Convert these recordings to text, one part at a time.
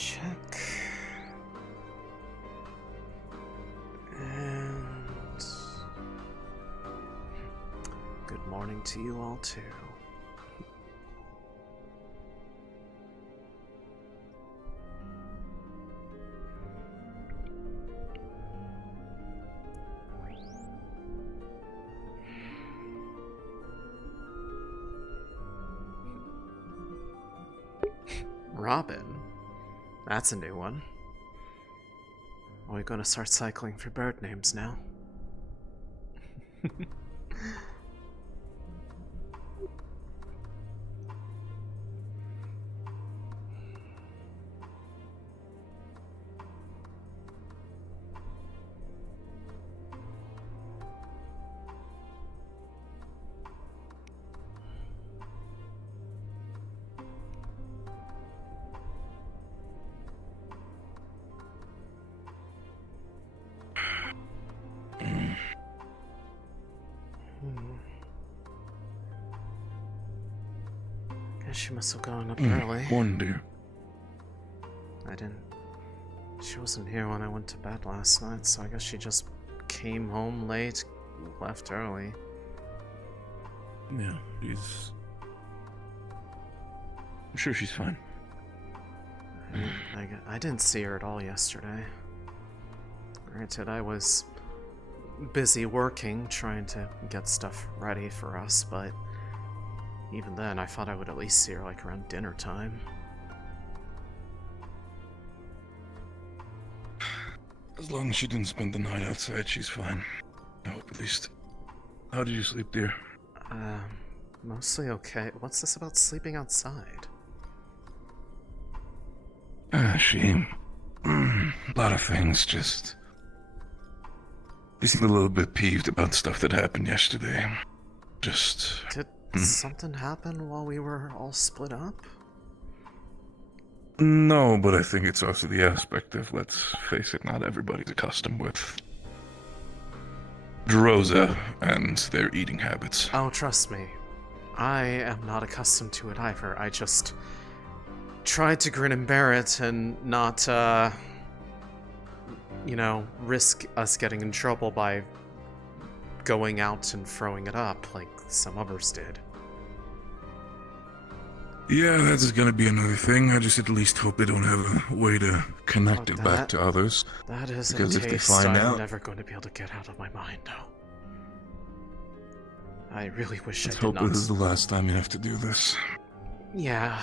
Check. And good morning to you all too. Robin? That's a new one. Are we gonna start cycling for bird names now? Guess she must have gone up early. Wonder. I didn't. She wasn't here when I went to bed last night, so I guess she just came home late, left early. Yeah, she's... I'm sure she's fine. I didn't see her at all yesterday. Granted, I was busy working, trying to get stuff ready for us, but even then, I thought I would at least see her like around dinner time. As long as she didn't spend the night outside, she's fine. I hope at least. How did you sleep, dear? Mostly okay. What's this about sleeping outside? She... a lot of things, just... You seem a little bit peeved about stuff that happened yesterday. Just... Did something happen while we were all split up? No, but I think it's also the aspect of, let's face it, not everybody's accustomed with Droza and their eating habits. Oh, trust me. I am not accustomed to it either. I just tried to grin and bear it and not, you know, risk us getting in trouble by going out and throwing it up like some others did. Yeah, that's gonna be another thing. I just at least hope they don't have a way to connect it back to others. That is because a if they taste find I'm out, never going to be able to get out of my mind now. I really wish I let's did hope not. this is the last time you have to do this. Yeah,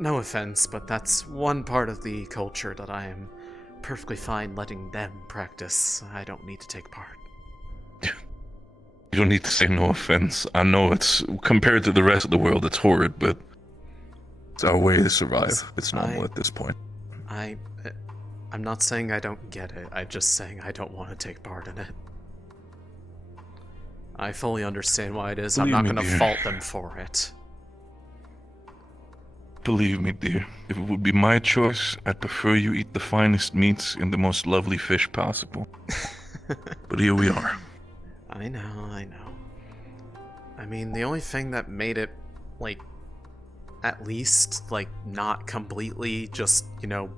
no offense, but that's one part of the culture that I am perfectly fine letting them practice. I don't need to take part. You don't need to say no offense. I know it's, compared to the rest of the world, it's horrid, but it's our way to survive. It's normal at this point. I'm not saying I don't get it. I'm just saying I don't want to take part in it. I fully understand why it is. Believe I'm not me, going to dear. fault them for it. Believe me, dear, if it would be my choice, I'd prefer you eat the finest meats and the most lovely fish possible. But here we are. I know. I mean, the only thing that made it, like, at least, like, not completely just, you know,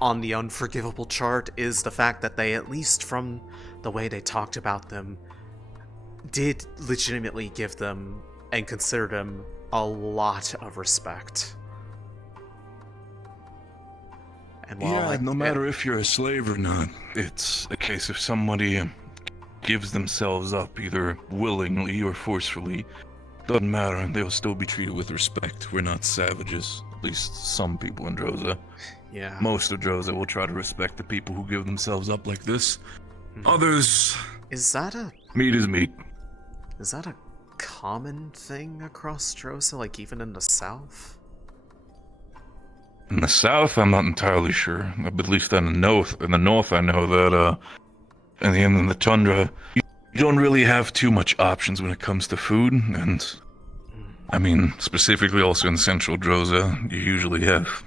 on the unforgivable chart is the fact that they, at least from the way they talked about them, did legitimately give them and consider them a lot of respect. And while No matter if you're a slave or not, it's a case of somebody gives themselves up either willingly or forcefully. Doesn't matter, they'll still be treated with respect. We're not savages, at least some people in Droza. Yeah. Most of Droza will try to respect the people who give themselves up like this. Others... Is that a meat is meat. Is that a common thing across Droza, like even in the south? In the south, I'm not entirely sure. But at least in the north, I know that, in the tundra, you don't really have too much options when it comes to food, and I mean, specifically also in central Droza, you usually have...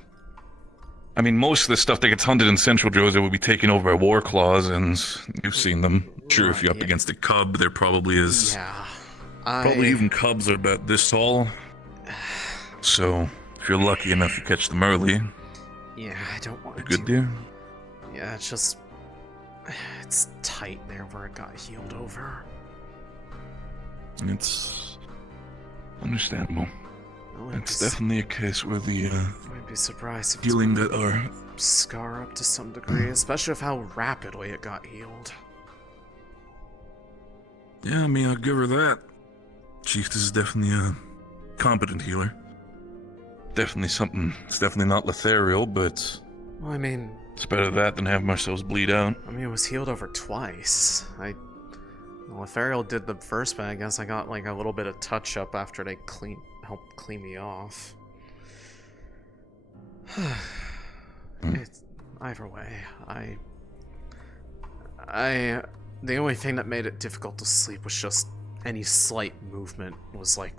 I mean, most of the stuff that gets hunted in central Droza will be taken over by war claws, and you've seen them. Sure, if you're up against a cub, there probably is... Yeah. Probably even cubs are about this tall. So, if you're lucky enough to catch them early, Yeah, I don't want you're to. good there. Yeah, it's just... It's tight there where it got healed over. It's understandable. I It's definitely a case where the I'd be surprised if healing it's that are... scar up to some degree, especially with how rapidly it got healed. Yeah, I mean, I'll give her that. Chief, this is definitely a competent healer. Definitely something. It's definitely not Letharial, but Well, I mean, it's better that than having ourselves bleed out. it was healed over twice. Well, if Ariel did the first bit, I guess I got like a little bit of touch up after they helped clean me off. It's either way. The only thing that made it difficult to sleep was just any slight movement was like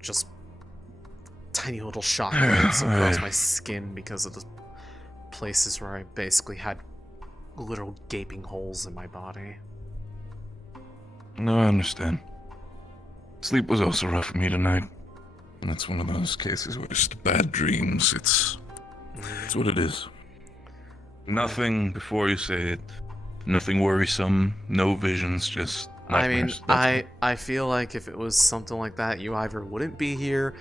just tiny little shock waves across my skin because of the places where I basically had literal gaping holes in my body. No, I understand. Sleep was also rough for me tonight. And it's one of those cases where it's bad dreams. It's what it is. Nothing before you say it. Nothing worrisome. No visions. Just nightmares. I feel like if it was something like that, you either wouldn't be here,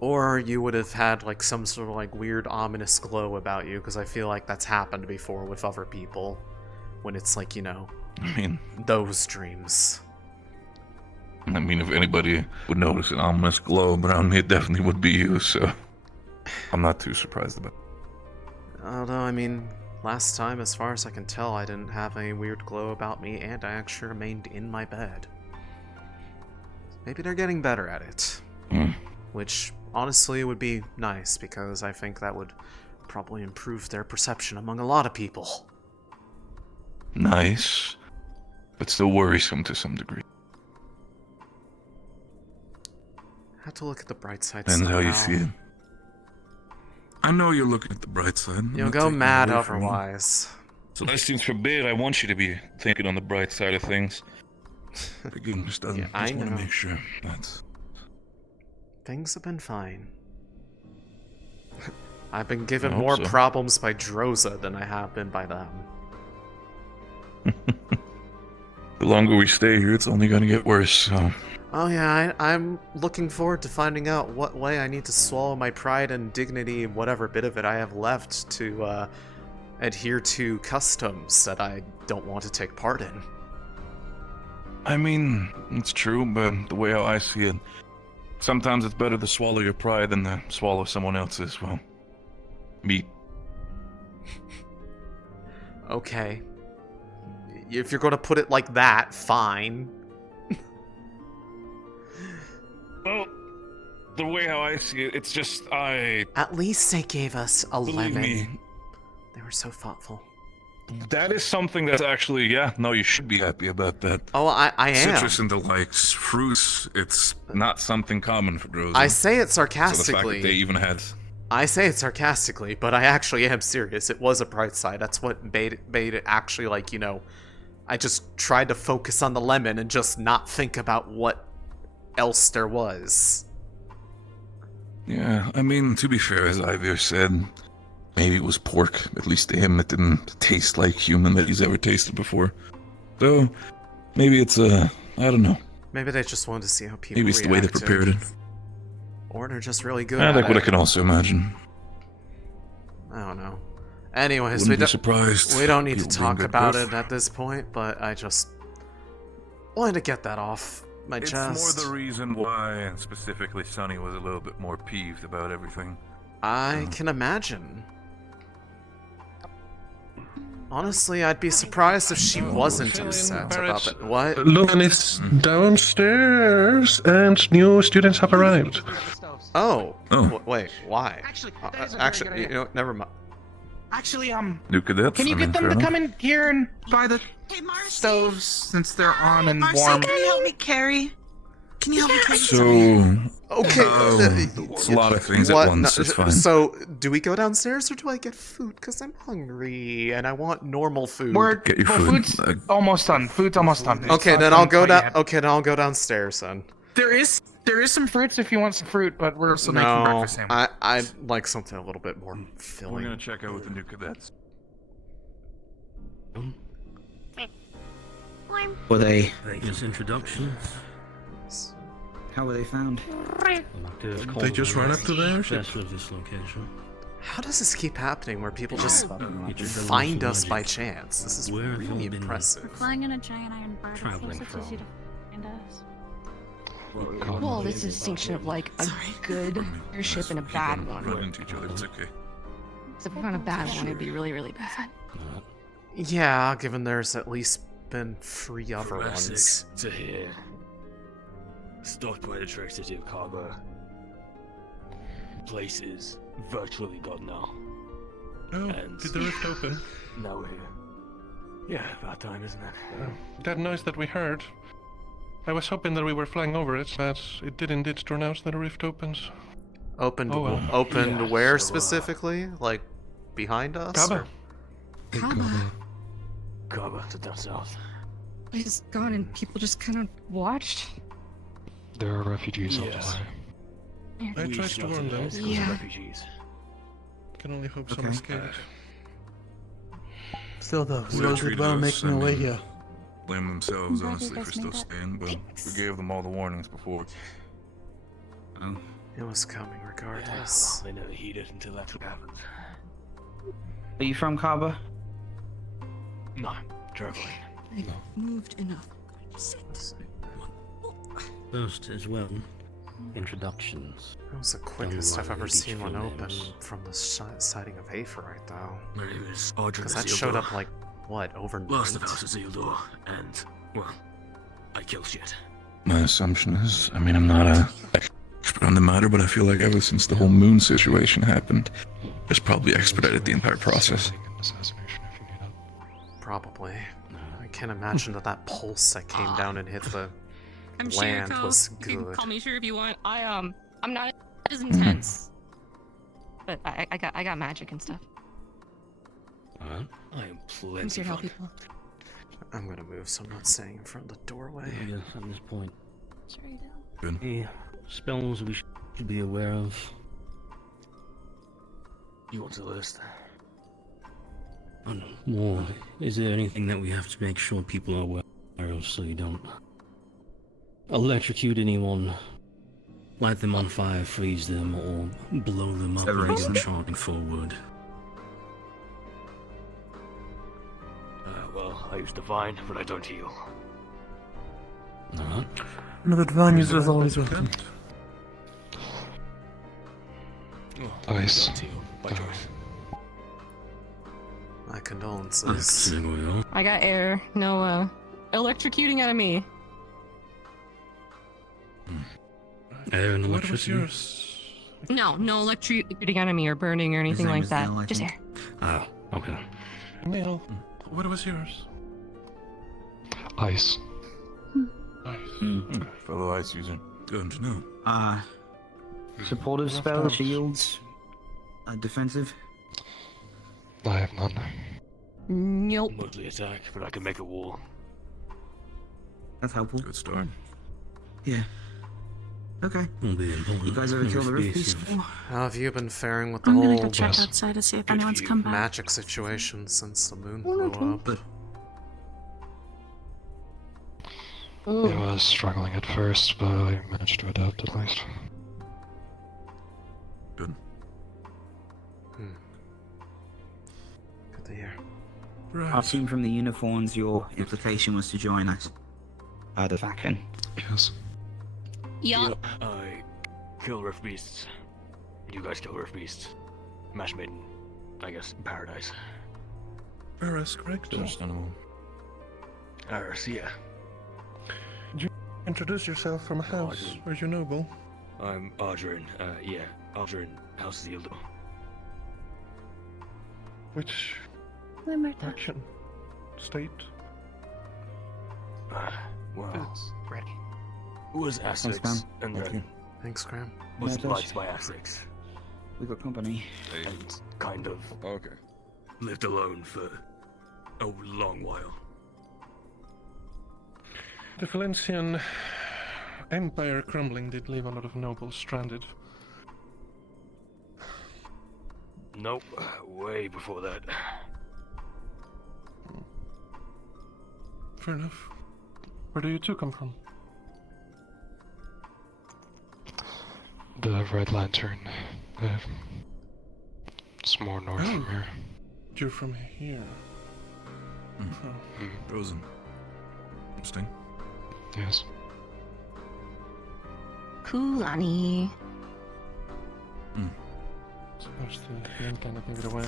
or you would have had like some sort of like weird ominous glow about you. Because I feel like that's happened before with other people, when it's like, you know, I mean, those dreams. if anybody would notice an ominous glow around me, it definitely would be you. So I'm not too surprised about it. Although, last time, as far as I can tell, I didn't have any weird glow about me, and I actually remained in my bed. Maybe they're getting better at it. Which, honestly, would be nice, because I think that would probably improve their perception among a lot of people. Nice, but still worrisome to some degree. Have to look at the bright side Depends how you somehow. see it. I know you're looking at the bright side. You'll go mad otherwise. Celestians forbid. I want you to be thinking on the bright side of things. Again, just Yeah, I want to know. make sure that Things have been fine. I've been given I hope more so. problems by Droza than I have been by them. the longer we stay here, it's only going to get worse. So Oh yeah, I'm looking forward to finding out what way I need to swallow my pride and dignity, whatever bit of it I have left, to adhere to customs that I don't want to take part in. it's true, but the way how I see it, sometimes it's better to swallow your pride than to swallow someone else's. Well, meat. Okay. If you're going to put it like that, fine. Well, the way how I see it, it's just At least they gave us a believe lemon. me. They were so thoughtful. That is something that's actually, you should be happy about that. Oh, I am. Citrus and the likes, fruits, it's not something common for Droza. I say it So the fact sarcastically. that they even had... I say it sarcastically, but I actually am serious. It was a bright side. That's what made it actually, like, you know, I just tried to focus on the lemon and just not think about what else there was. Yeah, to be fair, as Ivir said, maybe it was pork. At least to him, it didn't taste like human that he's ever tasted before. So, maybe it's I don't know. Maybe they just wanted to see how people Maybe it's the way they reacted. prepared it. Or they're just really good I at like what I it. can also imagine. I don't know. Anyways, Wouldn't be surprised. we don't need to People talk bring about good it at this point, but I just wanted to get that off my It's chest. more the reason why specifically Sunny was a little bit more peeved about everything. I can imagine. Honestly, I'd be surprised if she wasn't upset about it. What? Logan is downstairs, and new students have arrived. Oh. Oh. Wait, why? Actually, that is a very Actually, good you idea. know, never mind. Actually, New cadets. can you get them to come in here and by the Hey, Marcy. stoves since they're on and Marcy, warm? can you help me carry? Can you help me carry So, something? Okay. it's a lot of things what? at once. No, It's fine. So, do we go downstairs or do I get food? Because I'm hungry and I want normal food. Get your food. Food's almost done. Food's almost done. Okay, then I'll go down. Okay, then I'll go downstairs then. There is There is some fruits if you want some fruit, but we're also making No, breakfast sandwich. I'd like something a little bit more We're filling. gonna check out with the new cadets. Were they? Just introductions. How were they found? They just ran up to the airship. Of this location. How does this keep happening where people just Get your find us by magic. chance? This is Where have really you been impressive. Flying in a giant iron bird. Traveling It's so easy from? to find us. Well, this is a distinction of like a good airship and a bad Run one. into each other. It's okay. So if we found a bad one, it'd be really, really bad. Yeah, given there's at least been 3 other From ones. Asix to here. Stocked by the Trek City of Cargo. Place is virtually gone now. Oh, And- did the rift open? Now we're here. Yeah, about time, isn't it? That noise that we heard. I was hoping that we were flying over it, but it did indeed turn out that a rift opens. Opened, Oh, well. opened Yeah, where so, specifically? Like, behind us? Kaba. or- Cargo to down south. We just gone and people just kind of watched. There are refugees on Yes. the way. I We tried to started warn them. as Yeah. refugees. Can only hope some Okay. escaped. Still though, They we all did treated well us, making I our way mean, here. Blame themselves, I'm glad you honestly, guys for still made it. staying, but we gave them all the warnings before. Oh. It was coming Yeah, regardless. well, they never heeded until that's what happened. Are you from Kaba? No, traveling. I've moved enough. First as well, introductions. That was the quickest I've ever Each seen one few open names. from the sighting of Aephorite, though. My name is Audrey Because that showed up, like, what, overnight? Last of House of Zealdor, and, well, I kill shit. My assumption is, I mean, I'm not a expert on the matter, but I feel like ever since the whole moon situation happened, it's probably expedited the entire process. Assassination if you need it. Probably. I can't imagine that pulse that came down and hit the I'm land Shiriko. was You can good. call me Shir if you want. I'm not as intense. But I got magic and stuff. I am I'm plenty here to help fun. people. I'm gonna move so I'm not staying in front of the doorway. Yeah, at this point. Sure you do. Any spells we should be aware of? You want a list? More. Is there anything that we have to make sure people are aware of so you don't electrocute anyone, light them on fire, freeze them, or blow them up and Separation. get charging forward? Well, I use divine, but I don't heal. Alright. Another divine user is always welcome. Nice. Don't heal, by choice. My condolences. I got air. No electrocuting out of me. Air and What was electricity. yours? No electrocuting out of me or burning or anything name like is that. Nell, I Just think. air. Ah, okay. Neil, what was yours? Ice. Nice. Fellow ice user. Good to know. Supportive spell, shields, defensive. I have none. Nope. Mostly attack, but I can make a wall. That's helpful. Good start. Yeah. Okay. Will be important. You guys ever kill the rift beast? How have you been faring with the I'm gonna go whole check yes. outside to see if Good anyone's for you. come back. magic situation since the moon blew up? But It was struggling at first, but I managed to adapt at least. Good. Good to hear. I've Right. seen from the uniforms your implication was to join us. The faction. Yes. Yup. I kill rift beasts. You guys kill rift beasts. Match made in, I guess, paradise. Paris, correct? Understandable. So yeah. Introduce yourself from a house. Are you noble? I'm Ardrin. Yeah, Ardrin, House of Zealdor. Which Limerick. faction? State? Well, Ready. it was Thanks, Asix, man. and Thank then Thanks, Graham. was Yeah, liked by Asix, We got company. and kind of Okay. lived alone for a long while. The Valencian Empire crumbling did leave a lot of nobles stranded. Nope, way before that. Fair enough. Where do you two come from? The Red Lantern. It's more north from here. You're from here. Frozen. Interesting. Yes. Coolani. Suppose the name kind of gave it away.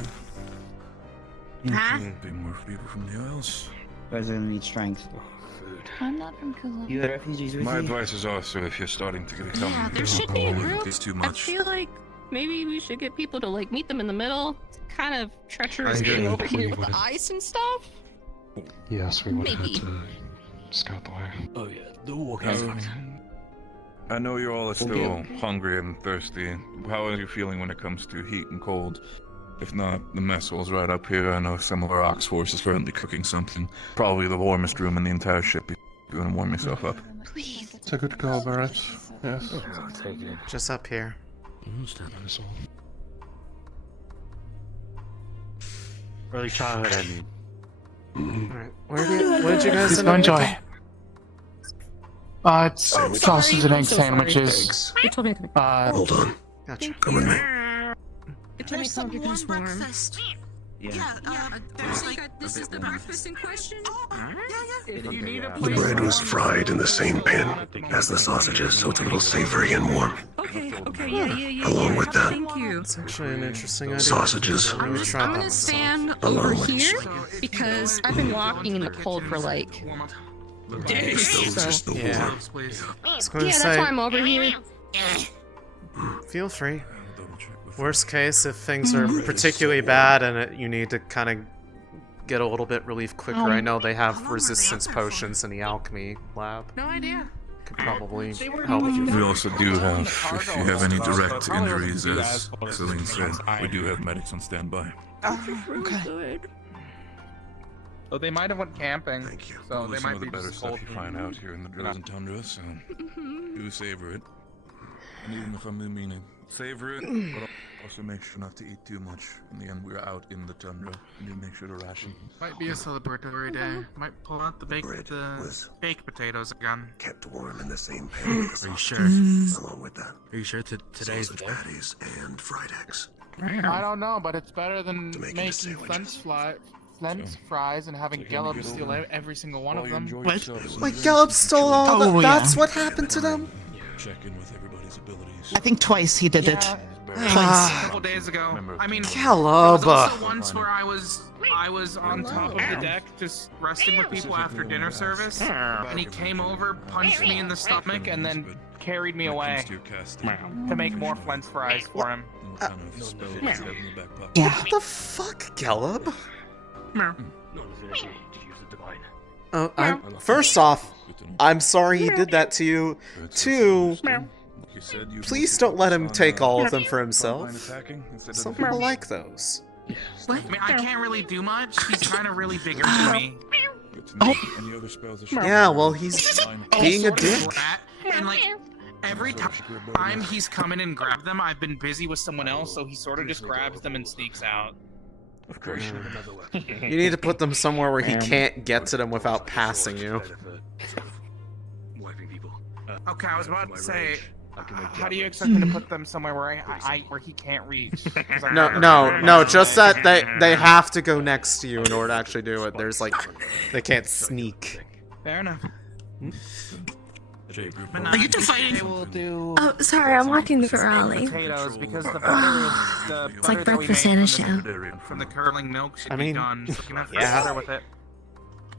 Huh? Be more people from the Isles. You guys are gonna need strength. I'm not from Kula. You got refugees with My you? advice is also if you're starting to become Yeah, there should be a group. it's too I much. feel like maybe we should get people to like meet them in the middle. It's kind of treacherous I getting over agree. here We with the would- ice and stuff. Yes, we would have Maybe. had to scout the way. Oh yeah, the walking track. I know you all are still hungry and thirsty. How are you feeling when it comes to heat and cold? If not, the mess hall's right up here. I know some of our ox force is currently cooking something. Probably the warmest room in the entire ship. You're gonna warm yourself up. Please. It's a good call, Barrett. Yes. I'll take it. Just up here. Early childhood, I mean. Alright, what did you guys Please end up enjoy. making? It's sausage and egg sandwiches. You told me I could. Hold on. Gotcha. Come with me. It told me There's some to warm this warm. breakfast. Yeah. There's like This is the breakfast in question? If you need a The bread was fried in the same pan as the sausages, so it's a little savory and warm. Okay, yeah. Along with that, Thank you. It's actually an interesting idea. sausages. Let me try I'm that gonna myself. stand Along over with- here because I've been walking in the cold for like days. So Yeah. I was going to yeah, say, that's why I'm over here. feel free. Worst case, if things are particularly bad and you need to kind of get a little bit relief quicker, I know they have resistance potions in the alchemy lab. No idea. Could probably They were help doing you. We also do have, if you have any direct Probably injuries, wasn't as too bad. Céline said, we do have medics on standby. Okay. Oh, they might have went camping. Thank you. So Probably they some might of the be better just stuff cold. you find out here in the Droza tundra, so do savor it. And even if I'm meaning to savor it, but also make sure not to eat too much. In the end, we're out in the tundra, and you make sure to ration. Might be a celebratory day. Might pull out the Bread was baked potatoes again. kept warm in the same pan with the Are you sausages. Along with that, Are you sure today's the sausage day? patties and fried eggs. I don't know, but it's better than To make into making sandwiches. French fries and having So can we Gellub get steal over- every single one While of you them. enjoy What? yourselves, Like, enjoy Gallop some stole all Oh, of it. yeah. That's what happened to them? check in with everybody's abilities. I think twice he did it. Yeah, Ah. a couple days ago. Remember, I mean, Gallop. there was also once where I was on top of the deck just resting with people after dinner service, and he came over, punched me in the stomach, and then carried me away to make more French fries for him. Yeah. What the fuck, Gallop? No divinity to use the divine. First off, I'm sorry he did that to you. Two, please don't let him take all of them for himself. Some people like those. I mean, I can't really do much. He's kind of really bigger than me. Yeah, well, he's being a dick. Rat, and like every time he's come in and grabbed them, I've been busy with someone else, so he sort of just grabs them and sneaks out. Of course, another weapon. You need to put them somewhere where he can't get to them without passing you. Wiping people. Okay, I was about to say, I can make how do you javelins. expect me to put them somewhere where where he can't reach? 'Cause I'm not- No, just that they have to go next to you in order to actually do it. There's like, they can't sneak. Fair enough. But Are you two fighting? They will do Oh, sorry, I'm watching the rally. potatoes because the butter is the It's like butter that we breakfast make and a from show. from the curling milk should I be mean, done. So you can have fresh yeah. butter with it.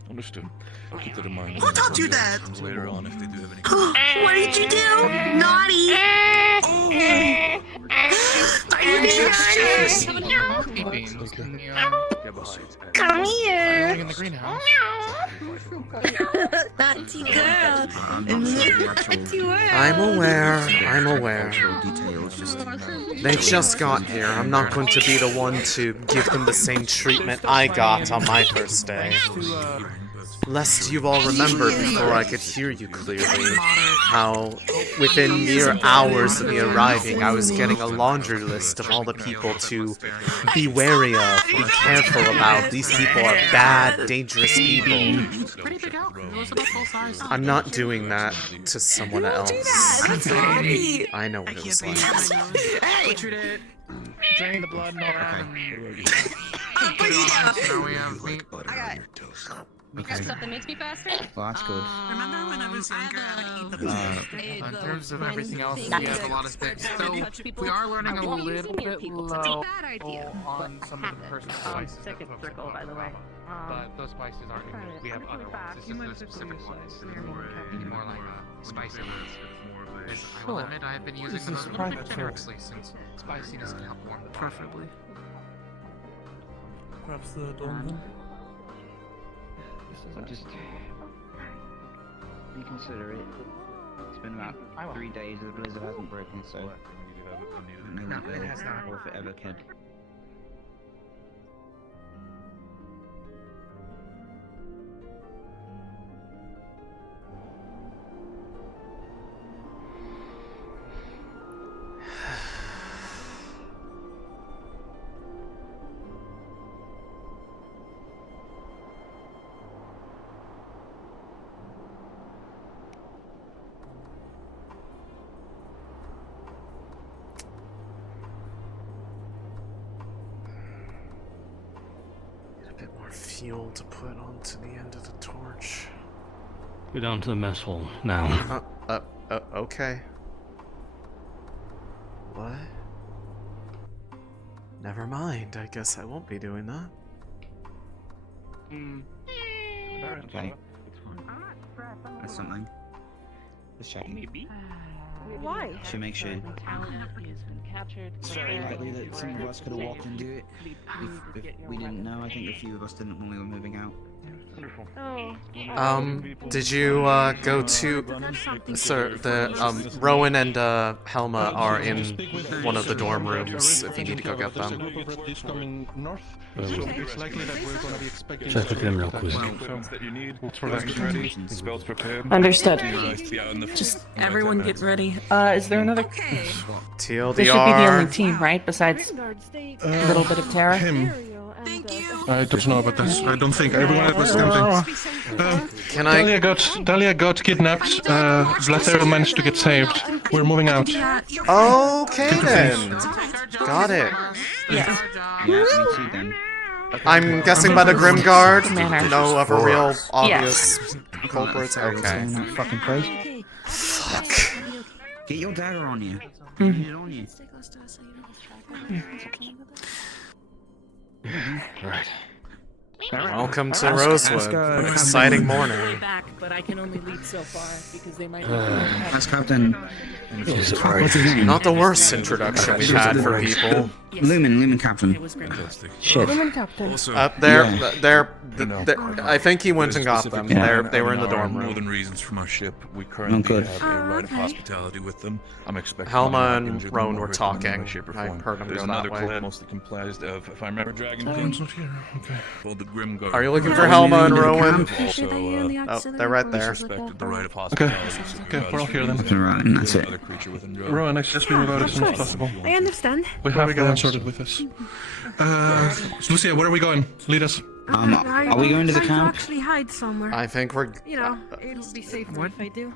Understood. I'll keep that in mind. Who taught you that? Later on, if they do have any. What did you do? Naughty! Are you being naughty? Coffee beans. Can you, Get behind. Come here! in the greenhouse. Naughty girl! Naughty girl! I'm aware. Details, just They just got here. I'm not going to be the one to give them the same treatment I got on my first day. Lest you all remember before I could hear you clearly, how within mere hours of me arriving, I was getting a laundry list of all the people to be wary of, be careful about. These people are bad, dangerous people. Pretty big elk. It was about full size. I'm not doing that to someone else. That's funny. I know what it was like. Butchered it. Drained the blood and all that. I'll put you down. Now we have meat. You got stuff that makes me faster? Well, that's good. Remember when I was younger, I would eat the In terms of everything else, we have a lot of sticks. So we are learning a little bit low on some of the personal spices. Second circle, by the way. But those spices aren't new. We have other ones. It's just the specific ones. More like spicy ones. I will admit I have been using them a little bit generously since spiciness can help warm the preferably. Perhaps the dawn then? So just reconsider it. It's been about 3 days the blizzard hasn't broken, so I don't know No, it has not. or if it ever could. Fuel to put onto the end of the torch. Go down to the mess hall now. Okay. What? Never mind, I guess I won't be doing that. Okay. That's something. Just checking. Maybe. Why? Should make sure. It's very likely that some of us could have walked into it if we didn't know. I think a few of us didn't when we were moving out. Did you go to sir, the Rowan and Helma are in one of the dorm rooms if you need to go get them. Coming north, so it's likely that we're going to be expecting Check with them real quick. Spells prepared. Understood. Just everyone get ready. Is there another? Okay. TLDR. This should be the only team, right? Besides a little bit of Terra. Him. Thank you. I don't know about this. I don't think everyone else was tempting. Can I? Dalia got kidnapped. Vlathero managed to get saved. We're moving out. Okay then. Got it. Yeah, me too then. I'm guessing by the Grimguard. Manner. No other real obvious culprits. Okay. Fucking place. Fuck. Get your dagger on you. Mhm. Get it on you. Right. Welcome to Rosewood. An exciting morning. Back, but I can only lead so far because they might. That's Captain. Not the worst introduction we've had for people. Lumen Captain. It was great. Shit. I think he went and got them. They were in the dorm room. Northern regions from our ship. We currently have a right of hospitality with them. I'm expecting Helma them and injured Rowan in were one talking. shape or I form. heard them There's go that another way. clan mostly comprised of, if I remember, dragon One's kings not here. Okay. called the Grimguard. Are you looking for Helma and Rowan? Also, Oh, they're right there. respected the right of hospitality. Okay, we're all here then. Alright, and that's it. Another creature within Droza. Rowan, I suggest we move out as soon as possible. I understand. We have Rowan sorted with us. Lucia, where are we going? Lead us. Are we going to the camp? Actually hide somewhere. I think we're. You know, it'll be safer if I do.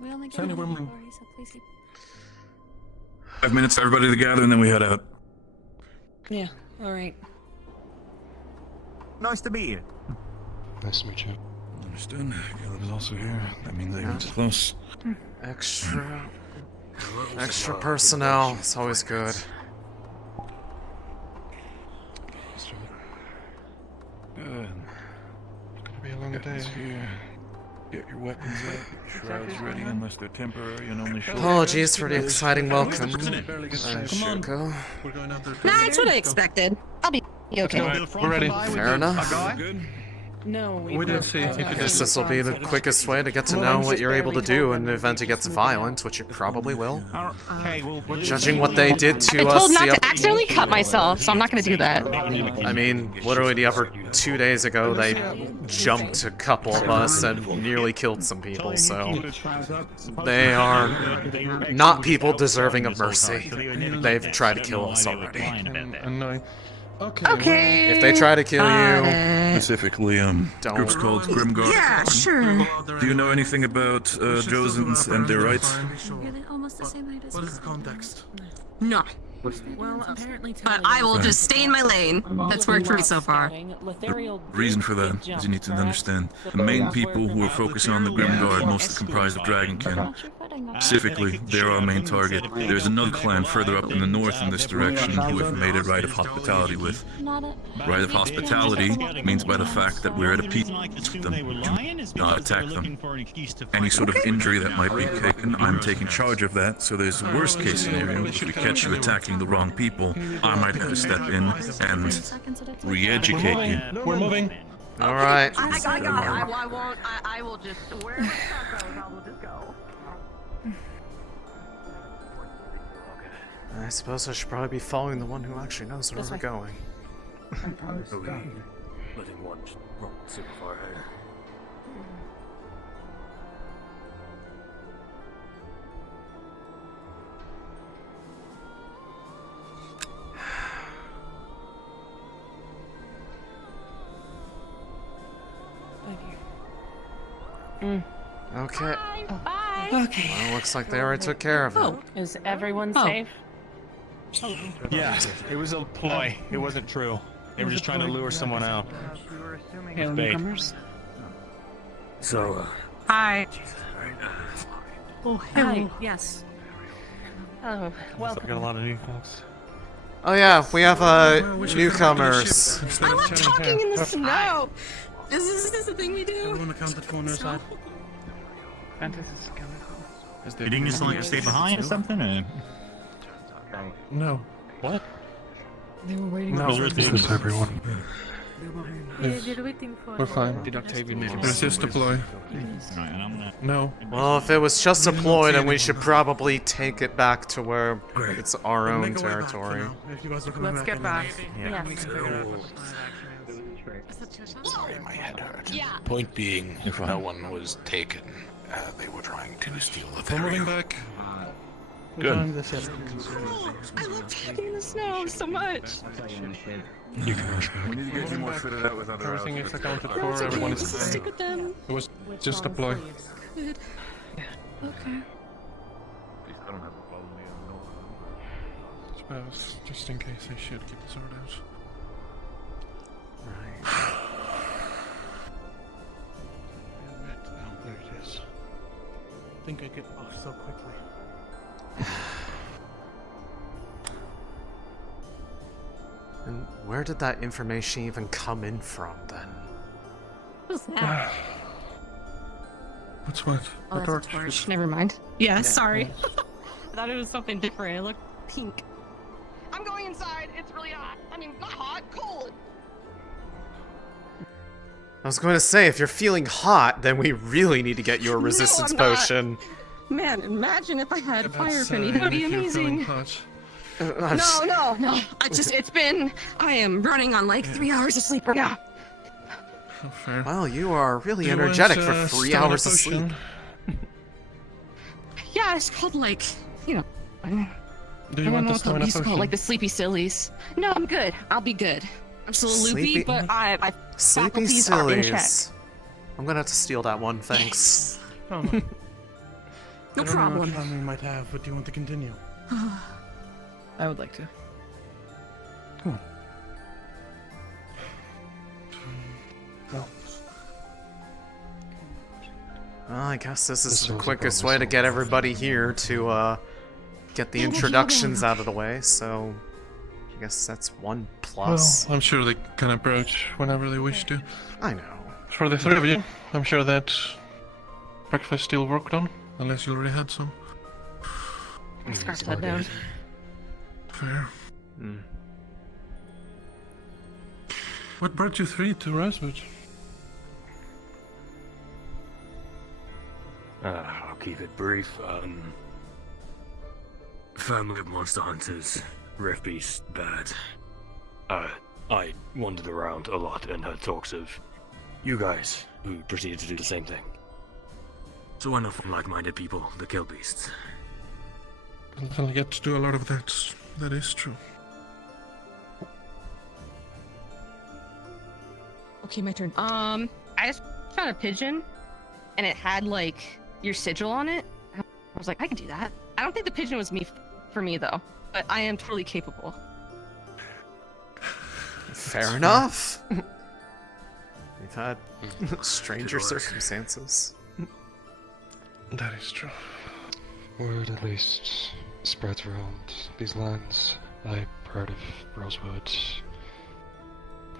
We only get Sandy, one we're- floor, so please keep- 5 minutes for everybody to gather, and then we head out. Yeah. All right. Nice to meet you. Nice to meet you. Understood. Caleb is also here. That means I'm close. Extra personnel. It's always good. Good. Gonna be a long day. Weapons here. Get your weapons up. Shrouds ready unless they're temporary and only short. Apologies for the exciting welcome. Barely get I started. should go. We're going out there. Nah, it's what I expected. I'll be okay. We're ready. Fair enough. Good. No, We didn't see if you I could guess just... this will be the quickest way to get to know what you're able to do in the event it gets violent, which it probably will. Okay, well, Judging what they did to I've been us told not the to accidentally cut myself, so I'm not gonna do that. I mean, literally the other 2 days ago, they jumped a couple of us and nearly killed some people, so they are not people deserving of mercy. They've tried to kill us already. Annoying. Okay. If they try to kill you, Specifically, Don't. groups called Grimguard. Yeah, sure. Do you know anything about Drozans and their rights? Almost the same night as What is the context? No. Well, apparently But I will just stay in my lane. That's worked for me so far. The reason for that is you need to understand the main people who are focusing on the Grimguard mostly comprised of Dragonkin. Specifically, they're our main target. There's another clan further up in the north in this direction who have made a rite of hospitality with. Rite of hospitality means by the fact that we're at a peace with them, do not attack them. Any sort of injury that might be taken, I'm taking charge of that, so there's a worst case scenario. If we catch you attacking the wrong people, I might have to step in and re-educate you. We're moving. alright. I won't. I will just. Wherever the car goes, I will just go. I suppose I should probably be following the one who actually knows where we're going. Letting one just run super far ahead. Okay. Bye. Okay. Well, looks like they already took care of it. Is everyone safe? Yeah, it was a ploy. It wasn't true. They were just trying to lure someone out. Hey, newcomers. So, Hi. Oh, hello. Yes. Oh, well. I got a lot of new folks. Oh yeah, we have newcomers. Instead I of love chatting talking here. in the snow. Is this the thing we do? Everyone accounted for on their side. You didn't just like stay behind or something? Or? No. What? They were waiting No, for This is everyone. Yeah, they're waiting for We're fine. Resist deploy. No. Well, if it was just a ploy, then we should probably take it back to where it's our own territory. Let's get back. Yeah. Sorry, my head hurt. Yeah. Point being, no one was taken. They were trying to steal the We're moving ferry. back. Good. I love talking in the snow so much. You can ask We need to get you more fitted out with other Everything is outfits. accounted for. Everyone is Stick fine. with them. It was just a ploy. Good. Okay. I don't have a problem with Suppose, just in case they should keep the sword out. Oh, there it is. I think I get off so quickly. And where did that information even come in from, then? What's that? What's what? Oh, A that's a torch. Never mind. Yeah, sorry. I thought it was something different. It looked pink. I'm going inside. It's really hot. I mean, not hot, cold. I was going to say, if you're feeling hot, then we really need to get you a resistance I'm not. potion. Man, imagine if I had fire That's, penny. That would be if you're feeling amazing. hot. No. I am running on like 3 hours of sleep right now. Oh, fair. Well, you are really Do you energetic want, for 3 stamina hours of sleep. potion? Yeah, it's called like, you know. Do you I don't want know the what stamina these called, potion? like the sleepy sillies. No, I'm good. I'll be good. I'm still loopy, Sleepy- but my Sleepy faculties are in check. sillies. I'm gonna have to steal that one, thanks. Oh, no. No I don't know problem. what plan we might have, but do you want to continue? I would like to. Come on. Well, I guess this is This the was quickest about way to myself. get everybody here to get the introductions out of the way, so I guess that's 1 plus. Well, I'm sure they can approach whenever they wish to. I know. For the 3 of you, I'm sure that breakfast still worked on, unless you already had some. Scratch that down. Fair. Mm. What brought you 3 to Rosewood? I'll keep it brief. Family of monster hunters, Rift Beast, bad. I wandered around a lot and heard talks of you guys who proceeded to do the same thing. So I know from like-minded people the kill beasts. I'll get to do a lot of that. That is true. Okay, my turn. I just found a pigeon, and it had like your sigil on it. I was like, I can do that. I don't think the pigeon was for me though, but I am totally capable. Fair enough. We've had stranger circumstances. That is true. Word at least spreads around these lands. I heard of Rosewood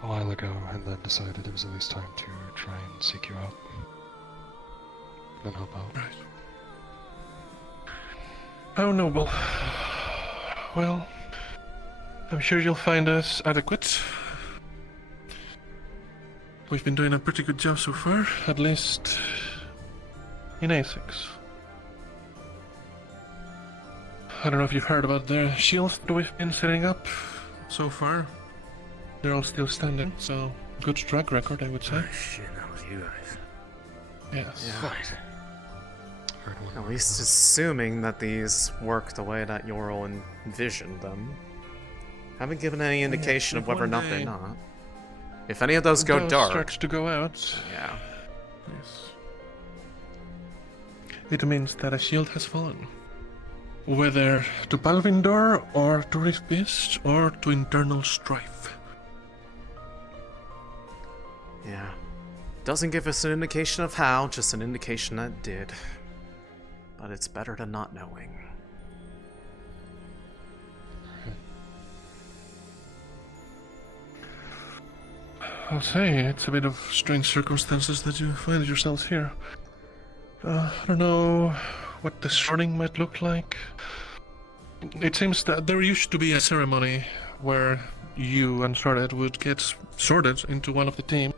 a while ago and then decided it was at least time to try and seek you out. Then help out. Right. How noble. Well, I'm sure you'll find us adequate. We've been doing a pretty good job so far, at least in Asix. I don't know if you've heard about the shields that we've been setting up so far. They're all still standing, so good track record, I would say. Oh shit, that was you guys. Yes. Yeah. At least assuming that these work the way that you all envisioned them. Haven't given any indication of whether or not they're not. If any of those go dark... starts to go out. Yeah. Yes. It means that a shield has fallen. Whether to Palvindor, or to Rift Beast, or to internal strife. Yeah. Doesn't give us an indication of how, just an indication that it did. But it's better than not knowing. I'll say, it's a bit of strange circumstances that you find yourselves here. I don't know what the sorting might look like. It seems that there used to be a ceremony where you and Sorted would get sorted into one of the teams,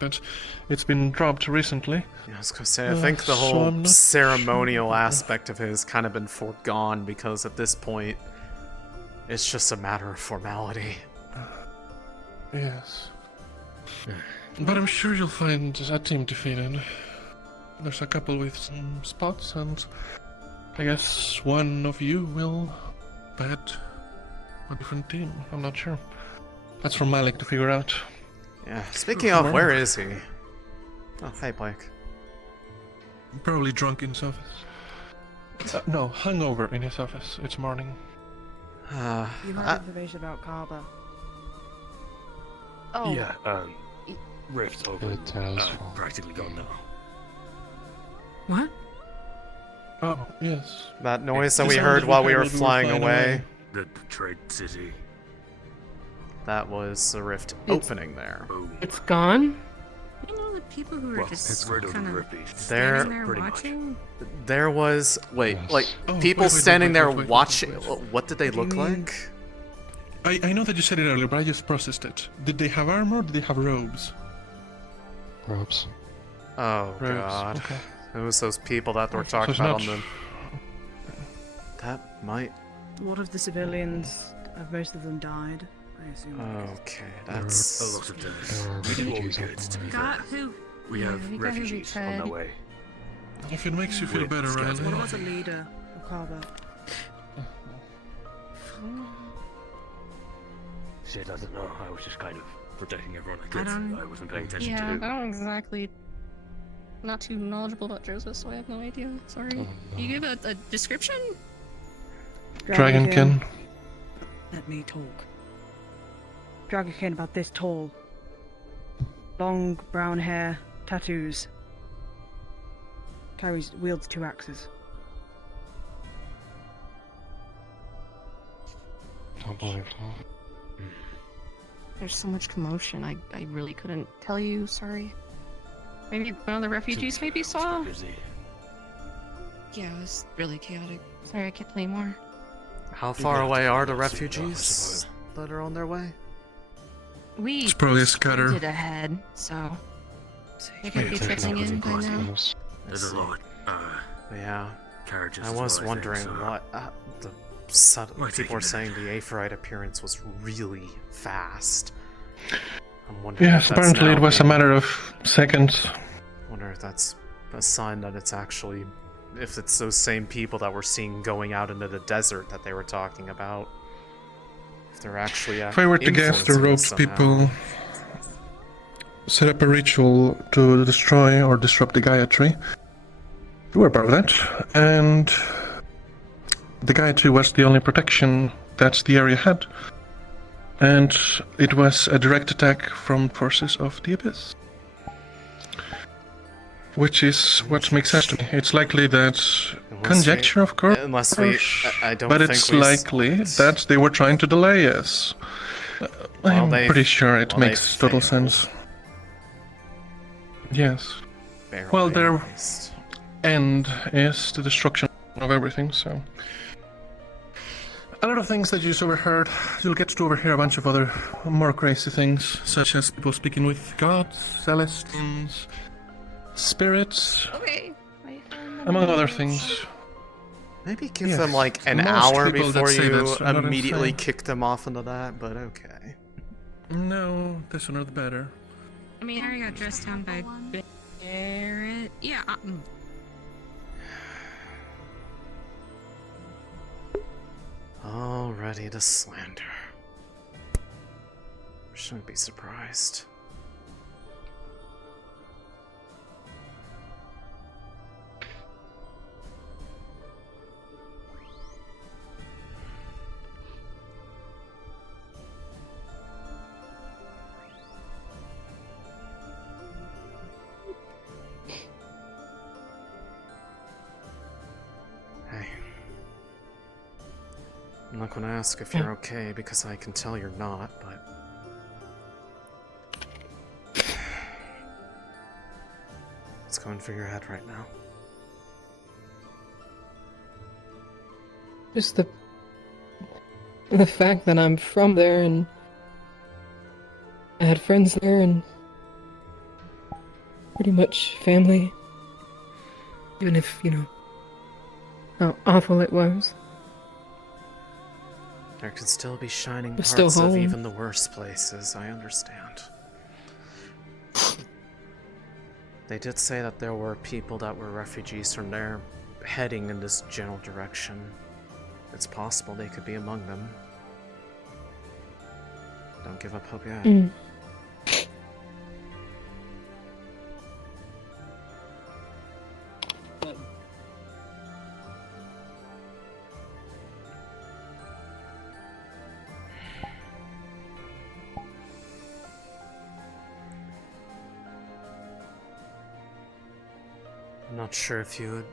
but it's been dropped recently. Yeah, I was gonna say, I think the whole ceremonial aspect of it has kind of been foregone because at this point, it's just a matter of formality. Yes. But I'm sure you'll find a team defeated. There's a couple with some spots, and I guess one of you will bet a different team. I'm not sure. That's for Malik to figure out. Yeah, speaking of, where is he? Oh, hey, Blake. Probably drunk in his office. No, hungover in his office. It's morning. You have information about Kaba. Oh. Yeah, Rift's over. Practically gone now. What? Oh, yes. That noise that we heard while we were flying away. The betrayed city. That was the rift opening there. It's gone? You know the people who are just kind of there, standing there watching? There was like Oh, people wait, standing there wait, watching. wait. What did they look like? I know that you said it earlier, but I just processed it. Did they have armor or did they have robes? Robes. Oh Robes, god. okay. It was those people that were So talking it's about on not- the... That might... What of the civilians? Have most of them died? I assume. Okay, that's... A lot of deaths. There are We do all we refugees could, out to be Got fair. who? We have refugees on their way. If it makes you feel better, Scouts. Riley. What was the leader of Kaba? Shit, I don't know. I was just kind of protecting everyone I I could. don't- I wasn't paying attention Yeah, I to. don't exactly. Not too knowledgeable about Droza, so I have no idea. Sorry. Oh, no. You give a description? Dragonkin. Let me talk. Dragonkin about this tall. Long brown hair, tattoos. Wields 2 axes. Don't believe that. There's so much commotion. I really couldn't tell you. Sorry. Maybe one of the refugees maybe saw. Busy. Yeah, it was really chaotic. Sorry, I can't tell you more. How far away are the refugees that are on their way? We It's probably a scatter. did ahead, so they could be trickling in by now. There's a lot. Yeah. Carriages. I as was well, wondering think, so what Might take people a are saying minute. the Aphrodite appearance was really fast. I'm wondering if Yes, that's apparently now it was a being- matter of seconds. wonder if that's a sign that it's actually, if it's those same people that we're seeing going out into the desert that they were talking about. If they're actually If I were to guess, the influencing us ropes somehow. people set up a ritual to destroy or disrupt the Gaia tree. We were part of that, and the Gaia tree was the only protection that the area had. And it was a direct attack from forces of the Abyss. Which is what makes sense to me. It's likely that conjecture, of course, unless we, I don't but think it's we likely that they were trying to delay us. Well, I'm they- pretty sure it well, they makes total failed. sense. Yes. Barely, Well, at their least. end is the destruction of everything, so. A lot of things that you just overheard, you'll get to overhear a bunch of other more crazy things, such as people speaking with gods, celestials, spirits, Okay. among other things. Maybe give Yes, them like an most hour people that before say you that are not immediately insane. kick them off into that, but okay. No, the sooner the better. I mean, I already got dressed down by Barrett. Yeah. Already to slander. Shouldn't be surprised. Hey. I'm not gonna ask if you're okay because I can tell you're not, but. What's going through your head right now? Just the fact that I'm from there and I had friends there and pretty much family. Even if, you know, how awful it was. There could still be shining But parts still of home. even the worst places, I understand. They did say that there were people that were refugees from there heading in this general direction. It's possible they could be among them. Don't give up hope yet. Mm. I'm not sure if you had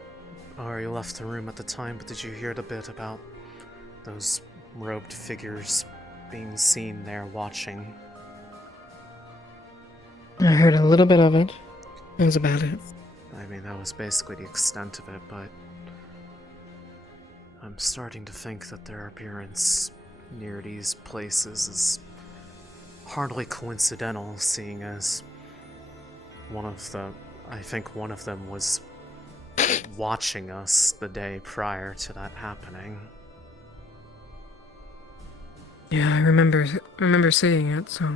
already left the room at the time, but did you hear the bit about those robed figures being seen there watching? I heard a little bit of it. That was about it. I mean, that was basically the extent of it, but I'm starting to think that their appearance near these places is hardly coincidental, seeing as I think one of them was watching us the day prior to that happening. Yeah, I remember seeing it, so.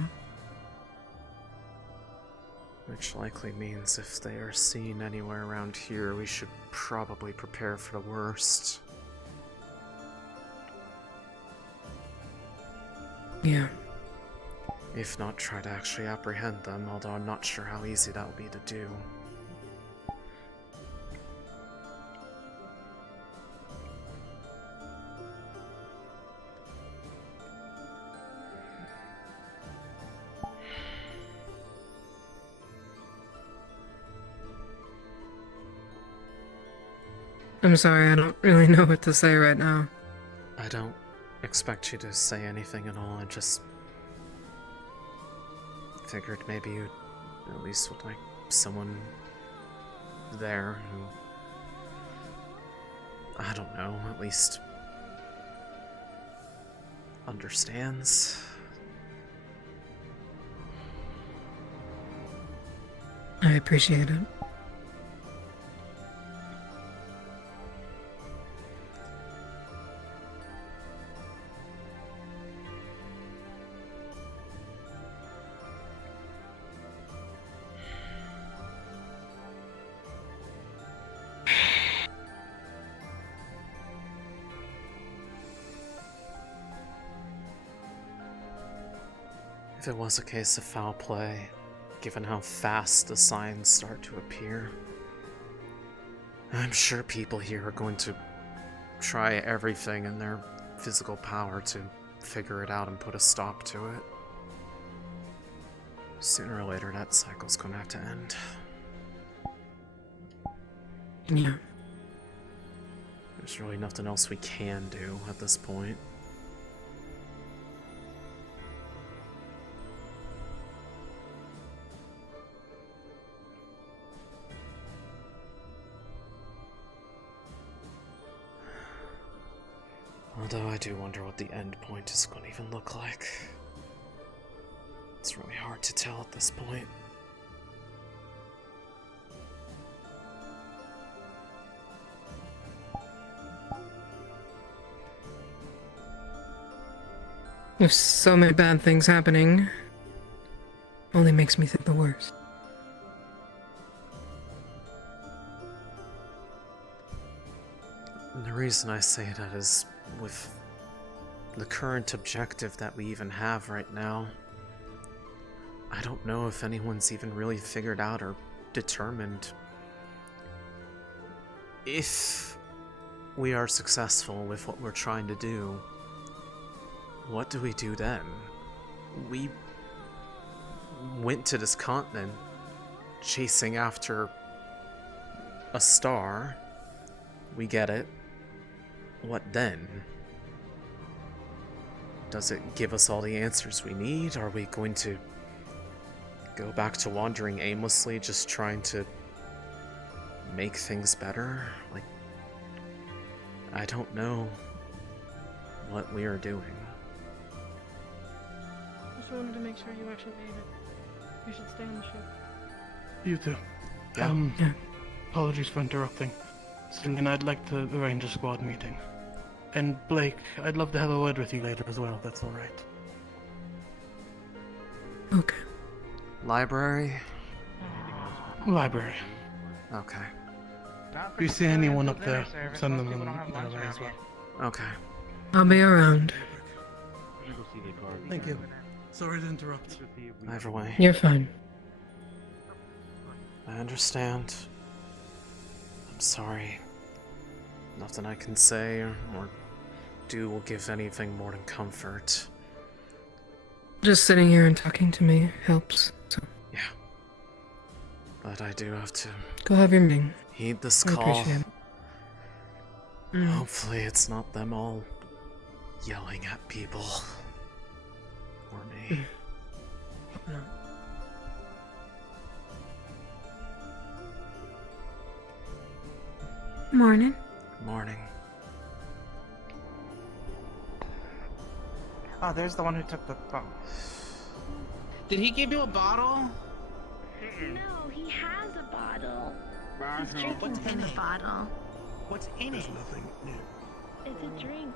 Which likely means if they are seen anywhere around here, we should probably prepare for the worst. Yeah. If not, try to actually apprehend them, although I'm not sure how easy that will be to do. I'm sorry, I don't really know what to say right now. I don't expect you to say anything at all, I just figured maybe you at least would like someone there who, I don't know, at least understands. I appreciate it. If it was a case of foul play, given how fast the signs start to appear, I'm sure people here are going to try everything in their physical power to figure it out and put a stop to it. Sooner or later, that cycle's gonna have to end. Yeah. There's really nothing else we can do at this point. Although I do wonder what the end point is going to even look like. It's really hard to tell at this point. With so many bad things happening, only makes me think the worst. And the reason I say that is with the current objective that we even have right now, I don't know if anyone's even really figured out or determined if we are successful with what we're trying to do. What do we do then? We went to this continent chasing after a star. We get it. What then? Does it give us all the answers we need? Are we going to go back to wandering aimlessly, just trying to make things better? Like, I don't know what we are doing. Just wanted to make sure you actually made it. You should stay on the ship. You too. Yeah. Apologies for interrupting. Céline, I'd like to arrange a squad meeting. And Blake, I'd love to have a word with you later as well, if that's alright. Okay. Library? Library. Okay. If you see anyone up there, send them my way as well. Okay. I'll be around. Thank you. Sorry to interrupt. Either way. You're fine. I understand. I'm sorry. Nothing I can say or do will give anything more than comfort. Just sitting here and talking to me helps, so. Yeah. But I do have to Go have your meeting. heed this I call. appreciate it. Hopefully it's not them all yelling at people. Or me. No. Morning. Morning. Oh, there's the one who took the bottle. Did he give you a bottle? No, he has a bottle. He's drinking What's from in the it? bottle. What's in it? Nothing new. It's a drink.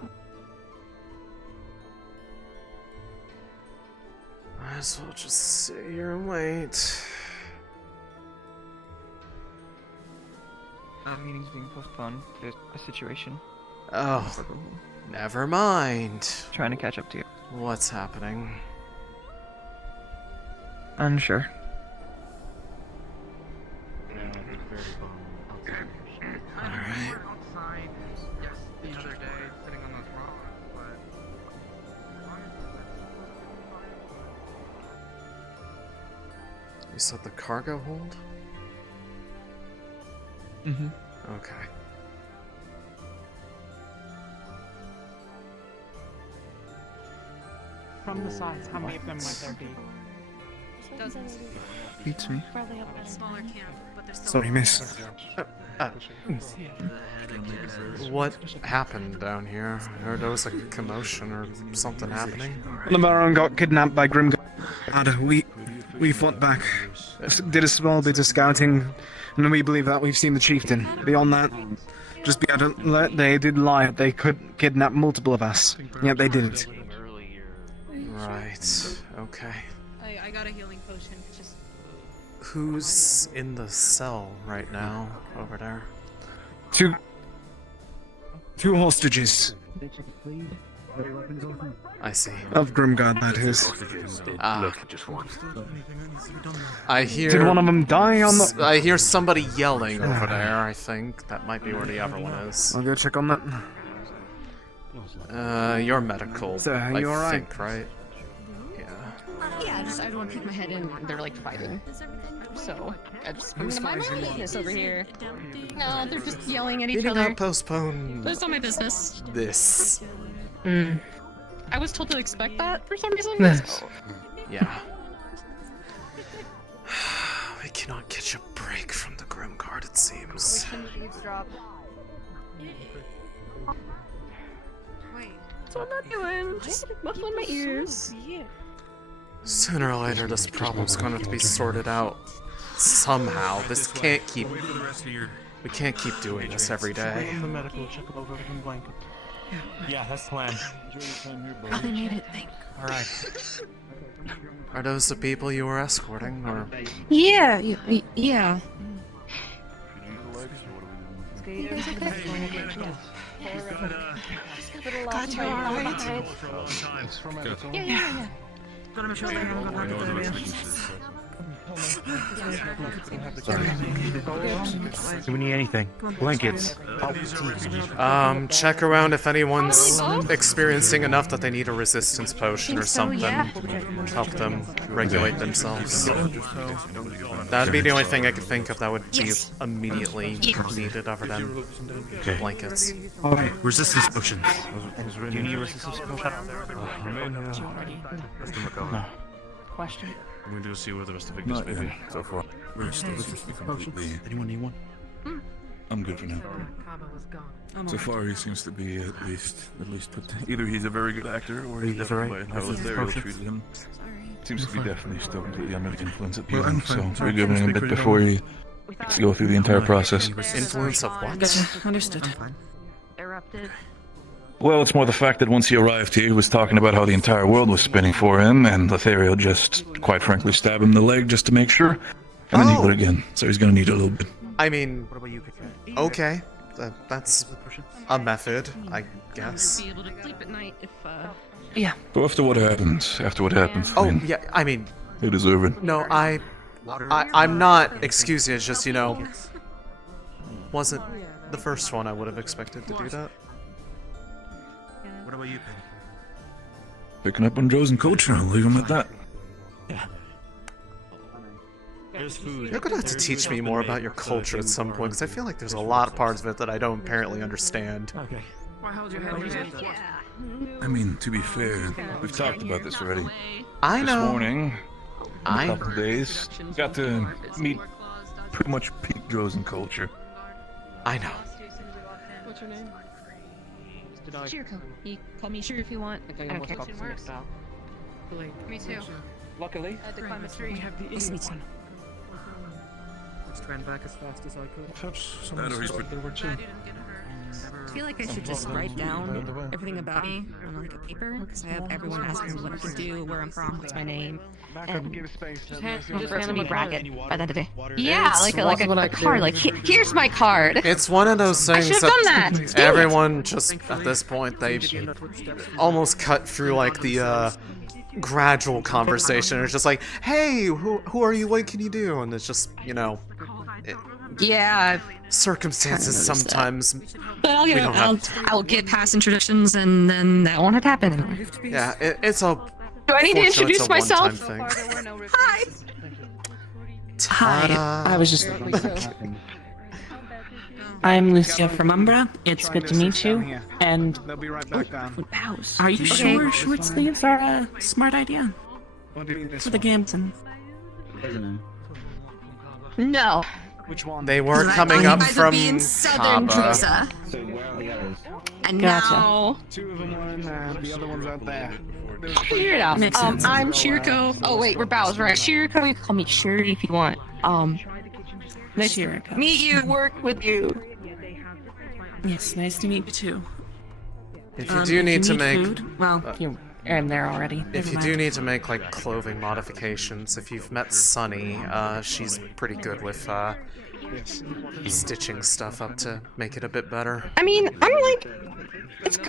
Might as well just sit here and wait. Meeting's being postponed. There's a situation. Oh, never mind. Trying to catch up to you. What's happening? Unsure. Alright. Outside, yes, the other day, sitting on those rocks, but... You said the cargo hold? Mm-hmm. Okay. From the size, how many of them might there be? Dozens. Beats me. Probably up at a smaller camp, but there's still. Sorry, miss. What happened down here? I heard there was a commotion or something happening. The Baron got kidnapped by Grimgard. We fought back. Did a small bit of scouting, and we believe that we've seen the chieftain. Beyond that, just be alert, they did lie. They could kidnap multiple of us, yet they didn't. Right. Okay. I got a healing potion. Just Who's in the cell right now over there? Two hostages. I see. Of Grimguard, that is. I hear. Did one of them die on the? I hear somebody yelling over there. I think that might be where the other one is. I'll go check on that. You're medical. So, I you alright? think, right? Yeah, I don't want to peek my head in. They're like fighting. So I'm gonna mind my own business over here. No, they're just yelling at each Maybe other. not postpone. That's not my business. This. I was told to expect that for some reason. So. Yeah. We cannot catch a break from the Grimguard, it seems. That's what I'm not doing. Just muffling my ears. Sooner or later, this problem's going to be sorted out somehow. This can't keep. We can't keep doing this every day. The medical check over everything blanket. Yeah, that's the plan. Oh, they made it. All right. Are those the people you were escorting, or? Yeah. God, you're alright. Yeah. Do we need anything? Blankets. Check around if anyone's experiencing enough that they need a resistance potion or something. Help them regulate themselves. That'd be the only thing I could think of that would be immediately needed other than blankets. Alright, resistance potions. Do you need a resistance potion? No. Question. I'm going to go see where the rest of Ignis may be. So far. Anyone need one? I'm good for now. So far, he seems to be at least put. Either he's a very good actor, or he's by how Astrea treated him. Seems to be definitely still completely under the influence at the moment. So we're giving him a bit before he gets to go through the entire process. Influence of what? Understood. Erupted. Well, it's more the fact that once he arrived here, he was talking about how the entire world was spinning for him, and Lothario just, quite frankly, stabbed him in the leg just to make sure, and then he would again. So he's gonna need a little bit. I mean, okay, that's a method, I guess. Be able to sleep at night if. Yeah. So after what happened, Oh, yeah, I mean, they deserve it. no, I'm not excusing. It's just, wasn't the first one I would have expected to do that. What about you, Penny? Picking up on Drozen culture, I'll leave him at that. There's food. You're gonna have to teach me more about your culture at some point, because I feel like there's a lot of parts of it that I don't apparently understand. Okay. I mean, to be fair, we've talked about this already. I know. This morning, a couple of days, got to meet pretty much peak Drozen culture. I know. What's your name? Shirko. You call me Shir if you want. I don't care. Me too. Luckily, I had to climb a tree. Just ran back as fast as I could. There were two. I feel like I should just write down everything about me on like a paper because I have everyone asking me what I can do, where I'm from, what's my name, and Just gonna be bracket by the end of the day. Yeah, like a card. Like here's my card. It's one of those things I should have done that. Everyone just at this point they almost cut through like the gradual conversation. It's just like, hey, who are you? What can you do? And it's just Yeah. Circumstances sometimes. But I'll get past introductions and then that won't have to happen anymore. Yeah, it's a. Do I need to introduce myself? Hi. Hi. I was just. I'm Lucia from Umbra. It's good to meet you. And They'll be right back down. Are you sure short sleeves are a smart idea? What do you mean this For the Gamson. No. Which one? They were coming up from Southern Kaba. Droza. So where are the others? And Gotcha. now. Two of them are in there, the other one's out there. Figure it out. Makes sense. I'm Shirko. Oh wait, we're Bows, right? Shirko, you can call me Shuri if you want. Nice to meet you, work with you. Yes, nice to meet you too. If you do need to make food, well, you're in there already. If you do need to make like clothing modifications, if you've met Sunny, she's pretty good with stitching stuff up to make it a bit better. I mean, I'm like,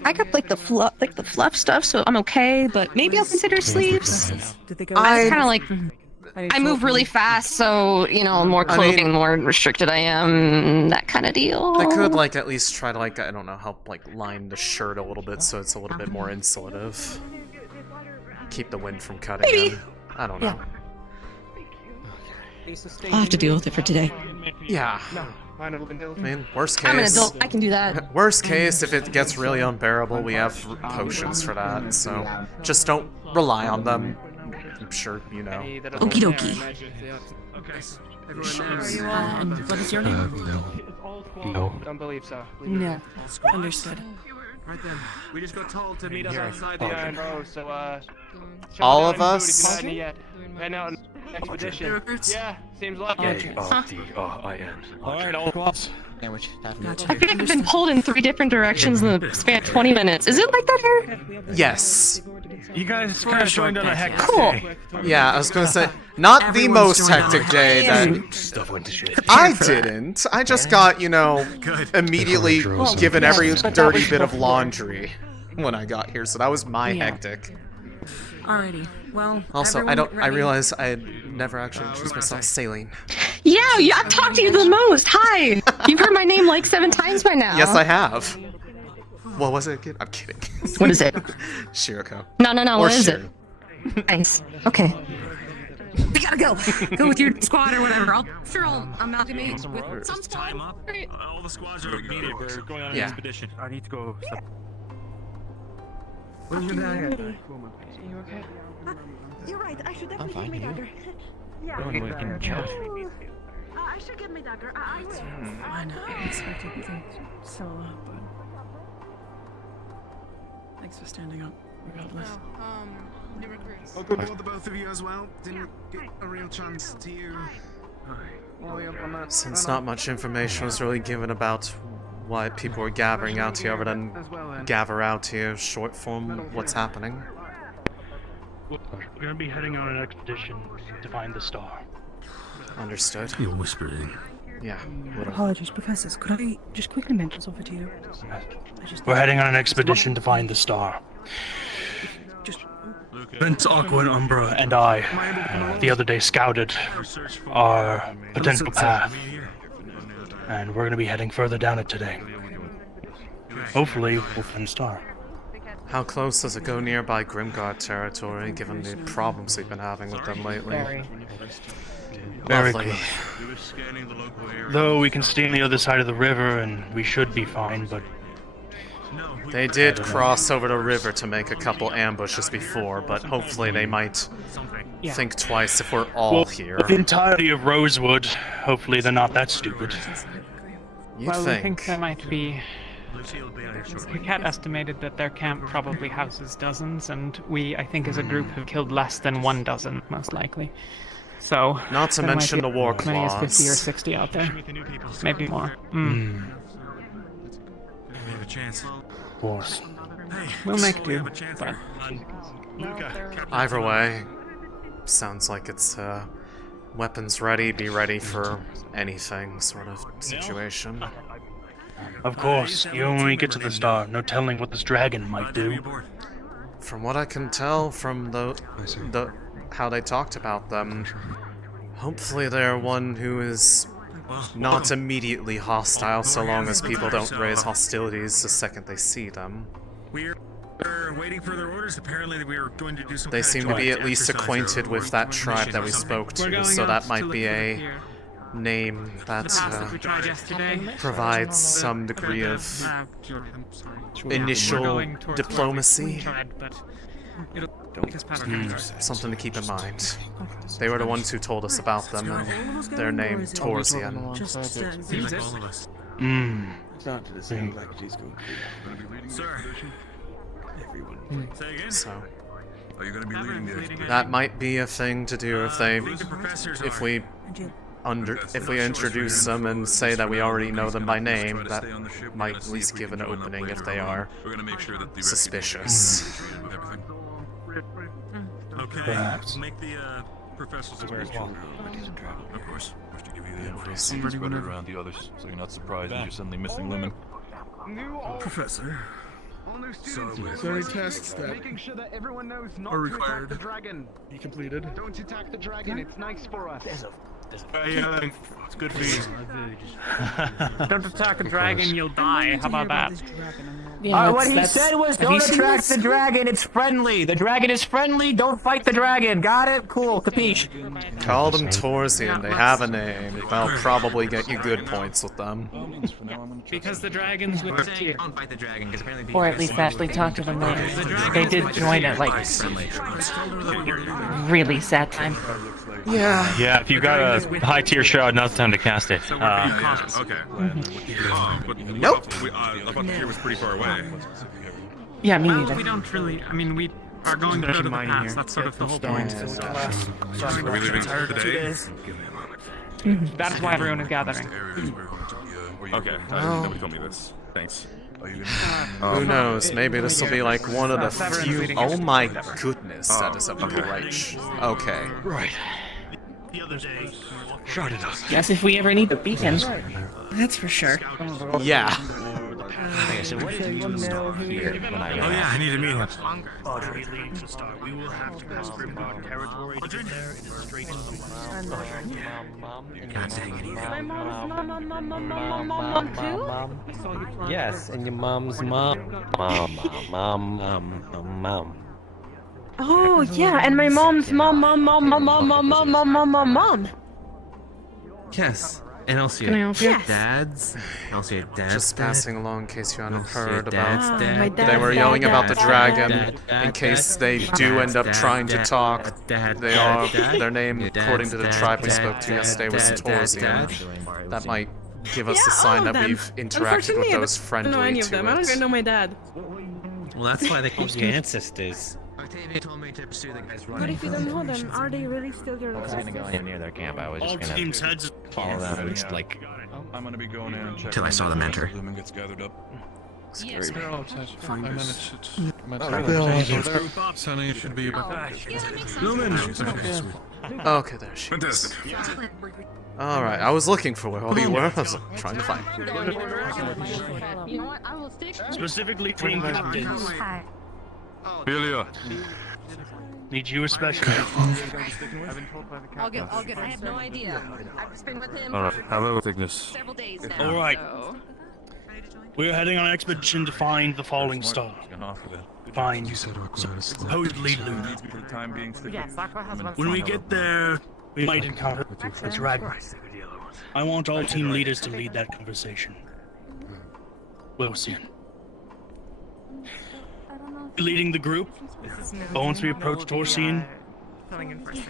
I got like the fluff stuff, so I'm okay. But maybe I'll consider sleeves. I kind of like. I move really fast, so you know, more clothing, the more restricted I am, that kind of deal. I could like at least try to like I don't know help like line the shirt a little bit so it's a little bit more insulative. Keep the wind from cutting in. I don't know. I'll have to deal with it for today. Yeah. I mean, worst case. I'm an adult. I can do that. Worst case, if it gets really unbearable, we have potions for that. So just don't rely on them. I'm sure you know. Okie dokie. And what is your name? No. Don't believe so. No. Understood. Right then, we just got told to meet us outside the Iron Rose, so all of us? Heading out on expedition. Yeah, seems like it. A-R-D-R-I-N. Alright, all across. I feel like I've been pulled in 3 different directions in the span of 20 minutes. Is it like that here? Yes. You guys kind of joined on a hectic day. Yeah, I was gonna say, not the most hectic day that... Stuff went to shit. I didn't. I just got, you know, immediately given every dirty bit of laundry when I got here, so that was my hectic. Alrighty. Well. Also, I realized I had never actually introduced myself, Céline. Yeah, I've talked to you the most. Hi. You've heard my name like 7 times by now. Yes, I have. What was it again? I'm kidding. What is it? Shiroko. No. What is Shirin. it? Nice. Okay. We gotta go. Go with your squad or whatever. I'll amalgamate with some squad. Right. All the squads are needed. We're going on an expedition. I need to go. Where's your dad? You okay? You're right. I should definitely get my dagger. Yeah. I should get my dagger. I will. I know. I expected to sell up, but thanks for standing up, regardless. New recruits. Well, good for the both of you as well. Didn't get a real chance to you. Since not much information was really given about why people were gathering out here, other than gather out here, short form, what's happening. We're gonna be heading on an expedition to find the star. Understood. You're whispering. Yeah. Apologies, professors. Could I just quickly mention something to you? We're heading on an expedition to find the star. Prince Aqua and Umbra and I, the other day, scouted our potential path. And we're going to be heading further down it today. Hopefully, we'll find the star. How close does it go nearby Grimguard territory, given the problems we've been having with them lately? Very Lovely. close. Though we can stay on the other side of the river and we should be fine, but... They did cross over the river to make a couple ambushes before, but hopefully they might think twice if we're all here. With the entirety of Rosewood, hopefully they're not that stupid. You well, think? we think there might be... We had estimated that their camp probably houses dozens, and we, I think as a group, have killed less than 1 dozen, most likely. So... Not to mention the war as many as 50 or claws. 60 out there. Maybe more. We have a chance. Of course. We'll make do, but... Either way, sounds like it's weapons ready, be ready for anything sort of situation. Of course, you only get to the star, no telling what this dragon might do. From what I can tell from the how they talked about them, hopefully they're one who is not immediately hostile so long as people don't raise hostilities the second they see them. We're waiting for their orders. Apparently we are going to do some They kind of seem to joint be at least exercise acquainted or with that joint tribe mission that or we something. spoke to, so that might be a name that provides some degree of initial diplomacy. Something to keep in mind. They were the ones who told us about them, and their name Torsien. Sir. So Are you going to be leading the expedition? that might be a thing to do if we introduce them and say that we already know them by name. That might at least give an opening if they are suspicious. Okay, Perhaps. make the professors aware as well. Of course. Spread it around the others, so you're not surprised when you're suddenly missing Lumen. Professor. So any tests that making sure that everyone knows not are to attack required the dragon. be completed. Don't attack the dragon. It's nice for us. Yeah, it's good for you. Don't attack a dragon, you'll die. How about that? Yeah, what he said was don't attract the dragon, it's friendly. The dragon is friendly, don't fight the dragon. Got it? Cool, capiche. Call them Torsien, they have a name. I'll probably get you good points with them. Because the dragons would Don't fight the dragon, because apparently Or at least actually talk to them later. They did join at like really sad time. Yeah, if you got a high tier shroud, now's the time to cast it. Okay. Nope. I thought the tier was pretty far away. Yeah, me Well, neither. we don't really. I mean, we are going to go to the past. That's sort of the whole point. Are we leaving today? That's why everyone is gathering. Okay. Nobody told me this. Thanks. Who knows? Maybe this will be like one of the few. Oh my goodness, that is a breach. Okay. Right. The other day. Shrouded us. Guess if we ever need the beacon. That's for sure. Yeah. Okay, so what is your mill here? Oh yeah, I need to meet him. We will have to pass Grimdark territory to get there. It is straight to the God dang it. My mom too? Yes, and your mom's mom. Mom. Oh yeah, and my mom's mom. Yes. And also Can I your help you? dads. Also your dad's Just passing along in case you hadn't heard dad's about. dad. They were yelling about the dragon. Dad. In case they do end up trying to talk, they are. Their name, according to the tribe we spoke to yesterday, was Torsien. That might give us a sign that we've interacted with those I don't know friendly any of to them. I don't even it. know my dad. Well, that's why they call Your ancestors. Octavia told me to pursue the guys But running. if you don't know them, are they really still your I was gonna go ancestors? near their camp. I was All just teams gonna heads. follow them and like. I'm gonna be going in and checking. Till I saw them enter. Lumen gets gathered up. They're all outside. 5 minutes. Sunny should be about. Lumen. Okay, there she is. Alright, I was looking for where all you were. I was trying to find you. You know what? I will stick. Specifically, team captains. Ilya. Need you especially. I'll get. I have no idea. I've just been with him Alright, hello, Ignis. several days now. All right. So. We're heading on an expedition to find the falling star. Find supposedly Luna. When we get there, we might encounter a dragon. I want all team leaders to lead that conversation. Wilson. Leading the group, but once we approach Torsien,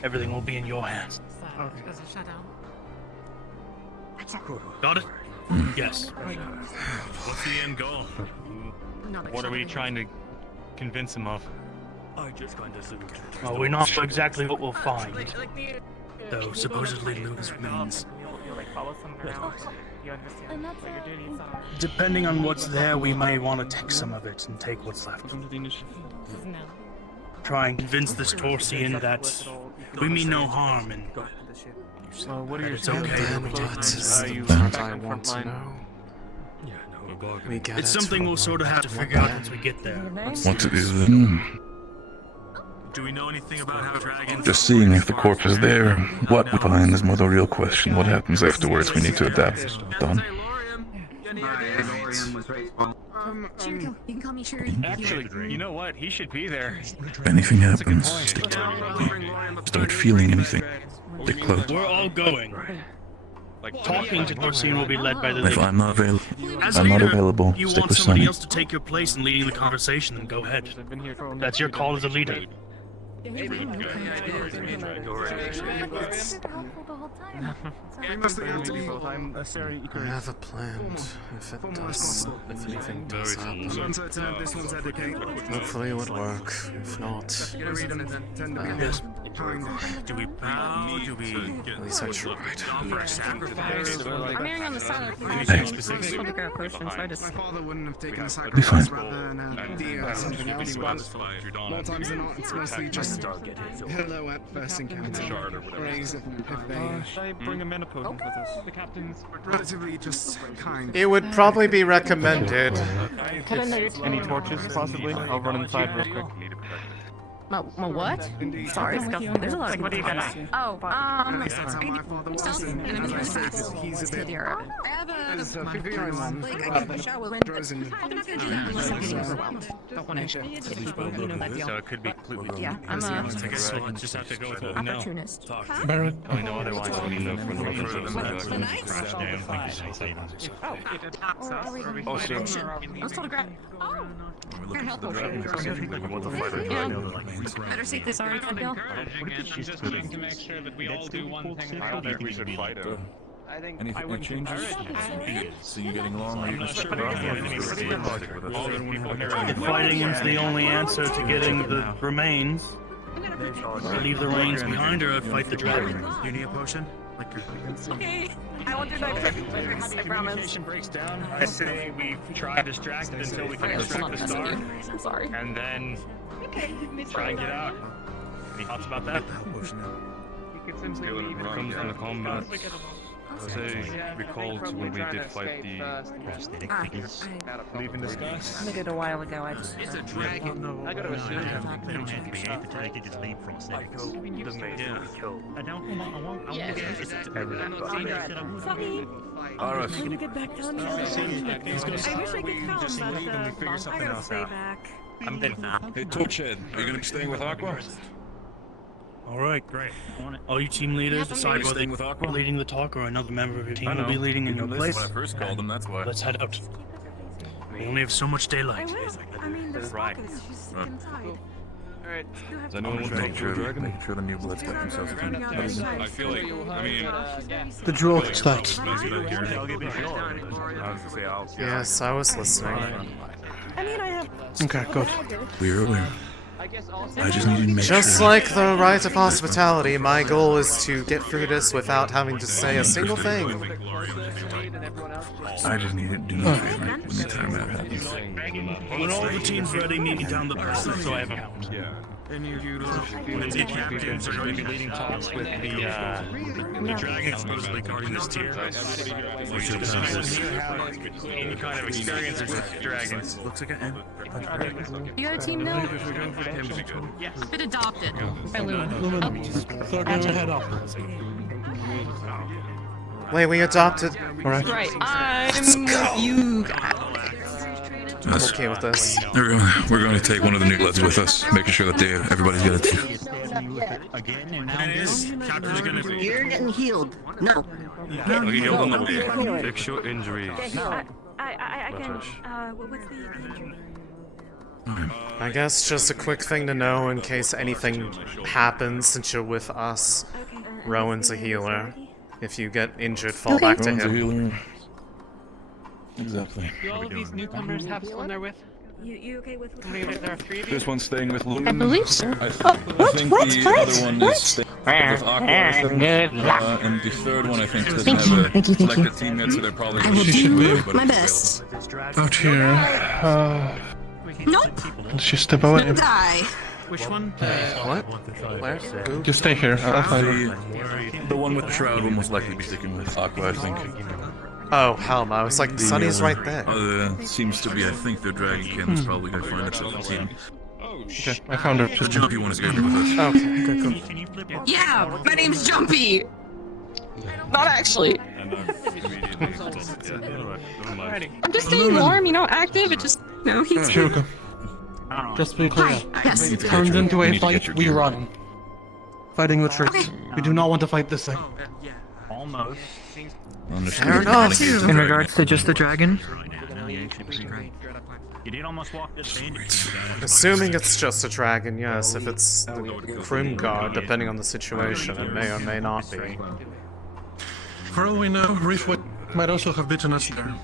everything will be in your hands. Got it? Yes. What's the end goal? What are we trying to convince him of? Well, we're not sure exactly what we'll find, though supposedly Luna's remains. Depending on what's there, we may want to take some of it and take what's left. Try and convince this Torsien that we mean no harm and What are your it's okay. What is the part I want to know? We get It's it. something we'll sort of have to figure out once we get there. What is it? Do we know anything about how dragons? Just seeing if the corpse is there. What we find is more the real question. What happens afterwards? We need to adapt. Done. You can call me Sherry. Actually, you know what? He should be there. If anything happens, stick to start feeling anything. Stick close. We're all going. Talking to Torsien will be led by the If leader. I'm not available, As I'm not leader, available. you Stick want with somebody Sunny. else to take your place in leading the conversation, then go ahead. That's your call as a leader. I have a plan. If anything does happen, hopefully it would work. If not, Do we bow? Do we At least I tried. offer a sacrifice? I'm erring on the side of Anything caution. specific? I just want to grab a potion, so I just. My father wouldn't have taken a Be sacrifice fine. rather than a deer or something else, but more times than not, it's mostly just hello at first encounter. Praise if they Should I bring a mana potion with us? The captain's relatively just kind. It would probably be recommended. Any torches, possibly? I'll run inside real quick. My what? Sorry, there's a lot of. What are you gonna? Oh, That's how my father was. As I said, he's a bit. As a Fevira one, rather than a Drozen. I'm not gonna do that unless I'm getting overwhelmed. Don't want to hit people, you know that deal. So it could be completely. Yeah, I'm a Just have to go with what we know. opportunist. Barrett. We know otherwise. We know from the The knights? Oh, sure. I was told to grab. Oh, here, help. Better see this already, Bill. Just trying to make sure that we all do one thing. I don't think we should fight him. Any changes? See you getting along? Are you going to stick If fighting is the only answer to getting the remains, I leave the reins behind or I fight the dragon. Do you need a potion? Okay, I won't do that. I promise. Communication breaks down. I say we try to distract it until we can extract the star, I'm sorry. and then try and get out. Any thoughts about that? You could simply leave When it comes to the combat, Jose recalled when we did fight the leave and discuss. I did a while ago. I just. It's a dragon. I gotta assume Alright. I wish I could come, but I gotta stay back. I'm dead. Hey, Torchhead, are you going to be staying with Aqua? All right, great. All you team leaders decide whether Staying with Aqua? you're leading the talk or another member of your team I will know. be leading in your This place. is when I first called him, that's why. Let's head out. We only have so much daylight. I mean, there's Right. pockets. She's sick inside. Does anyone want to make sure the new bloods get themselves a team? I feel like, I mean, The dwarf stats. Yes, I was listening. I mean, I have. Okay, good. we're. I just need to make Just sure. like the rite of hospitality, my goal is to get through this without having to say a single thing. I just need to do me a favor when the time that happens. When all the team's ready, meet me down the path so I have a count. Any of you the captains are going to be leading talks with the dragon supposedly guarding this tier. We should any kind of experience with dragons. Looks like an You got a team now? Been adopted by Luna. Start your head up. Wait, we adopted. Alright. Right, I'm you guys. I'm okay with this. We're going to take one of the new bloods with us, making sure that everybody's got a team. Captain's going to be. You're getting healed. No. Fix your injuries. I can. What's the injury? I guess just a quick thing to know in case anything happens since you're with us. Rowan's a healer. If you get injured, fall back to Rowan's a him. healer. Exactly. Do all of these newcomers have someone they're with? You okay with? How many there are 3 of you? This one's staying with Loom. I believe so. I think the other one is staying with Aqua. And the third one, I think, doesn't have a selected team yet, so they're probably I will do my it's best. Out here. Nope. She step away. No die. Which one? What? Where? Who? You stay here. I'll find her. The one with the shroud will most likely be sticking with Aqua, I think. Oh, hell, I was like, Sunny's right there. Seems to be, I think the dragon can is probably going to find itself a team. Okay, I found her. Just Jumpy one is going to be with us. Okay, cool. Yeah, my name's Jumpy. Not actually. I'm just staying warm, you know, active. It just no heat's Here we go. Just to be clear. Yes. It turns into a fight, we run. Fighting retreats. We do not want to fight this thing. Almost. Fair enough. In regards to just the dragon? You did almost walk this stage. Assuming it's just a dragon, yes. If it's the Krum guard, depending on the situation, it may or may not be. For all we know, Reef might also have bitten us there.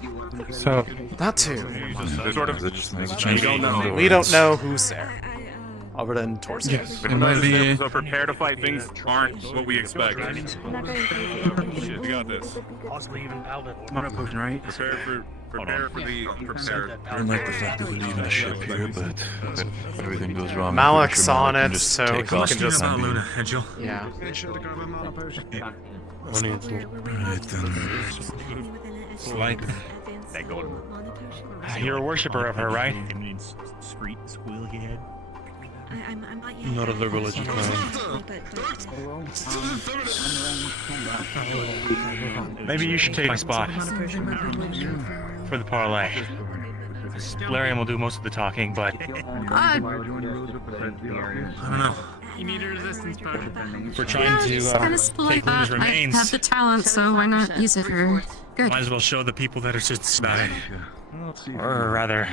So That too. Sort of. We don't know who's there. other than Torsien. Yes, it might be. So prepare to fight things aren't what we expect. Shit, we got this. Possibly even Paladin. Mana potion, right? Prepare for the unprepared. I don't like the fact that we're leaving the ship here, but if everything goes wrong, Malik's on Malik it, can just so take he off can for the just. time being. Yeah. Right then. You're a worshipper of her, right? Not of the religious kind. Maybe you should take my spot for the parlay. Larian will do most of the talking, but I don't know. You need a resistance potion. If we're trying to kind of take Luna's I remains, have the talent, so why not use it for good? might as well show the people that are just about it. Or rather,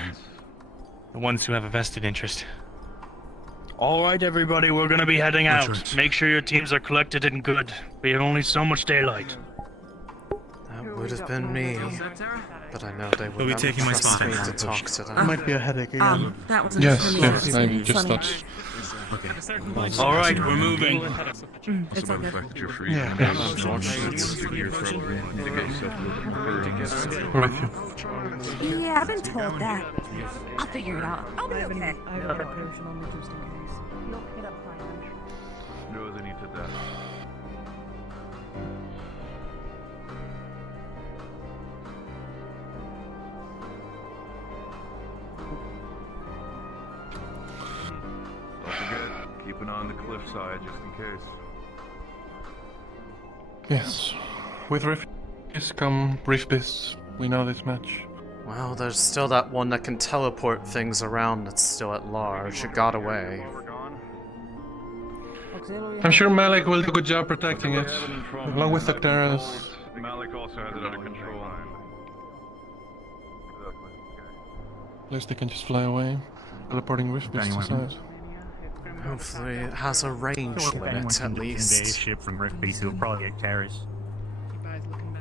the ones who have a vested interest. All right, everybody, we're gonna be heading out. Make sure your teams are collected and good. We have only so much daylight. That would have been me, but I know they would We'll be never taking my trust spot. me to talk to them. Might be a headache again. That wasn't Yes, for me. yes, I just thought. All right, we're moving. It's all good. Yeah. We're with you. Yeah, I've been told that. I'll figure it out. I'll be okay. I have a potion on me just in case. You'll pick it up fine. Droza needs to die. Don't forget, keep an eye on the cliffside just in case. Yes. With refugees come brief beasts. We know this much. Well, there's still that one that can teleport things around that's still at large. It got away. I'm sure Malik will do a good job protecting it, along with Astrea's. Malik also has it under control. At least they can just fly away, teleporting rift beasts aside. Hopefully it has a range limit at least. Ship from Rift Beast, it'll probably get terrorists.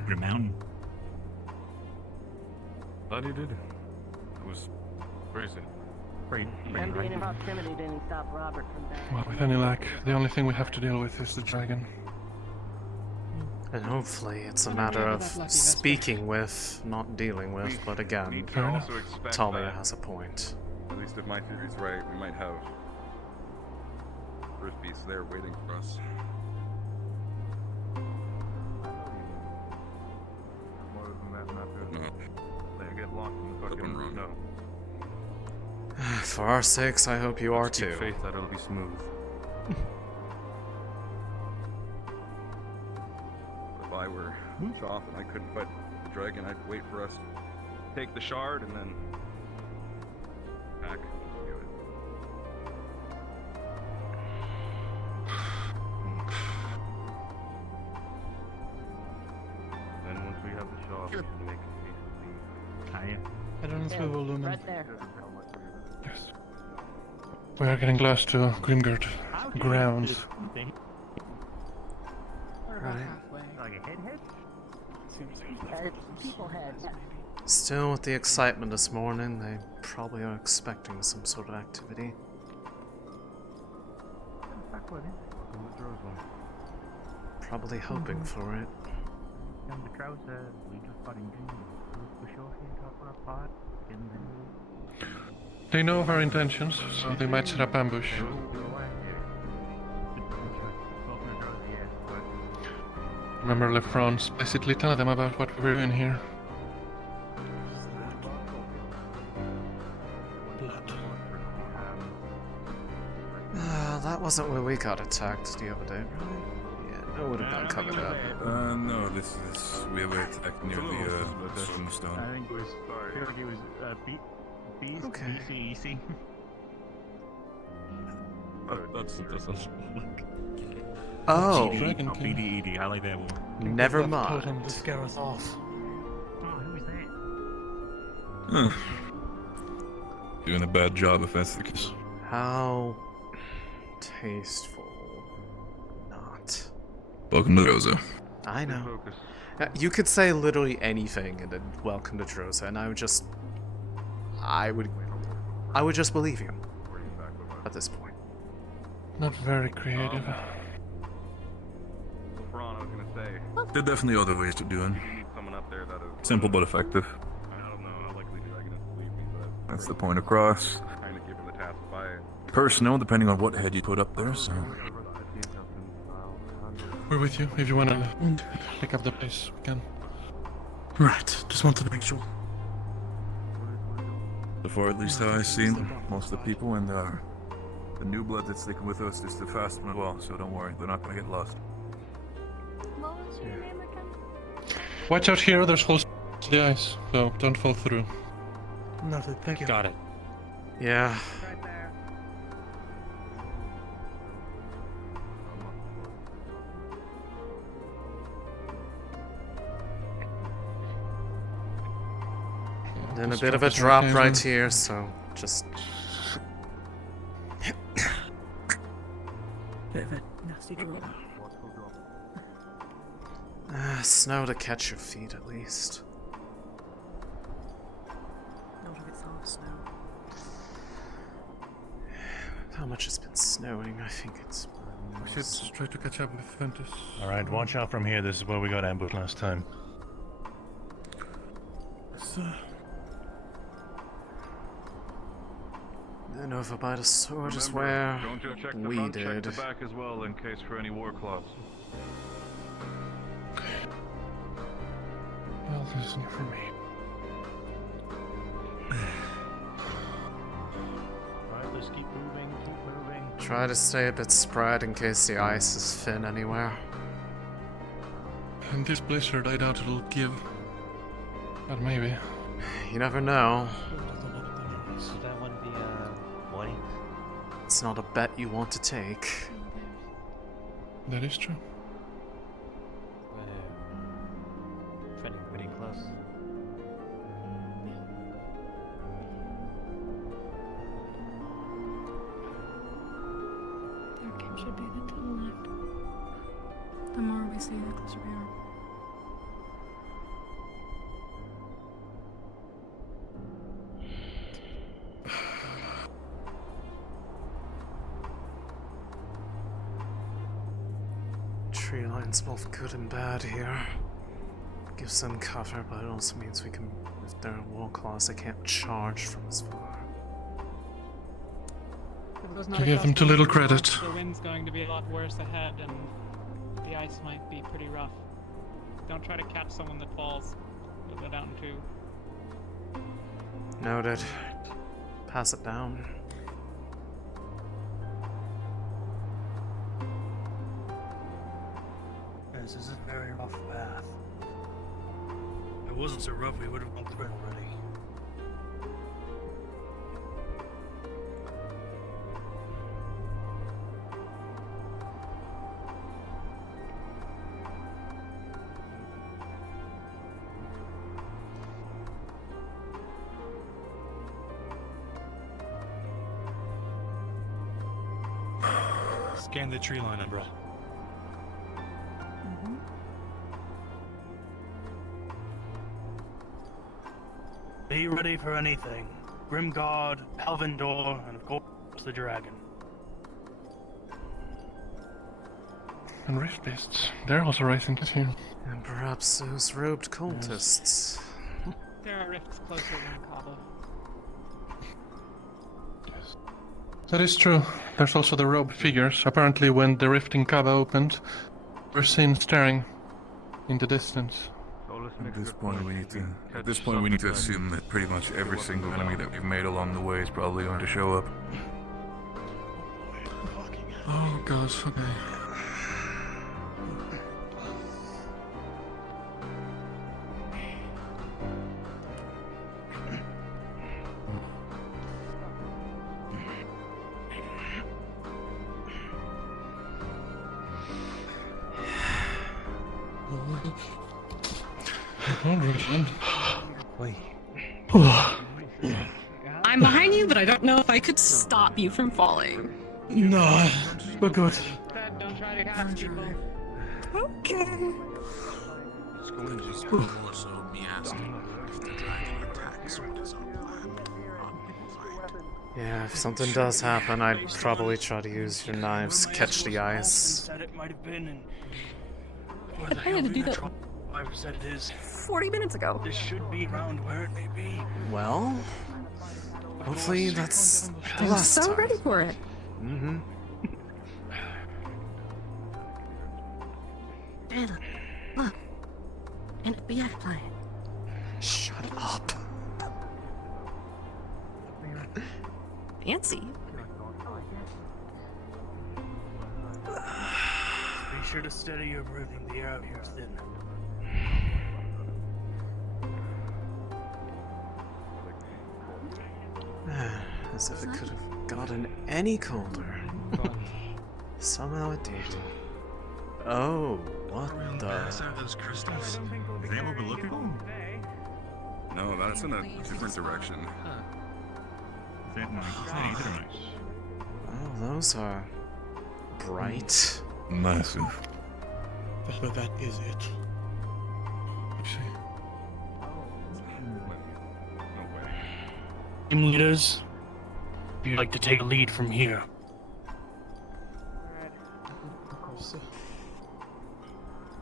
Put a mountain. Glad he did. It was crazy. Them being in proximity didn't stop Robert from dying. Well, with any luck, the only thing we have to deal with is the dragon. And hopefully it's a matter of speaking with, not dealing with, but again, We can also expect Talia that, has a point. at least if my theory's right, we might have Rift Beasts there waiting for us. More than that, not good. They get lost in the fucking snow. For our sakes, I hope you are too. Keep faith that it'll be smooth. If I were off and I couldn't fight the dragon, I'd wait for us to take the shard and then back. Then once we have the shard, we can make it peacefully. Head on swivel, Luna. Right there. Yes. We are getting close to Grimgard grounds. Still with the excitement this morning, they probably are expecting some sort of activity. Probably hoping for it. They know of our intentions, so they might set up ambush. Remember Lefron explicitly tell them about what we were doing here. That wasn't where we got attacked the other day, right? Yeah, it would have been covered up. No, this is we have attacked near the stone. I think it was. I feel like it was Beast. Okay. BC. That's Oh. BDED. I like that one. Never mind. To scare us off. Oh, who is that? Doing a bad job if that's the case. How tasteful. Not. Welcome to Droza. I know. You could say literally anything and then welcome to Droza, and I would just... I would just believe you. At this point. Not very creative. Ron, I was gonna say. There are definitely other ways to do it. You need someone up there that is. Simple but effective. I don't know how likely the dragon is to leave me, but That's the point across. kind of given the task by. Personal, depending on what head you put up there, so... We're with you. If you wanna pick up the pace, we can. Right, just wanted to make sure. So far, at least how I see most of the people, and the new blood that's sticking with us is the fast one as well, so don't worry, they're not gonna get lost. What was your name again? Watch out here, there's holes to the ice, so don't fall through. Nothing, thank you. Got it. Yeah. Right there. Then a bit of a drop right here, so just... Bit of a nasty drop. Snow to catch your feet, at least. Not if it's half snow. How much has been snowing? I think it's... We should try to catch up with Ventus. Alright, watch out from here. This is where we got ambushed last time. Then over by the sword is where Don't you check the we front, check did. the back as well in case for any war claws. Well, this is new for me. Alright, let's keep moving, keep moving. Try to stay a bit spread in case the ice is thin anywhere. And this blizzard, I doubt it'll give. But maybe. You never know. So that one be white? It's not a bet you want to take. That is true. Trending pretty close. Our camp should be the to the left. The more we see, the closer we are. Tree line's both good and bad here. Gives them cover, but it also means we can, if they're wall claws, they can't charge from as far. To give them too little credit. The wind's going to be a lot worse ahead, and the ice might be pretty rough. Don't try to catch someone that falls. They'll go down too. Noted. Pass it down. This is a very rough path. If it wasn't so rough, we would have gone through it already. Scan the tree line, Umbra. Be ready for anything. Grimguard, Alvindor, and of course the dragon. And rift beasts. They're also rising too. And perhaps those robed cultists. There are rifts closer than Kava. That is true. There's also the robed figures. Apparently when the rift in Kava opened, we're seen staring in the distance. At this point we need to assume that pretty much every single enemy that we've made along the way is probably going to show up. Oh gosh, okay. Wait. I'm behind you, but I don't know if I could stop you from falling. No, we're good. Don't try to catch people. Okay. It's going to just be more so me asking if the dragon attacks what is our plan rather than fight. Yeah, if something does happen, I'd probably try to use your knives, catch the ice. Said it might have been, and where the I had to do that I said it is. 40 minutes ago. This should be around where it may be. Well, hopefully that's the I'm last so time. ready for it. Mm-hmm. Taylor, look. An FBI plane. Shut up. Fancy. Be sure to steady your breathing. The air out here is thin. As if it could have gotten any colder. Somehow it did. Oh, what the? Those crystals. Is that what we're looking for? No, that's in a different direction. Oh, those are bright. Massive. Well, that is it. Team leaders, if you'd like to take a lead from here.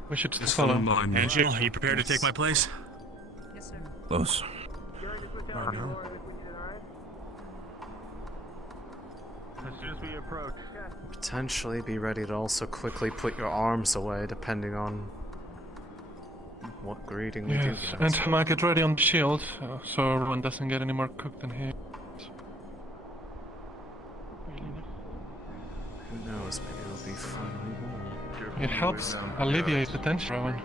We should Just follow. Angel, are you prepared to take my place? Yes, sir. Close. As soon as we approach. Potentially be ready to also quickly put your arms away, depending on what greeting we do Yes, get. and I'll get ready on the shield, so everyone doesn't get any more cooked in here. Who knows, maybe it'll be finally warm. It helps alleviate the tension, Rowan.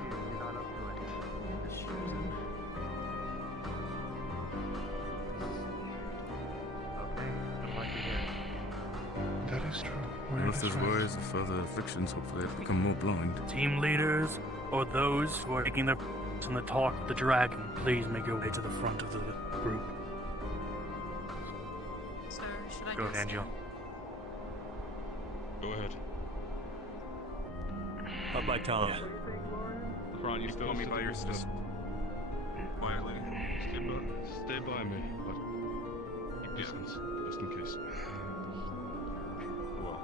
That is true. Where If is there's Rowan? worries of further afflictions, hopefully I've become more blind. Team leaders, or those who are taking their place in the talk with the dragon, please make your way to the front of the group. Sir, should I Go ahead, just- Angel. Go ahead. Up by Talia. Kron, you still Call me by your sister. Quietly. Stay by me, but keep distance, just in case. Well,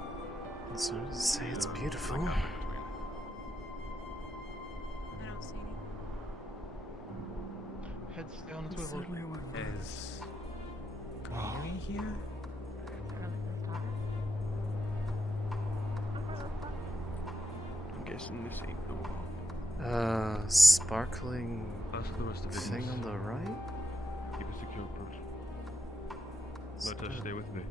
So to say it's beautiful. I don't see any. Heads down and swivel. Is Gary here? I'm guessing this ain't the one. Sparkling ask the rest of the thing on the right? Keep a secure approach. Let us stay with me.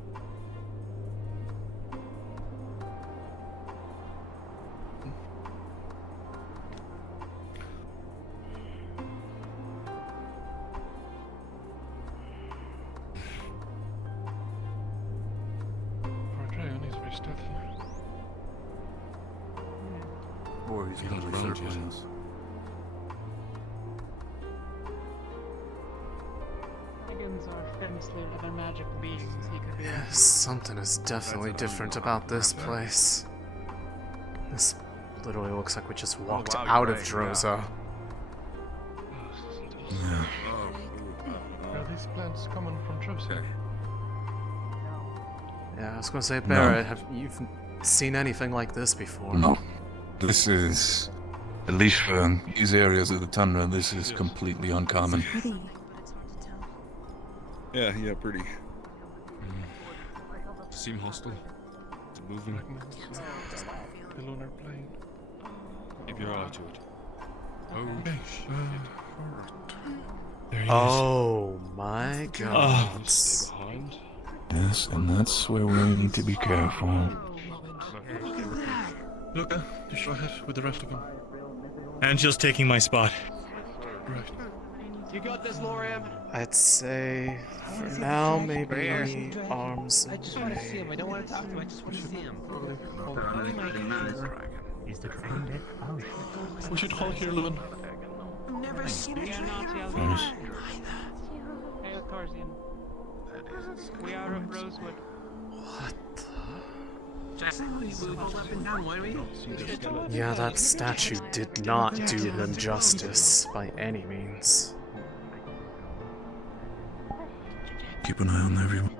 Portrayal needs to be stealthy. Or he's got around other you. plans. Dragons are famously rather magical beings. He could be. Yes, something is definitely different about this place. This literally looks like we just walked wow, out you're of right, Droza. Are these plants coming from Droza? Yeah, I was gonna say, Barrett, have you seen anything like this before? No. This is, at least for these areas of the tundra, this is completely uncommon. Yeah, pretty. Seem hostile. Is it moving? The lunar plane. Keep your eye to it. Okay. There he Oh my god. Stay behind. Yes, and that's where we need to be careful. Luca, just go ahead with the rest of them. Angel's taking my spot. Right. You got this, Loriam. I'd say, for now, maybe arms I and just want to see him. I don't want to talk to him. I just want to see him. He's the dragon. Oh. We should hold here, Lewin. I've never seen a We are not dragon. Yes. Hail Torsien. We are of Rosewood. Yeah, that statue did not do them justice by any means. Keep an eye on everyone.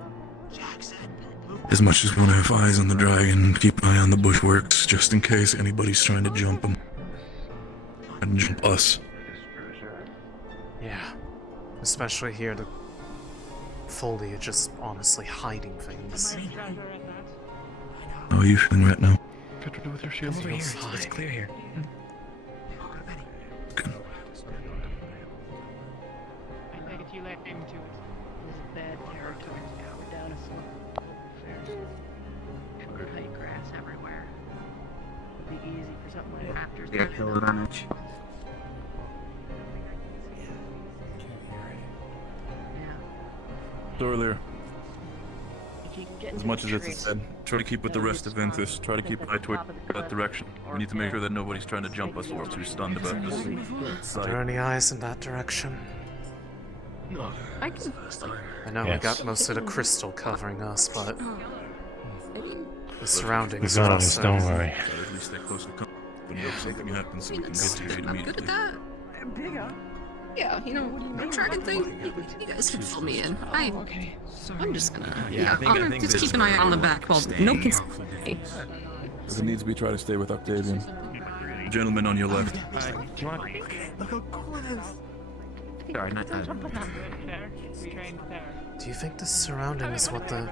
As much as we want to have eyes on the dragon, keep an eye on the bushworks, just in case anybody's trying to jump him. And jump us. Yeah. Especially here, the foliage is honestly hiding things. How are you feeling right now? Get ready with your shield. Over here. It's clear here. Good. I think if you let him to it, this is bad territory. We're down a slope. Sugar high grass everywhere. It'd be easy for something like raptors. Yeah, kill advantage. Earlier. If you can get As into much the as it's trees, said, try to keep with the rest of Ventus. Try to keep an eye toward that direction. We need to make sure that nobody's trying to jump us or too stunned about this. Are there any eyes in that direction? No. I can. I know we got most of the crystal covering us, but the surroundings We've got are on this, also... don't worry. At least stay close to come. When something happens, so we can get to you I'm good at immediately. that. Yeah, you know, the dragon thing, you guys can fill me in. I'm just gonna, I'm gonna just keep an eye on the back while no one can see me. If it needs to be, try to stay with Octavian. Gentleman on your left. Do you want? Look how cool it is. Sorry, not that. Do you think the surrounding is what the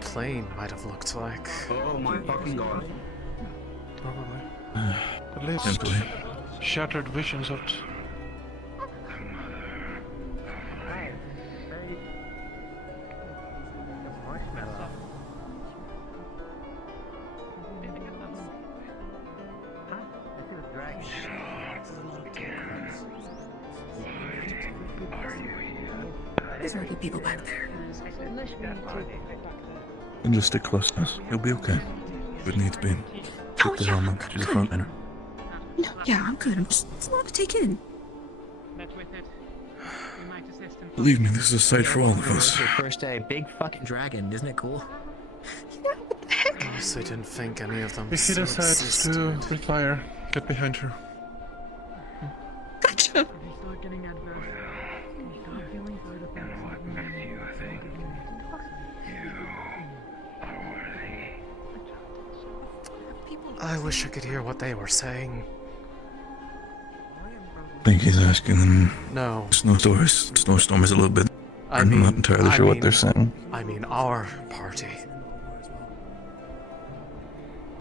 plane might have looked like? Oh my fucking god. Probably. At least Simply. shattered visions of it. There's already people back there. And just stick close to us. You'll be okay. If it needs be. Keep the helmet to the front liner. No, yeah, I'm good. It's a lot to take in. Believe me, this is a sight for all of us. Your first day, big fucking dragon, isn't it cool? Honestly, didn't think any of them If she still decides existed. to retire, get behind her. Gotcha. I wish I could hear what they were saying. I think he's asking them. No. Snowstorm is a little bit. I I'm mean, not entirely sure what they're saying. I mean, our party.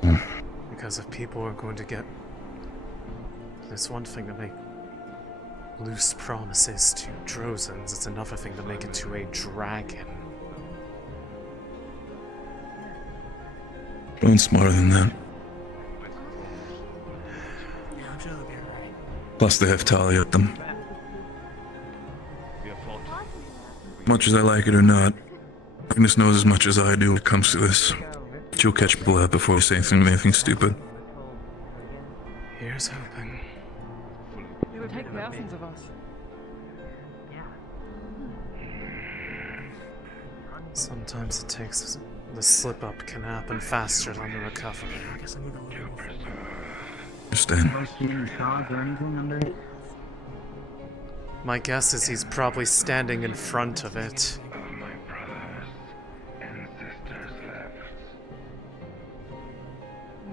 Hmm. Because if people are going to get... It's one thing to make loose promises to Drozans, it's another thing to make it to a dragon. Everyone's smarter than that. Plus they have Talia at them. Much as I like it or not, Agnes knows as much as I do when it comes to this. She'll catch people out before they say anything stupid. Here's hoping. It would take thousands of us. Sometimes it takes... The slip-up can happen faster than the recovery. Understand. My guess is he's probably standing in front of it. I'm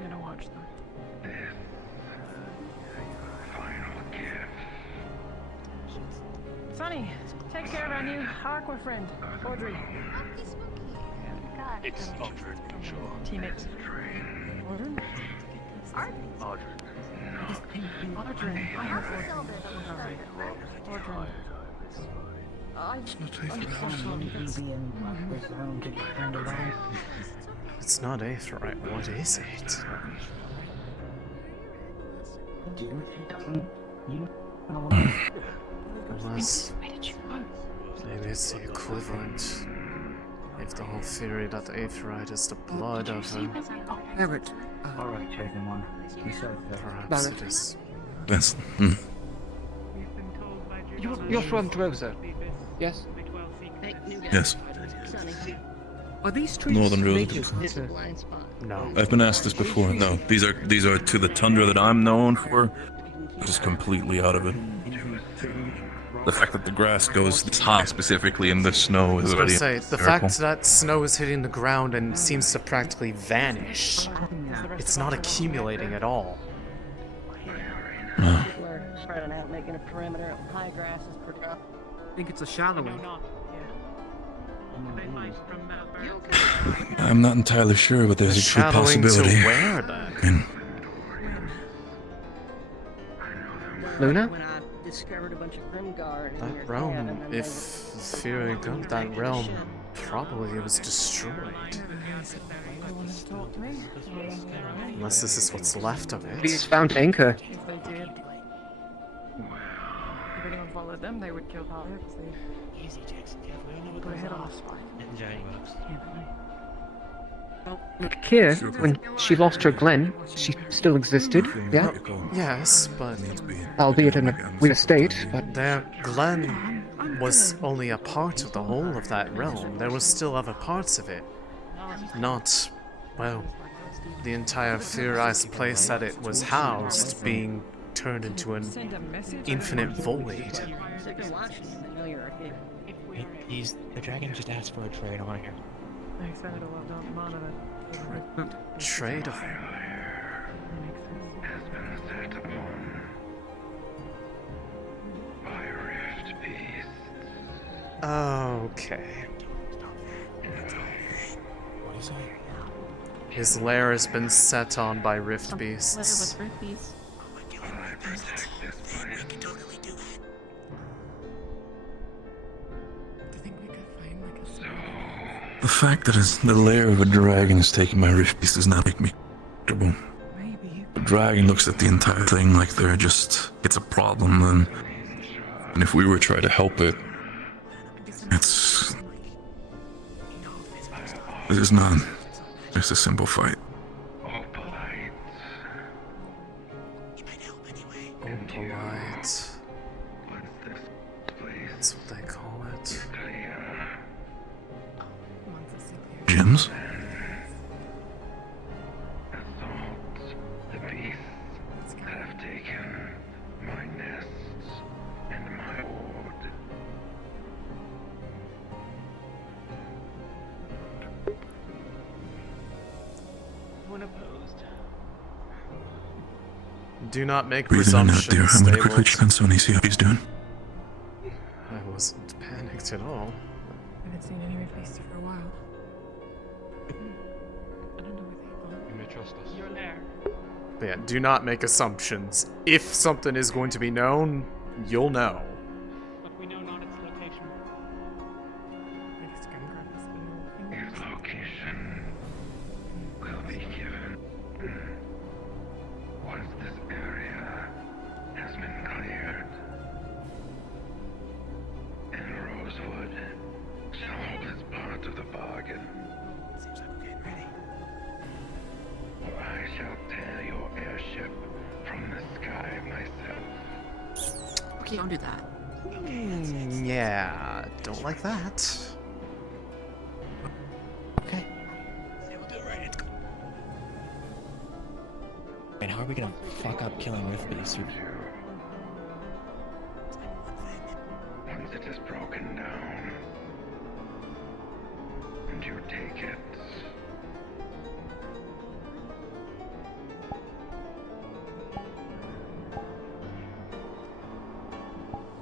gonna watch them. Sonny, take care of our new Aqua friend, Audrey. It's Aldred, sure. Teammates. Audrey? Aldred. Audrey. I have Audrey. It's not Aetherite, what is it? Unless... maybe it's the equivalent. If the whole theory that the Aetherite is the blood of a... Herbert. Alright, chosen one. You said Perhaps it is... That's... You're from Droza, yes? Yes. Are these trees Northern native? Rosewood. No. I've been asked this before. No, these are to the tundra that I'm known for. Just completely out of it. The fact that the grass goes this high specifically in the snow is I was already gonna say, the fact that snow is hitting the ground and seems to practically vanish, it's not accumulating at all. People are spreading out, making a perimeter. High grass is pretty rough. I think it's a shallow one. I'm not entirely sure, but there's a true Shadowing possibility. to where, then? Luna? When I discovered a bunch of Grimguard in That your realm, cabin, and if they Fevira got that realm, probably it was destroyed. Unless this is what's left of it. He's found anchor. If they did, if anyone followed them, they would kill Talia because they Easy, Jackson. Careful. We don't know what put a goes head on on. a spike. Look, here, when she lost her Glen, she still existed, yeah? Yes, but... Albeit in a weird state, but... Their Glen was only a part of the whole of that realm. There were still other parts of it. Not, well, the entire theorized place that it was housed being turned into an infinite void. The dragon just asked for a trade on here. I said it a lot, don't monitor it. Trade of... Okay. His lair has been set on by rift beasts. The fact that the lair of a dragon is taking my rift beast does not make me comfortable. The dragon looks at the entire thing like it's a problem, and if we were trying to help it, this is not just a simple fight. Opalite. That's what they call it. Gems? The beasts that have taken my nests and my hoard. One opposed. Do not make Breathe in and out, dear. presumptions. I'm gonna They quickly will- check on Sonny, see how he's doing. I wasn't panicked at all. I haven't seen any rift beasts for a while. I don't know where they are. You may trust us. You're there. But yeah, do not make assumptions. If something is going to be known, you'll know. But we know not its location. Its location will be given once this area has been cleared. And Rosewood shall hold its part of the bargain. Seems like we're getting ready. Or I shall tear your airship from the sky myself. Okay, don't do that. Yeah, don't like that. Okay. We'll do it right. And how are we gonna fuck up killing rift beasts? Once it is broken down, and you take it,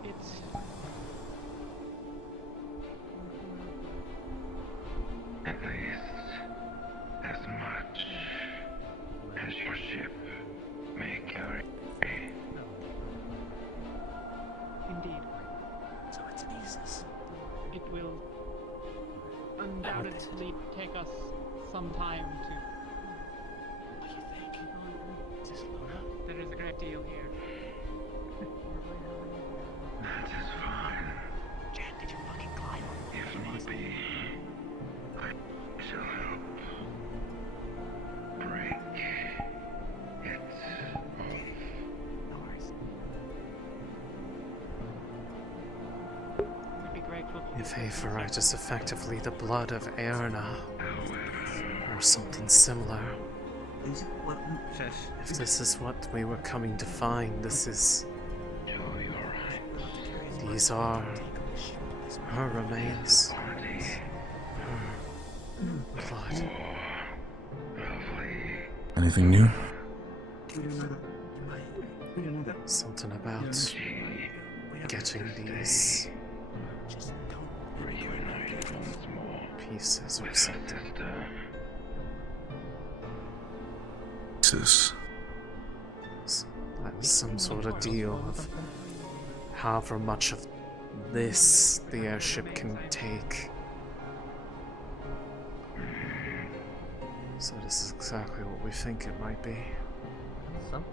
It's at least as much as your ship may carry. indeed. So it's an Asix. It will undoubtedly take us some time to. What do you think? Is this Luna? There is a great deal here. That is fine. Jack, did you fucking climb? If need be, I shall help break it No worries. We'd be grateful. If Fevira is effectively the blood of Erna, or something similar. If this is what we were coming to find, this is... These are her remains. Her blood. Anything new? Something about getting these pieces or something. Some sort of deal of however much of this the airship can take. So this is exactly what we think it might be. So,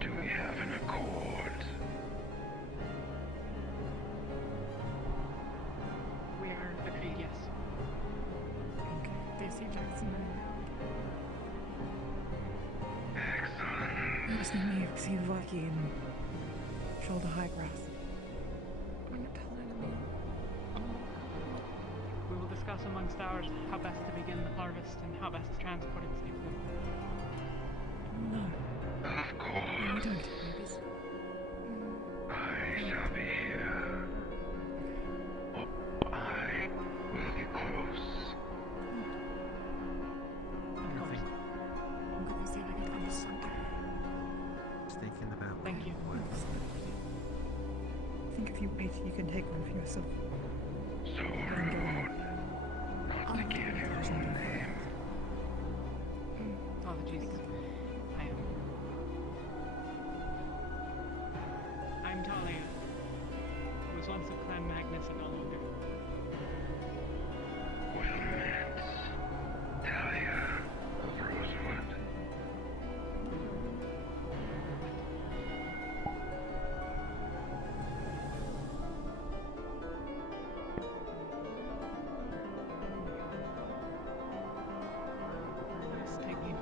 do we have an accord? We are agreed, yes. They see Jackson. Excellent. Just need to see Lucky and shoulder high grass. I'm not telling anyone. We will discuss amongst ours how best to begin the harvest and how best to transport it safely. No. Of course. I shall be here. I will be close. I'm gonna see if I can find something. Stake in the bell. Thank you. I think if you wait, you can take one for yourself. So rude. Not to give your own name. Apologies. I'm Talia. I was once of Clan Magnus and no longer. Well met, Talia of Rosewood. Let's take you.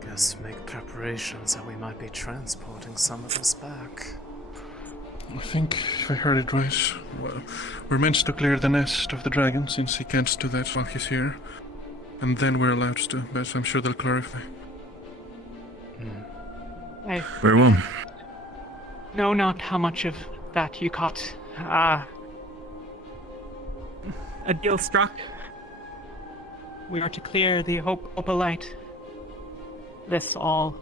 Guess make preparations that we might be transporting some of this back. I think, if I heard it right, well, we're meant to clear the nest of the dragon, since he can't do that while he's here. And then we're allowed to, but I'm sure they'll clarify. Very well. Know not how much of that you caught. A deal struck. We are to clear the opalite. This all.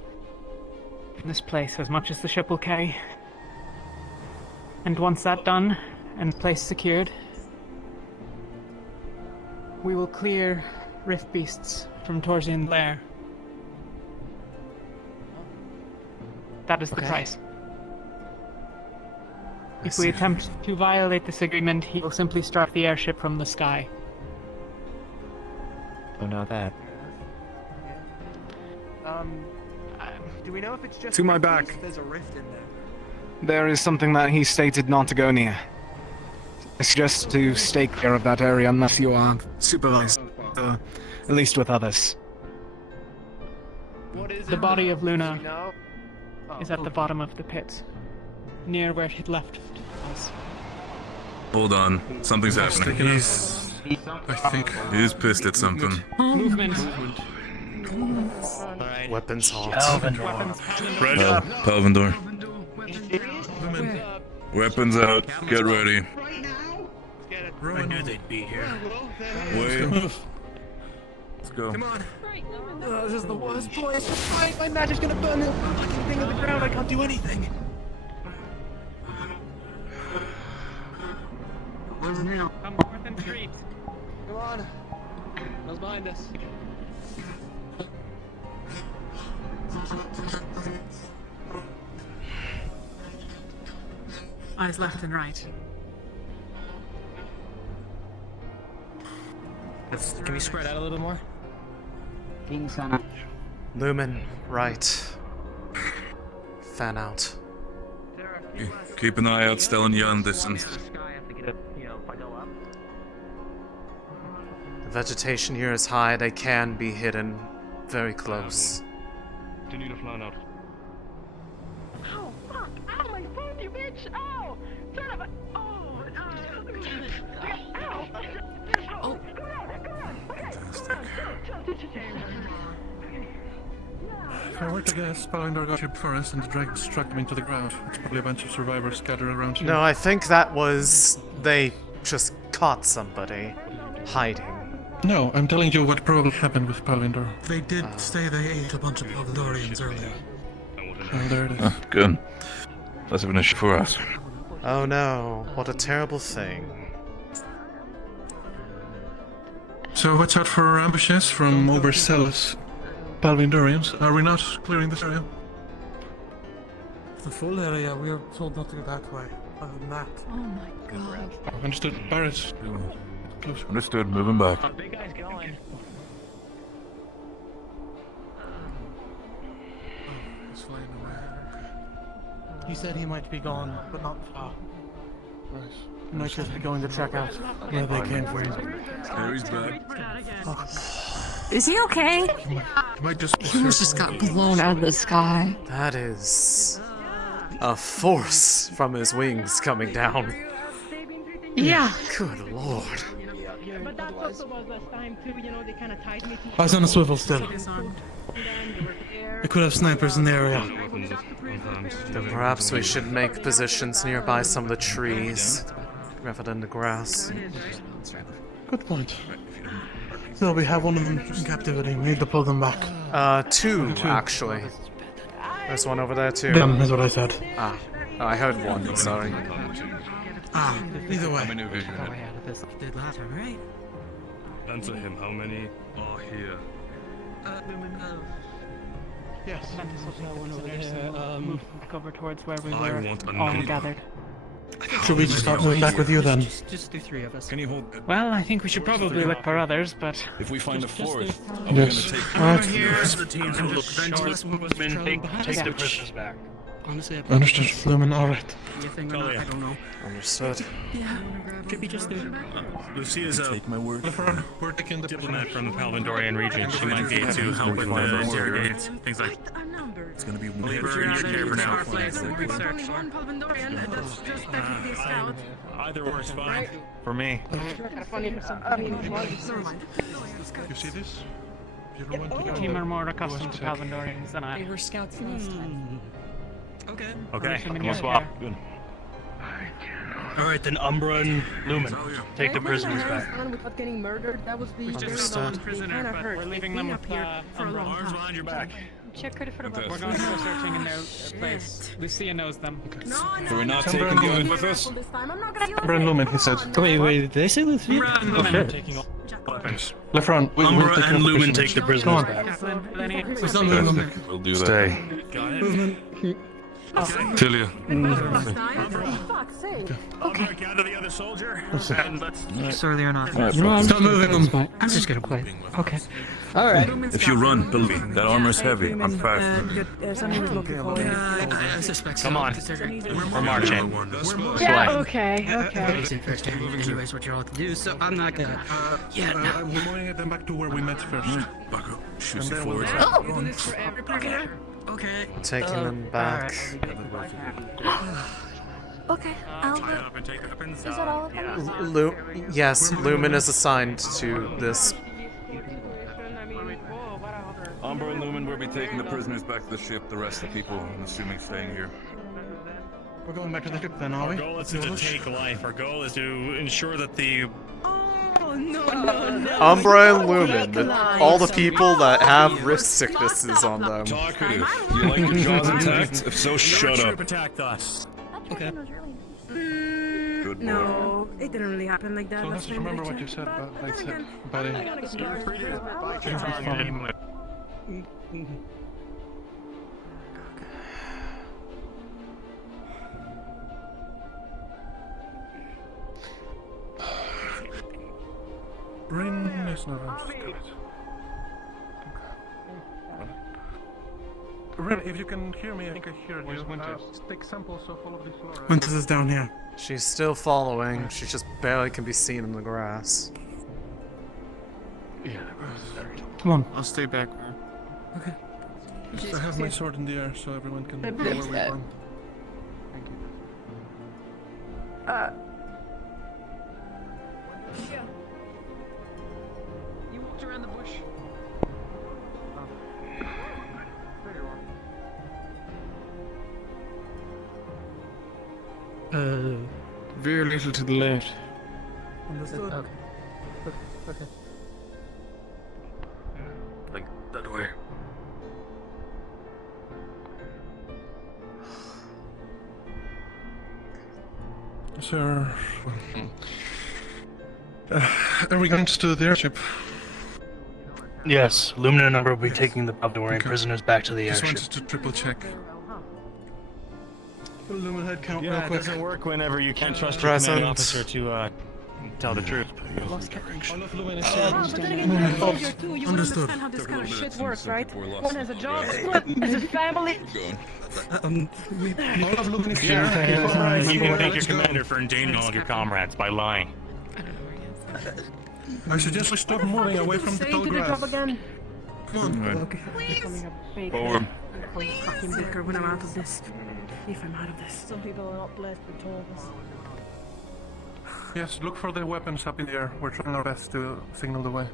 This place as much as the ship will carry. And once that done, and place secured, we will clear rift beasts from Torsien lair. That is the price. If we attempt to violate this agreement, he will simply strike the airship from the sky. Oh, not that. Do we know if it's just to my back? There's a rift in there. There is something that he stated not to go near. I suggest to stay clear of that area unless you are supervised, at least with others. The body of Luna is at the bottom of the pit, near where it left us. Hold on. Something's happening. I think. He's pissed at something. Movement. Alright. Weapons hot. Ready up. Palvindor. Weapons out. Get ready. I knew they'd be here. Wait. Let's go. Come on. Oh, this is the worst place. My magic's gonna burn the fucking thing on the ground. I can't do anything. Come north and street. Come on. What's behind us? Eyes left and right. Can we spread out a little more? Lumen, right. Fan out. Keep an eye out, Stellan distance. The vegetation here is high, they can be hidden very close. Continue to fly out. Oh, fuck! Ow, my foot, you bitch! Ow! Son of a... Oh, If I were to guess, Palindor got here first and the dragon struck him into the ground. It's probably a bunch of survivors scattered around here. No, I think that was... they just caught somebody hiding. No, I'm telling you what probably happened with Palindor. They did say they ate a bunch of Palindorians earlier. Well, there it is. Oh, good. Less of an issue for us. Oh no, what a terrible thing. So watch out for ambushes from overzealous Palindorians. Are we not clearing this area? The full area, we are told not to go that way. Other than that. Oh my god. Understood. Barrett. Close. Understood. Moving back. Big guy's going. He's flying away. He said he might be gone, but not far. Right. He might just be going to check out where they came from. Harry's back. Is he okay? He was just got blown out of the sky. That is... a force from his wings coming down. Yeah. Good lord. But that also was last time too, you know, they kind of tied me to... I was on a swivel still. I could have snipers in the area. Then perhaps we should make positions nearby some of the trees, rather than the grass. Good point. So we have one of them in captivity. We need to pull them back. Two, actually. There's one over there too. Them is what I said. Ah, oh, I heard one, sorry. Either way. Did last time, right? Answer him, how many are here? Yes. Move back over towards where we I were want a all number. gathered. Should we just start moving back with you then? Just do 3 of us. Can you hold... Well, I think we should probably look for others, but... If we find a fourth, Yes. Alright. Here's the team and look take the prisoners back. Honestly, Understood. Lumen, alright. anything or not, I don't know. Understood. Yeah. Should be just there. Lucia's a Take my word. We're taking the diplomat from the Palindorian region. She might be able to help with the interrogates, things like... It's gonna be Leave her in your care for now. Either or is fine. For me. You see this? You don't want to Your go team there. are more accustomed to Palindorians than I. They were scouts last time. Okay. Okay, I'm we'll swap. Good. Alright, then Umbra and Lumen, take the prisoners back. Without getting murdered, that was the Understood. prisoner, but We're leaving them with for a long Arms time. behind your back. Check it for the We're going to go searching in their place. Lucia knows them. So we're not taking the oath with us? Umbra and Lumen, he said. Wait, did they say Lucia? Lumen taking all Weapons. Lefron, Umbra and Lumen prisoners. take the prisoners back. We'll do that. Got it. Tilia. Okay. Gather the other soldier. And let's... Sorry, they're not. Alright, Stop moving them. I'm just gonna play. Okay. Alright. If you run, believe me, that armor's heavy. I'm fast. Somebody was looking for me. I suspect so. Come on. We're marching. Yeah, okay, okay. It's interesting. Anyways, what you're all to do, so I'm not gonna. we're moving them back to where we met first. Buck up. Shoot And you then we'll... forward. Okay. Taking them back. Okay, I'll go. Is that all of them? Yes, Lumen is assigned to this. Umbra and Lumen will be taking the prisoners back to the ship. The rest of the people, I'm assuming, staying here. We're going back to the ship then, are we? Our goal isn't to take life. Our goal is to ensure that the... Umbra and Lumen, all the people that have wrist sicknesses on them. Talkative. You like your jaws intact? If so, shut up. attacked us. Okay. Good boy. No, it didn't really happen like that. So let's just remember what you said about, about it. Rin is not on good. Rin, if you can hear me, I think I hear you. Take samples of all of these flora. Winters is down here. She's still following. She just barely can be seen in the grass. Yeah, the grass is very tall. Come on. I'll stay back. Okay. I have my sword in the air so everyone can know where we're from. Thank you. Very little to the left. Understood. Okay. Okay. Like that way. Sir, are we going to the airship? Yes, Lumina and I will be taking the Bavarian prisoners back to the Just airship. wanted to triple check. Lumen head count Yeah, real it quick. doesn't work whenever you can't trust your commanding officer to tell the truth. All of Lumen is But then again, you're a soldier too. You would understand how this kind of shit works, right? One has a job, has a family. all of Lumen is You can thank your commander for endangering all of your comrades by lying. I suggest we stop moving away from the tall grass. Again. Come on. Okay. Becoming a baker. Forward. Fucking baker when I'm out of this. If I'm out of this. Some people are not blessed with tools. Yes, look for the weapons up in the air. We're trying our best to signal the way.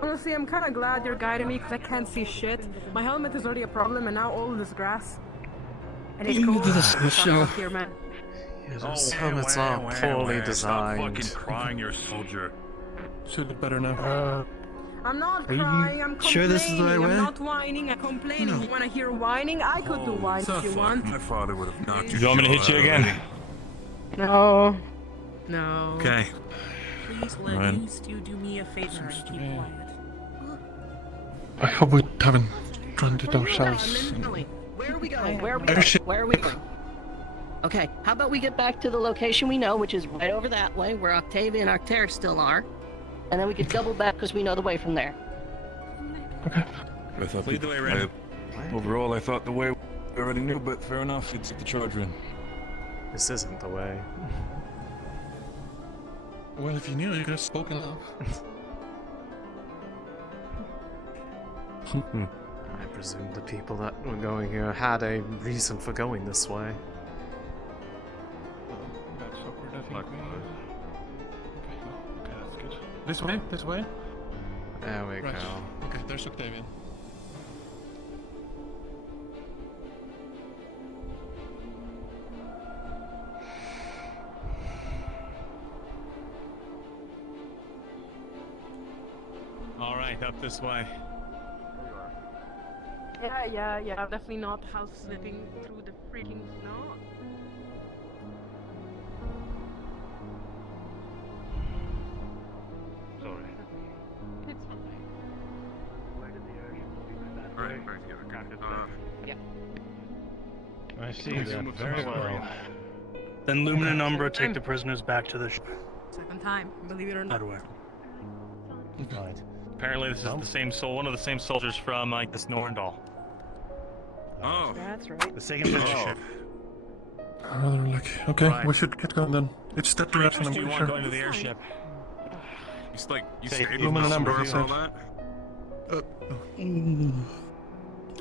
Honestly, I'm kind of glad you're guiding me because I can't see shit. My helmet is already a problem, and now all this grass. And it's cold. Here, man. Yeah, those helmets are poorly designed. Stop fucking crying, you're a soldier. Should be better now. I'm not crying, I'm complaining. Sure this is the right way? I'm not whining, I'm complaining. You wanna hear whining? I could do whine if you want. My father would have knocked You want me to hit you again? No. No. Okay. Please let you do me a favor and keep quiet. I hope we haven't drowned it ourselves. Where are we going? Where are we Airship. going? Where are we going? Okay, how about we get back to the location we know, which is right over that way, where Octavia and Arcteris still are. And then we could double back because we know the way from there. Okay. I thought Lead the way, Ren. Overall, I thought the way we already knew, but fair enough. It's the children. This isn't the way. Well, if you knew, you could have spoken up. I presume the people that were going here had a reason for going this way. That's awkward, I think. Okay, that's good. This way? This way? There we Right. go. Okay, there's Octavian. All right, up this way. Yeah, definitely not house slipping through the freaking snow. Sorry. It's fine. Where did the airship be that Alright, way? very together. Yeah. I see that very well. Then Lumina and Umbra take the prisoners back to the ship. Second time, believe it or not. That way. Right. Apparently, this is the same one of the same soldiers from this Norndal. Oh. That's right. The second ship. Rather lucky. Okay, Right. we should get going then. It's that direction, I'm Do you pretty want sure. going to the airship? You Say, stayed Lumen with and us Umbra, for he said. all that?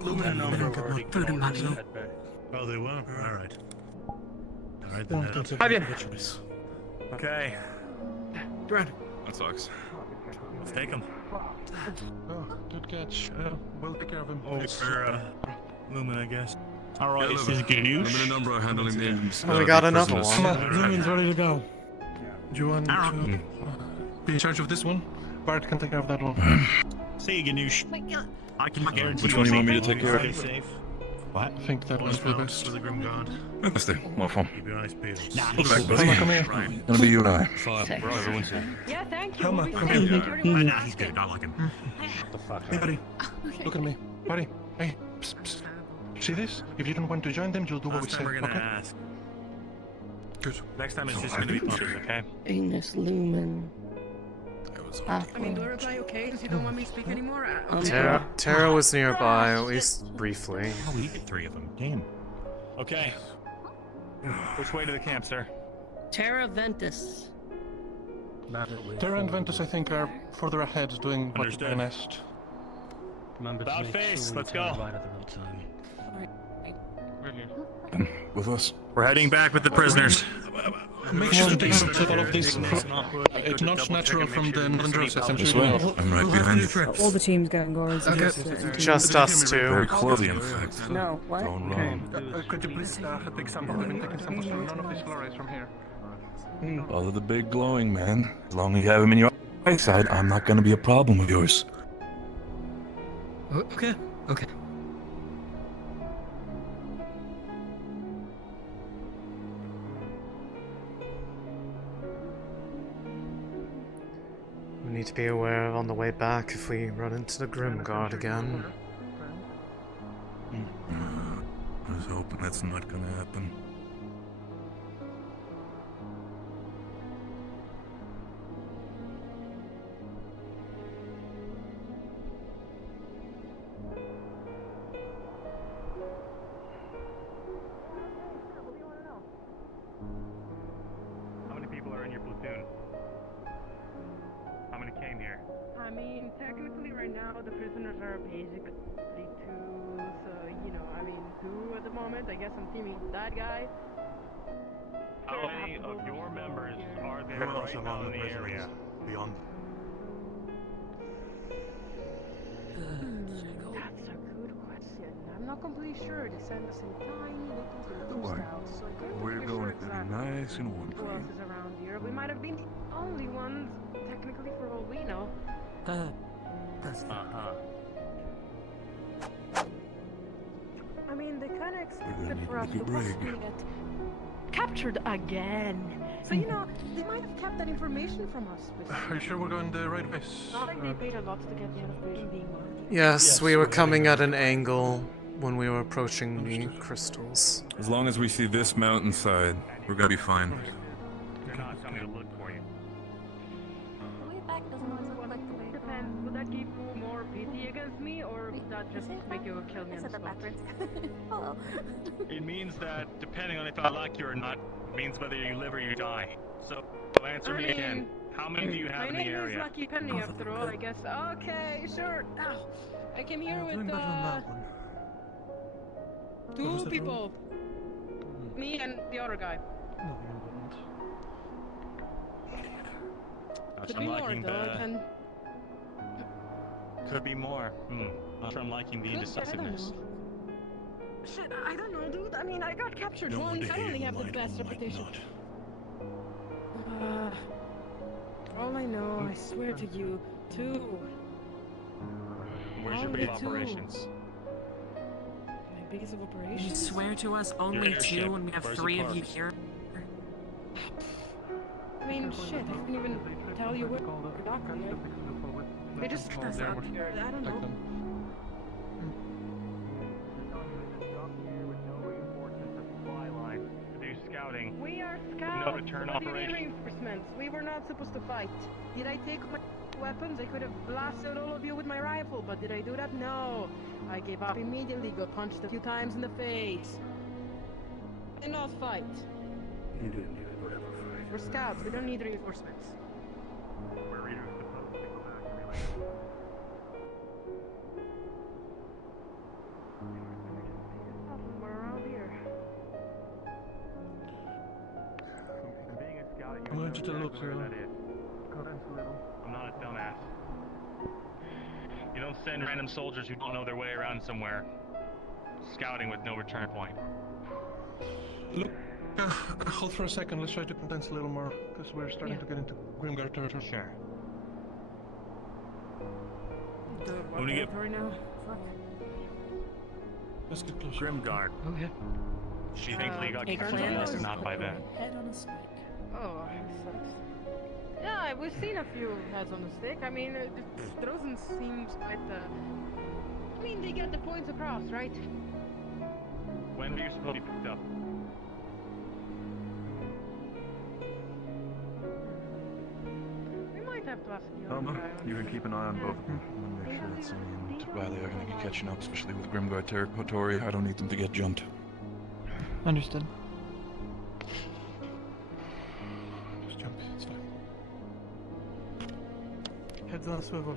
Lumina and Umbra were already gone. Oh, they were? Alright. Alright, then head up to Have you? the choice. Okay. Run. That sucks. Let's take him. Oh, good catch. We'll take care of him. Oh, for Lumen, I guess. Alright, Yeah, this Lumen. is good news. Lumen and Umbra handling the Oh, we got another prisoners. one. Come on, Lumen's ready to go. Do you want to be in charge of this one? Bart can take care of that one. See you, Ganoush. I can guarantee Which one do you want me to take care of? Stay safe. What? I think that was the best. For the Grim God. Wednesday. What from? Keep your eyes peeled. Back, buddy. Come here. Gonna be you and I. Everyone's here. Yeah, thank you. Helma, We come thank here. you. Nah, he's good. I like him. What the fuck? Hey, buddy. Look at me. Buddy. Hey. Psst, psst. See this? If you don't want to join them, you'll do what we Last say, time we're gonna okay? ask. Good. Next time it's just gonna be punches, okay? Venus Lumen. I I mean, do I reply okay? Because you don't want me to speak anymore? Terra was nearby, at least briefly. Oh, we get 3 of them. Damn. Okay. Which way to the camp, sir? Terra Ventus. Terra and Ventus, I think, are further ahead doing what Understood. they nest. Remember About face, let's go. With us. We're heading back with the prisoners. Make sure to take note of all of this. It's not natural from the northern Droza. I'm This sure you way. know. I'm right behind you. All the teams going, Goran. Okay. Just us two. Very close, in fact. No, what? Going Okay. wrong. Could you please take samples? I've been taking samples from none of these flores from here. Follow the big glowing, man. As long as you have him in your eyesight, I'm not gonna be a problem of yours. Okay. Okay. We need to be aware on the way back if we run into the Grimguard again. I was hoping that's not gonna happen. How many people are in your platoon? How many came here? I mean, technically right now the prisoners are basically two, so, you know, I mean, two at the moment. I guess I'm teaming with that guy. How many of your members are there right now in the area? Beyond. That's a good question. I'm not completely sure. They send us in tiny little scouts, so I couldn't We're be going sure to be exactly nice and warm. who else is around here. We might have been the only ones, technically, for all we know. I mean, they kind of expected for us to possibly get captured again. So, you know, they might have kept that information from us. Are you sure we're going the right way? Not like they paid a lot to get the information being marked. Yes, we were coming at an angle when we were approaching the crystals. As long as we see this mountainside, we're gonna be fine. They're not coming to look for you. The way back doesn't always look like the way. Depends. Would that give you more pity against me, or would that just make you kill me on the spot? Hello. It means that, depending on if I like you or not, means whether you live or you die. So, answer me again. How many do you have in the My name is area? Lucky Penny, after all, I guess. Okay, sure. Ow. I came here with, two people. Me and the other guy. Could be more, though, and... Could be more. I'm liking the indecisiveness. Shit, I don't know, dude. I mean, I got captured once. I don't really have the best reputation. All I know, I swear to you, two. Where's your Only base two. operations? My biggest of You operations? swear to us only Your two airship. when we have Where's the three of you parts? here? I mean, shit, I couldn't even tell you where exactly. They just put us out here. I don't know. Scouting. We are scouts. No return What do you mean operation. reinforcements? We were not supposed to fight. Did I take my weapons? I could have blasted all of you with my rifle, but did I do that? No. I gave up immediately, got punched a few times in the face. Did not fight. You didn't need it, whatever. We're scouts. We don't need reinforcements. Where are you supposed to go back and relay? We're around here. Being a scout, you I'm going know to take a look exactly here. where that is. I'm not a dumbass. You don't send random soldiers who don't know their way around somewhere scouting with no return point. Look, hold for a second. Let's try to condense a little more, because we're starting to get into Grimguard territory. Sure. When we get right now? Fuck. Let's get closer. Grimguard. Okay. She thankfully got captured by eggplant? us, not by them. Head on a spike. Oh, that sucks. Yeah, we've seen a few heads on the stick. I mean, Drozen seems quite I mean, they get the points across, right? When were you supposed to be picked up? We might have to ask the other Elma, guy. you can keep an eye on both of them. And make sure that Céline. While they are gonna be catching up, especially with Grimguard territory, I don't need them to get jumped. Understood. Just jump. It's fine. Heads on a swivel.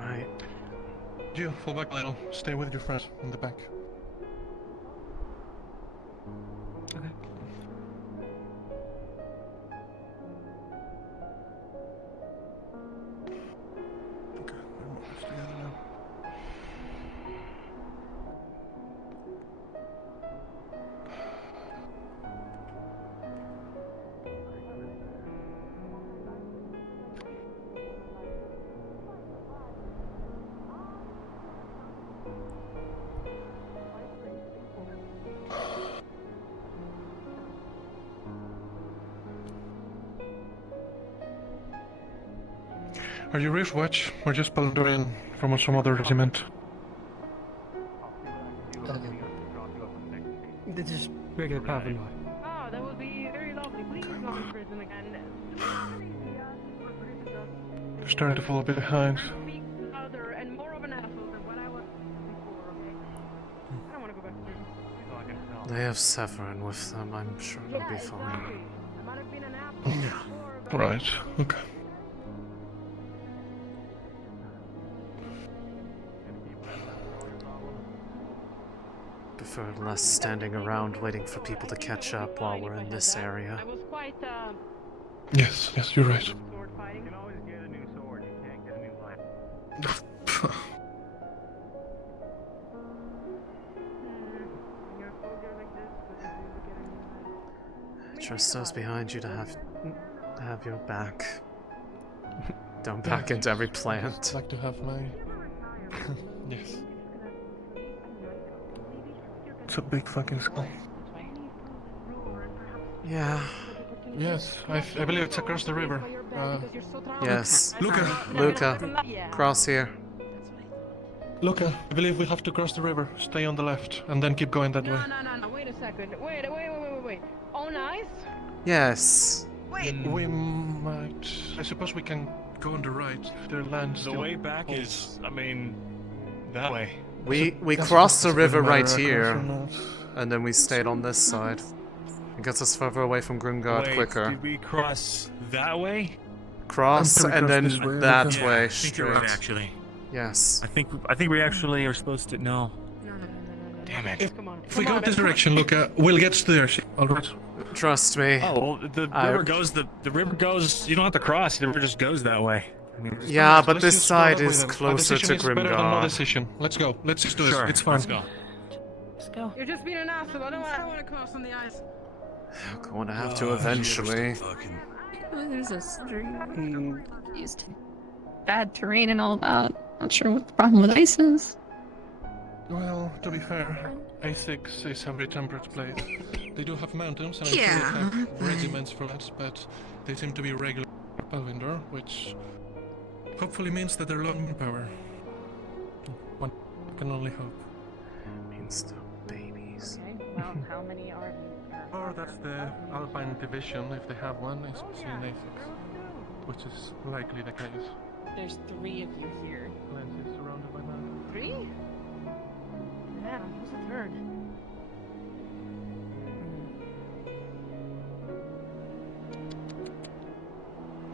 Right. Gio, fall back a little. Stay with your friends in the back. Okay. Are you Reef Watch or just Baldurian from some other regiment? This is regular Pavlov. Oh, that would be very lovely. Please not in prison again. They're starting to fall a bit behind. Speak louder and more of an asshole than what I was before, okay? I don't want to go back to prison. They have Severin with them, I'm sure they'll be fine. I might have been an asshole before, but... Right, okay. Prefer less standing around waiting for people to catch up while we're in this area. I was quite, Yes, you're right. sword fighting. You can always get a new sword, you can't get a new life. Trust those behind you to have your back. Don't back into every plant. I'd like to have my... yes. It's a big fucking skull. Yeah. Yes, I believe it's across the river. Yes. Luca! Luca, cross here. Luca, I believe we have to cross the river. Stay on the left, and then keep going that way. No, wait a second. Wait. Oh, nice. Yes. We might... I suppose we can go on the right. If their land The still way back holds. is, I mean, that way. We That's crossed the what river right matter, here, across or not. and then we stayed on this side. It gets us further away from Grimgard Wait, quicker. did we cross that way? Cross I'm pretty and then cross this way, that Luca. way I think you're right, straight. actually. Yes. I think we actually are supposed to. No. Damn it. If we go this direction, Luca, we'll get there. Alright. Trust me. Oh, well, the river goes. The river goes. You don't have to cross. The river just goes that way. I mean, Yeah, but Let's this just go that side way is then. A closer to decision is better than no Grimgard. decision. Let's go. Let's just do Sure, it. It's fine. let's go. Let's go. You're just being an asshole. I don't want to cross on the ice. Going to have to eventually. There's a stream used bad terrain and all that. Not sure what the problem with ice is. Well, to be fair, Asix is a very temperate place. They do have mountains, and I'm Yeah, sure they have regiments for that, but they seem to be regular Pelvinder, which hopefully means that they're low in power. One can only hope. Means the babies. Okay, well, how many are you? Or that's the Alpine Division, if they have one, especially in Asix, which is likely the case. There's 3 of you here. Lens is surrounded by mountains. 3? Man, who's the third?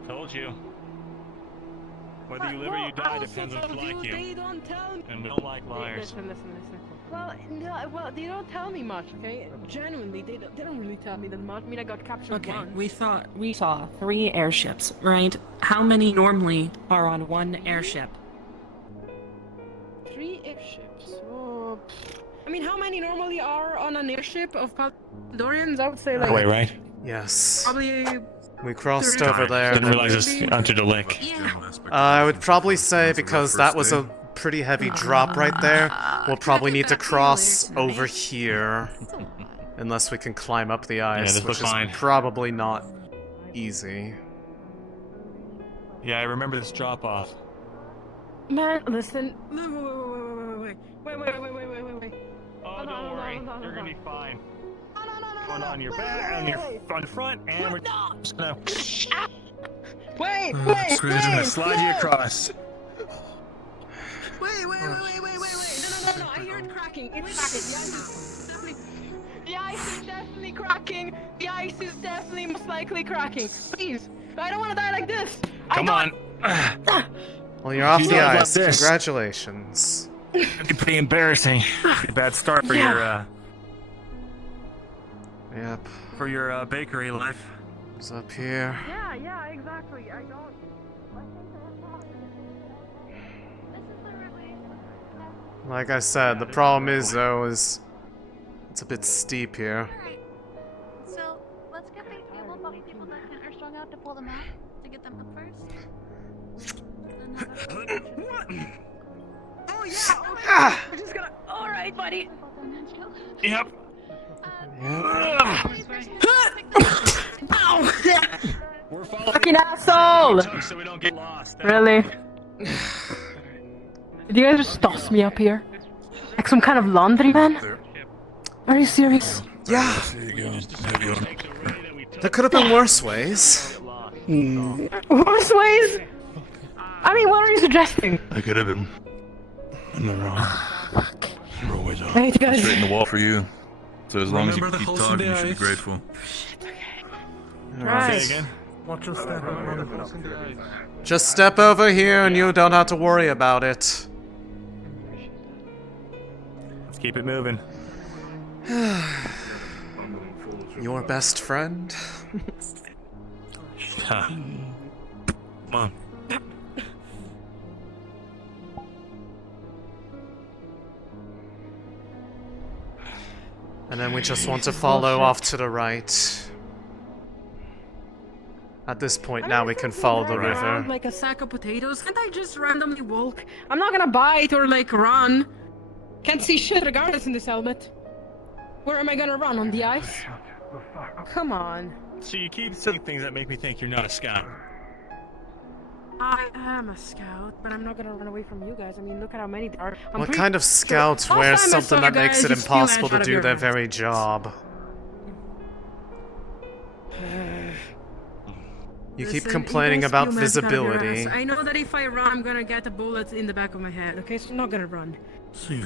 Told you. Whether you live or you die depends on if you like you. They don't tell me. And we don't like liars. Listen. Well, no, they don't tell me much, okay? Genuinely, they don't really tell me that much. I mean, I got captured Okay, once. we saw 3 airships, right? How many normally are on one airship? 3 airships. Oh, I mean, how many normally are on an airship of Dorians? I would say like... That way, right? Yes. Probably... We crossed 3. over there. Didn't realize it's entered a lake. I would probably say, because that was a pretty heavy drop right there, we'll probably need to cross over here. Unless we can climb up the ice, this which was is fine. probably not easy. Yeah, I remember this drop off. Man, listen. Wait. Oh, don't worry. You're gonna be fine. Going on your back, on your front, and we're just gonna. Wait! Just gonna slide you across. Wait! No! I hear it cracking. It's cracking. The ice is definitely cracking. The ice is definitely most likely cracking. Please, I don't want to die like this. Come on. Well, you're off You the don't ice. like this. Congratulations. It'd be pretty embarrassing. A bad start for Yep. your bakery life. It's up here. Yeah, exactly. I don't. Like I said, the problem is, though, is it's a bit steep here. So, let's get the people that are strung out to pull them out, to get them up first. Oh yeah, okay. We're just gonna... Alright, buddy. Yep. Ow! We're following Fucking asshole! so we don't get lost. Really? Did you guys just toss me up here? Like some kind of laundryman? Are you serious? Yeah. There could have been worse ways. Worse ways? I mean, what are you suggesting? I could have been in the wrong. You're always on. Hey, you guys. Straight in the wall for you. So as long as you Remember the keep holes in talking, the you should be ice? grateful. Right. Say again? Watch your step. Just step over here and you don't have to worry about it. Let's keep it moving. Your best friend? Come on. And then we just want to follow off to the right. At this point now we can follow the river. Like a sack of potatoes. Can't I just randomly walk? I'm not gonna bite or like run. Can't see shit regardless in this helmet. Where am I gonna run? On the ice? Come on. So you keep saying things that make me think you're not a scout. I am a scout, but I'm not gonna run away from you guys. I mean, look at how many there are. What kind of scouts wear something that makes it impossible to do their very job? You keep complaining about visibility. I know that if I run, I'm gonna get a bullet in the back of my head. Okay, so I'm not gonna run.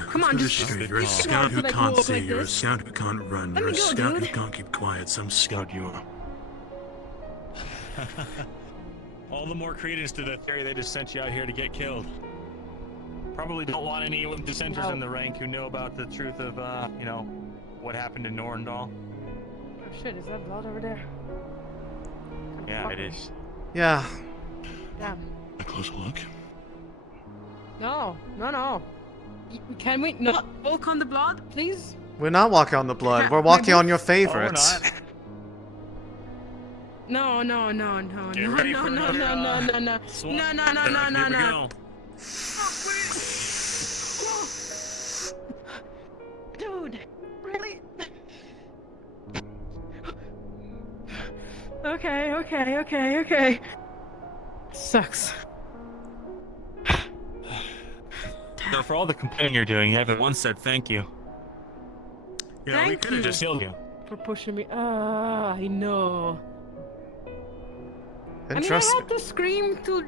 Come on, just You're a scout who can't see, you're a scout who can't run, you're a scout who can't keep quiet, some scout you are. All the more credence to the theory they just sent you out here to get killed. Probably don't want any dissenters in the rank who know about the truth of, you know, what happened in Norendal. Oh shit, is that blood over there? Yeah, it is. Yeah. Damn. A close look. No. Can we not walk on the blood, please? We're not walking on the blood, we're walking on your favorite. No. Dude, really? Okay. Sucks. So for all the complaining you're doing, you haven't once said thank you. You know, we Thank could have you. just killed you. For pushing me. I know. And I trust had to scream to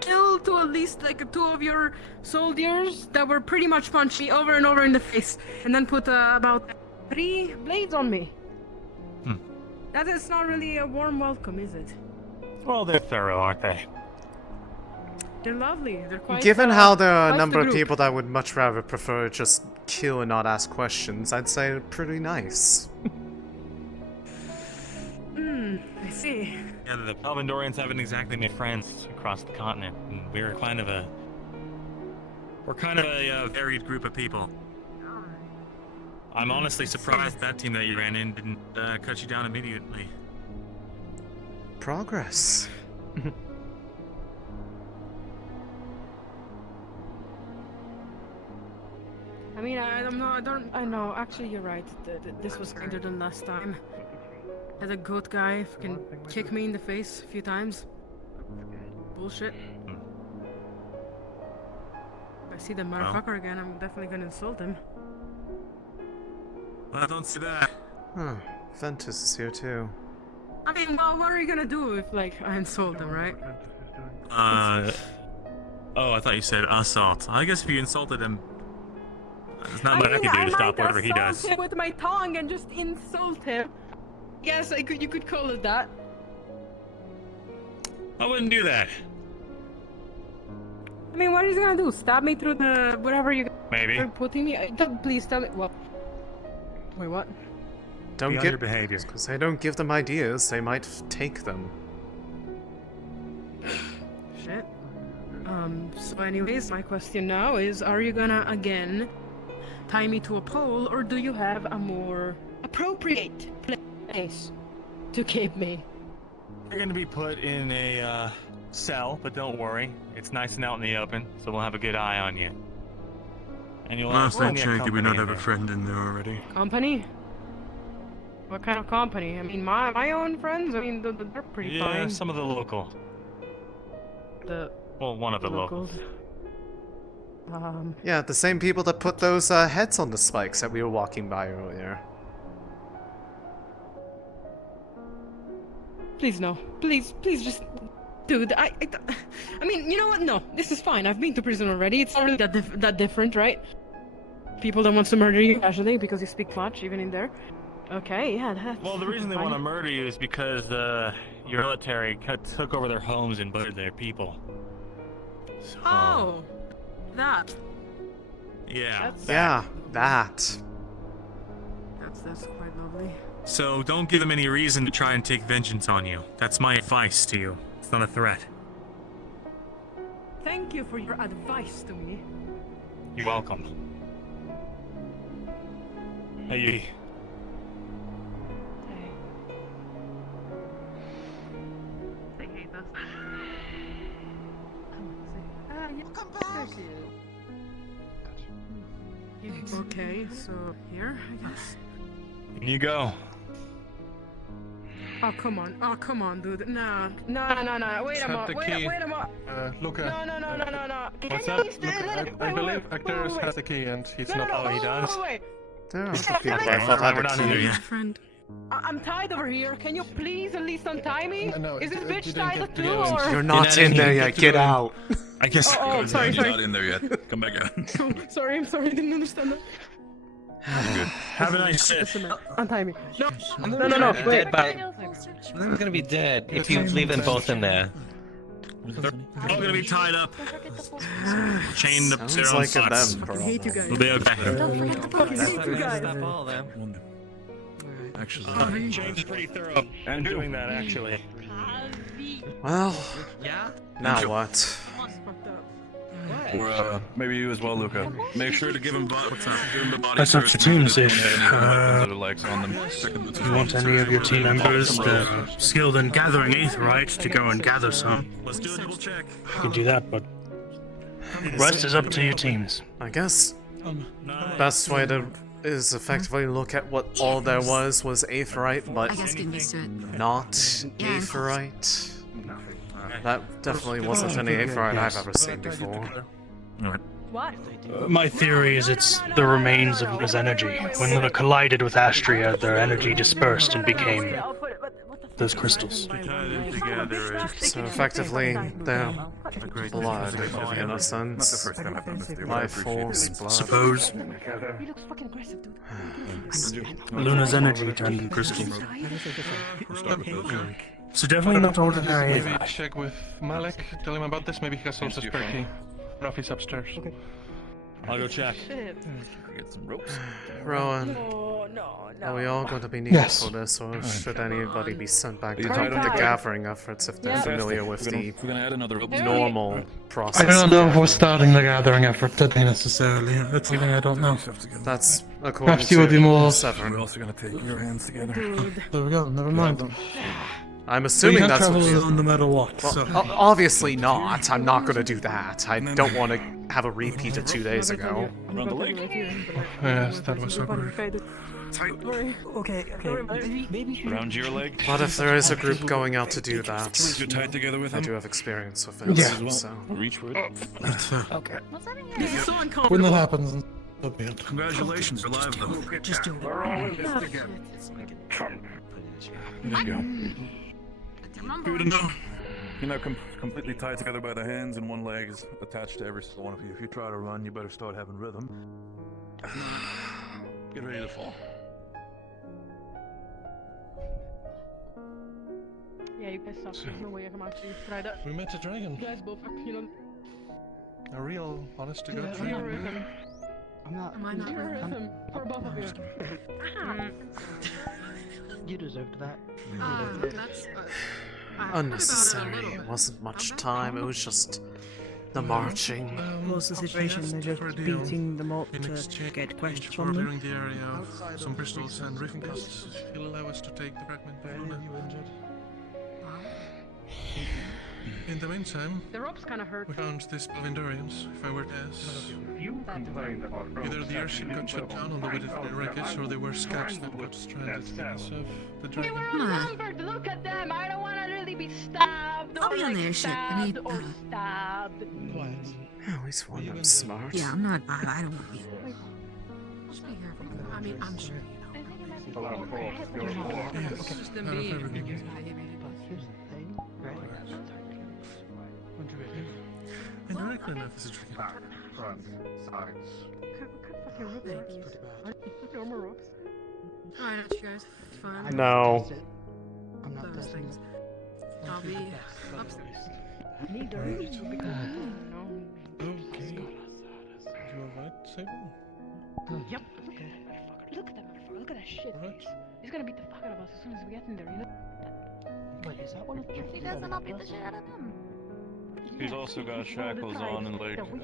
kill to at least like 2 of your soldiers that were pretty much punching me over and over in the face, and then put about 3 blades on me. That is not really a warm welcome, is it? Well, they're thorough, aren't they? They're lovely. They're quite. Given how there are a quite number the of group. people that would much rather prefer just kill and not ask questions, I'd say they're pretty nice. I see. Yeah, the Palvandorians haven't exactly made friends across the continent, and we're kind of a varied group of people. I'm honestly surprised that team that you ran in didn't cut you down immediately. Progress. I mean, I know. Actually, you're right. This was kinder than last time. Had a goat guy fucking kick me in the face a few times. Bullshit. If I see the motherfucker again, I'm definitely gonna insult him. Well, don't see that. Huh. Ventus is here too. I mean, well, what are you gonna do if, like, I insult him, right? Oh, I thought you said assault. I guess if you insulted him, there's not much I can do to stop whatever he does. Him with my tongue and just insult him. Yes, you could call it that. I wouldn't do that. I mean, what are you gonna do? Stab me through the whatever you Maybe. are putting me? Please tell me. What? Wait, what? Don't Beyond get your behavior. because they don't give them ideas, they might take them. Shit. So anyways, my question now is, are you gonna again tie me to a pole, or do you have a more appropriate place to keep me? You're gonna be put in a cell, but don't worry, it's nice and out in the open, so we'll have a good eye on you. And you'll Last I plenty of checked, did we company not in have a there. friend in there already? Company? What kind of company? I mean, my own friends. I mean, they're pretty Yeah, fine. some of the local. Well, one of the locals. Yeah, the same people that put those heads on the spikes that we were walking by earlier. Please no. Please just, dude. I mean, you know what? No, this is fine. I've been to prison already. It's not really that different, right? People that want to murder you casually because you speak much, even in there. Okay, yeah. That's Well, the reason they fine. want to murder you is because your military took over their homes and butchered their people. So, Oh, that. yeah. Yeah, that. That's quite lovely. So don't give them any reason to try and take vengeance on you. That's my advice to you. It's not a threat. Thank you for your advice to me. You're welcome. Hey, They hate us. Come back. Okay, so here, I guess. in you go. Oh come on, dude. Nah. Wait a minute. Wait a minute. Luca. No. What's Can up? you stay- Luca, I believe Actors has the key and he's not No, he does. wait. There are Yeah, the people okay. I thought had We're a not in there key. yet. Friend. I'm tied over here. Can you please at least untie me? No, Is this you bitch didn't tied get up to too, go in. or? You're not in there yet, get out. I guess. Oh, sorry. You're not in there yet. Come back out. Sorry, I'm sorry. I didn't understand that. Have a nice sit. Listen, untie me. No. Wait. Wait. They're gonna be dead if you leave them both in there. They're all gonna be tied up, chained up to their Sounds own like a spots. them I hate you guys. We'll be okay. Don't forget the fucking hate you guys. Stop all of them. Actually, James pretty thorough and doing that actually. Well, Yeah? now what? or maybe you as well, Luca. Make sure to give him, give him the body. That's up to teams if Likes on them. you want any of your team members that are Skilled in gathering aetherite to go and gather some. Let's do a double check. you can do that, but rest is up to your teams. I guess best way to is effectively look at what all there was aetherite, but I guess getting used to it. not Yeah. aetherite. That definitely wasn't any aetherite I've ever seen before. What? My theory is it's the remains of his energy. When they collided with Astrea, their energy dispersed and became those crystals. So effectively, their blood, in a sense. Life force, blood. Suppose He looks fucking aggressive, dude. Luna's energy turned into crystals. So definitely not ordinary. Maybe check with Malik, tell him about this. Maybe he has also spare key. I don't know if he's upstairs. Okay. I'll go check. Get some ropes. Rowan, No. are we all going to be needed Yes. for this, or should anybody be sent back to You the tied up? gathering efforts if they're Yeah. familiar with We're the gonna add another rope. normal process? I don't know if we're starting the gathering effort today necessarily. That's something I don't know. That's according Perhaps you would be to more. Severn. We're also gonna take your hands together. There we go. Never mind. I'm We assuming can't that's travel what alone no matter what. Well, So. obviously not. I'm not going to do that. I don't want to have a repeat of 2 days ago. Around the lake. Yes, that was so good. Okay. Maybe Around your leg. But if there is a group going out to do that, You're tied together with I him. do have experience with it. Yeah. So. Reach for it. Okay. What's that in your This is so When uncomfortable. that happens, so be it. Congratulations, you're alive though. Just do it. There you go. Good enough. You're now completely tied together by the hands, and one leg is attached to every single one of you. If you try to run, you better start having rhythm. Get ready to fall. Yeah, you guys suck. There's no way I can actually try that. We met a dragon. You guys both, A real, honest to God yeah, dragon. you're him. I'm not. Am I not You're right? him. For both of you. You deserved that. That's Unnecessary. It wasn't much time. It was just the marching. What's the situation? They're just beating them up to get questions from them. Clearing the area out, some crystals and rift casts. He'll allow us to take the fragment. You injured? In the meantime, The ropes kind of hurt. we found these Palindorians, if I were to guess. Either the airship got shut down on the way to the wreckage, or they were scouts that got stranded because of the They dragon. were outnumbered. Look at them. I don't want to really be stabbed I'll or be on the like airship. stabbed or stabbed. At least one of them smart. Yeah, I'm not. I don't want to be. I'll stay here for a while. I mean, I'm sure you know. Yes, It's just them out of being. everything. Here's the thing, right? And directly enough is a tricky part. Front, sides. Fucking ropes. Thank you. No more ropes. Alright, that's you guys. It's fine. No. I'm not Those testing things. it. I'll be upstairs. Neither. Right. No. Okay. You alright, Sable? Yep. Look at that motherfucker. Look at that shit face. He's gonna beat the fuck out of us as soon as we get in there, you know? Wait, is that one of the If he doesn't, I'll beat the shit out of him. He's also got shackles on and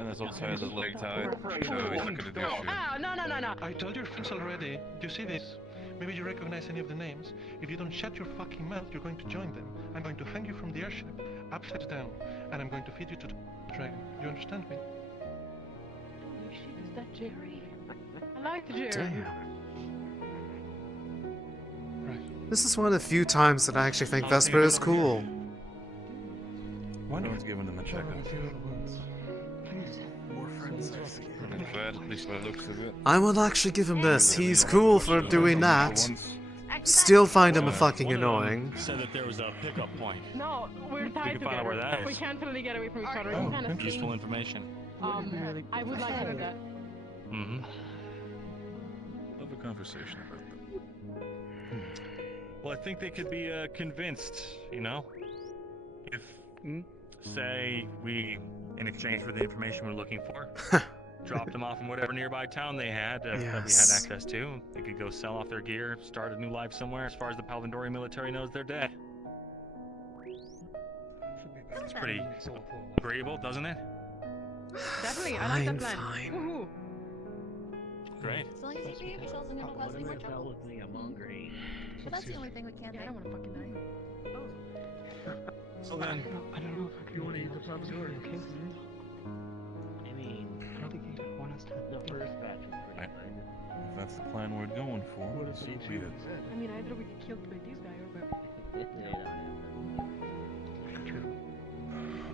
has also has his leg tied, so he's not gonna do shit. Ah, no. I told your friends already. Do you see this? Maybe you recognize any of the names. If you don't shut your fucking mouth, you're going to join them. I'm going to hang you from the airship, upside down, and I'm going to feed you to the dragon. You understand me? Holy shit, is that Jerry? I like Jerry. Damn. Right. This is one of the few times that I actually think Vesper is cool. No one's giving them a check-up. more friends? At least by the looks of it. I will actually give him this. He's cool for doing that. Still find him a fucking annoying. Said that there was a pickup point. No, we're tied can find out where together. that is. We can't really get away from each other. Oh, You kind of Useful information. I would like to do that. Mm-hmm. Have a conversation about them. Well, I think they could be convinced, you know? If, say, we, in exchange for the information we're looking for, dropped them off in whatever nearby town they had that we had Yes. access to, they could go sell off their gear, start a new life somewhere. As far as the Palvandori military knows, they're dead. It's pretty agreeable, doesn't it? Definitely, I like that plan. Fine. Woohoo. Great. As long as he behaves yourselves and you don't cause any more trouble. But that's the only thing we can't Yeah, I do. don't want to fucking die. So then, I don't know if I can want to use the Fevira, okay? I mean, I don't think he'd want us to. The first batch was pretty good. If that's the plan we're going for, so be it. I mean, either we get killed by this guy or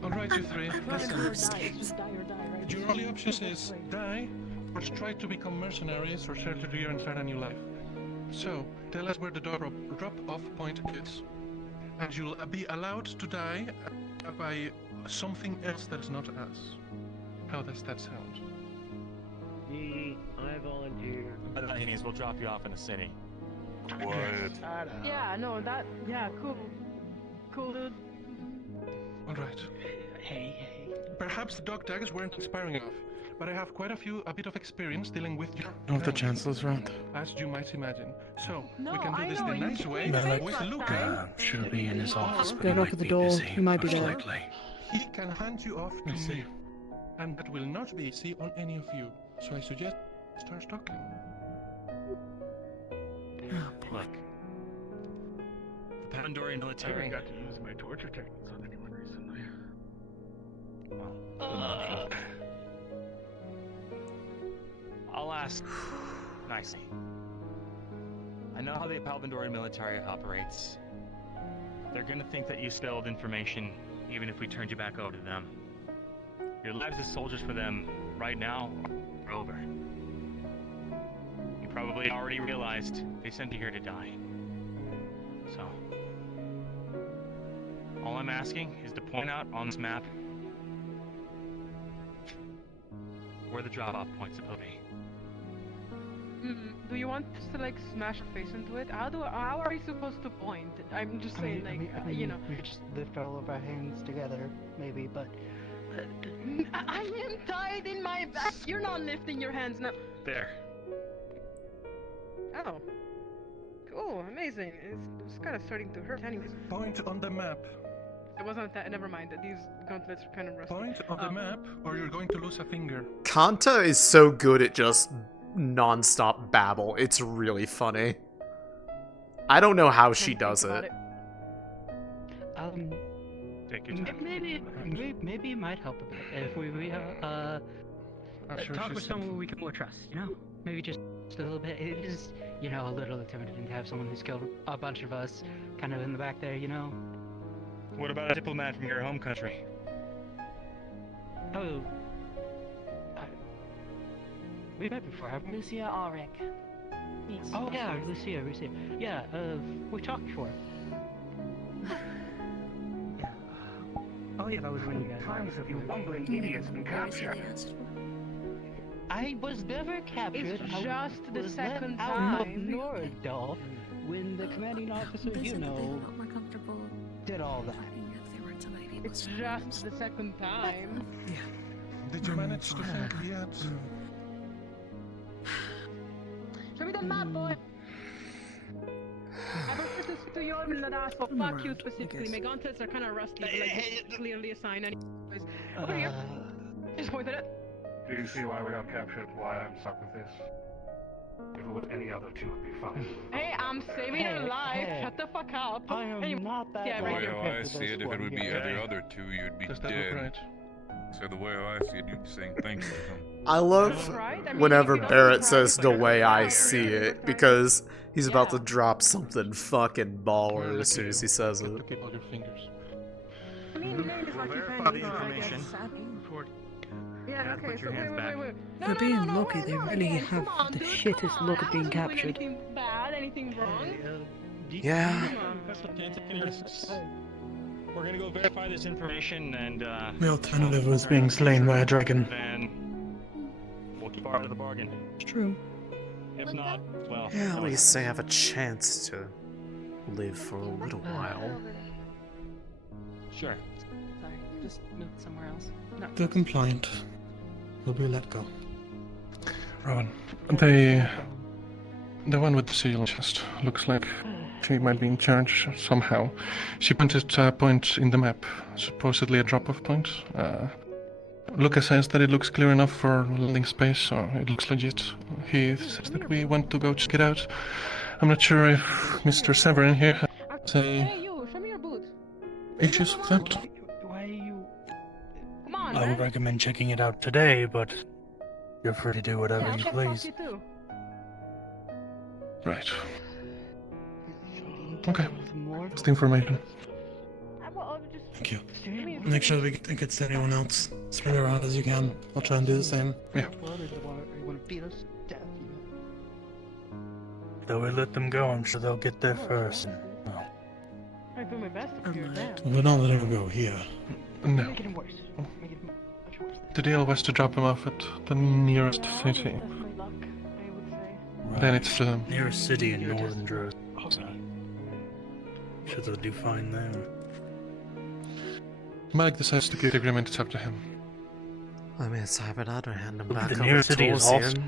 Alright, you three. by... Listen. Or die. It's just die or die, right? Your only options is die, or try to become mercenaries, or share to gear and start a new life. So, tell us where the drop-off point is, and you'll be allowed to die by something else that is not us. How does that sound? I volunteer. by that means we'll drop you off in the city. Quiet. Yeah, no, that... Yeah, cool. Cool, dude. Alright. Hey. Perhaps the dog tags weren't inspiring enough, but I have quite a bit of experience dealing with your Know if the Chancellor's around? as you might imagine. So, No, we can do I this know, the you nice can't way say with last Luke. time. Should be in his office, but Get he off might at the be door. busy, He might be most there. likely. He can hand you off to I see. me, and that will not be easy on any of you. So I suggest start talking. Look, the Palvandori military. got to use my torture techniques on anyone recently. I'll ask nicely. I know how the Palvandori military operates. They're gonna think that you spilled information, even if we turned you back over to them. Your lives as soldiers for them, right now, are over. You probably already realized they sent you here to die. So, all I'm asking is to point out on this map where the drop-off point's supposed to be. Do you want us to like smash our face into it? How are we supposed to point? I'm just saying, you know. We could just lift all of our hands together, maybe, but. I am tied in my back. You're not lifting your hands now. There. Oh. Cool, amazing. It's kind of starting to hurt anyways. Point on the map. It wasn't that, never mind. These gauntlets are kind of rusty. Point on the map, or you're going to lose a finger. Kanta is so good at just non-stop babble. It's really funny. I don't know how she does it. Take Take your time. Maybe it might help a bit if we sure talk she's with someone we can more trust. You know, maybe just a little bit. It is, you know, a little intimidating to have someone who's killed a bunch of us kind of in the back there. You know. What about a diplomat from your home country? Oh. We've met before, haven't we? Lucia Ulrich. Oh yeah, Lucia. Yeah, we've talked before. Yeah. Oh yeah, that was when you guys. Times have you bumbling idiots been captured? I was never captured. It's just the second out of time. Nordorf when the commanding officer, you know, did all that. It's just the second time. Did you manage to think yet? Show me the map, boy. I prefer to speak to you and that asshole. Fuck you specifically. My gauntlets are kind of rusty, but like, this is clearly a sign. Anyways, over here. Just pointed it. Do you see why we got captured? Why I'm stuck with this? If it was any other two, it'd be fine. Hey, I'm saving your life. Shut the fuck up. I am not that. Yeah, The right way here. I see it, if it would be any other two, you'd be Does that look dead. right? So the way I see it, you'd be saying thanks to them. I love whenever Barrett says the way I see it, because he's about to drop something fucking baller as soon as he says it. To keep all your fingers. I mean, We'll verify the information. Yeah, okay, so wait. For being lucky, they really have the shittest luck of being captured. Anything bad? Anything wrong? Yeah. We're gonna go verify this information and The alternative was being slain by a dragon. then we'll keep part of the bargain. It's true. If not, well. Yeah, at least they have a chance to live for a little while. Sure. Sorry, just moved somewhere else. No. They're compliant. They'll be let go. Rowan, the one with the seal chest looks like she might be in charge somehow. She pointed a point in the map, supposedly a drop-off point. Lucas says that it looks clear enough for landing space, so it looks legit. He says that we want to go check it out. I'm not sure if Mr. Severin here has Hey, you, show me your boot. issues with that. Why are you? Come on, I would man. recommend checking it out today, but you're free to do whatever Yeah, you fuck please. you too. Right. Okay. That's the information. Thank you. Make sure we think it's anyone else. Spread it around as you can. I'll try and do the same. Yeah. Though we let them go, I'm sure they'll get there first. Well, I do my best to clear it down. we're not letting them go here. No. Make it worse. Make it much worse. The deal was to drop him off at the nearest city. That's my luck, I would say. Then it's Nearest city in northern Droza. Sure they'll do fine there. Mike decides to keep the agreement, it's up to him. I mean, I'd rather hand him But back the over nearest to city is Torsien.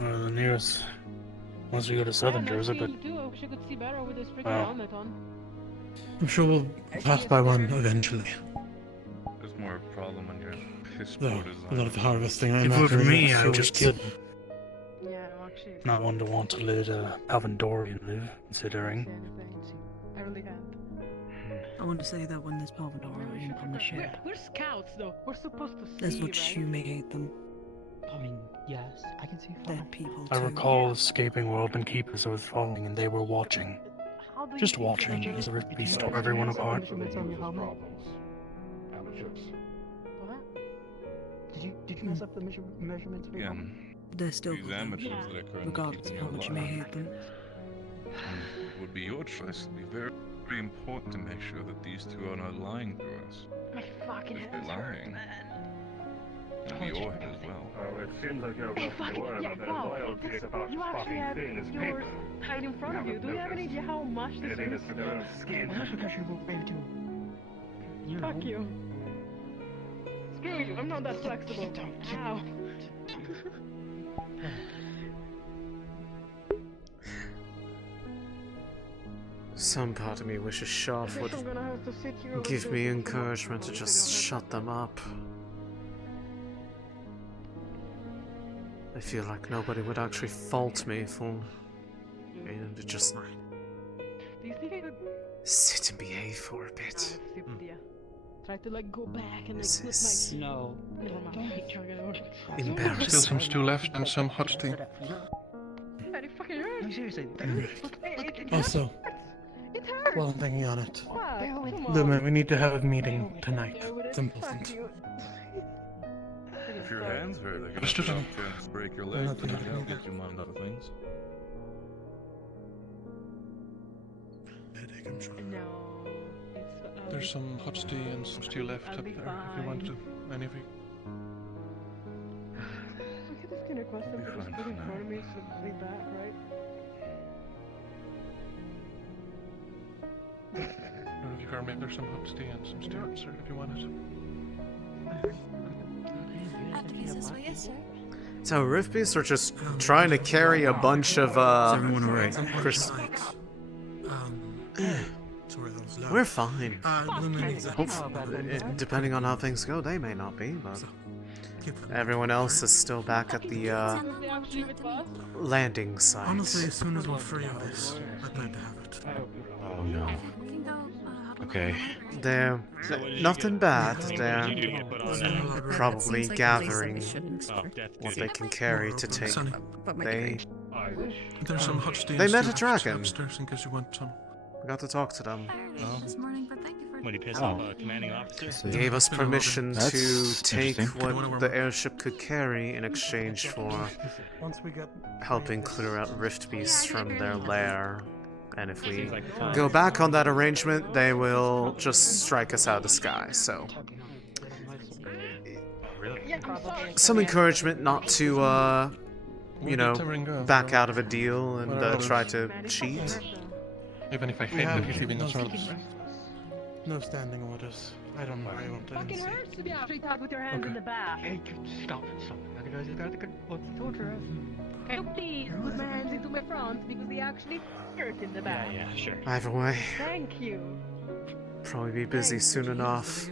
Or the nearest. Once we go to southern Droza, but She could see better with this freaking Wow. helmet on. I'm sure we'll pass by one eventually. There's more a problem when your piss Though, board is a lot of the harvesting I If it imagine were for me, will I feel would just good. Yeah, actually. Not one to want to let Palvandorian live, considering. I really can't. I want to say that when there's Palvandorian on the ship, We're scouts, though. We're supposed to see, that's what right? you may hate them. I mean, yes, I can see. They're people I too. recall escaping World and Keepers was falling, and they were watching. Just watching as the Rift Beast tore everyone apart. Measurements on your helmet? Did you mess up the measurements for your helmet? They're still These good, amateurs that are currently regardless of keeping how much you may alive. hate them. It would be your choice. It'd be very, very important to make sure that these two are not lying to us. My fucking If they're head hurts, lying, man. it'll be your head as well. Oh, it seems like you're Hey, fucking, yeah, wow. This, you actually have yours tied in front of you. Do you have any idea how much this is? That's because you're brave too. You Fuck know. you. Screw you, I'm not that flexible. Ow. Some part of me wishes Sharp would I'm gonna have to sit here with give this me and encouragement to just shut them up. I feel like nobody would actually fault me for needing to just Do you think I could Sit and behave for a bit. Stupid, yeah. Try to like go back and like This flip is my. No. Never mind. Chug it out. embarrassing. Still some stew left and some hot tea. Yeah, it fucking hurts. No, seriously. It Also, hurts. It hurts. while I'm thinking on it, Wow, come on. Luma, we need to have a meeting tonight. It's Fuck important. you. If your hands hurt, they're gonna Just a have second. to break your They're leg. not doing That'll it. get you mind other things. Headache, I'm sure. No, it's. There's some hot tea and some stew left I'll up be there if you want to. Any of you. Look at this kind of question Be that just fine put for in now. front of me, so way back, right? If you can, maybe there's some hot tea and some stew up, sir, if you want it. This way, yes, sir. So Riftbeasts are just trying to carry a bunch of Is everyone alright? Sorry, that was loud. We're fine. Lumen, Depending on how things go, they may not be, but everyone else is still back at the landing site. honestly, as soon as we're free of this, I'd like to have it. Oh no. Okay. They're nothing bad. They're probably gathering what they can carry to take. Sonny, They there's some hot tea They and met stew a dragon. upstairs in case you want some. got to talk to them. This morning, but thank you for. When he pissed off a commanding officer? Gave us permission That's to take interesting. what the airship could carry in exchange for Once we get helping clear out rift beasts from their lair. And if we Seems like fun. go back on that arrangement, they will just strike us out of the sky. So, some encouragement not to, you know, back out of a deal and try to cheat. Even if I We hate have that you're leaving us no- out. No standing orders. I don't know. I won't Fucking say. hurts to be actually taught with your hands in the bath. Hey, stop. What's the torture? Can you please put my hands into my front because they actually hurt in the bath? Yeah, sure. Either way, Thank you. probably be busy soon enough.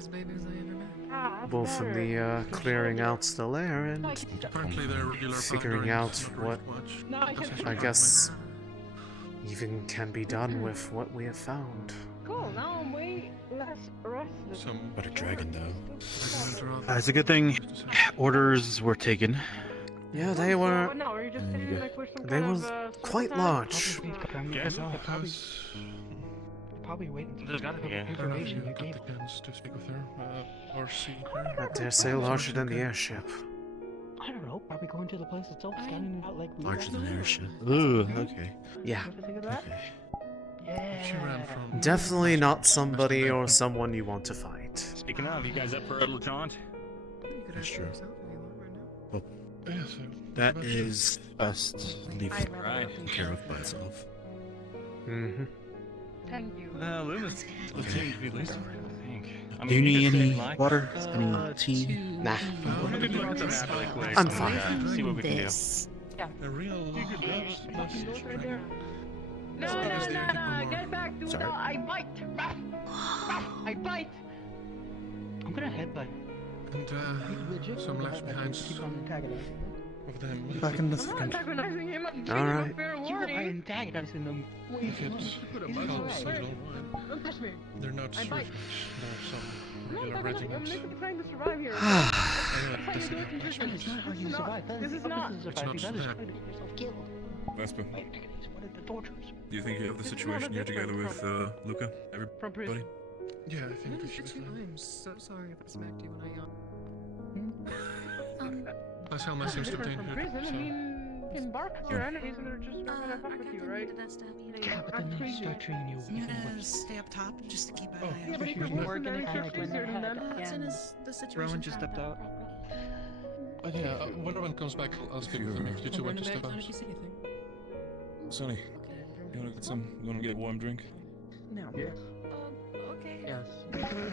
Both from the clearing out the lair and Apparently they're regular figuring out what No, I can. I guess even can be done with what we have found. Cool. Now I'm way less restless. What a dragon, though. It's a good thing orders were taken. Yeah, they were. No, are you just sitting like with some They kind were of, quite large. Guess No, probably waiting for There's gotta be, yeah. information you Got gave. the chance to speak with her, or see her. I dare say larger than the airship. I don't know. Probably going to the place itself, scanning it out like we Larger than airship. Ooh, okay. Yeah. What do you think of that? She ran from. Definitely not somebody or someone you want to fight. Speaking of, you guys up for a little jaunt? That's true. Yes, That is best leave it Right. taken care of by itself. Mm-hmm. Thank you. Loomis seems to be losing, I think. I Do you mean, need could any sit like- water? Any tea? Nah. We could look at the map really quick. I'm fine. See what we can do. a real Right there. No, get back, dude. Sorry. No, I bite. I bite. I'm gonna headbutt. And some left behind of them. Back in a I'm not second. antagonizing him. I'm giving All him right. a fair You are warning. antagonizing them. If it helps a little, Don't touch me. they're not I bite. servants. They're some I'm regular not antagonizing. I'm regiments. literally trying to survive here. Yeah, That's this how you is do it in prison. That's not how you survive. That This the is not. opposite of surviving. It's not That is bad. trying to get yourself killed. Vespa, What are the tortures? do you think you have the This is situation not here different together with Luca? From prison. Everybody? Yeah, I think we should be fine. I'm so sorry if I smacked you when I As Helma seems to Different obtain from her, prison. I so... mean, you can bark at your enemies and they're just not gonna fuck with you, right? Yeah, but then they start treating you You even gotta worse. stay up top just to keep an Oh. eye Yeah, out. but if There's you're no- worse than them, Working you're it easier than them. That's in the situation. Rowan just stepped out. But yeah, when Rowan comes back, I'll speak with him if you two want to step out. If you see anything. Sonny, you wanna get some? You wanna get a warm drink? No. Yeah. Okay. Yes. I understand.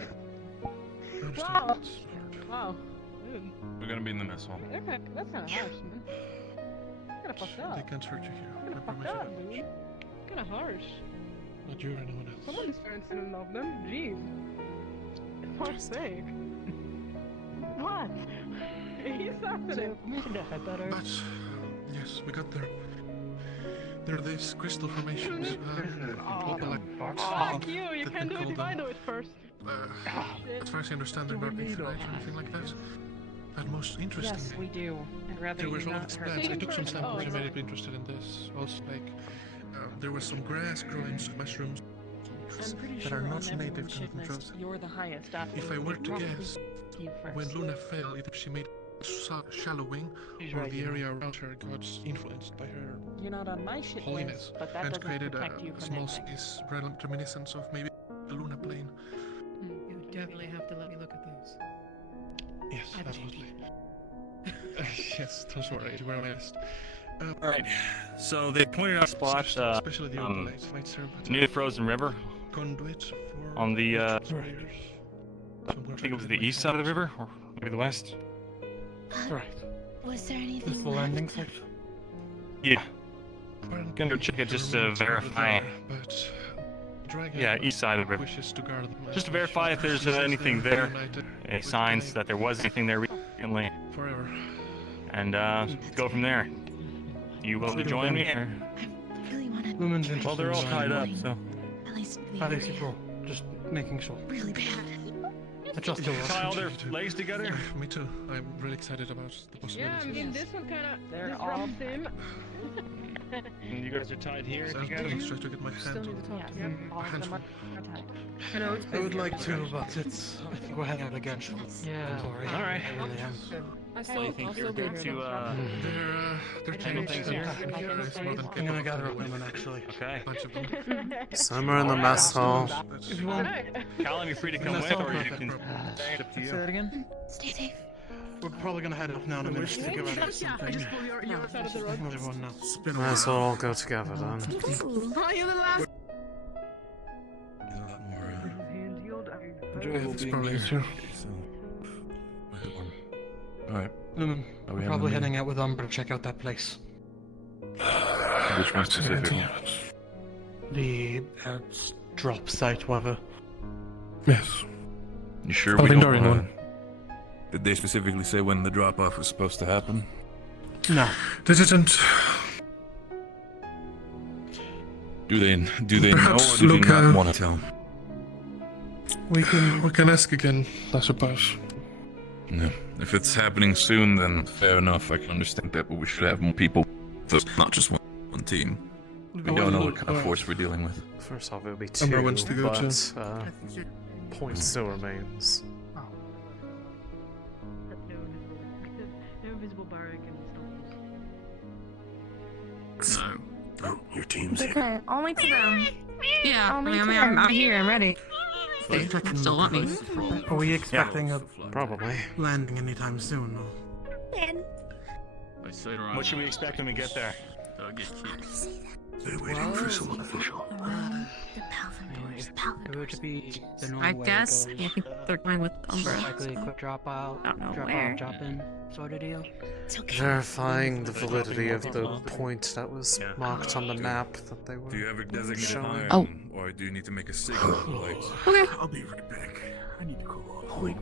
Wow. It's hard. Wow. Dude, We're gonna be in the mess hall. that's kinda harsh, man. Kinda fucked up. They can't hurt you here. I Kinda promise fucked you up, that. dude. Kinda harsh. Not you or anyone else. Someone's parents didn't love them. Jeez. For fuck's sake. What? He's sensitive. Maybe the headbutter. But, yes, we got there. There are these crystal formations. Fuck you! You can't do it if I do it first. As far as I understand, they're not infinite or anything like that. But most interesting. Yes, we do. And rather There was you all not these hurt plants. I me. took some samples. Oh, You may be interested in this. Also, like, there was some grass growing, some mushrooms I'm pretty that sure are on not every native to ship list, Droza. you're the highest after If I we were to probably guess, you first. when Luna fell, either she made shallowing, She's or right the here. area around her got influenced by her You're not on my shit holiness, list, but that and doesn't created protect you a from small anything. space reminiscence of maybe the Luna plane. You definitely have to let me look at those. Yes, I absolutely. Yes, don't worry, you were on my list. Alright, so they pointed out spots, especially the overlays might serve near the frozen river. conduits for On the, I sprayers. think it was the east side of the river, or maybe the west. Right. Was there This anything is the landing site? Yeah. Gonna go check it just to verify. Yeah, east side of the river. Just to verify if there's anything there, any signs that there was anything there recently. Forever. And go from there. You willing to join me? Or? Lumen's Well, they're all tied up, so. At least Allez, bro. Just making sure. really bad. Adjust your Tie all their legs together? Me too. I'm really excited about the Yeah, possibilities. I mean, this one kind of They're all disrupts him. And you guys are tied here Sounds together? good. Try to get my hand Still need on to talk to Yeah, him. all of them are tied. I know it's I would busy. like to, but it's. I think we're heading out again. Yeah. I'm sorry. Alright. I really am. So you think you're good to, They're handle things here? I'm gonna gather up women, actually. Okay. Somewhere in the mess hall. If you want. Callum, you're free to come That's with, all or you perfect. can stay up to Say you. that again? Stay safe. We're probably gonna head off now in a minute to give out I something. just pull your side of the road. Another one now. It's been a Might as while. well all go together then. Oh, you're the last. It's probably easier. Alright. Lumen, Are we're we probably having heading out with Umbra to check out that place. Which one specifically? The drop site, whatever. Yes. You sure Oh, we the don't Dorian one. Did they specifically say when the drop-off was supposed to happen? No. They didn't. Do they know, Perhaps or do they look, not want to tell? We can ask again, I suppose. No. If it's happening soon, then fair enough. I can understand that, but we should have more people. So it's not just one team. We don't know what kind of force we're dealing with. First off, it would be Umbra two, wants to go but too. point still remains. No visible barrack and No. Oh, your team's here. Okay, I'll wait for them. Yeah, I'll I make mean, them. I'm here, I'm ready. They still want me. Are we expecting a Probably. landing anytime soon? No? What should we expect when we get there? They're waiting for someone official. It would be the normal I way it guess. goes. Yeah, I think they're going with Umbra. Likely a quick drop out, I don't know drop where. out, drop in sort of deal. Verifying the validity of the point that was marked on the map that they were Do you have a designated showing. time? Oh. Or do you need to make a signal? Like, Okay. I'll be right back. I need to cool off. Wait.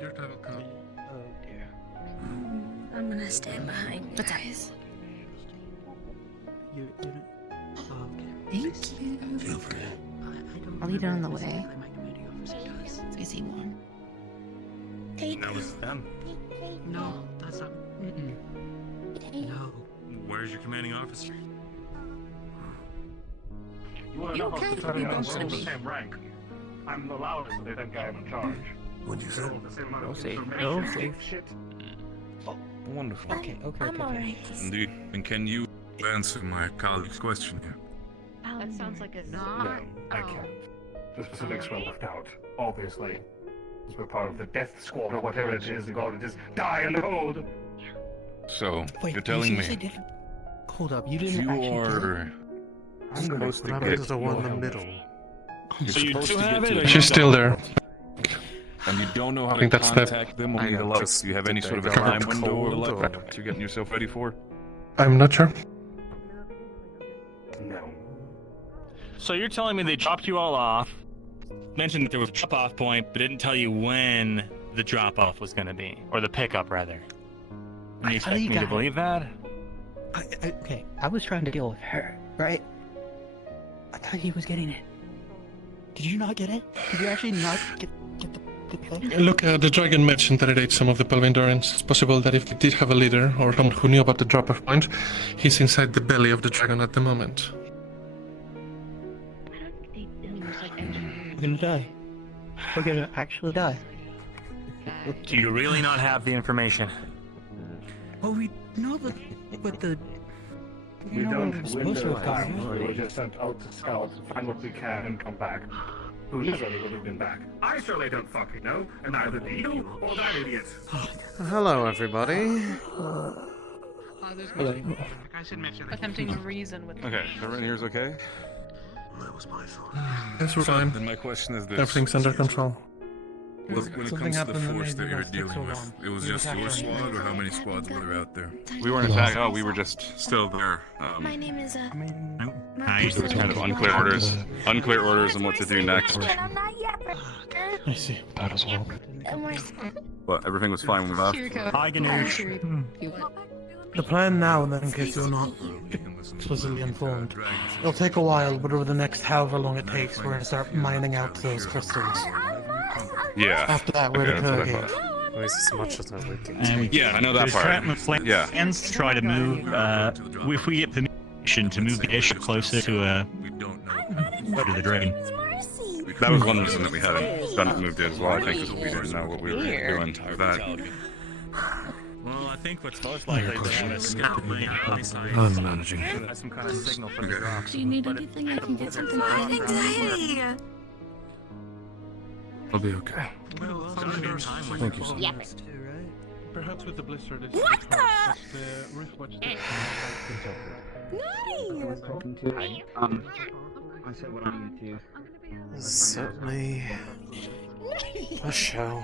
Your travel card. Oh dear. I'm gonna stand behind you guys. You didn't. Oh, okay. Thank you. Feel free. I'll lead it on the way. I see one. That was them. No, that's not. No. Where's your commanding officer? You want to know how to tell me I'm all the same rank? I'm the loudest, so they think I am in charge. What'd you say? No safe. No No safe. shit. wonderful. Okay. I'm alright. And can you answer my colleague's question here? That sounds like a No, I can't. The specifics were left out, obviously. Because we're part of the death squad or whatever it is, they call it is die in the cold. So, Wait, you're telling me Hold up, you didn't you actually do it? are supposed to What get happened to the one in the middle? You're So you supposed do to have get it, to or you She's still there. And you don't know how I to think that's the- contact them, or I need know, like, just do you have any did sort of they a go time out window or cold, like or- that you're getting yourself ready for? I'm not sure. No. So you're telling me they dropped you all off, mentioned that there was a drop-off point, but didn't tell you when the drop-off was going to be, or the pickup rather. You expect me to believe that? Okay, I was trying to deal with her, right? I thought he was getting it. Did you not get it? Did you actually not get the thing? Look, the dragon mentioned that it ate some of the Palvindorians. It's possible that if it did have a leader, or someone who knew about the drop-off point, he's inside the belly of the dragon at the moment. We're gonna die. We're gonna actually die. Do you really not have the information? Well, we know that, but the... We know don't we're win supposed to the have gotten time. it. We were just sent out to scout, find what we can, and come back. Who knows whether we'll have been back? I surely don't fucking know, and neither do you or that idiot. Hello, everybody. Hello. Attempting to reason with Okay, everyone here's okay? Yes, we're fine. Then my question is this. Everything's under control. When it Something comes to the happened that force made that you you're guys take so dealing with, long. it was You just attacked your us. squad, or how many squads were there out there? We weren't attacked. Oh, we were just still there. My name is Nice. There was kind of unclear orders on what to do next. I'm not yet. I see. That as well. But everything was fine when we left. Hi, Ganoush. The plan now, then, in case you're not explicitly informed, it'll take a while, but over the next however long it takes, we're gonna start mining out those crystals. Yeah. After that, we're Okay, to that's what I Kurgate. thought. At least as much as we can And take. Yeah, I know that there's part. Yeah. plans to try to move, if we get permission to move the airship closer to the dragon. That was one reason that we hadn't moved it as well, I think, because we didn't know what we were doing with that. Well, I think what's most likely to have us scout my eyesight. I'm managing. Some kind of signal from the rocks. Do you need anything? I can get something for you. Anxiety. I'll be okay. Thank you, sir. Perhaps with the blizzard, it's What the roof watch. I said what I'm here too. Certainly a show.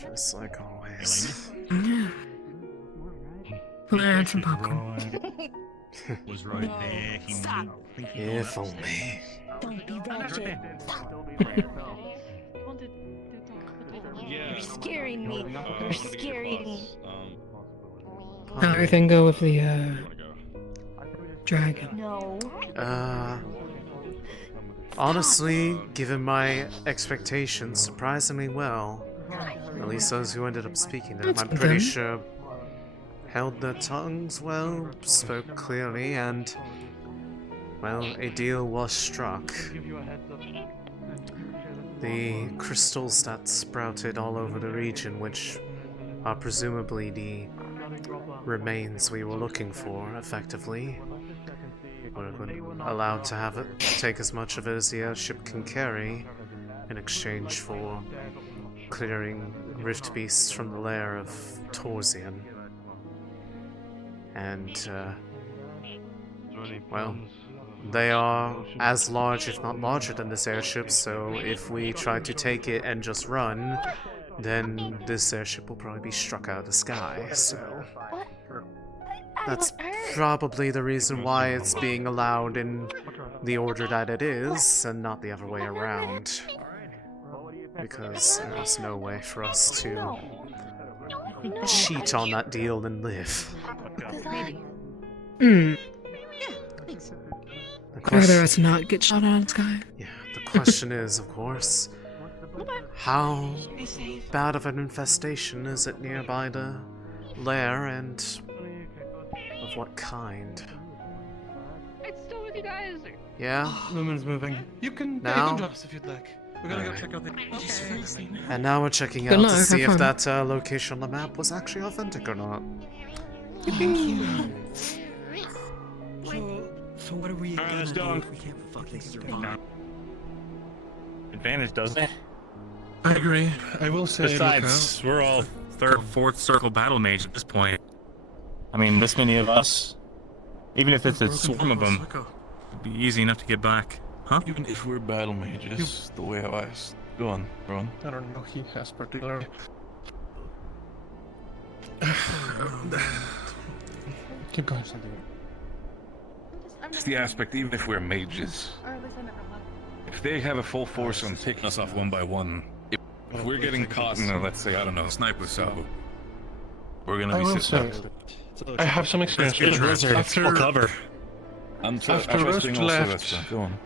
Just like always. Blair and some popcorn. Was right there. Stop. If only. Don't be ratchet. You're scaring me. You're scaring me. How'd everything go with the dragon? No. Honestly, given my expectations, surprisingly well. At least those who ended up speaking to them, I'm pretty sure held their tongues well, spoke clearly, and, well, a deal was struck. The crystals that sprouted all over the region, which are presumably the remains we were looking for, effectively, were allowed to have it take as much of it as the airship can carry in exchange for clearing rift beasts from the lair of Torsien. And, well, they are as large, if not larger, than this airship, so if we try to take it and just run, then this airship will probably be struck out of the sky, so... That's probably the reason why it's being allowed in the order that it is, and not the other way around. Because there's no way for us to cheat on that deal and live. I'd rather us not get shot out of the sky. Yeah, the question is, of course, how bad of an infestation is it nearby the lair, and of what kind? It's still with you guys. Yeah? Lumen's moving. You can Now? drop us if you'd like. We're gonna go check out the... And now we're checking Good out luck, to have see if fun. that location on the map was actually authentic or not. So what are we let's gonna go. do if we can't fucking survive? Advantage, doesn't it? I agree. I will say, Besides, we're all third, fourth circle battle mage at this point. I mean, this many of us. Even if it's a swarm of them, it'd be easy enough to get back. Huh? Even if we're battle mages, the way I go on, Ron. I don't know, he has particular... Keep going. It's the aspect, even if we're mages, if they have a full force on picking us off one by one, if we're getting caught in a, let's say, I don't know, sniper cell, We're gonna I be will sitting say, there. I have some experience with blizzard. Full cover. I'm After trusting Rosewood also left, that. Go on.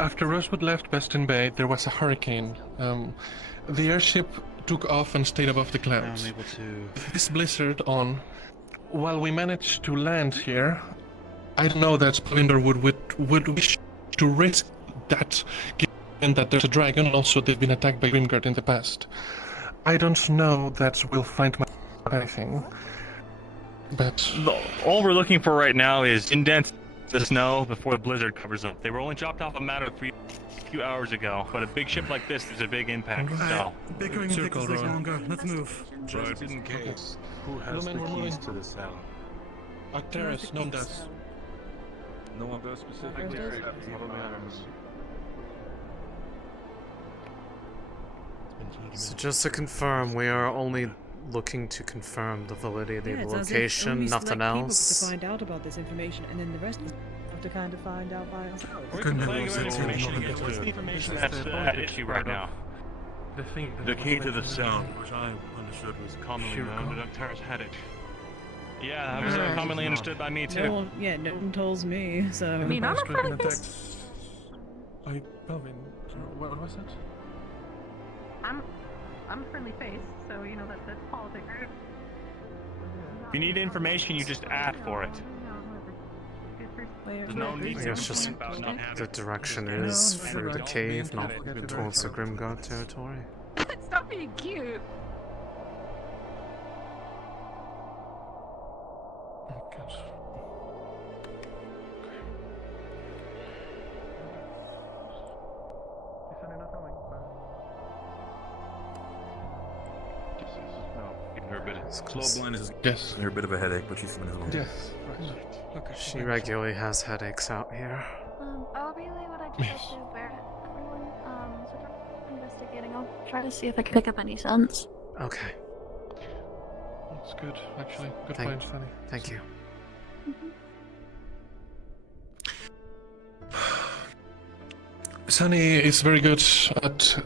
after Rosewood left Western Bay, there was a hurricane. The airship took off and stayed above the clouds. I'm able to. This blizzard on, while we managed to land here, I don't know that Spalinder would wish to risk that, given that there's a dragon, and also they've been attacked by Grimguard in the past. I don't know that we'll find anything, but... All we're looking for right now is indents in the snow before the blizzard covers up. They were only dropped off a matter of a few hours ago, but a big ship like this is a big impact, so... Bickering takes us longer. Let's move. Just in case, who has the keys to the cell? Arcturus, no one does. No one does specifically. So just to confirm, we are only looking to confirm the validity of the location, nothing else. To find out about this information, and then the rest of have to kind of find out by ourselves. We're complaining about information that's at issue right now. The key to the cell, which I understood was commonly known, but Arcturus had it. Yeah, that was commonly understood by me too. No one tells me, so... I mean, I'm a friendly face. By Belvin. What was it? I'm a friendly face, so you know that's politics. If you need information, you just ask for it. There's no need I to guess just complain about not having the direction is through the cave, not towards the Grimguard territory. Stop being cute. Yes. Her a bit of a headache, but she's feeling as well. Yes. Okay. She regularly has headaches out here. I'll relay what I just said to Barrett. Everyone, so investigating. I'll try to see if I can pick up any sense. Okay. That's good, actually. Good point, Fanny. Thank you. Sunny is very good at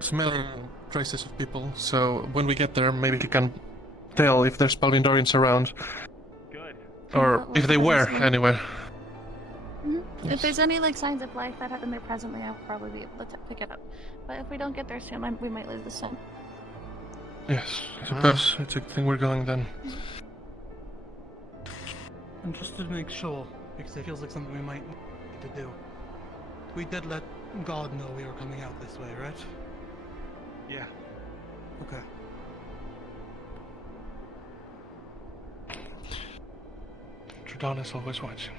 smelling traces of people, so when we get there, maybe he can tell if there's Palvindorians around. Good. Or if they were, anyway. If there's any signs of life that happen there presently, I'll probably be able to pick it up. But if we don't get there soon, we might lose the scent. Yes, I suppose it's a good thing we're going then. And just to make sure, because it feels like something we might need to do. We did let God know we were coming out this way, right? Yeah. Okay. Tridana's always watching.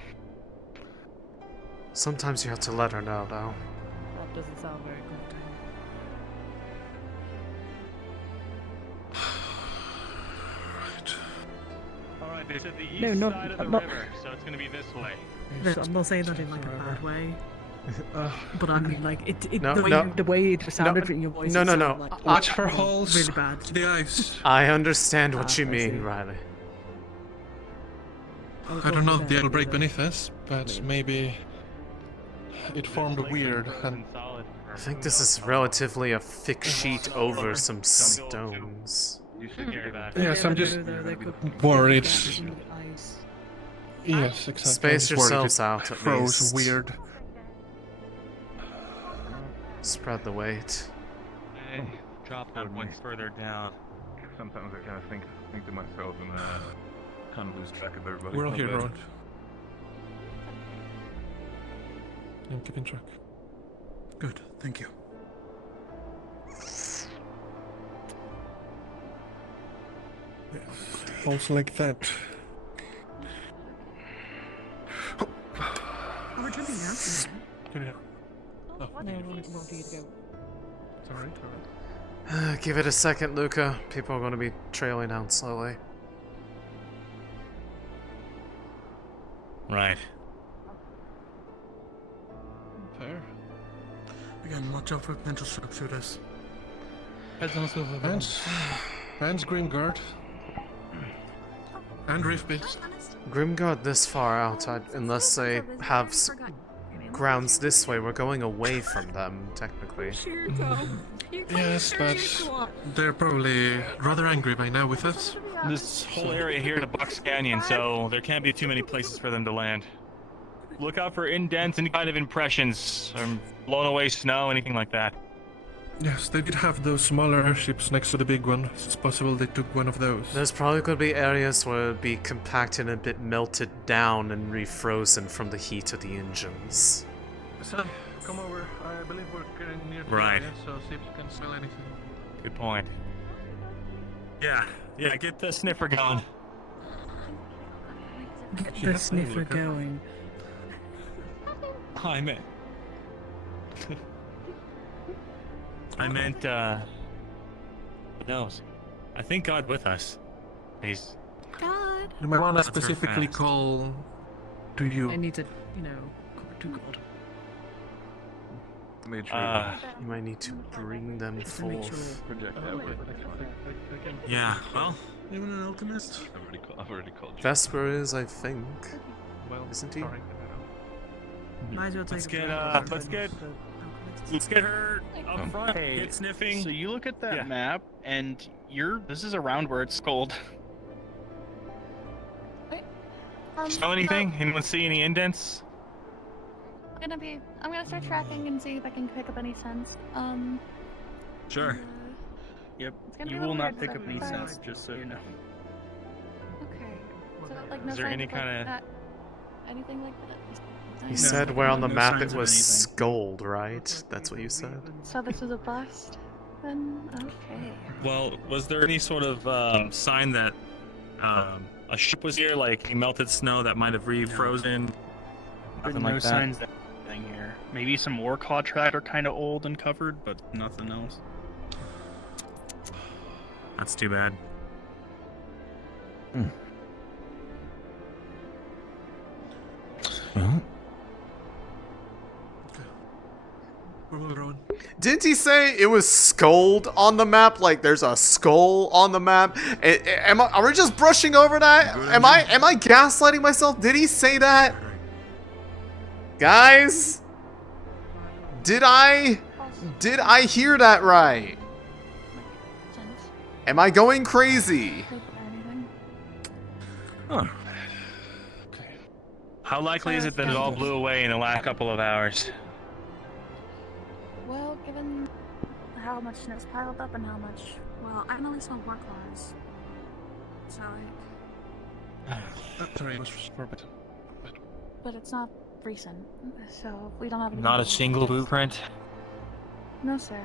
Sometimes you have to let her know, though. That doesn't sound very comforting. Alright, they said the east No, side of the not- river, so it's gonna be this way. No, I'm not saying that in a bad way. But I mean, No, the way it sounded in your voice. No, it no, no. sounded like, Watch for holes. Really bad. The ice. I understand what you I mean, see. Riley. I don't know if the ice will break beneath us, but maybe it formed weird and... I think this is relatively a thick sheet over some stones. Yes, I'm just worried. Yes, exactly. Space I'm just worried yourselves it out at froze least. weird. Spread the weight. Hey, drop that one further down. Sometimes I kind of think to myself and kind of lose track of everybody. We're all My here, bad. Rod. I'm keeping track. Good, thank you. Holes like that. Oh, we're jumping now. Here we go. No, we won't need to go. It's alright. Give it a second, Luca. People are going to be trailing down slowly. Right. Fair. Again, watch out for potential sharpshooters. Vance Grimguard. And Riftbase. Grimguard this far out, unless they have grounds this way, we're going away from them, technically. Yes, but they're probably rather angry by now with us. this whole area here to Bucks Canyon, so there can't be too many places for them to land. Look out for indents, any kind of impressions, or blown away snow, anything like that. Yes, they did have those smaller airships next to the big one. It's possible they took one of those. There's probably going to be areas where it'll be compacted and a bit melted down and refrozen from the heat of the engines. Son, come over. I believe we're getting near to Right. the area, so see if you can smell anything. Good point. Yeah, get the sniffer going. Get the sniffer going. I meant. knows? I think God with us. He's. God. You might want to That's very specifically fast. call to you. I need to, you know, call to God. You might need to bring them forth. Yeah, well, even an alchemist? I've already called you. Vesper is, I think. Well, isn't he? Might as well Let's take get her up front. Hey, Get sniffing. So you look at that Yeah. map, and this is around where it's cold. Smell anything? Anyone see any indents? I'm gonna start tracking and see if I can pick up any scents. Sure. Yep. It's gonna You be a will little not weird pick up any but- sense, just so you know. Okay. So like no Is there signs any of, like, kinda- that, anything like that. You said where on the No map signs it of was anything. skulled, right? That's what you said? So this was a bust? Then okay. Well, was there any sort of sign that a ship was here, like any melted snow that might have refrozen? Nothing No like that. signs of anything here. Maybe some more contract are kind of old and covered, but nothing else. That's too bad. Well, Where will we run? Didn't he say it was skulled on the map? Like there's a skull on the map? Are we just brushing over that? Am I gaslighting myself? Did he say that? Guys? Did I hear that right? Am I going crazy? Huh. How likely is it that it all blew away in the last couple of hours? Well, given how much snow's piled up and how much, well, I can only smell war claws. So like, Sorry, it was forbidden. but it's not recent, so we don't have any. Not a single blueprint? No, sir.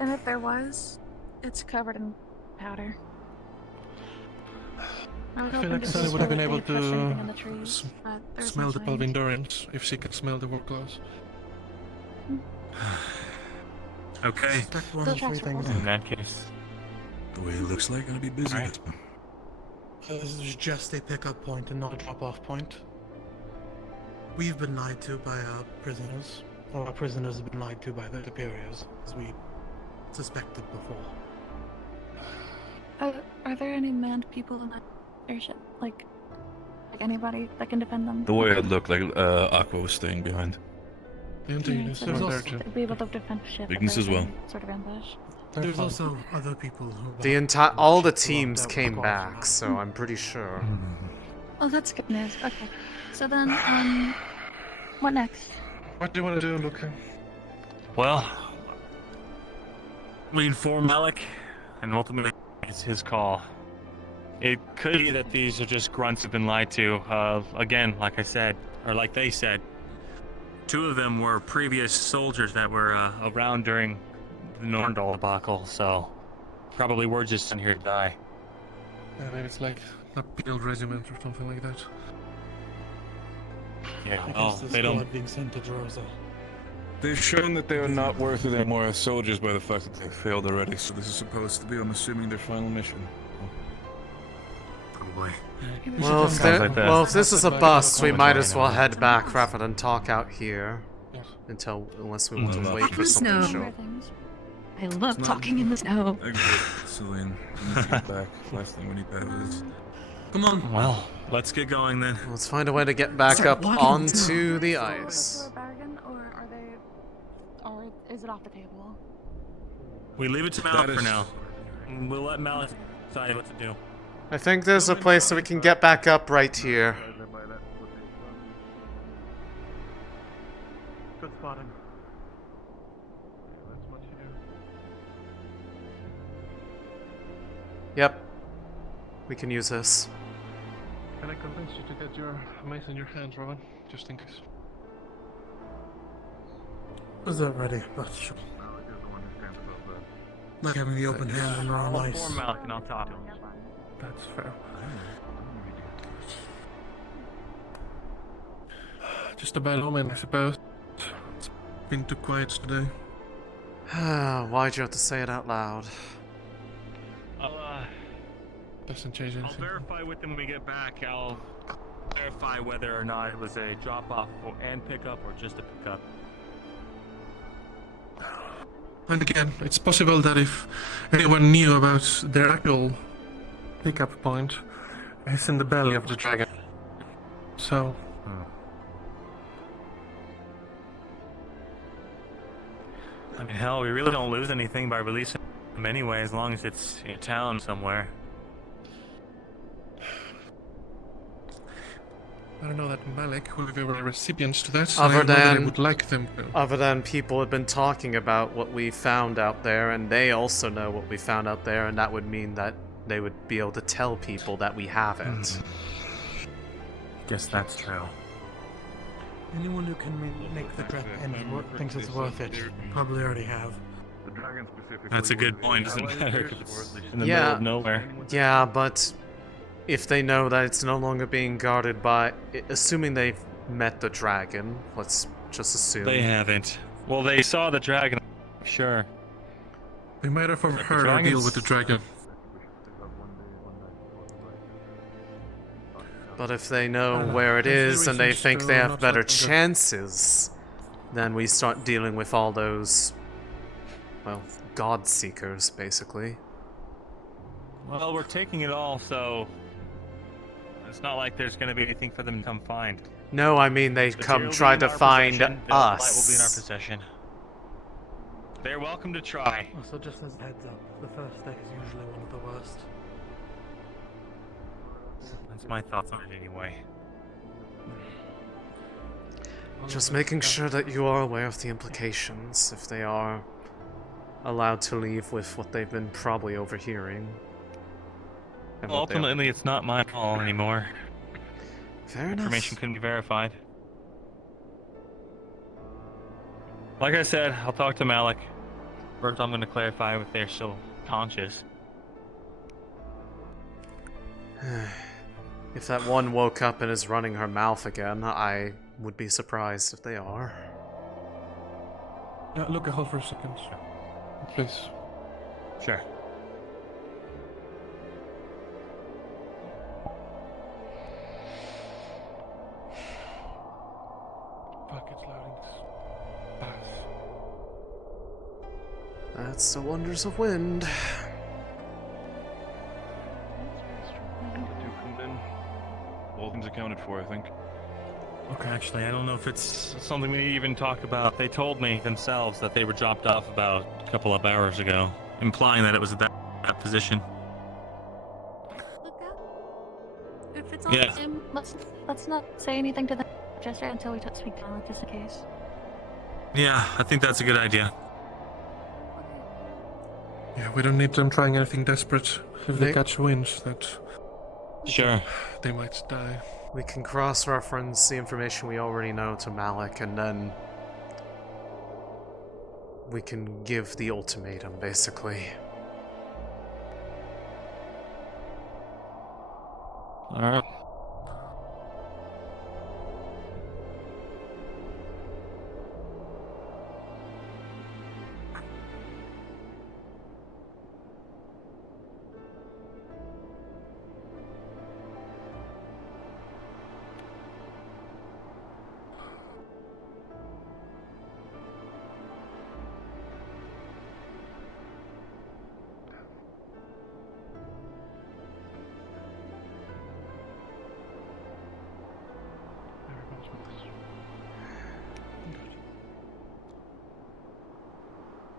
And if there was, it's covered in powder. I was I feel hoping like to Sally see would have been if able they crushed anything in the to trees, but there's smell no the sign. Palvindorians if she could smell the war claws. Okay. That's one of three things. In that case. The way it looks like, gonna be busy. Alright. This is just a pickup point and not a drop-off point. We've been lied to by our prisoners, or our prisoners have been lied to by their superiors, as we suspected before. Are there any manned people in that airship? Like anybody that can defend them? the way it looked like Aqua was staying behind. Indeed, So there's they'll also be able to defend the ship. if Weakness there's as well. any Sort of ambush. There's also other people who... All the teams came back, so I'm pretty sure. Oh, that's good news. Okay. So then, what next? What do you want to do, Luca? Well, we inform Malik, and ultimately it's his call. It could be that these are just grunts who've been lied to. Again, like I said, or like they said, 2 of them were previous soldiers that were around during the Norndal debacle, so probably we're just in here to die. Yeah, maybe it's like a Peel regiment or something like that. Yeah, I well, guess the they don't. squad being sent to Droza. They've shown that they are not worthy anymore as soldiers by the fact that they failed already, so this is supposed to be, I'm assuming, their final mission. Probably. Well, if this is a bust, we might as well head back rather than talk out here. Unless we want to wait for something to show up. I love talking in the snow. I agree, Céline. We need to get back. Last thing we need to have is... Come on. Well, let's get going then. Let's find a way to get back Start up walking onto the ice. Is it a bargain, or is it off the table? We leave it to That Malik for is- now. We'll let Malik decide what to do. I think there's a place that we can get back up right here. Good spotting. That's much here. Yep. We can use this. Can I convince you to get your mace in your hands, Robin? Just in case. Was that ready? But sure. Like having the open hand and raw I'll ice. inform Malik and I'll talk to him. That's fair. Just a bad omen, I suppose. It's been too quiet today. Why'd you have to say it out loud? Doesn't change anything. I'll verify with them when we get back. I'll clarify whether or not it was a drop-off and pickup or just a pickup. And again, it's possible that if anyone knew about their actual pickup point, it's in the belly of the dragon. So. I mean, hell, we really don't lose anything by releasing them anyway, as long as it's in town somewhere. I don't know that Malik will be recipients to that. Other I know that I than, would like them to. other than people have been talking about what we found out there, and they also know what we found out there, and that would mean that they would be able to tell people that we haven't. Guess that's true. Anyone who can make the trip and thinks it's worth it probably already have. That's a good point, doesn't matter if it's in the middle of nowhere. Yeah, but if they know that it's no longer being guarded by... Assuming they've met the dragon, let's just assume. They haven't. Well, they saw the dragon, sure. They might have heard our deal with the dragon. But if they know where it is and they think they have better chances, then we start dealing with all those, well, god seekers, basically. Well, we're taking it all, so it's not like there's going to be anything for them to come find. No, I mean they come try to find The light will be in our us. possession. They're welcome to try. Also, just as a heads up, the first deck is usually one of the worst. That's my thoughts on it anyway. Just making sure that you are aware of the implications if they are allowed to leave with what they've been probably overhearing. And Well, what they- ultimately, it's not my call anymore. Fair enough. Information couldn't be verified. Like I said, I'll talk to Malik. First, I'm going to clarify if they're still conscious. If that one woke up and is running her mouth again, I would be surprised if they are. Yeah, look, hold for a second. Please. Sure. Fuck, it's loading. Pass. That's the wonders of wind. All things accounted for, I think. Okay, actually, I don't know if it's something we need to even talk about. They told me themselves that they were dropped off about a couple of hours ago, implying that it was at that position. If it's on him, let's not say anything to them just until we speak to Alec, just in case. Yeah, I think that's a good idea. Yeah, we don't need them trying anything desperate. If they catch wind, that Sure. they might die. We can cross-reference the information we already know to Malik, and then we can give the ultimatum, basically. Alright.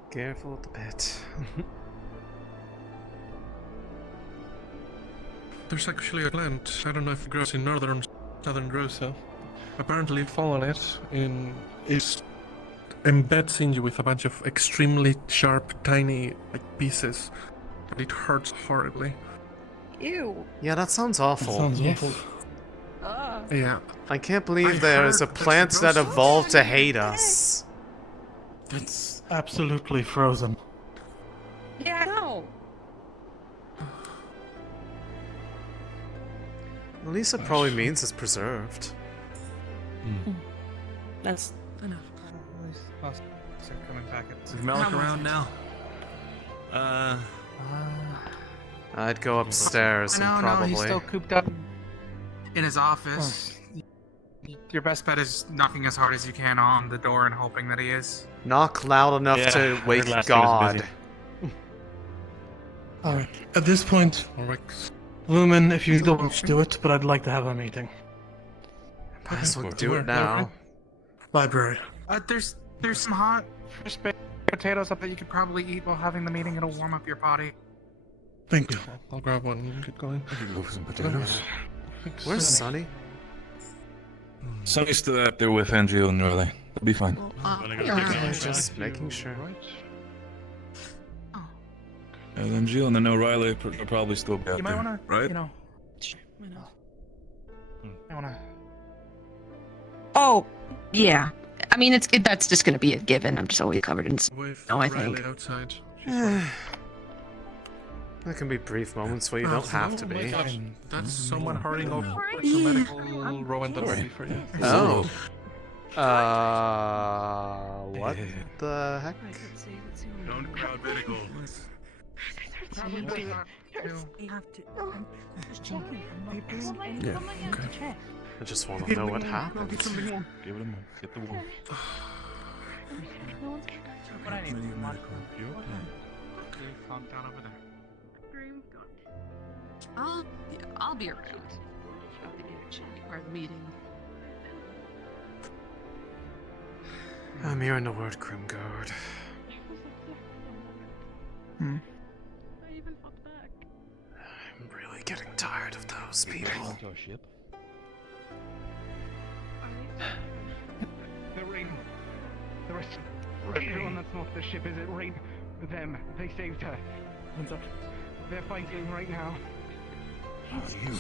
Careful with the pit. There's actually a plant. I don't know if it grows in southern Droza. Apparently, falling it is embeds in you with a bunch of extremely sharp, tiny pieces, but it hurts horribly. Ew. Yeah, that sounds awful. Sounds awful. Yeah. I can't believe there's a plant that evolved to hate us. It's absolutely frozen. Yeah, I know. At least it probably means it's preserved. That's enough. Coming back at Is Malik around now? I'd go upstairs and probably. No, he's still cooped up in his office. Your best bet is knocking as hard as you can on the door and hoping that he is. Knock loud enough to wake God. Alright. At this point, Lumen, if you don't do it, but I'd like to have a meeting. Might as well do it now. Library. There's some hot fresh baked potatoes up that you could probably eat while having the meeting. It'll warm up your body. Thank you. I'll grab one and get going. I could go for some potatoes. Where's Sonny? Sonny's still out there with Angel and Riley. They'll be fine. Just making sure. And Angel and I know Riley will probably still be out You might there, wanna, right? you know. I wanna. Oh, yeah. I mean, that's just gonna be a given. I'm just always covered in snow, I think. Outside. There can be brief moments where you don't have to be. That's someone hurrying over to medical Rowan Dudley for you. Oh. What the heck? Don't crowd medical. Yeah, okay. I just want to know what happened. Give it a moment. Get the wolf. What I need is a mod. Calm down over there. I'll be around. Part of the meeting. I'm hearing the word Grimguard. I'm really getting tired of those people. The rain. The rest. Everyone that's not the ship is it rain. Them. They saved her. They're fighting right now.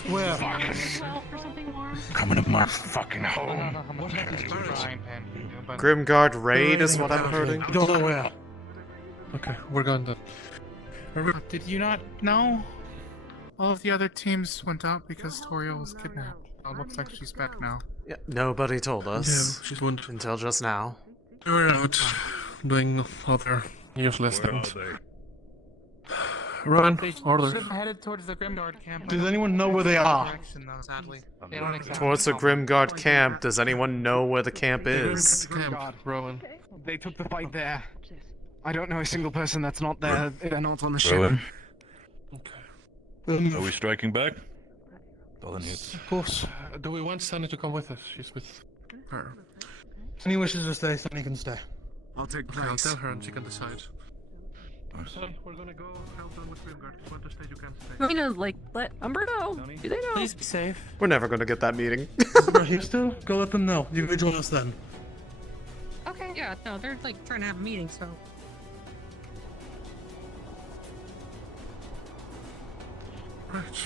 Where? For something warm. Coming to my fucking home. What happened? Grimguard raid is what I'm hearing. I don't know where. Okay, we're going to. Did you not know? All of the other teams went out because Toriel was kidnapped. It looks like she's back now. Yeah, nobody told us. Yeah, she's wounded. Until just now. We're out doing other useless things. Run, order. Headed towards the Grimguard camp. Does anyone know where they are? Sadly. They don't exactly Towards the Grimguard camp. Does anyone know where the camp is? Camp, Rowan. They took the fight there. I don't know a single person that's not there. They're not on the ship. Rowan, Okay. are we striking back? All needs. Of course. Do we want Sunny to come with us? She's with her. Sunny wishes to stay, Sunny can stay. I'll take Okay, I'll place. tell her and she can decide. Son, we're gonna go help them with Grimguard. If you want to stay, you can stay. I'm gonna let Umber know. Do they know? Please be safe. We're never gonna get that meeting. We're here still? Go let them know. You can join us then. Okay. Yeah. No, they're like trying to have a meeting, so. Right.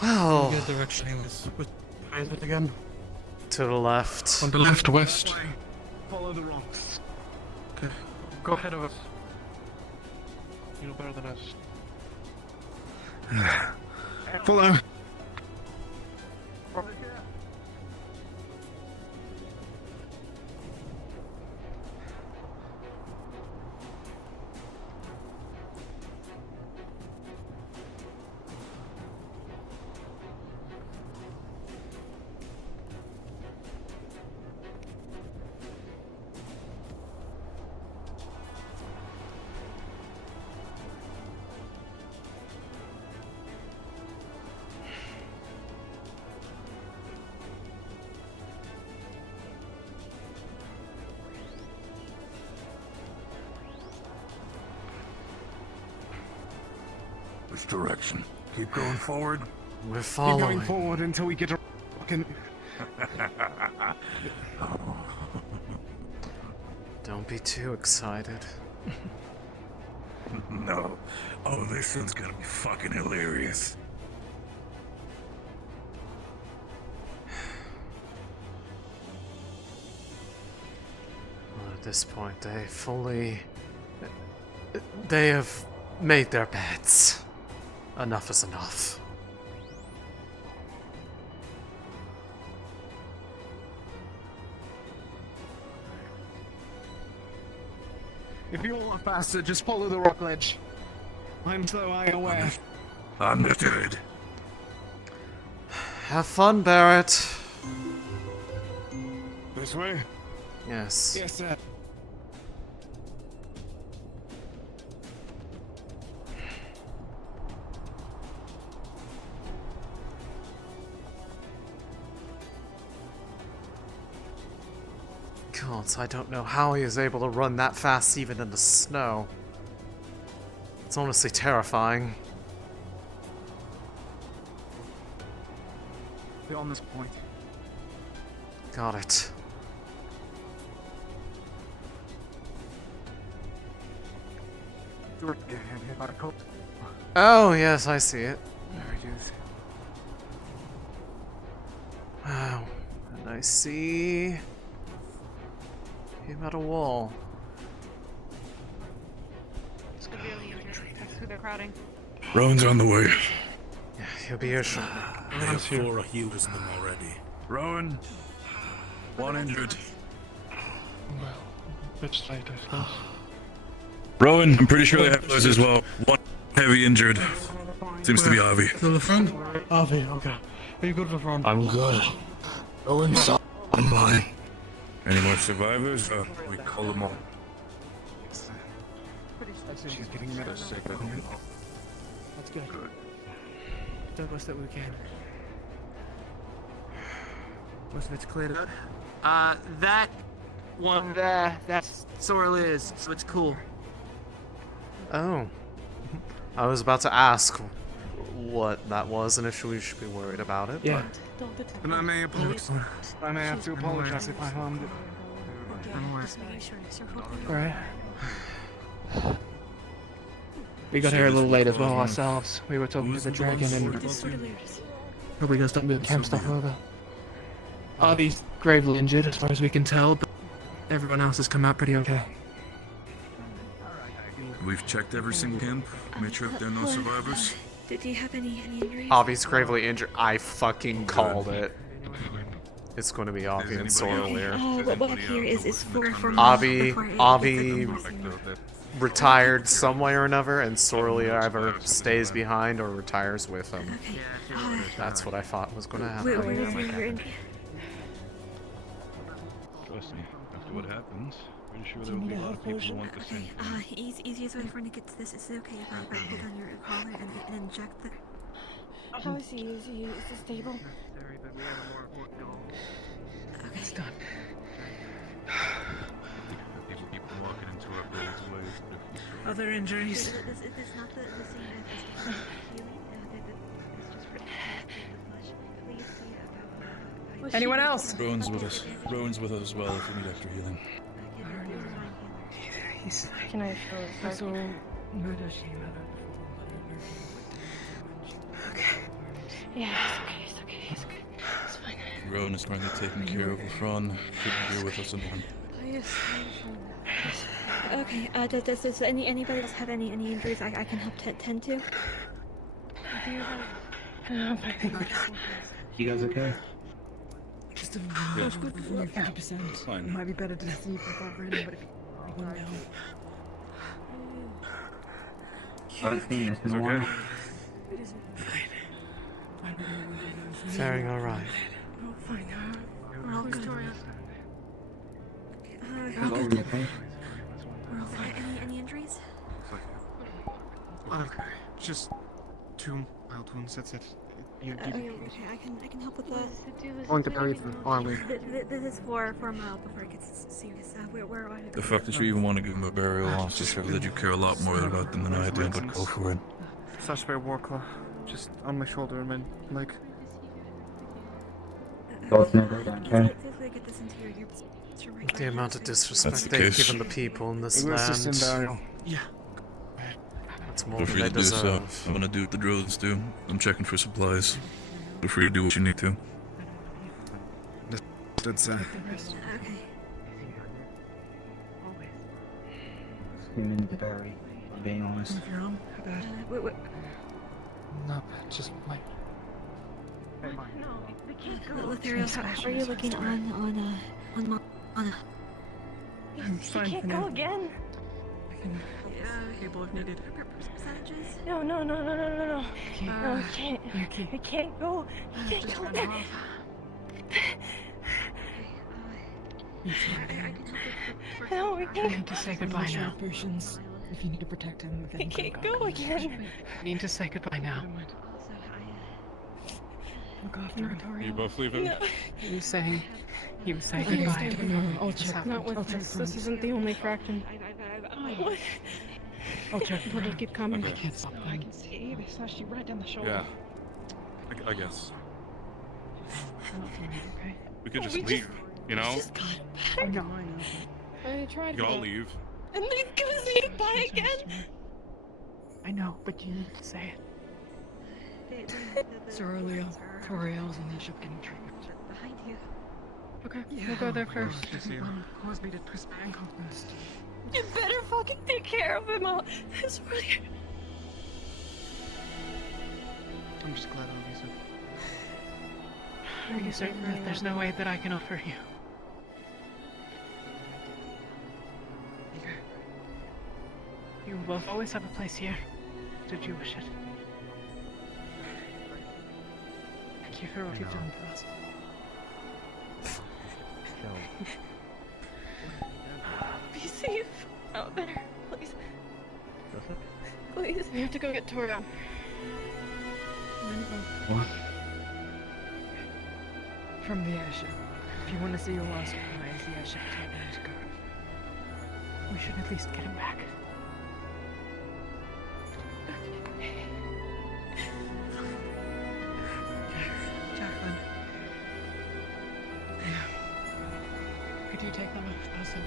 Well, Good direction anyways. Which way is it again? to the left. On the left, west. Follow the rocks. Okay. Go ahead of us. You know better than us. Follow. Which direction? Keep going forward. We're Keep following. going forward until we get a fucking. Don't be too excited. No. Oh, this one's gonna be fucking hilarious. Well, at this point, they have made their beds. Enough is enough. If you want faster, just follow the rock ledge. I'm slow, I aware. Understood. Have fun, Barrett. This way? Yes. Yes, sir. God, I don't know how he is able to run that fast even in the snow. It's honestly terrifying. Beyond this point. Got it. Oh, yes, I see it. There it is. Wow. And I see him at a wall. Severely injured. That's who they're crowding. Rowan's on the way. Yeah, he'll be here shortly. I have 4 healers them already. Rowan, 1 injured. Well, bitch tight, I suppose. Rowan, I'm pretty sure they have those as well. 1 heavy injured. Seems to be Avi. To the front? Avi, okay. Are you good for front? I'm good. Rowan's on mine. Any more survivors? We call them all. She's getting better. That's good. Do the best that we can. Most of it's cleared up. That one there, that's Sorrel so it's cool. Oh. I was about to ask what that was and if we should be worried about it. Yeah. And I may apologize. I may have to apologize if I harmed it. I'm aware. Alright. We got here a little late as well ourselves. We were talking to the dragon and probably gonna start moving camp stuff over. Avi's gravely injured as far as we can tell, but everyone else has come out pretty okay. We've checked every single camp, made sure there are no survivors. Did you have any injuries? Avi's gravely injured. I fucking called it. It's going to be Avi and Sorrel here. What here is for Avi retired some way or another, and Sorrel either stays behind or retires with him. Okay. That's what I thought was going to happen. Where is your injury? Trust me, after what happened, pretty sure there will be a lot of people who want the same. Easiest way for me to get to this is it okay if I put on your collar and inject the... How is he? Is he stable? Okay. It's done. People keep walking into our buildings ways. Other injuries? Is this not the same as healing? It's just for the flesh. Please, Anyone else? Rowan's with us. Rowan's with us as well if we need extra healing. Can I show his Okay. Yeah, it's okay. It's fine. Rowan is currently taking care of Lafron. Should be here with us in one. Okay, does anybody else have any injuries I can help tend to? Do you have... You guys okay? Just a Yeah. good before 50%. Fine. It might be better to see if I ran, but if you know. I haven't seen this in a while. It isn't Faring alright. We'll find out. We're all good. Is Ollie okay? We're all fine. Any injuries? Okay, just 2 mild wounds, that's it. Okay, I can help with the... Going to bury them, are we? This is for mild before it gets serious. Where are I? The fact that you even want to give him a burial also shows that you care a lot more about them than I did, but go for it. Such by Warclaw. just on my shoulder and my leg. The amount of disrespect That's the they've case. given the people in this It was just in land. burial. Yeah. That's more Feel than free they to do so. deserve. I'm gonna do what the Drozas do. I'm checking for supplies. Feel free to do what you need to. That's Okay. Human to bury, I'm being honest. If you're on, Wait. No, just my. Lothario, how are you looking on I'm fine You can't for go now. again. I can cable if needed. Percentages? No. No, you can't. You can't go. You can't go there. No, we I can't. need to say goodbye now. Potions, if you need to protect him, then We can't go again. I need to say goodbye now. Look after him. You both leaving? No. He was saying I goodbye. understand. No, I'll Just check. not with I'll check this. for This him. isn't the only fraction. What? I'll check for It'll him. keep coming. I can't stop I him. can see they slashed you right down the shoulder. Yeah. I guess. Okay. We could Oh, just we leave, you know? Just got I back. know. I tried We could all to. leave. And then gonna say goodbye again. I know, but you need to say it. Sir Alea, Toriel's in the ship getting treatment. Behind you. Okay, Yeah, we'll go there of course. first. Just you. Caused me to twist my ankle first. You better fucking take care of him. I swear to you. I'm just glad I'll use it. Are you certain that there's no way that I can offer you? You will both always have a place here, should you wish it. Thank you for what you've done for us. Be safe out there, please. Please. We have to go get Toriel. From the airship. If you want to see your last goodbye, the airship told me to go. We should at least get him back. Jacqueline. Could you take them up, also?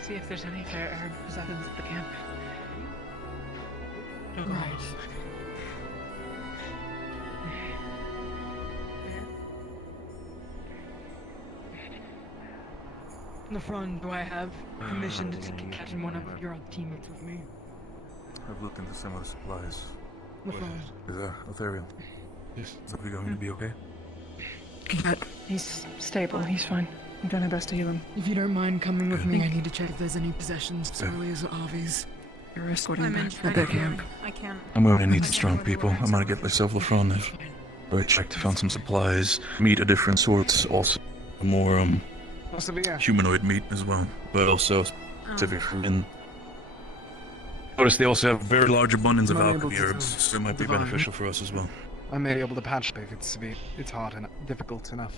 See if there's any fair Arab possessions at the camp. Don't right. The front, do I have permission to catch one of your teammates with me? I've looked into some of the supplies. The front. Is Ethereal? Yes. Is he going to be okay? He's stable, he's fine. I'm doing my best to heal him. If you don't mind coming with me, I need to check if there's any possessions as early as Avi's. You're escorting back to the camp. I can't. I'm going to need some strong people. I'm going to get myself Lafron. I checked, found some supplies, meat of different sorts, also more humanoid meat as well, but also specific fruit. And notice they also have very large abundance of alchemy herbs, so it might be beneficial for us as well. I may be able to patch it if it's severe. It's hard and difficult enough.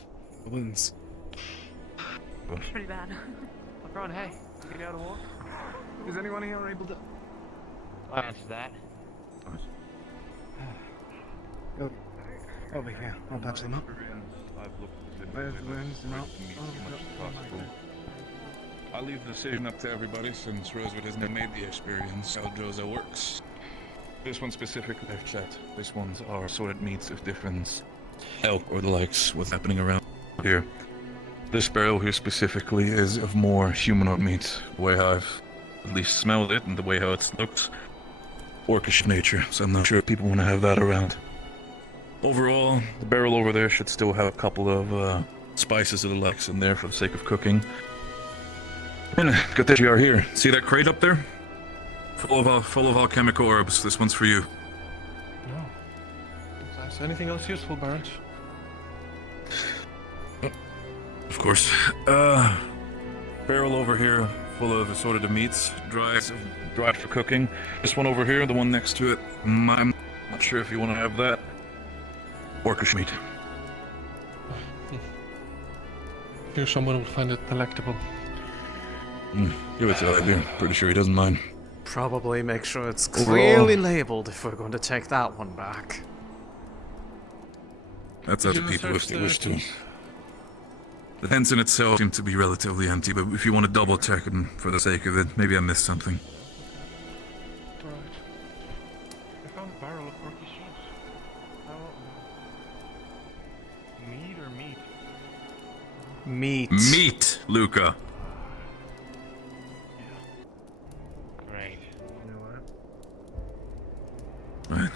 The wounds. Pretty bad. LeBron, hey, you out of war? Is anyone here able to? I'll answer that. Go over here. I'll patch them up. Where's the wounds? I'll leave the decision up to everybody since Rosewood has never made the experience how Droza works. This one specifically I've checked. This one's our assorted meats of different elk or the likes, what's happening around here. This barrel here specifically is of more humanoid meat, the way I've at least smelled it and the way how it's looked. Orcish nature, so I'm not sure if people want to have that around. Overall, the barrel over there should still have a couple of spices of the likes in there for the sake of cooking. And good that you are here. See that crate up there? Full of alchemical herbs. This one's for you. No. Is anything else useful, Barrett? Of course. Barrel over here, full of assorted meats, dried for cooking. This one over here, the one next to it, I'm not sure if you want to have that. Orcish meat. Here, someone will find it delectable. Give it to Alea. Pretty sure he doesn't mind. Probably make sure it's clearly labeled if we're going to take that one back. That's other people if they wish to. The fence in itself seemed to be relatively empty, but if you want to double check it for the sake of it, maybe I missed something. Right. I found a barrel of porky cheese. Meat or meat? Meat. Meat, Luca. Great. Right.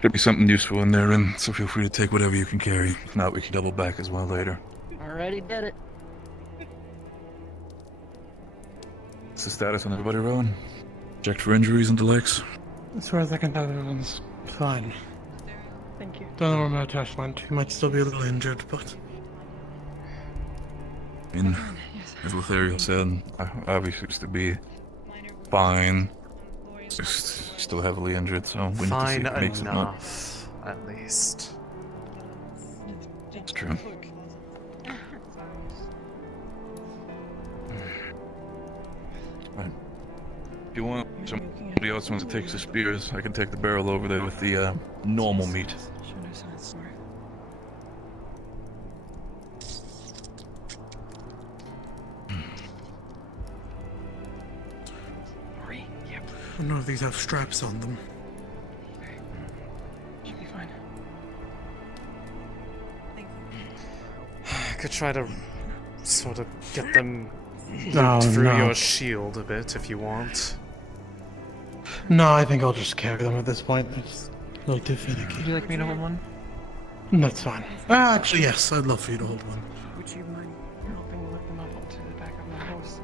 Could be something useful in there, and so feel free to take whatever you can carry. If not, we can double back as well later. Already did it. What's the status on everybody, Rowan? Checked for injuries and the likes? As far as I can tell, everyone's fine. Thank you. Don't know where my Tash went. He might still be a little injured, but... As Lothario said, obviously seems to be fine. Just still heavily injured, so we need to see Fine if it makes it up. enough, at least. It's true. Right. If you want, somebody else wants to take the spears, I can take the barrel over there with the normal meat. I don't know if these have straps on them. Should be fine. I could try to sort of get them No, through no. your shield a bit if you want. No, I think I'll just carry them at this point. It's a little too finicky. Would you like me to hold one? That's fine. Actually, yes, I'd love for you to hold one. Would you mind helping lift them up onto the back of my horse?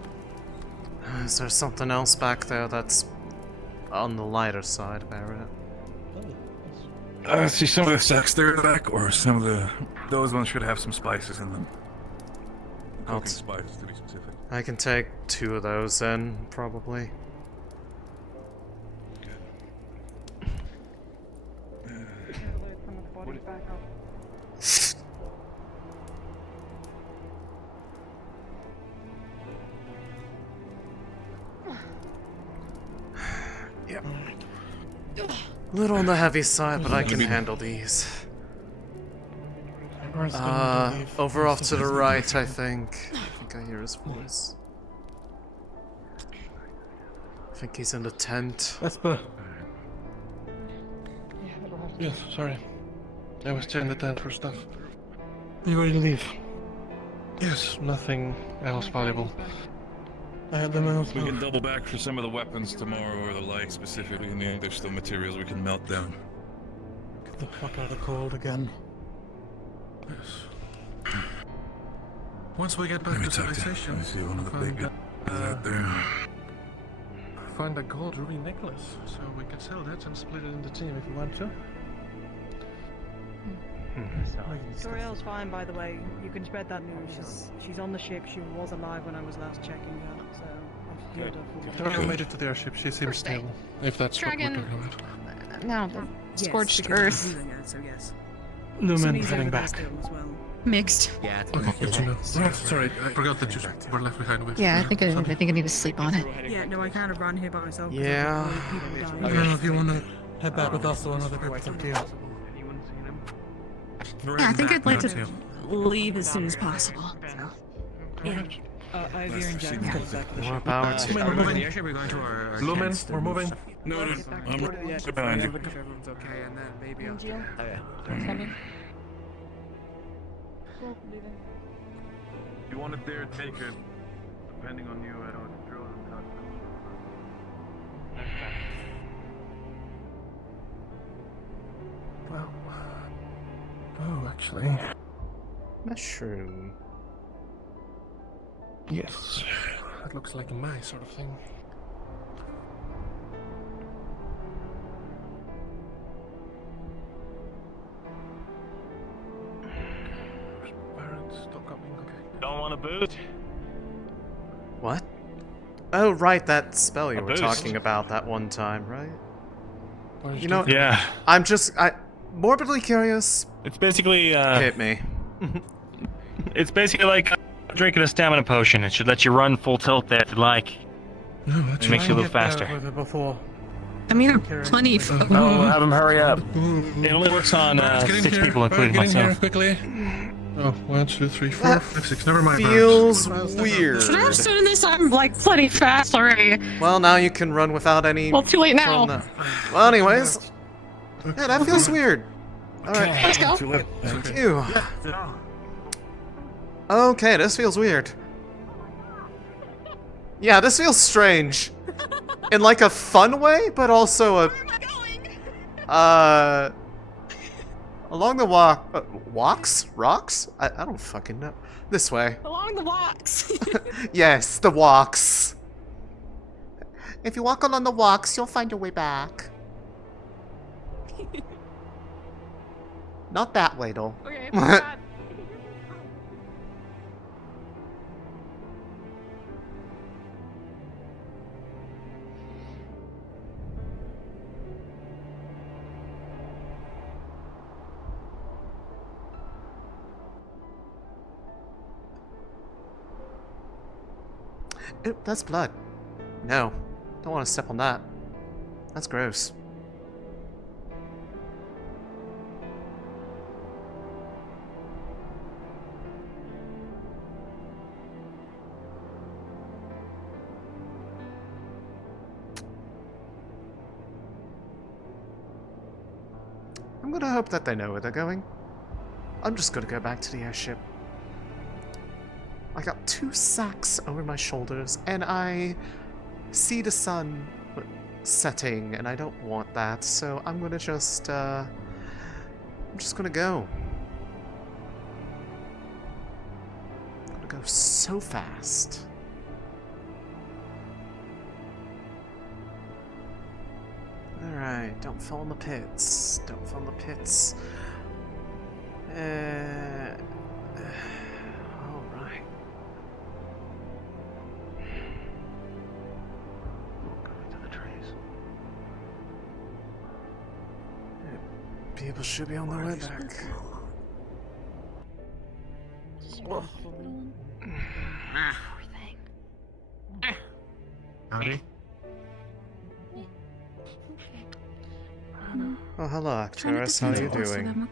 Is there something else back there that's on the lighter side, Barrett? See some of the sacks there in the back, or some of those ones should have some spices in them. Cooking spices, to be specific. I can take 2 of those in, probably. Yep. Little on the heavy side, but I can handle these. Over off to the right, I think. I think I hear his voice. I think he's in the tent. Esper. Yes, sorry. I was checking the tent for stuff. You ready to leave? Yes, nothing else valuable. I had them out. We can double back for some of the weapons tomorrow or the like, specifically, and there's still materials we can melt down. Get the fuck out of the cold again. Yes. Once we get back to civilization, I see one of the big guys out there. Find a gold ruby necklace, so we can sell that and split it in the team if you want to. Toriel's fine, by the way. You can spread that news. She's on the ship. She was alive when I was last checking her, so I've healed her. Toriel made it to the airship. She seems stable. If that's Dragon. what we're talking about. No, the scorched earth. So yes. Lumen heading back. Mixed. Yeah. Okay, good to know. Oh, sorry, I forgot that you were left behind with. Yeah, I think I need to sleep on it. Yeah, no, I kind of run here by myself. Yeah. I don't know if you want to head back with us or another group. It's up to you. Yeah, I think I'd like to leave as soon as possible. Yeah. Ivy and Jack back to the More ship. power to Are we you. going to the airship? We're going to our Lumen, tents we're moving. No, I'm right behind you. Everyone's okay, and then maybe I'll... Oh, yeah. Coming. If you want to dare take it, depending on you, I don't drill and cut. Well. Oh, actually. Mushroom. Yes. That looks like my sort of thing. Still coming, okay. Don't want a boot? What? Oh, right, that spell you A were boost. talking about that one time, right? You know, Yeah. I'm morbidly curious. It's basically, Hit me. it's basically like drinking a stamina potion. It should let you run full tilt there if you like. No, It makes you a little faster. With it before. I mean, I'm plenty of. Oh, have him hurry up. It only works on 6 people, including Get in here myself. quickly. Oh, 1, 2, 3, 4, 5, 6. Never mind. Feels weird. Should I have stood in this? I'm like plenty fast already. Well, now you can run without any. Well, too late now. Well, anyways. Yeah, that feels weird. Alright. Let's go. Thank you. Okay, this feels weird. Yeah, this feels strange. In like a fun way, but also a... along the walks? Rocks? I don't fucking know. This way. Along the walks. Yes, the walks. If you walk along the walks, you'll find your way back. Not that way, though. Okay, Ew, that's blood. No. Don't want to step on that. That's gross. I'm gonna hope that they know where they're going. I'm just gonna go back to the airship. I got 2 sacks over my shoulders, and I see the sun setting, and I don't want that, so I'm gonna just, I'm just gonna go. I'm gonna go so fast. Alright, don't fall in the pits. Don't fall in the pits. Alright. People should be on their way back. Howdy. Oh, hello, actress. How are you doing?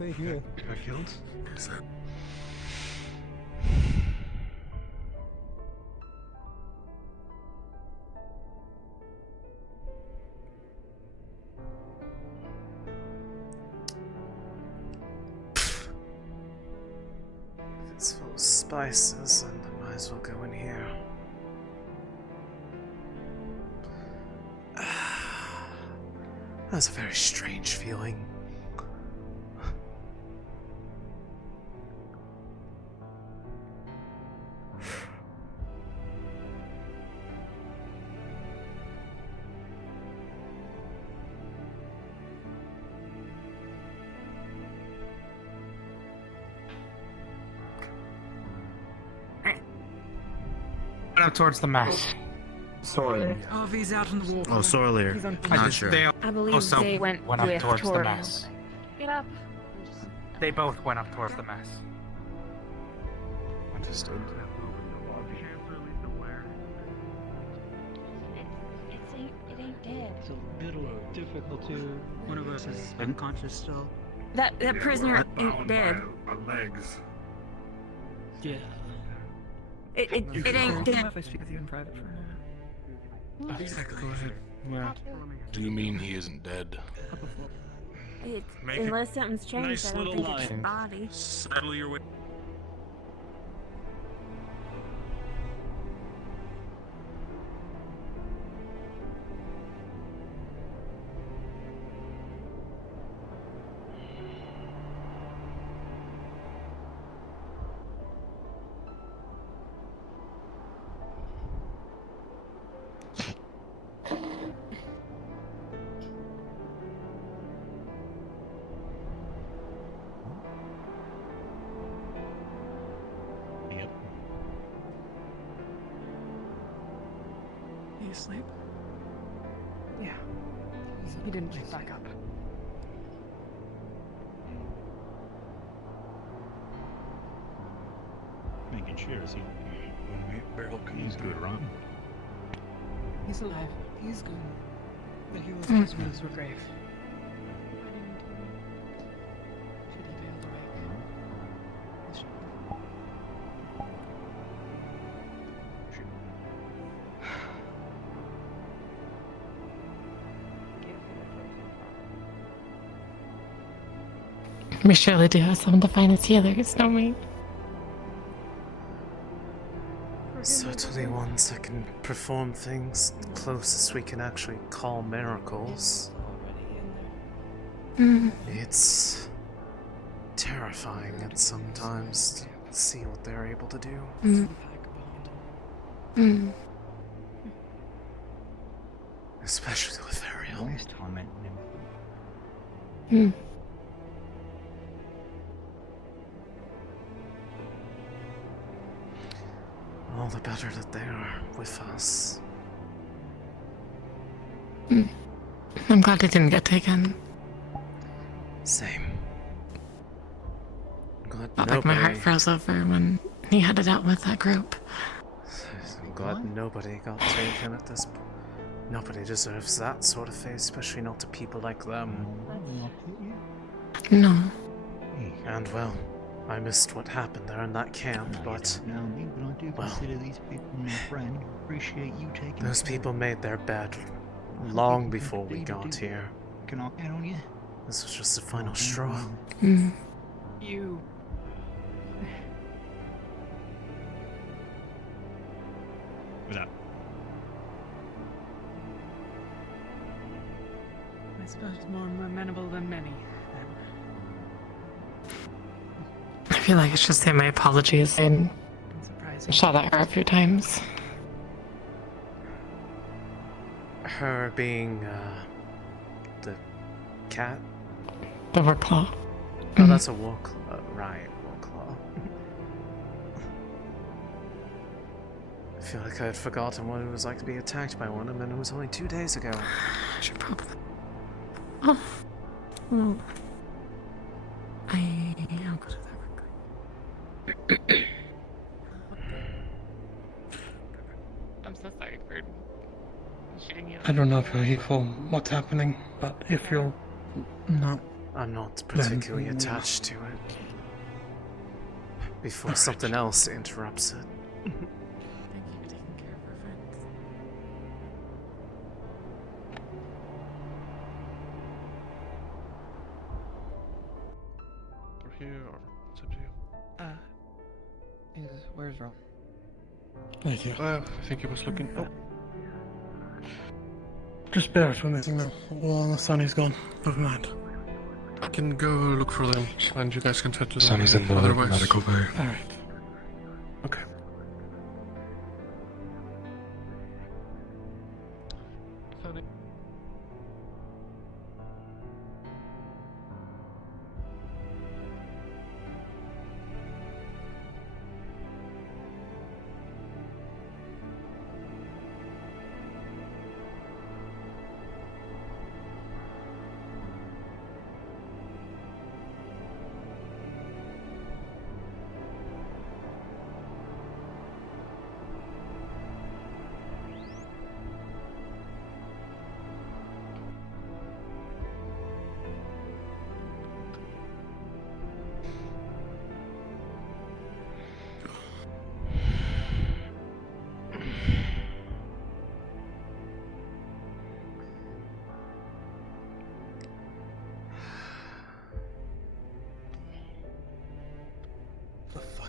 Got killed? It's full of spices, and I might as well go in here. That's a very strange feeling. Up towards the mess. Sorry. Harvey's out on the wall. Oh, Sorlier. Not sure. I believe they went up with towards the Tor. mess. Get up. They both went up towards the mess. Understood. It ain't dead. It's a little difficult to. One of us is unconscious still. That prisoner ain't dead. My legs. Yeah. It ain't dead. If I speak with you in private for a moment. Go ahead. Yeah. Do you mean he isn't dead? Unless something's changed, Nice I don't little think it's his line. body. Settle your way. You asleep? Yeah. He didn't wake back up. making sure. See, when we barrel comes to it, Ron. He's alive. He's good. But he was Mm. as well as we're grave. We surely do have some of the finest healers, don't we? Certainly ones that can perform things closest we can actually call miracles. Mm. It's terrifying at sometimes to see what they're able to do. Mm. Mm. Especially with Ariel. Mm. All the better that they are with us. Mm. I'm glad it didn't get taken. Same. I'm glad Felt like my heart froze over when he had it out with that group. I'm glad nobody got taken at this point. Nobody deserves that sort of fate, especially not to people like them. No. And well, I missed what happened there in that camp, but well, those people made their bed long before we got here. Can I count on you? This was just the final straw. Mm. You. Without. I suppose more amenable than many. I feel like it's just saying my apologies and shot at her a few times. Her being, the cat? The Warclaw. Oh, that's a Warclaw, right, Warclaw. I feel like I had forgotten what it was like to be attacked by one, and it was only 2 days ago. I should probably... Oh. Well... I'll go to that. I'm so sorry for shooting you. I don't know if you'll follow what's happening, but if you'll not... I'm not particularly attached to it. Before something else interrupts it. Thank you for taking care of our friends. We're here, or it's up to you. Where's Rob? Thank you. I think he was looking... Oh. Just bear with me now. Well, Sonny's gone. Never mind. I can go look for them, and you guys can tend to them. Sonny's in the otherwise. medical bay. Alright. Okay. Sonny.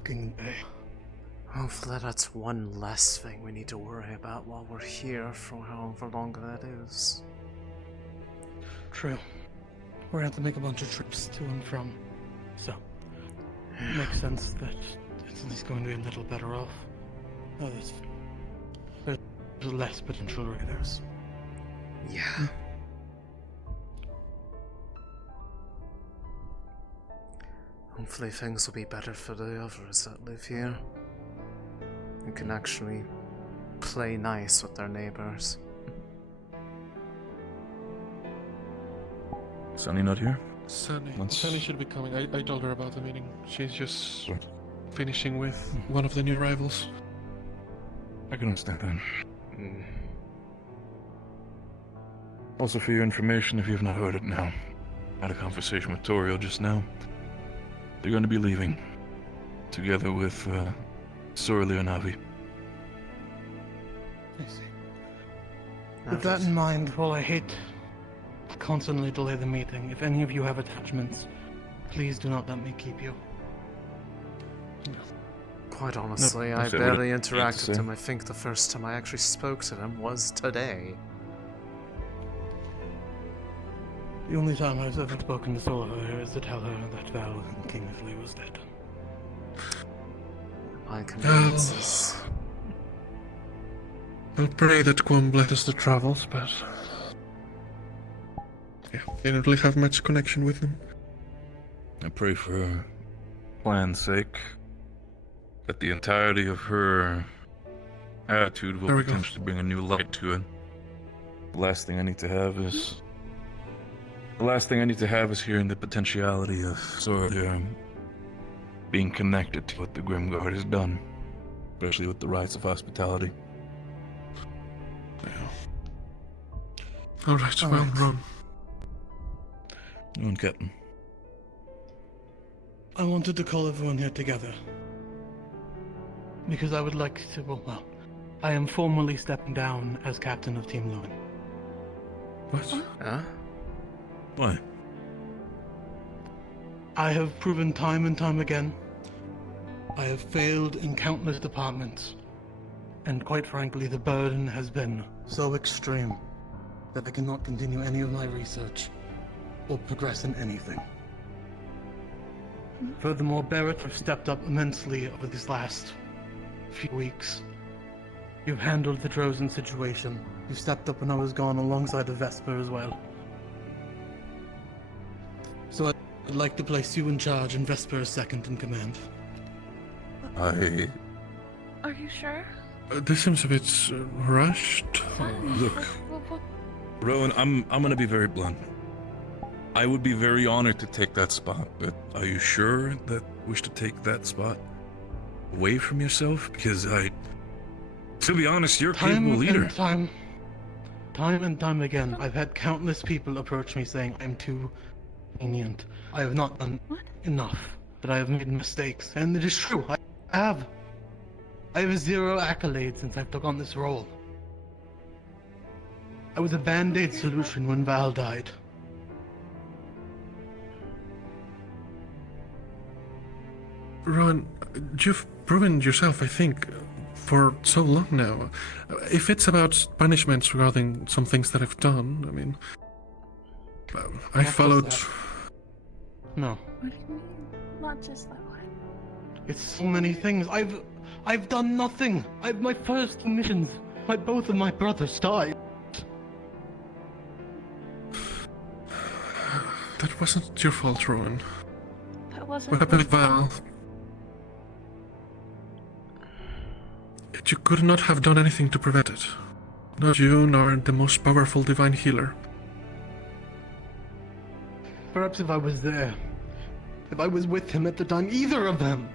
Day. Hopefully that's one less thing we need to worry about while we're here for however long that is. True. We're gonna have to make a bunch of trips to and from, so it makes sense that it's at least going to be a little better off. Oh, there's less potential raiders. Yeah. Hopefully things will be better for the others that live here. Who can actually play nice with their neighbors. Sunny not here? Sunny should be coming. I told her about the meeting. She's just finishing with one of the new arrivals. I can understand that. Also, for your information, if you've not heard it now, I had a conversation with Toriel just now. They're going to be leaving, together with Sorely and Avi. I see. With that in mind, while I hate to constantly delay the meeting, if any of you have attachments, please do not let me keep you. Quite honestly, I barely interacted with him. I think the first time I actually spoke to him was today. The only time I've ever spoken to Sola is to tell her that Val and Kingsley was dead. My condolences. I'll pray that Quam blesses the travels, but... yeah, didn't really have much connection with him. I pray for plan's sake that the entirety of her attitude will potentially bring a new light to it. The last thing I need to have is hearing the potentiality of Sorely being connected to what the Grimguard has done, especially with the rites of hospitality. Alright, well, Ron. On, Captain. I wanted to call everyone here together. Because I would like to, well, I am formally stepping down as captain of Team Lewin. What? Huh? Why? I have proven time and time again, I have failed in countless departments. And quite frankly, the burden has been so extreme that I cannot continue any of my research or progress in anything. Furthermore, Barrett have stepped up immensely over these last few weeks. You've handled the Drozen situation. You stepped up when I was gone alongside of Vesper as well. So I'd like to place you in charge and Vesper as second in command. Are you sure? This seems a bit rushed. Look, Rowan, I'm gonna be very blunt. I would be very honored to take that spot, but are you sure that you wish to take that spot away from yourself? Because to be honest, you're a capable leader. Time and time again, I've had countless people approach me saying I'm too lenient. I have not done enough, that I have made mistakes. And it is true, I have. I have 0 accolades since I took on this role. I was a band-aid solution when Val died. Rowan, you've proven yourself, I think, for so long now. If it's about punishments regarding some things that I've done, I mean... I followed... No. What do you mean? Not just that one. It's so many things. I've done nothing. My first missions. Both of my brothers died. That wasn't your fault, Rowan. That wasn't. What happened with Val? You could not have done anything to prevent it. Not you, nor the most powerful divine healer. Perhaps if I was there. If I was with him at the time, either of them.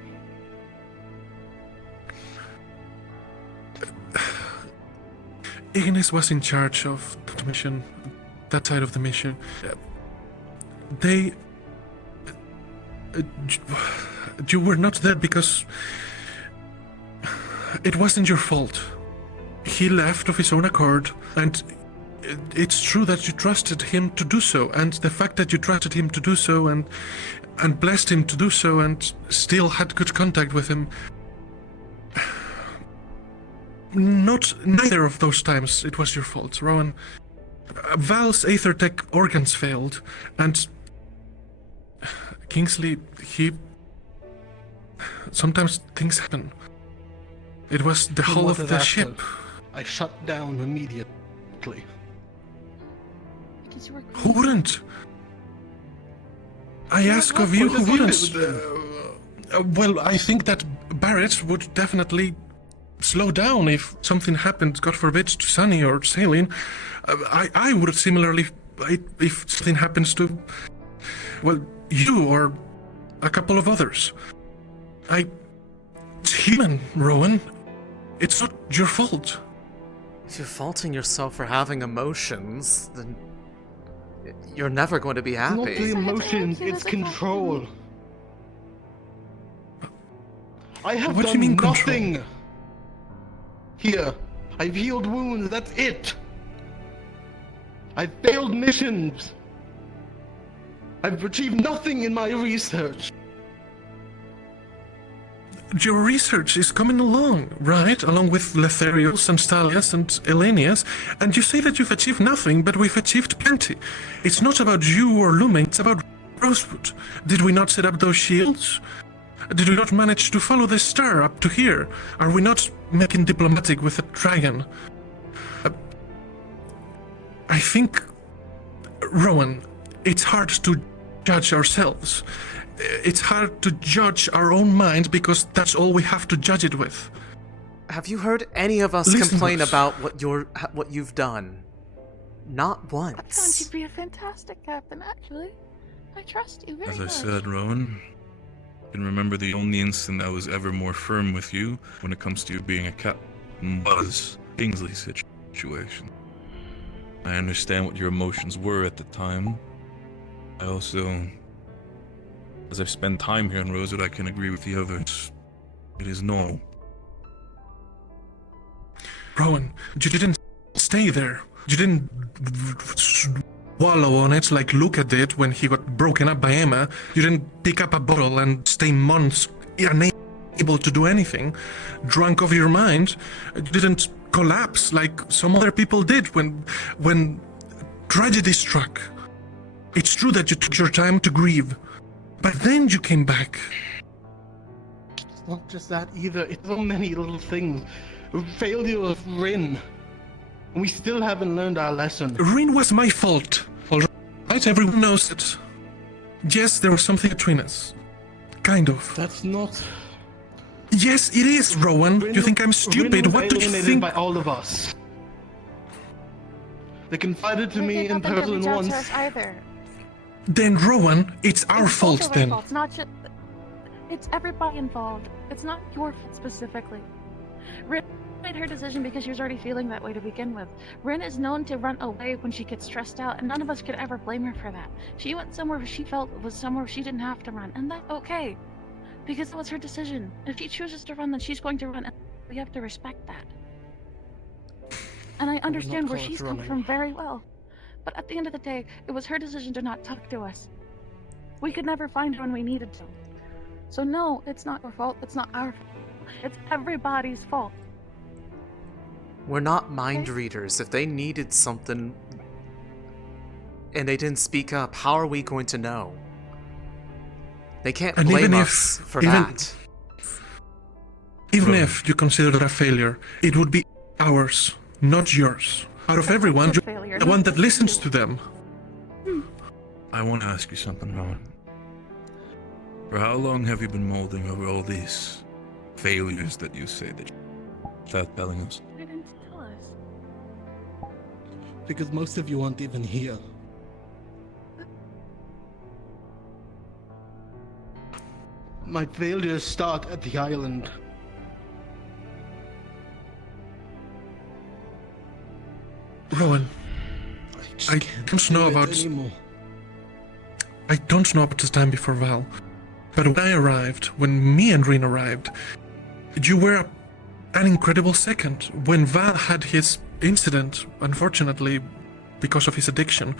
Ignis was in charge of the mission, that side of the mission. You were not there because it wasn't your fault. He left of his own accord, and it's true that you trusted him to do so, and the fact that you trusted him to do so and blessed him to do so and still had good contact with him. Neither of those times it was your fault, Rowan. Val's Aethertech organs failed, and Kingsley, sometimes things happen. It was the hull of the ship. I shut down immediately. Because you were Who wouldn't? I ask of you, who wouldn't? Well, I think that Barrett would definitely slow down if something happened, God forbid, to Sunny or Céline. I would similarly, if something happens to, well, you or a couple of others. human, Rowan. It's not your fault. If you're faulting yourself for having emotions, then you're never going to be happy. Not the emotions, it's control. I have What do you done mean nothing. control? Here, I've healed wounds, that's it. I've failed missions. I've achieved nothing in my research. Your research is coming along, right? Along with Letherios and Stalias and Elenius, and you say that you've achieved nothing, but we've achieved plenty. It's not about you or Lumen, it's about Rosewood. Did we not set up those shields? Did we not manage to follow the star up to here? Are we not making diplomatic with a dragon? I think, Rowan, it's hard to judge ourselves. It's hard to judge our own mind because that's all we have to judge it with. Have you heard any of us Listen complain to us. about what you've done? Not I found once. you'd be a fantastic captain, actually. I trust you very As I much. said, Rowan, I can remember the only instant I was ever more firm with you when it comes to you being a captain was Kingsley's situation. I understand what your emotions were at the time. I also, as I've spent time here in Rosewood, I can agree with the others. It is no. Rowan, you didn't stay there. You didn't wallow on it like Luke did when he got broken up by Emma. You didn't pick up a bottle and stay months unable to do anything. Drunk off your mind. You didn't collapse like some other people did when tragedy struck. It's true that you took your time to grieve, but then you came back. It's not just that either, it's so many little things. Failure of Rin. And we still haven't learned our lesson. Rin was my fault. Alright, everyone knows it. Yes, there was something between us. Kind of. That's not... Yes, it is, Rowan. You think I'm stupid? Rin was What do you alienated think? by all of us. They confided to We me did in nothing to person reach out once. to us either. Then, Rowan, it's our It's fault both of our then. faults, It's not just. It's everybody involved. It's not your fault specifically. Rin made her decision because she was already feeling that way to begin with. Rin is known to run away when she gets stressed out, and none of us could ever blame her for that. She went somewhere she felt was somewhere she didn't have to run, and that's okay. Because it was her decision. If she chooses to run, then she's going to run, and we have to respect that. And I understand where call it she's come running. from very well. But at the end of the day, it was her decision to not talk to us. We could never find her when we needed to. So no, it's not your fault, it's not our fault. It's everybody's fault. We're not mind readers. If they needed something and they didn't speak up, how are we going to know? They can't And blame even us for that. Even if you consider it a failure, it would be ours, not yours. Out of everyone, It's a you're failure, the one not that just listens you. to them. I want to ask you something, Rowan. For how long have you been molding over all these failures that you say that without telling us? Why didn't you tell us? Because most of you aren't even here. My failures start at the island. Rowan, I don't know about. I don't know about the time before Val, but when I arrived, when me and Rin arrived, you were an incredible second. When Val had his incident, unfortunately, because of his addiction,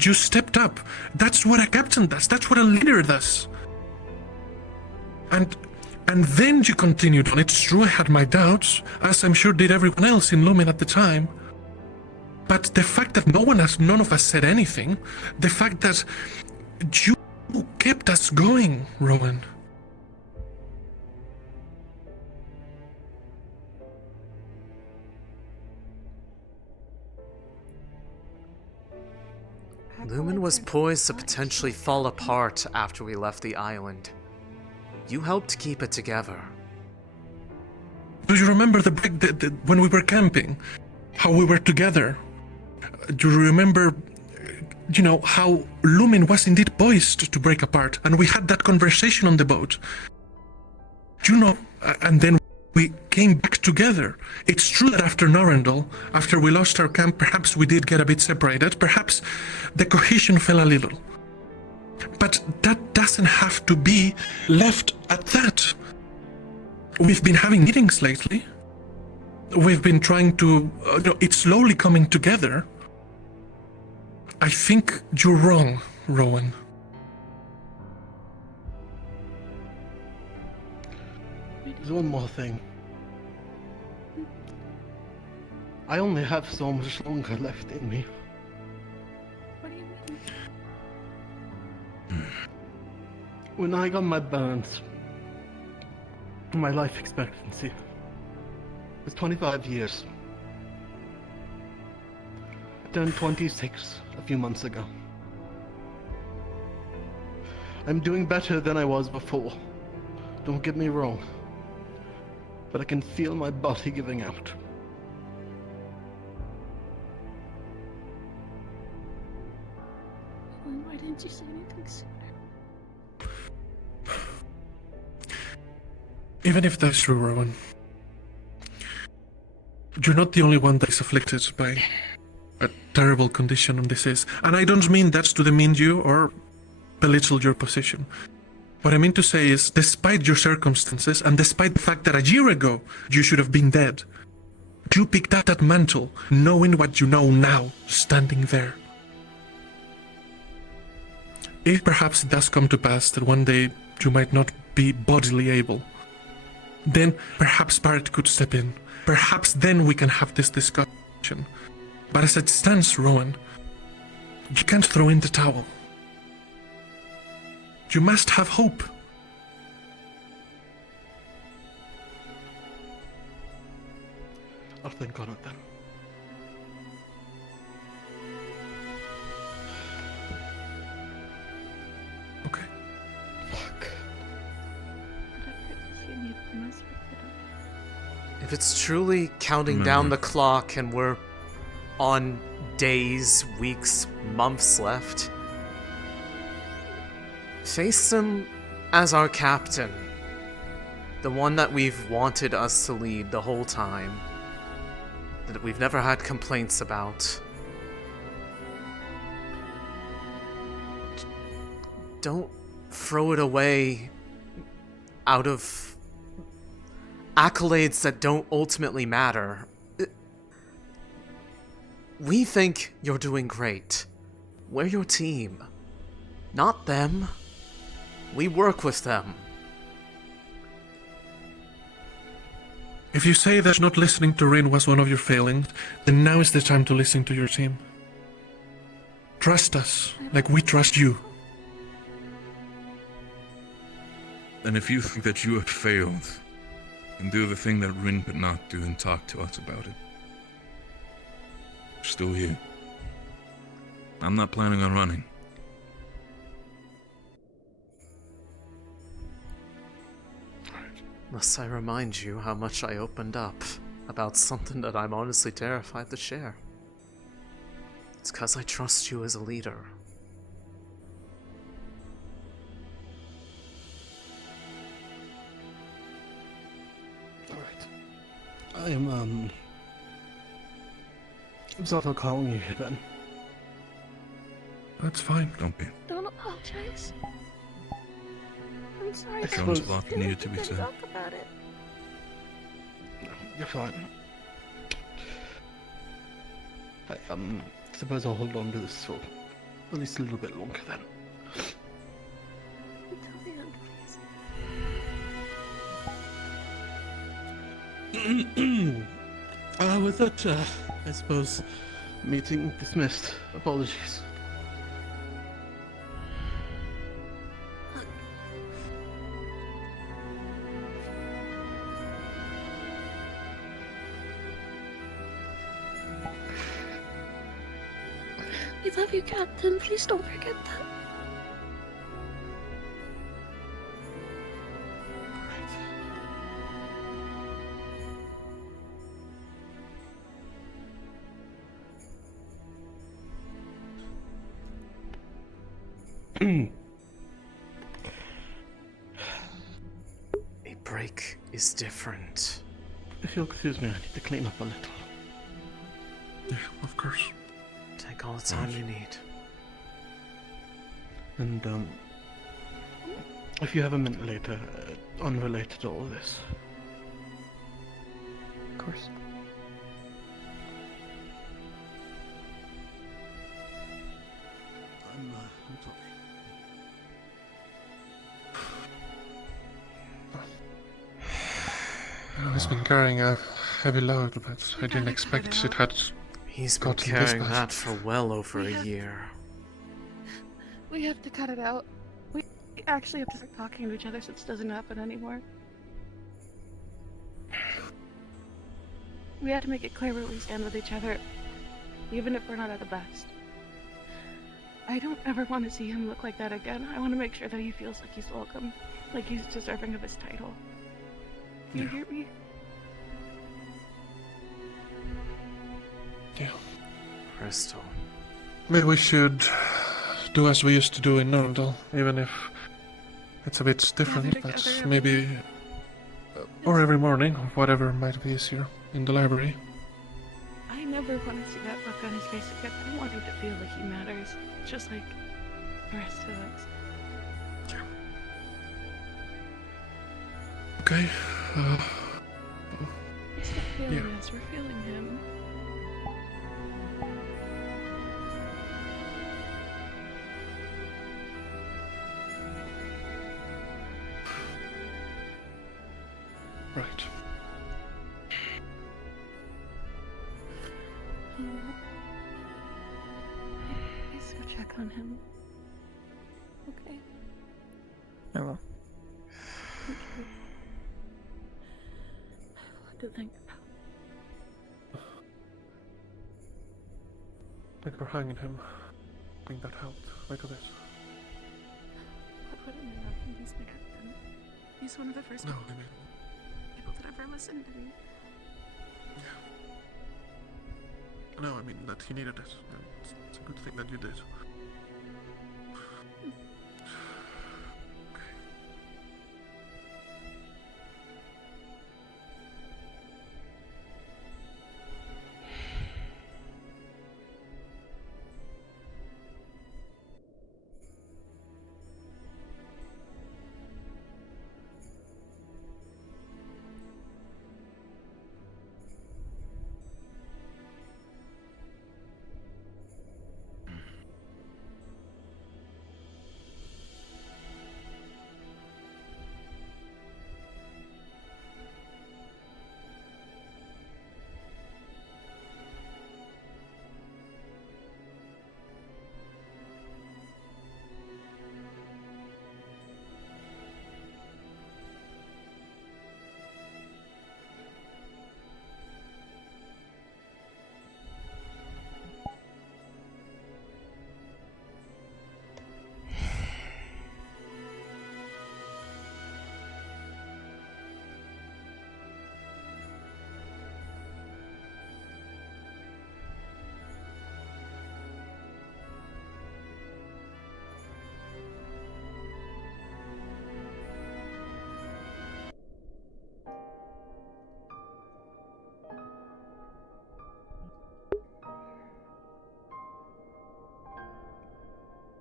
you stepped up. That's what a captain does. That's what a leader does. And then you continued on. It's true I had my doubts, as I'm sure did everyone else in Lumen at the time. But the fact that none of us said anything, the fact that you kept us going, Rowan. Lumen was poised to potentially fall apart after we left the island. You helped keep it together. Do you remember when we were camping? How we were together? Do you remember, how Lumen was indeed poised to break apart, and we had that conversation on the boat? you know, and then we came back together. It's true that after Norendal, after we lost our camp, perhaps we did get a bit separated. Perhaps the cohesion fell a little. But that doesn't have to be left at that. We've been having meetings lately. We've been trying to... it's slowly coming together. I think you're wrong, Rowan. There's one more thing. I only have so much longer left in me. What do you mean? When I got my burns, my life expectancy was 25 years. I turned 26 a few months ago. I'm doing better than I was before. Don't get me wrong. But I can feel my body giving out. Why didn't you say anything sooner? Even if that's true, Rowan, you're not the only one that is afflicted by a terrible condition this is. And I don't mean that to demean you or belittle your position. What I mean to say is, despite your circumstances, and despite the fact that a year ago you should have been dead, you picked up that mantle, knowing what you know now, standing there. If perhaps it does come to pass that one day you might not be bodily able, then perhaps Barrett could step in. Perhaps then we can have this discussion. But as it stands, Rowan, you can't throw in the towel. You must have hope. I'll think on it then. Okay. Fuck. If it's truly counting down the clock and we're on days, weeks, months left, face him as our captain. The one that we've wanted us to lead the whole time. That we've never had complaints about. Don't throw it away out of accolades that don't ultimately matter. We think you're doing great. We're your team. Not them. We work with them. If you say that not listening to Rin was one of your failings, then now is the time to listen to your team. Trust us, like we trust you. And if you think that you have failed, then do the thing that Rin could not do and talk to us about it. We're still here. I'm not planning on running. Must I remind you how much I opened up about something that I'm honestly terrified to share? It's 'cause I trust you as a leader. Alright. I'm sorry for calling you here then. That's fine. Don't be. Don't apologize. I'm sorry. There was a lot that needed to be Didn't said. talk about it. No, you're fine. I suppose I'll hold on to this for at least a little bit longer then. Until the end, please. With that, I suppose, meeting dismissed. Apologies. We love you, Captain. Please don't forget that. A break is different. If you'll excuse me, I need to clean up a little. Yeah, of course. Take all the time you need. And, if you have a minute later, unrelated to all of this. Of course. I'm sorry. He's been carrying a heavy load, but I didn't expect it had He's been gotten this carrying bad. that for well over a year. We have to cut it out. We actually have to start talking to each other so this doesn't happen anymore. We have to make it clear where we stand with each other, even if we're not at the best. I don't ever want to see him look like that again. I want to make sure that he feels like he's welcome, like he's deserving of his title. You hear me? Yeah. Crystal. Maybe we should do as we used to do in Nuremberg, even if it's a bit different. That's maybe... or every morning, whatever might be easier, in the library. I never want to see that look on his face again. I want him to feel like he matters, just like the rest of us. Okay. He's not feeling Yeah. us, we're feeling him. Right. Please go check on him. Okay. I will. Thank you. I have a lot to think about. Thank you for hanging him. I think that helped quite a bit. What would it matter? He's my captain. He's one of the first No, people I mean... that ever listened to me. No, I mean that he needed it. And it's a good thing that you did.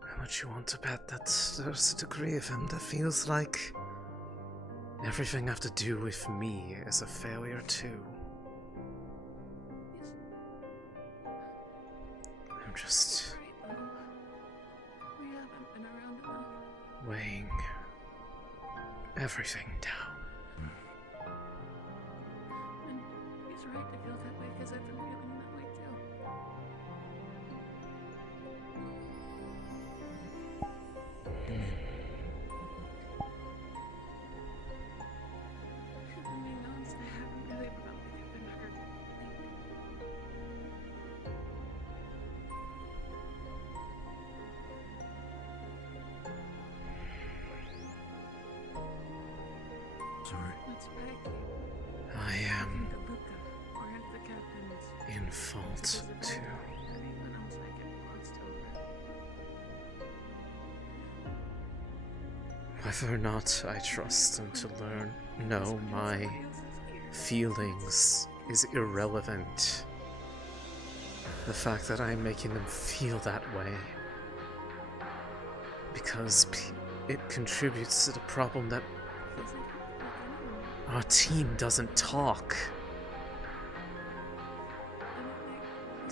How much you want to bet that there's a degree of him that feels like everything I have to do with me is a failure too? I'm just We haven't been around enough. weighing everything down. And he's right to feel that way because I've been feeling that way too. Even being honest, I haven't really felt like I've been hurt. Sorry. That's right. I am The Luca, or if the captain's in fault too. anyone else I get glossed over. Whether or not I trust them to learn No, my feelings is irrelevant. The fact that I'm making them feel that way. Because it contributes to the problem that our team doesn't talk.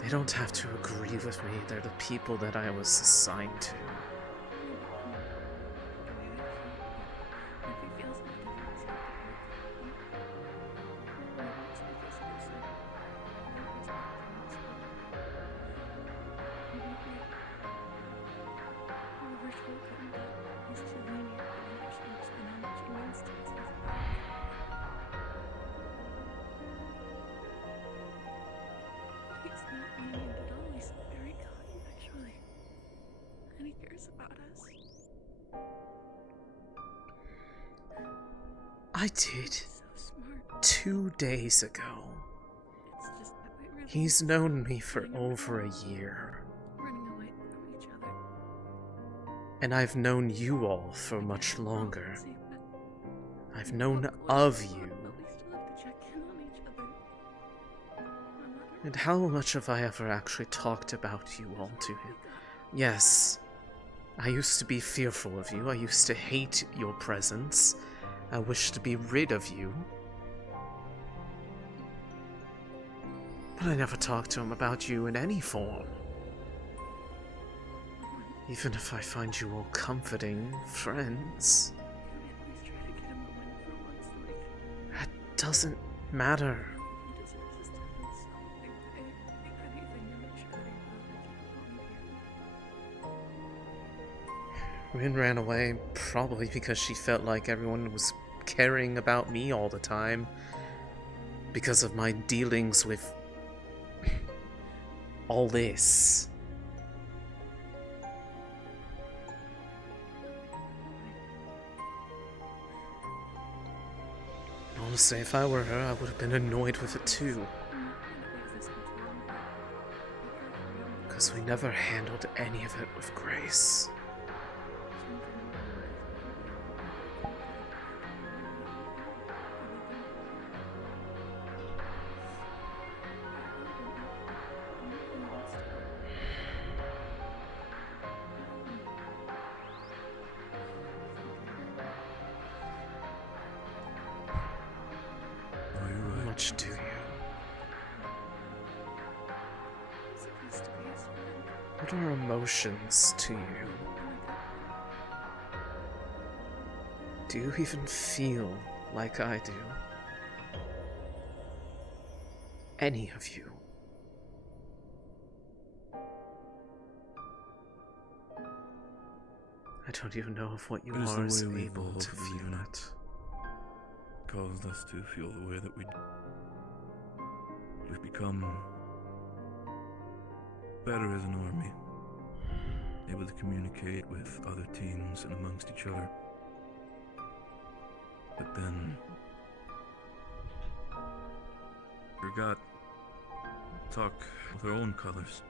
They don't have to agree with me. They're the people that I was assigned to. I did. 2 days ago. He's known me for over a year. And I've known you all for much longer. I've known of you. And how much have I ever actually talked about you all to him? Yes, I used to be fearful of you. I used to hate your presence. I wish to be rid of you. But I never talked to him about you in any form. Even if I find you all comforting friends. That doesn't matter. Rin ran away probably because she felt like everyone was caring about me all the time because of my dealings with all this. Honestly, if I were her, I would have been annoyed with it too. Because we never handled any of it with grace. Do you? What are emotions to you? Do you even feel like I do? Any of you? I don't even know if what you are is able to feel it. Caused us to feel the way that we do. We've become better as an army, able to communicate with other teams and amongst each other. But then, forgot to talk with our own colors.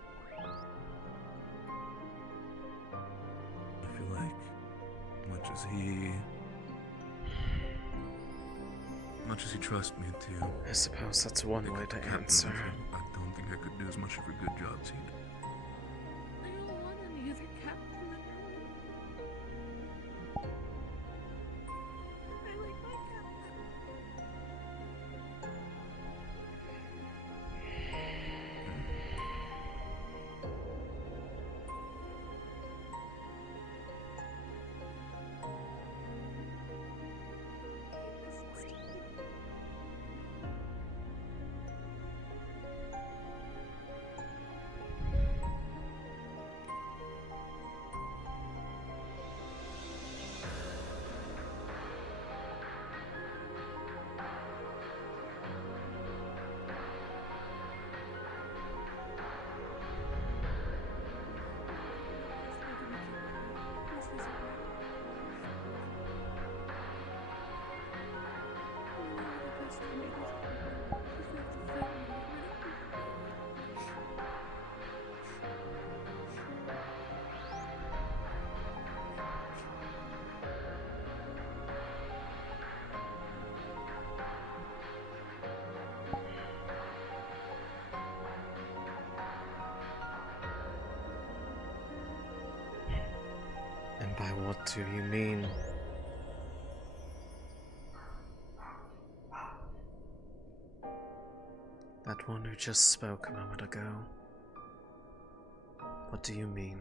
I feel like, much as he trusts me to... I suppose that's one way to answer. I don't think I could do as much of a good job as he did. I don't want any other captain. I like my What do you mean? That one who just spoke a moment ago. What do you mean?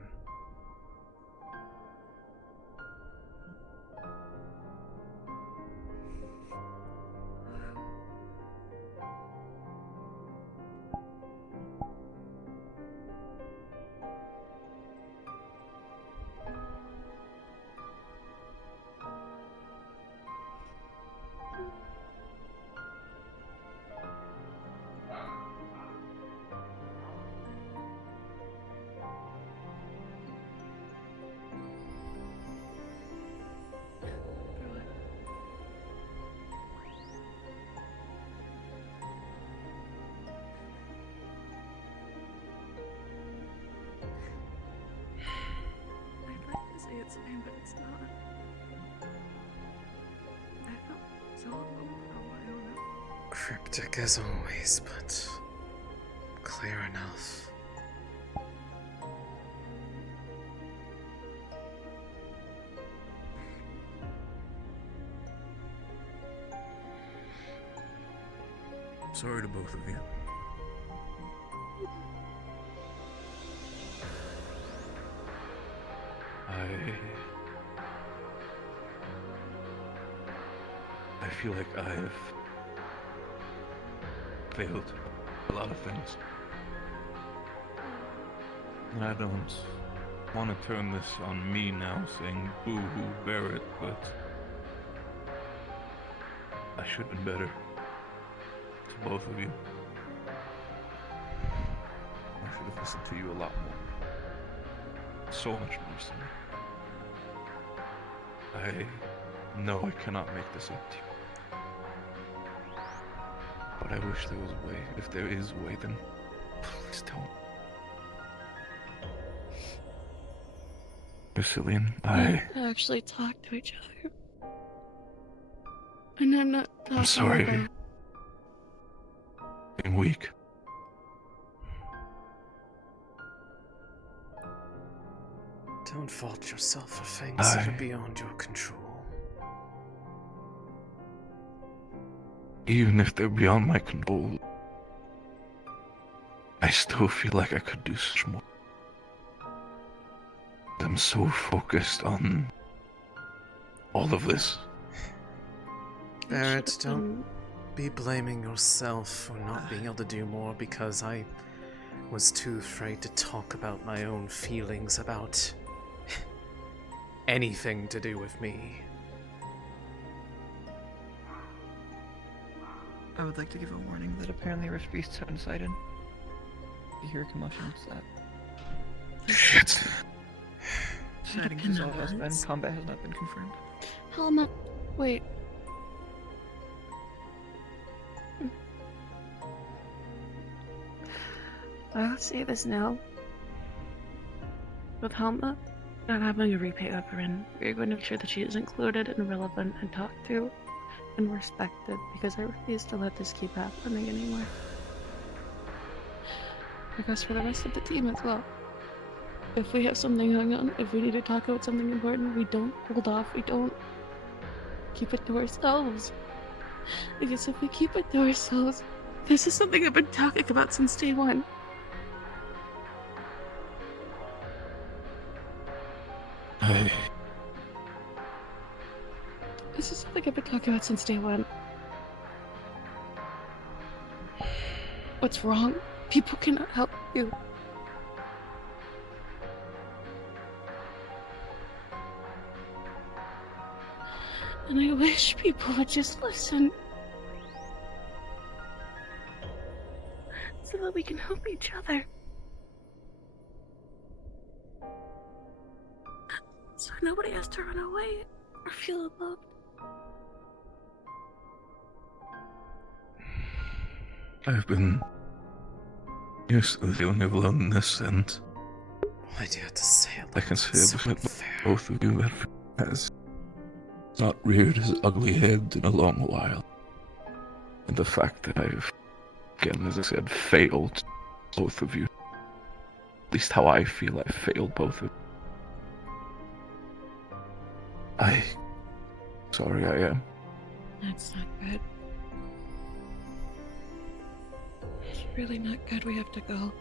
It's fine, but it's not. I felt so alone for a while now. Cryptic as always, but clear enough. Sorry to both of you. I feel like I've failed a lot of things. And I don't want to turn this on me now, saying boo-hoo, bear it, but I should have been better to both of you. I should have listened to you a lot more. So much more so. I know I cannot make this up to you. But I wish there was a way. If there is a way, then please tell me. Céline, We actually talk to each other. And I'm not talking I'm sorry. about... Being weak. Don't fault yourself for things that are beyond your control. Even if they're beyond my control, I still feel like I could do so much more. I'm so focused on all of this. Barrett, don't be blaming yourself for not being able to do more because I was too afraid to talk about my own feelings about anything to do with me. I would like to give a warning that apparently Rift Beasts have incited. You hear commotions that... Shit. Sightings is all has been. Combat has not been confirmed. Helma, wait. I'll say this now. With Helma not having a repay of Rin, we're going to make sure that she is included and relevant and talked to and respected, because I refuse to let this keep happening anymore. That goes for the rest of the team as well. If we have something hung on, if we need to talk about something important, we don't hold off, we don't keep it to ourselves. Because if we keep it to ourselves, this is something I've been talking about since day one. This is something I've been talking about since day one. What's wrong? People cannot help you. And I wish people would just listen. So that we can help each other. So nobody has to run away or feel alone. I've been used to the feeling of loneliness, and Why do you have to say it I like can that? say So that unfair. both of you has not reared his ugly head in a long while. And the fact that I've, again, as I said, failed both of you. At least how I feel, I failed both of you. Sorry, I am. That's not good. It's really not good. We have to go.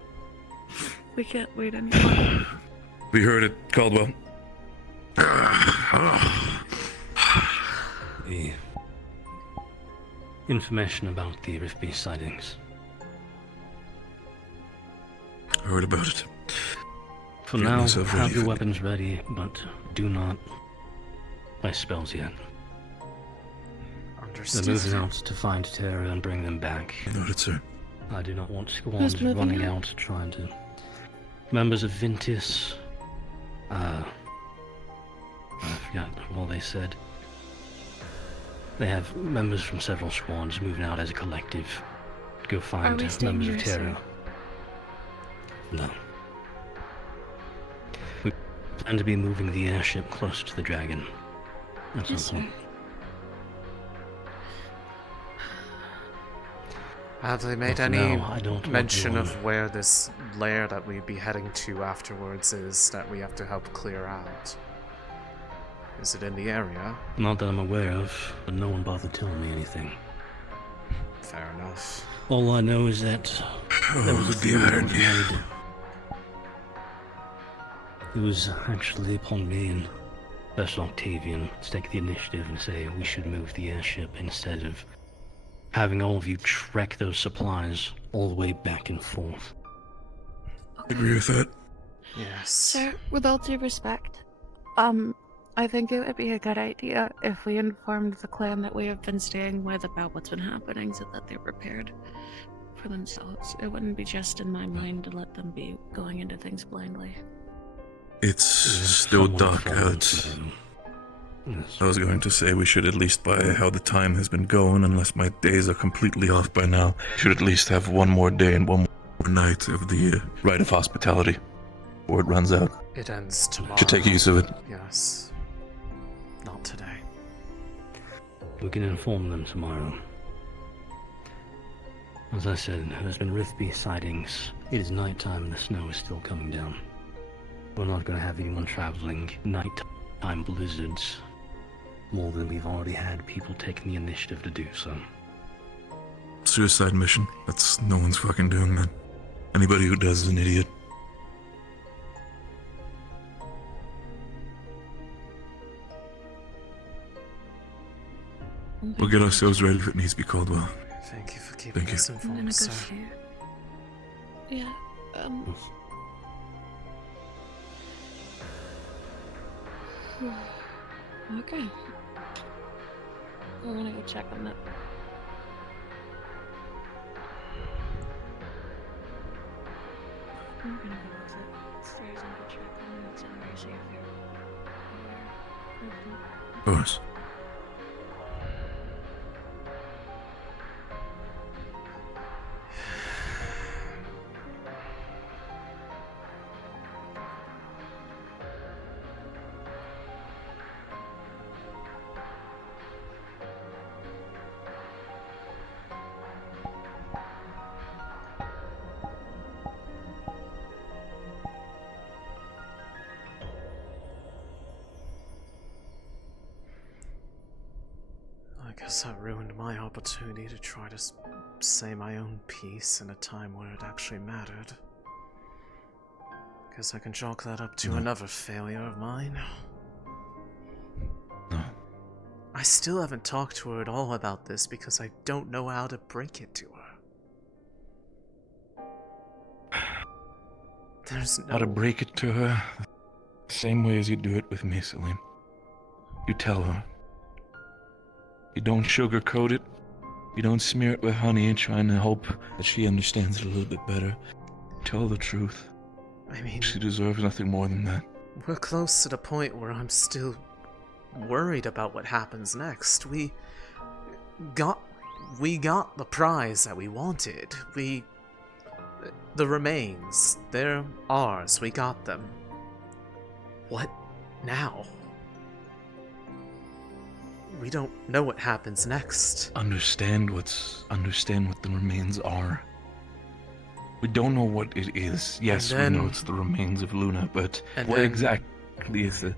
We can't wait anymore. We heard it, Caldwell. The information about the Rifby sightings. Heard about it. For Get now, myself have ready your for- weapons ready, but do not place spells yet. Understood. They're moving out to find Terra and bring them back. Noted, sir. I do not want squads moving running out? out trying to... Members of Vintis... I forgot what they said. They have members from several squads moving out as a collective to go find we staying members of here, sir? Terra. No. We plan to be moving the airship closer to the dragon at some Yes, sir. point. Have they made Well, for any now, I don't want mention you of on- where this lair that we'd be heading to afterwards is that we have to help clear out? Is it in the area? Not that I'm aware of, but no one bothered telling me anything. Fair enough. All I know is that there was a deal that was made. It was actually upon me and Special Octavian to take the initiative and say we should move the airship instead of having all of you trek those supplies all the way back and forth. Agree with that. Yes. Sir, with all due respect, I think it would be a good idea if we informed the clan that we have been staying with about what's been happening so that they're prepared for themselves. It wouldn't be just in my mind to let them be going into things blindly. It's still dark out. I was going to say we should, at least by how the time has been going, unless my days are completely off by now, should at least have one more day and one more night of the rite of hospitality before it runs out. It ends tomorrow. Should take use of it. Yes. Not today. We can inform them tomorrow. As I said, there's been Rifby sightings. It is nighttime and the snow is still coming down. We're not going to have anyone traveling nighttime blizzards more than we've already had people taking the initiative to do so. Suicide mission. That's no one's fucking doing that. Anybody who does is an idiot. We'll get ourselves ready if it needs to be called well. Thank you for keeping us I'm gonna informed, go sir. see. Yeah, okay. We're gonna go check on that. I'm gonna go exit stairs and go check on the auxiliary, see if they're aware. Of course. I guess that ruined my opportunity to try to say my own piece in a time where it actually mattered. Guess I can chalk that up to another failure of mine. No. I still haven't talked to her at all about this because I don't know how to break it to her. There's no... How to break it to her? The same way as you do it with me, Céline. You tell her. You don't sugarcoat it. You don't smear it with honey trying to hope that she understands it a little bit better. Tell the truth. I mean... She deserves nothing more than that. We're close to the point where I'm still worried about what happens next. We got the prize that we wanted. The remains, they're ours. We got them. What now? We don't know what happens next. Understand what the remains are. We don't know what it is. Yes, we know it's the remains of Luna, but what exactly is it?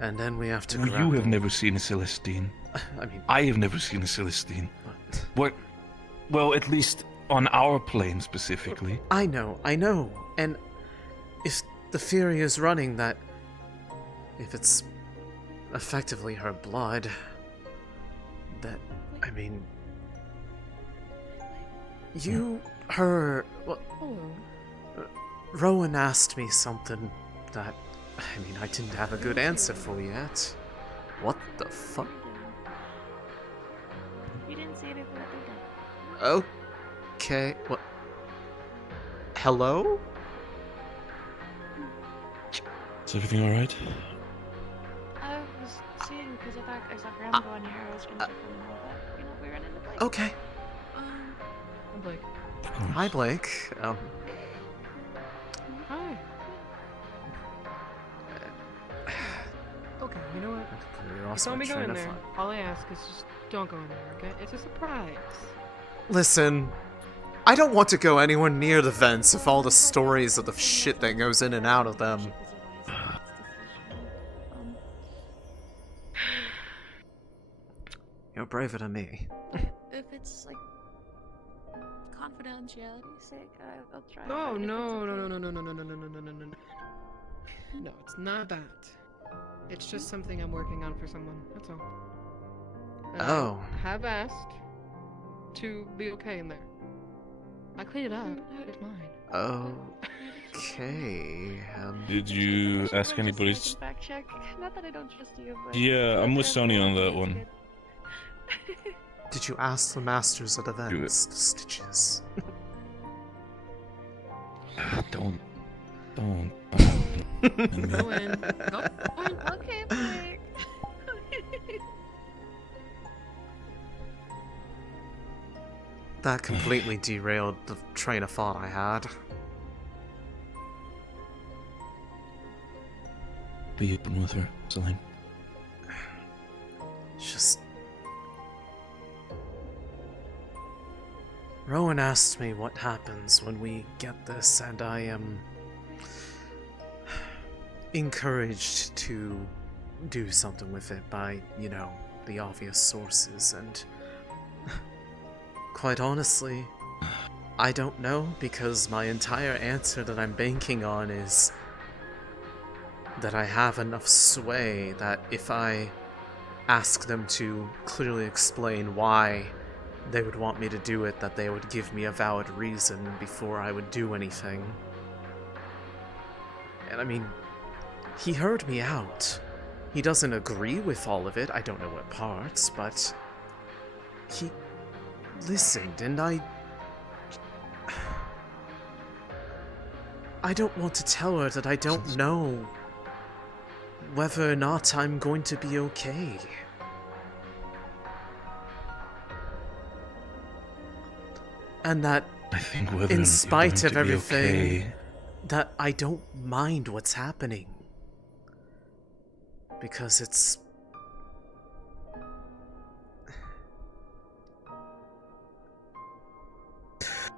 And then we have to Well, grapple. you have never seen a Celestine. I mean... I have never seen a Celestine. What? Well, at least on our plane specifically. I know. And if the Fury is running that... If it's effectively her blood... That... I mean... Well, Rowan asked me something that... I mean, I didn't have a good answer for yet. What the fuck? You didn't say anything that they did. Okay, what? Hello? Is everything alright? I was seeing because I saw Grandma go in here. I was gonna check on them, but we ran into Blake. Okay. I'm Blake. Hi, Blake. Hi. Okay, you know what? You're You also saw me go trying in to there. find- All I ask is just don't go in there, okay? It's a surprise. Listen, I don't want to go anywhere near the vents with all the stories of the shit that goes in and out of them. You're braver than me. If it's like confidentiality's sake, I'll try. No, but if no, it's no, okay- no, no, no, no, no, no, no, no, no, no. No, it's not that. It's just something I'm working on for someone. That's all. And Oh. I have asked to be okay in there. I cleaned it up. It's mine. Okay. Did you ask anybody? Fact check. Not that I don't trust you, but Yeah, I'm with Sonny on that one. Did you ask the masters of the vents, the stitches? Don't. Go in. Go in. Okay, Blake. That completely derailed the train of thought I had. Be open with her, Céline. Just... Rowan asked me what happens when we get this, and I am encouraged to do something with it by, you know, the obvious sources, and quite honestly, I don't know, because my entire answer that I'm banking on is that I have enough sway that if I ask them to clearly explain why they would want me to do it, that they would give me a valid reason before I would do anything. And I mean, he heard me out. He doesn't agree with all of it, I don't know what parts, but he listened, and I don't want to tell her that I don't know whether or not I'm going to be okay. And that, I think whether in you're spite going of to be everything, okay- that I don't mind what's happening. Because it's...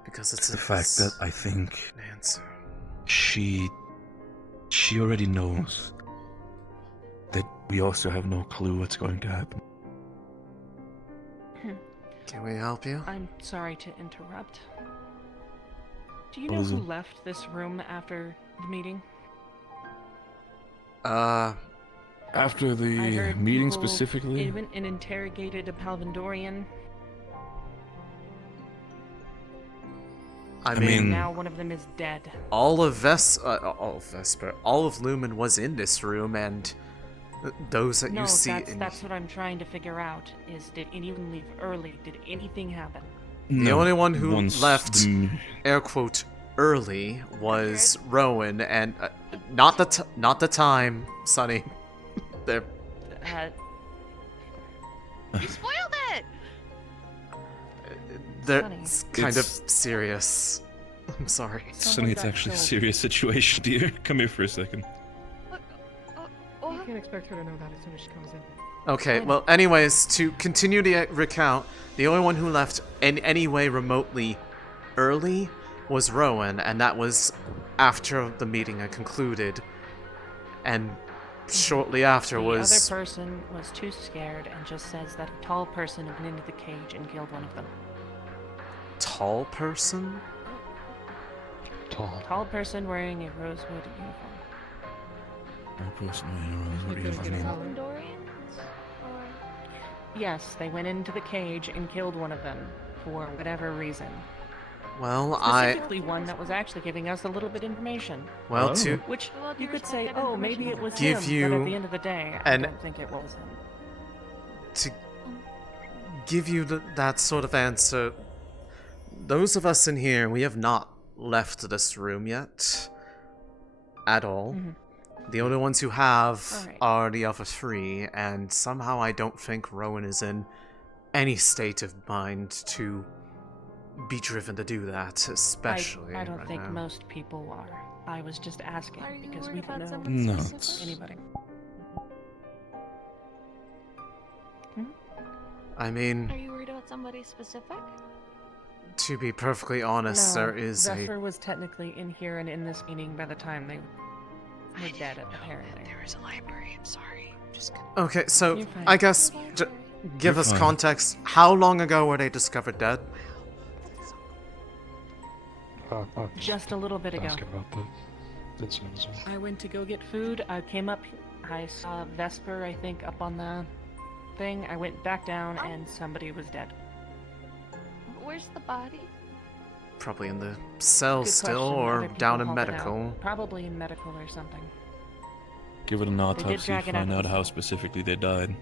Because it's the fact that I think she already knows that we also have no clue what's going to happen. Can we help you? I'm sorry to interrupt. Do you What know is who it? left this room after the meeting? After I the heard meeting people specifically? even interrogated a Palvandorian. I mean, now one of them is dead. all of Vesper, all of Lumen was in this room, and those that No, you see that's what I'm trying to figure out. Is did anyone leave early? Did anything happen? The only one who Once left, the- air quote, early was Rowan, and not the time, Sonny. There. You spoiled it. That's kind of It's- serious. I'm sorry. Sonny, it's actually a serious situation, dear. Come here for a second. You can't expect her to know that as soon as she comes in. Okay, well, anyways, to continue the recount, the only one who left in any way remotely early was Rowan, and that was after the meeting had concluded. And shortly after was... The other person was too scared and just says that a tall person went into the cage and killed one of them. Tall person? Tall person wearing a Rosewood uniform. Yes, they went into the cage and killed one of them for whatever reason. Well, Specifically one that was actually giving us a little bit of information. Well, to... Which you could say, oh, maybe it was give him, but you at the end of the day, I an- don't think it was him. To give you that sort of answer, those of us in here, we have not left this room yet. At all. The only ones who have are the other three, and somehow I don't think Rowan is in any state of mind to be driven to do that, especially I don't right think now. most people are. I was just asking because we don't know No, it's- anybody. I mean, Are you worried about somebody specific? to be perfectly honest, No, there is Zephyr was technically in here and in this meeting by the time they were dead, apparently. There was a library. I'm sorry. Just Okay, so You're fine. I guess give You're us fine. context. How long ago were they discovered dead? Just a little bit ago. Ask about the incident as well. I went to go get food. I came up. I saw Vesper, I think, up on the thing. I went back down, and somebody was dead. Where's the body? Probably in the cell Good still, question. or Other people down in hauled it out. medical. Probably in medical or something. Give it an did autopsy, drag it out find of out the how specifically they died.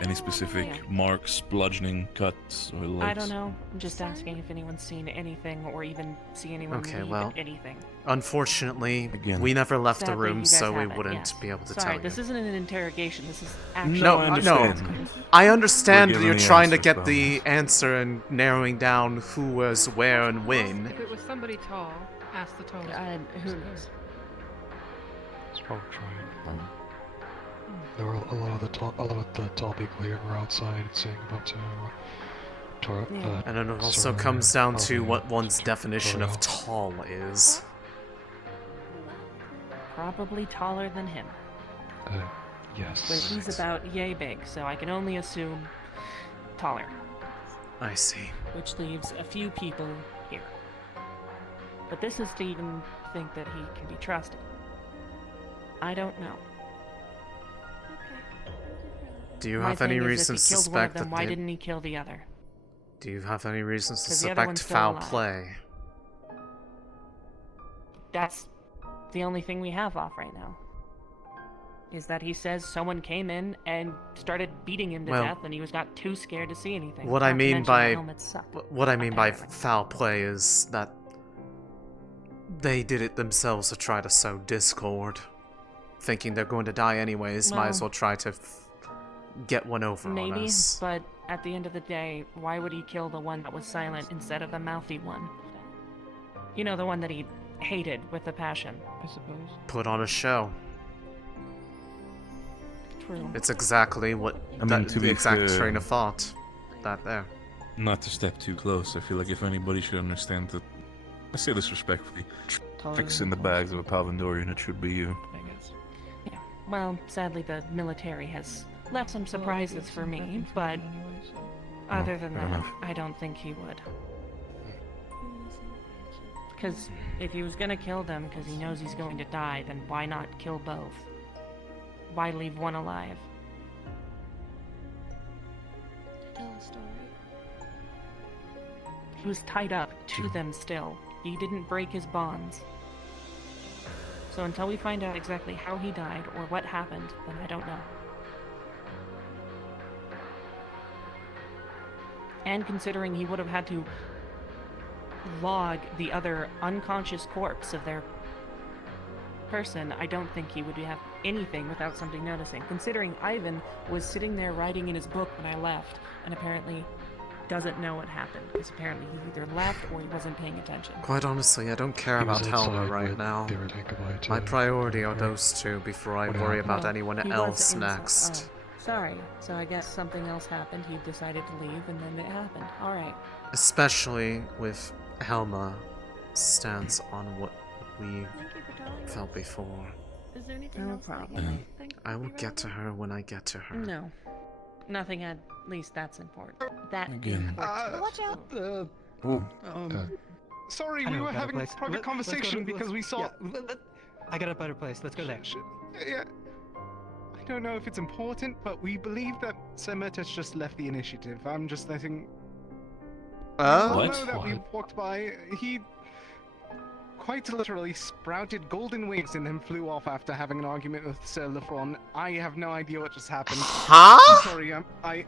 Any specific marks, bludgeoning, cuts, or legs? I don't know. I'm just asking if anyone's seen anything or even see anyone Okay, leave well, anything. Unfortunately, Again. we never left the Sadly, you room, guys so we haven't, wouldn't yes. be able to Sorry, tell you. this isn't an interrogation. This is actually No, I no. understand. I understand We're given you're the trying to answers, get though. the answer and narrowing down who was where and when. If it was somebody tall, ask the tallest. Who knows? It's probably trying. There were a lot of the tall people here were outside saying about And then it also Sorry, comes down to probably what one's definition of Royal. tall is. Probably taller than him. Yes. But he's about yay big, so I can only assume taller. I see. Which leaves a few people here. But this is to even think that he can be trusted. I don't know. Do you My have any thing is, reason to if he killed one of suspect them, that why they... didn't he kill the other? Do you have any reasons to 'Cause the other suspect one's still foul alive. play? That's the only thing we have off right now. Is that he says someone came in and started beating him to Well, death, and he was not too scared to see anything. What Not I to mean mention by the helmet sucked, what I mean by apparently. foul play is that they did it themselves to try to sow discord, thinking they're going to die anyways. Might as Well, well try to get one over on Maybe, us. but at the end of the day, why would he kill the one that was silent instead of the mouthy one? You know, the one that he hated with a passion, I suppose. Put on a show. True. It's exactly what I mean, that, to the be exact fair- train of thought. That there. Not to step too close, I feel like if anybody should understand that, I say this respectfully, fixing the bags of a Palvandorian, it should be you. Yeah. Well, sadly, the military has left some surprises for me, but other than fair that, enough. I don't think he would. Because if he was gonna kill them because he knows he's going to die, then why not kill both? Why leave one alive? Tell a story. He was tied up to them still. He didn't break his bonds. So until we find out exactly how he died or what happened, then I don't know. And considering he would have had to log the other unconscious corpse of their person, I don't think he would have anything without somebody noticing. Considering Ivan was sitting there writing in his book when I left, and apparently doesn't know what happened, because apparently he either left or he wasn't paying attention. Quite honestly, I don't care He was about Helma outside right with now. the heralding about, My priority are those two before I worry about Well, anyone he was else inside- next. oh, sorry. So I guess something else happened. He decided to leave, and then it happened. All right. Especially with Helma stance on what we felt before. Is there anything No else that I problem. can I will get to her when I get to her. No. Nothing at least that's important. That Again. important. Watch out. Sorry, I we know were a better having a place. private conversation because we saw. I got a better place. Let's go there. Yeah. I don't know if it's important, but we believe that Sir Murtis just left the initiative. I'm just letting. What? That we walked by, he quite literally sprouted golden wings and then flew off after having an argument with Sir Lefron. I have no idea what just happened. Huh? I'm sorry, I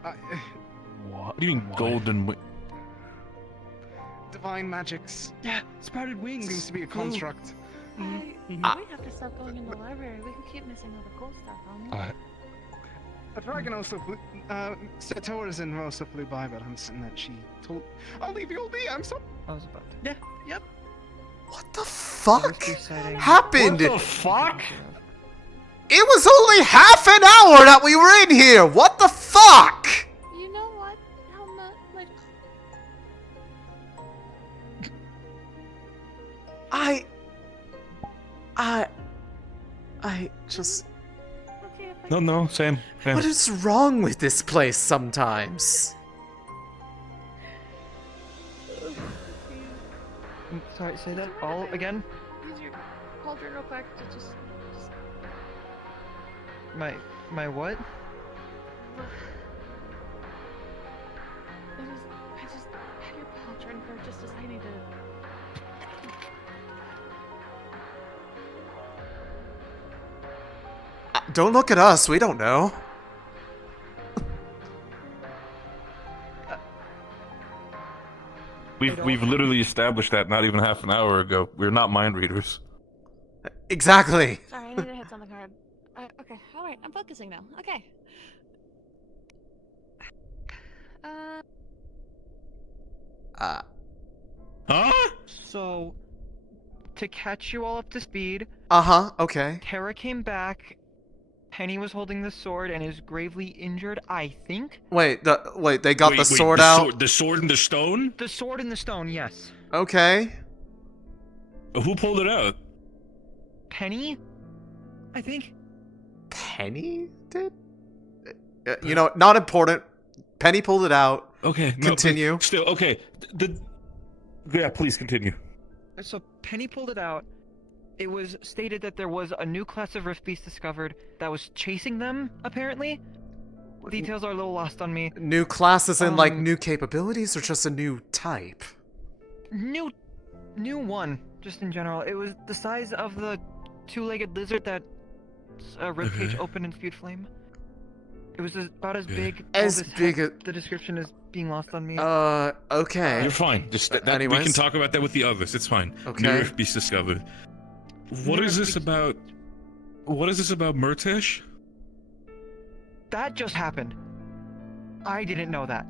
What do you mean golden? divine magics. Yeah, sprouted wings. Seems to be a construct. We have to stop going in the library. We can keep missing all the cool stuff, homie. A dragon also flew, Sir Torsien also flew by, but I'm certain that she told. I'll leave you all be. I'm so. I was about to. Yeah. Yep. What the fuck Exciting. happened? What the fuck? It was only half an hour that we were in here. What the fuck? You know what? How much? Like, I just. No, Sam. What is wrong with this place sometimes? Sorry, say that all again. use your cauldron real quick to just My what? I just had your cauldron for just a tiny bit. Don't look at us. We don't know. We've literally established that not even half an hour ago. We're not mind readers. Exactly. Sorry, I need to hit something hard. Okay, alright, I'm focusing now. Okay. Huh? So, to catch you all up to speed. Okay. Tara came back. Penny was holding the sword and is gravely injured, I think. Wait, they got the sword out? The sword and the stone? The sword and the stone, yes. Okay. Who pulled it out? Penny? I think. Penny did? You know, not important. Penny pulled it out. Okay. Continue. No, still, okay. Yeah, please continue. So, Penny pulled it out. It was stated that there was a new class of rift beast discovered that was chasing them, apparently. Details are a little lost on me. New classes and like new capabilities, or just a new type? New one, just in general. It was the size of the two-legged lizard that ribcage opened and spewed flame. It was about as big as the description is being lost on me. Okay. You're fine. Just we can talk about that with the others. It's fine. Okay. New rift beast discovered. What is this about? What is this about Murtish? That just happened. I didn't know that.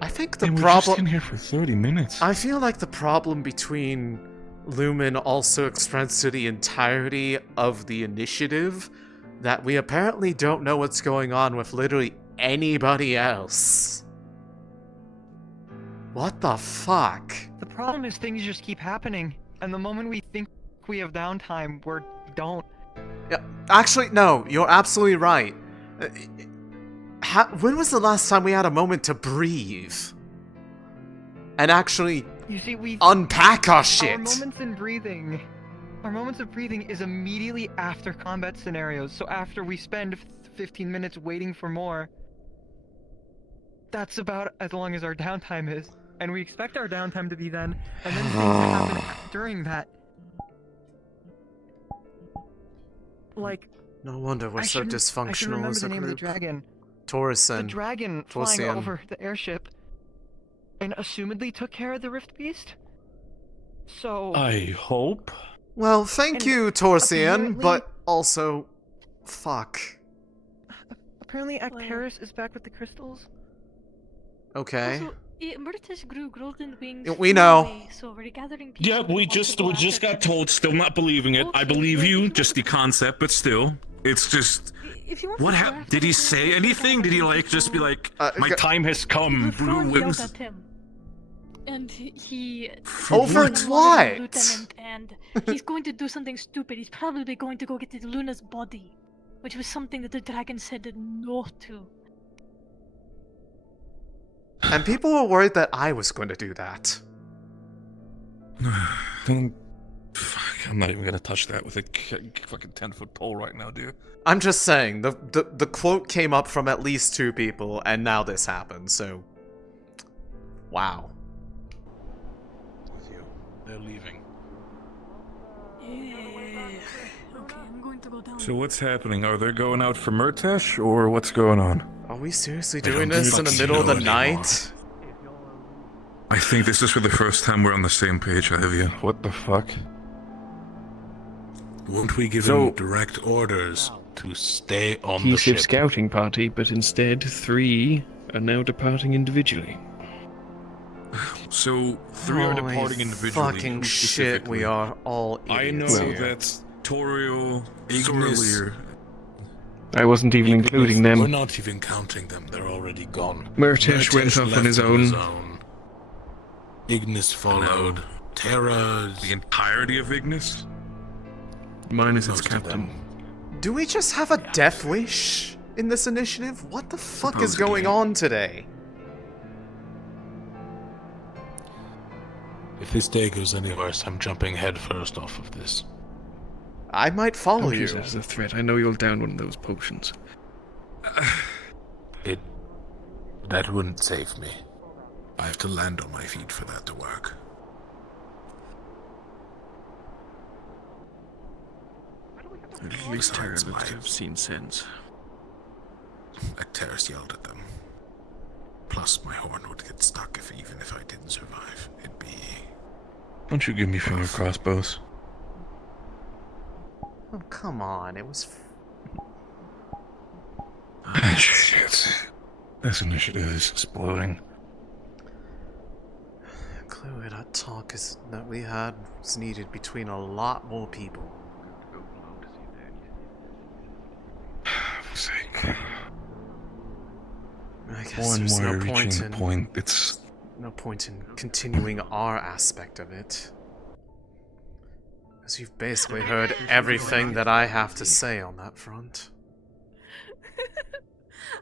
I think the And problem. we're just in here for 30 minutes. I feel like the problem between Lumen also extends to the entirety of the initiative, that we apparently don't know what's going on with literally anybody else. What the fuck? The problem is things just keep happening, and the moment we think we have downtime, we don't. Yeah, actually, no, you're absolutely right. When was the last time we had a moment to breathe? And actually unpack our shit? Our moments of breathing is immediately after combat scenarios, so after we spend 15 minutes waiting for more, that's about as long as our downtime is. And we expect our downtime to be then, and then things happen during that. Like... No wonder we're so I should dysfunctional remember as a the name of the group. dragon. Torsien. The dragon flying Torsien. over the airship and assumedly took care of the Rift Beast. So... I hope. Well, thank you, Torsien, apparently- but also... Fuck. Apparently Actaris is back with the crystals. Okay. Also, Murtish grew golden wings. Yeah, we know. away, so we're gathering people. Yeah, we just got told. Still not believing it. I believe you, just the concept, but still, it's just. If you want What to happened? Did he say anything? Did he like just be like, my time has come? Lefron yelled at him. And he Over he's a what? lieutenant, and he's going to do something stupid. He's probably going to go get Luna's body, which was something that the dragon said no to. And people were worried that I was going to do that. Don't. Fuck, I'm not even gonna touch that with a fucking 10-foot pole right now, dude. I'm just saying, the quote came up from at least 2 people, and now this happened, so... Wow. With you. They're leaving. Yeah. Okay, I'm going to go down. So what's happening? Are they going out for Murtash, or what's going on? Are we seriously I don't doing this in the fucking middle of the know anymore. night? I think this is for the first time we're on the same page, Olivia. What the fuck? Won't we give So- him direct orders to stay on the Cohesive ship? scouting party, but instead 3 are now departing individually. So 3 are Holy departing individually. fucking Who shit, specifically? we are all I know idiots here. that Torio, Ignis- Sorelier. I wasn't even including We're them. not even counting them. They're already gone. Murtash went off on left his own. Ignis followed. Terra. The entirety of Ignis? Minus its Most of captain. Do we just have a death wish in this initiative? What the fuck is Supposedly. going on today? If this day goes any worse, I'm jumping headfirst off of this. I might follow Don't you. use it as a threat. I know you'll down one of those potions. That wouldn't save me. I have to land on my feet for that to work. At least Terra Besides, looks to have seen sense. Acteris yelled at them. Plus, my horn would get stuck even if I didn't survive. It'd be... Don't you give me finger crossbows. Oh, come on, it was... Shit. This initiative is exploding. Clearly that talk is that we had was needed between a lot more people. Sake. I guess More and there's more no point reaching in the point. It's no point in continuing our aspect of it. Because you've basically heard everything that I have to say on that front.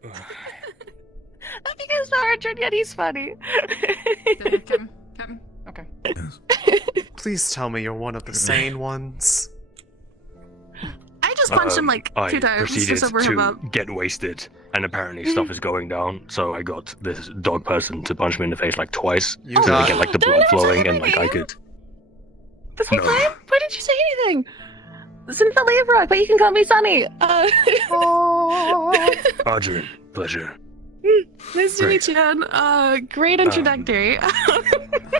I think I saw Richard, yet he's funny. Okay. Please tell me you're one of the sane ones. I just punched him like I 2 times to proceeded sober him to up. get wasted, and apparently stuff is going down. So I got this dog person to punch me in the face like twice, You to got- get like the Don't blood ever flowing, say and my like I name. could. The same No. time? Why didn't you say anything? Since Alea Rock, but you can call me Sunny. Roger, pleasure. Nice to meet you, great introductory.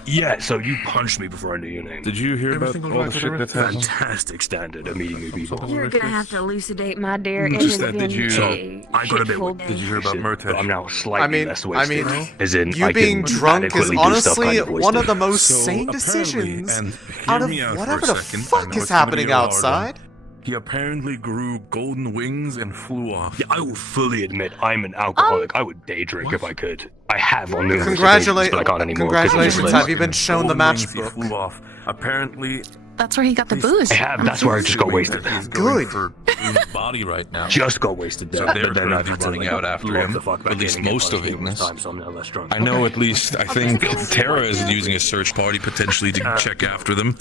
Yeah, so you punched me before I knew your name. Did you hear about all the shit that's happened? Fantastic standard of meeting new people. You're gonna have to elucidate my dear. Just It has that, did been you- a So, I got a bit shitful with- Did you hear about day. Murtash? But I'm now slightly less wasted. As in, you I being can drunk is adequately do stuff honestly kind of one of the wasted. most So, sane apparently, decisions and out hear of me out for a whatever the second, I fuck know is it's gonna happening get harder. outside. He apparently grew golden wings and flew off. Yeah, I will fully admit I'm an alcoholic. I would day drink if I could. I have on numerous occasions, but I can't anymore. 'cause of Congratulations, this. have you been shown the Golden wings, matchbook? He flew off. Apparently, That's where he got the booze. I have. That's where I just got wasted. he's Good. going for Bloom's body right now. Just got wasted there. So they're but then currently I've had to, running like, out after lock him, the fuck back at least in and get most of punished numerous Ignis. times, so I'm now less drunk. I know at least, I think Terra is using a search party potentially to check after them.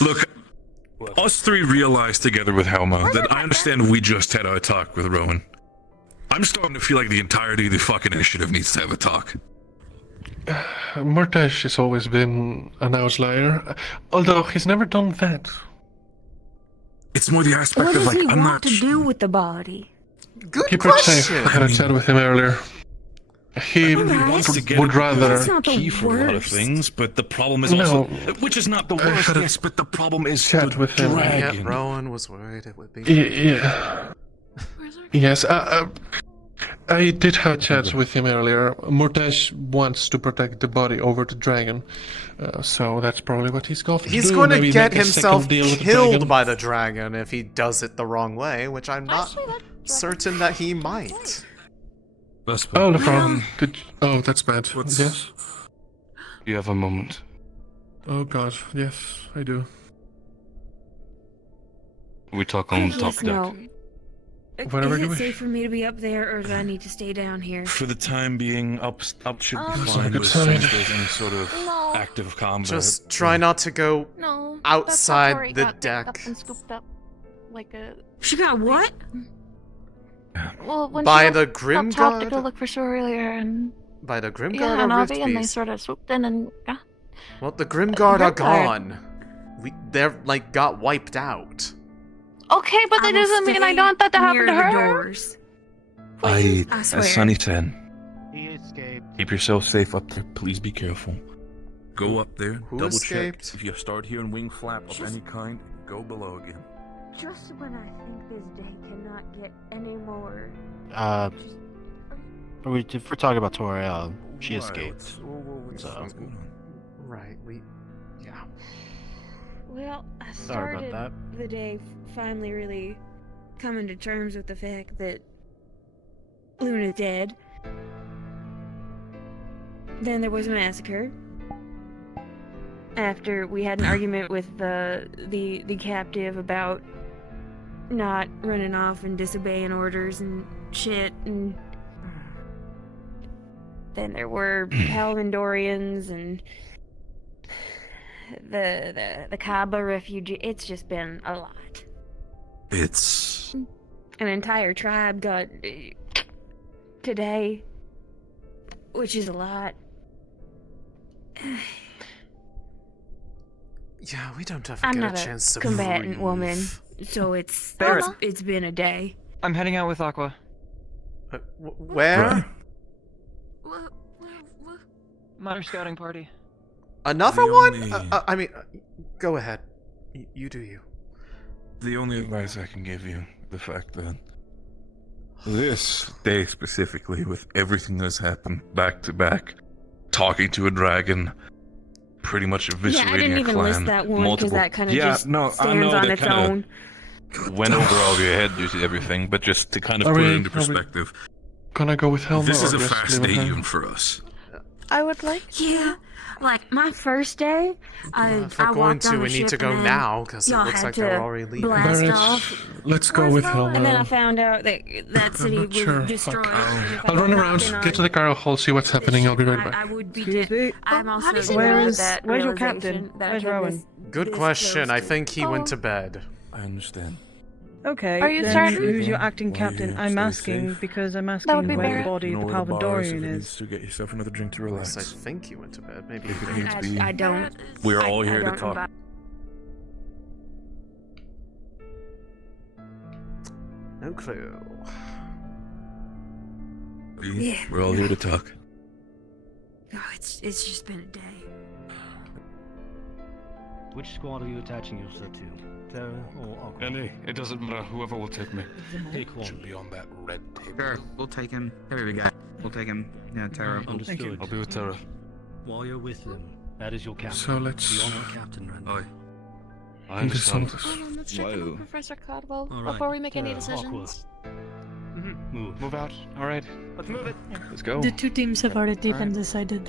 Look, us 3 realized together with Helma that I understand we just had our talk with Rowan. I'm starting to feel like the entirety of the fucking initiative needs to have a talk. Murtash has always been an outlier, although he's never done that. It's more the aspect What of does like, he I'm want not... to do with the body? Good Keep it safe. I had a chat with him earlier. He He wants to get would rather... That's not the key for a lot of worst. things, but the problem is No. also... Which is not the worst, had a yes, but the problem is chat the with him. Yeah, dragon. Rowan was worried it would be. Yeah. Yes, I did have chats with him earlier. Murtash wants to protect the body over the dragon, so that's probably what he's going to do. He's going to Maybe get make a himself second deal with the killed dragon. by the dragon if he does it the wrong way, which I'm not certain that he might. Oh, no problem. Oh, that's bad. Yes. You have a moment. Oh God, yes, I do. We talk on the top Yes, deck. no. Whatever Is you it wish. safe for me to be up there, or do I need to stay down here? For the time being, up should be Sounds fine, like a but as soon time. as there's any sort of No. active combat... Just try not to go No. outside the got picked deck. up and scooped up like a. She got what? Well, when By she the went Grim up top to Guard? go look for Shore earlier, and By the Grim yeah, Guard and or Rift Avi, and they Beast? sort of swooped in and Well, the Grim Guard are Grim Guard. gone. They're like got wiped out. Okay, but that I will doesn't mean I stay don't want that to happen near to the her. doors. I, I swear. as Sunny said, He escaped. keep yourself safe up there. Please be careful. Go up there, Who double escaped? check. If you start hearing wing flap of any kind, go below again. Just when I think this day cannot get any more. If we're talking about Toriel, she Right, escaped. what's So, Right, yeah. Well, I Sorry about started the day finally really coming to terms with the fact that Luna's dead. Then there was a massacre. After we had an argument with the captive about not running off and disobeying orders and shit, and then there were Palvindorians and the Kaba refugee. It's just been a lot. It's... An entire tribe got today, which is a lot. Yeah, we don't ever I'm get not a chance to combatant breathe. woman, so it's Barrett. it's been a day. I'm heading out with Aqua. Where? Minor scouting party. Another The one? only- I mean, go ahead. You do you. The only advice I can give you, the fact that this day specifically, with everything that's happened back to back, talking to a dragon, pretty much eviscerating Yeah, I didn't a even clan, list that one because multiple... that kind of yeah, just no, I stands know on that its kinda own. went over all your head due to everything, but just to kind of Are put we- it into are we perspective, Gonna go with Helma this is or a just fast leave it day here? even for us. I would like. Yeah, like my first day, If we're going to, we need to go now because it looks like they're already leaving. Blast Barrett, off. let's go with Helma. And then I found out that that city not was sure. destroyed. and if I I'll run had not around, been get to on the cargo hall, see what's happening. I'll be right I back. would be Excuse dead. me? I'm also Where's- where's where's your captain? Where's Rowan? Good question. I think he went to bed. I understand. Okay, Are you then certain? who's your acting Why captain? you I'm stay asking safe? because I'm would asking be where the Barrett. body You of know the where the bar is if Palvindorian it needs is. to get yourself another drink to Yes, I relax. think he went to bed. Maybe If it he needs to be, I don't. we are I- all I here to don't talk. about- No clue. Yeah. We're all here to talk. Oh, it's just been a day. Which squad are you attaching yourself to? Terra or Aqua? Any, it doesn't matter. Whoever will take me. Pick one. Should be on that red table. Sure, we'll take him. There we go. We'll take him. Yeah, Tara. Understood. I'll be with Terra. While you're with them, that is your captain. So let's- Be on our captain, Rand. Aye. I Into some understand. of this. Hold on, let's check in Whoa. with Professor Codwell All right, before we make any Aqua. decisions. Move. Move out. All right. Let's move it. Let's go. The two teams have already been decided.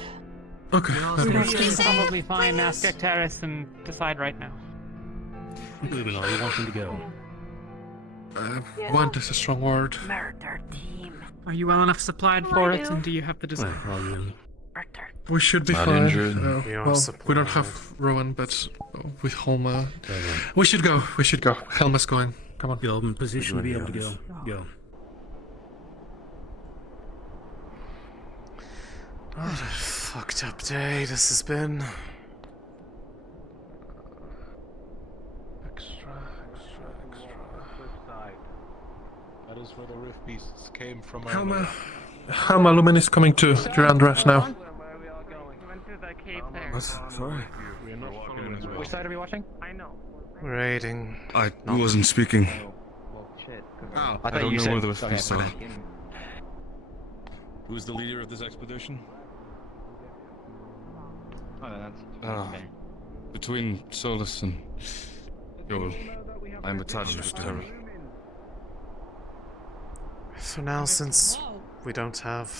Okay, that works. It's probably fine. Ask Terrace and decide right now. Moving on. You want him to go? Want is a strong word. Murder team. Are you well enough supplied for it, and do you have the design? Well, really. Murder. We should be Not fine. injured. We are Well, we don't supplied. have Rowan, but with Helma, we should go. We should go. Helma's going. Come on. You're in position to be able to go. Go. What a fucked up day this has been. That is where the rift beasts came from. Helma Lumen is coming too. You're under us now. What? Sorry. Which side are we watching? Raiding. I wasn't speaking. Oh, I don't know where the okay, beasts are. okay. Who's the leader of this expedition? Oh, that's Ah, okay. between Solus and Joel, I'm attached to Terra. So now, since we don't have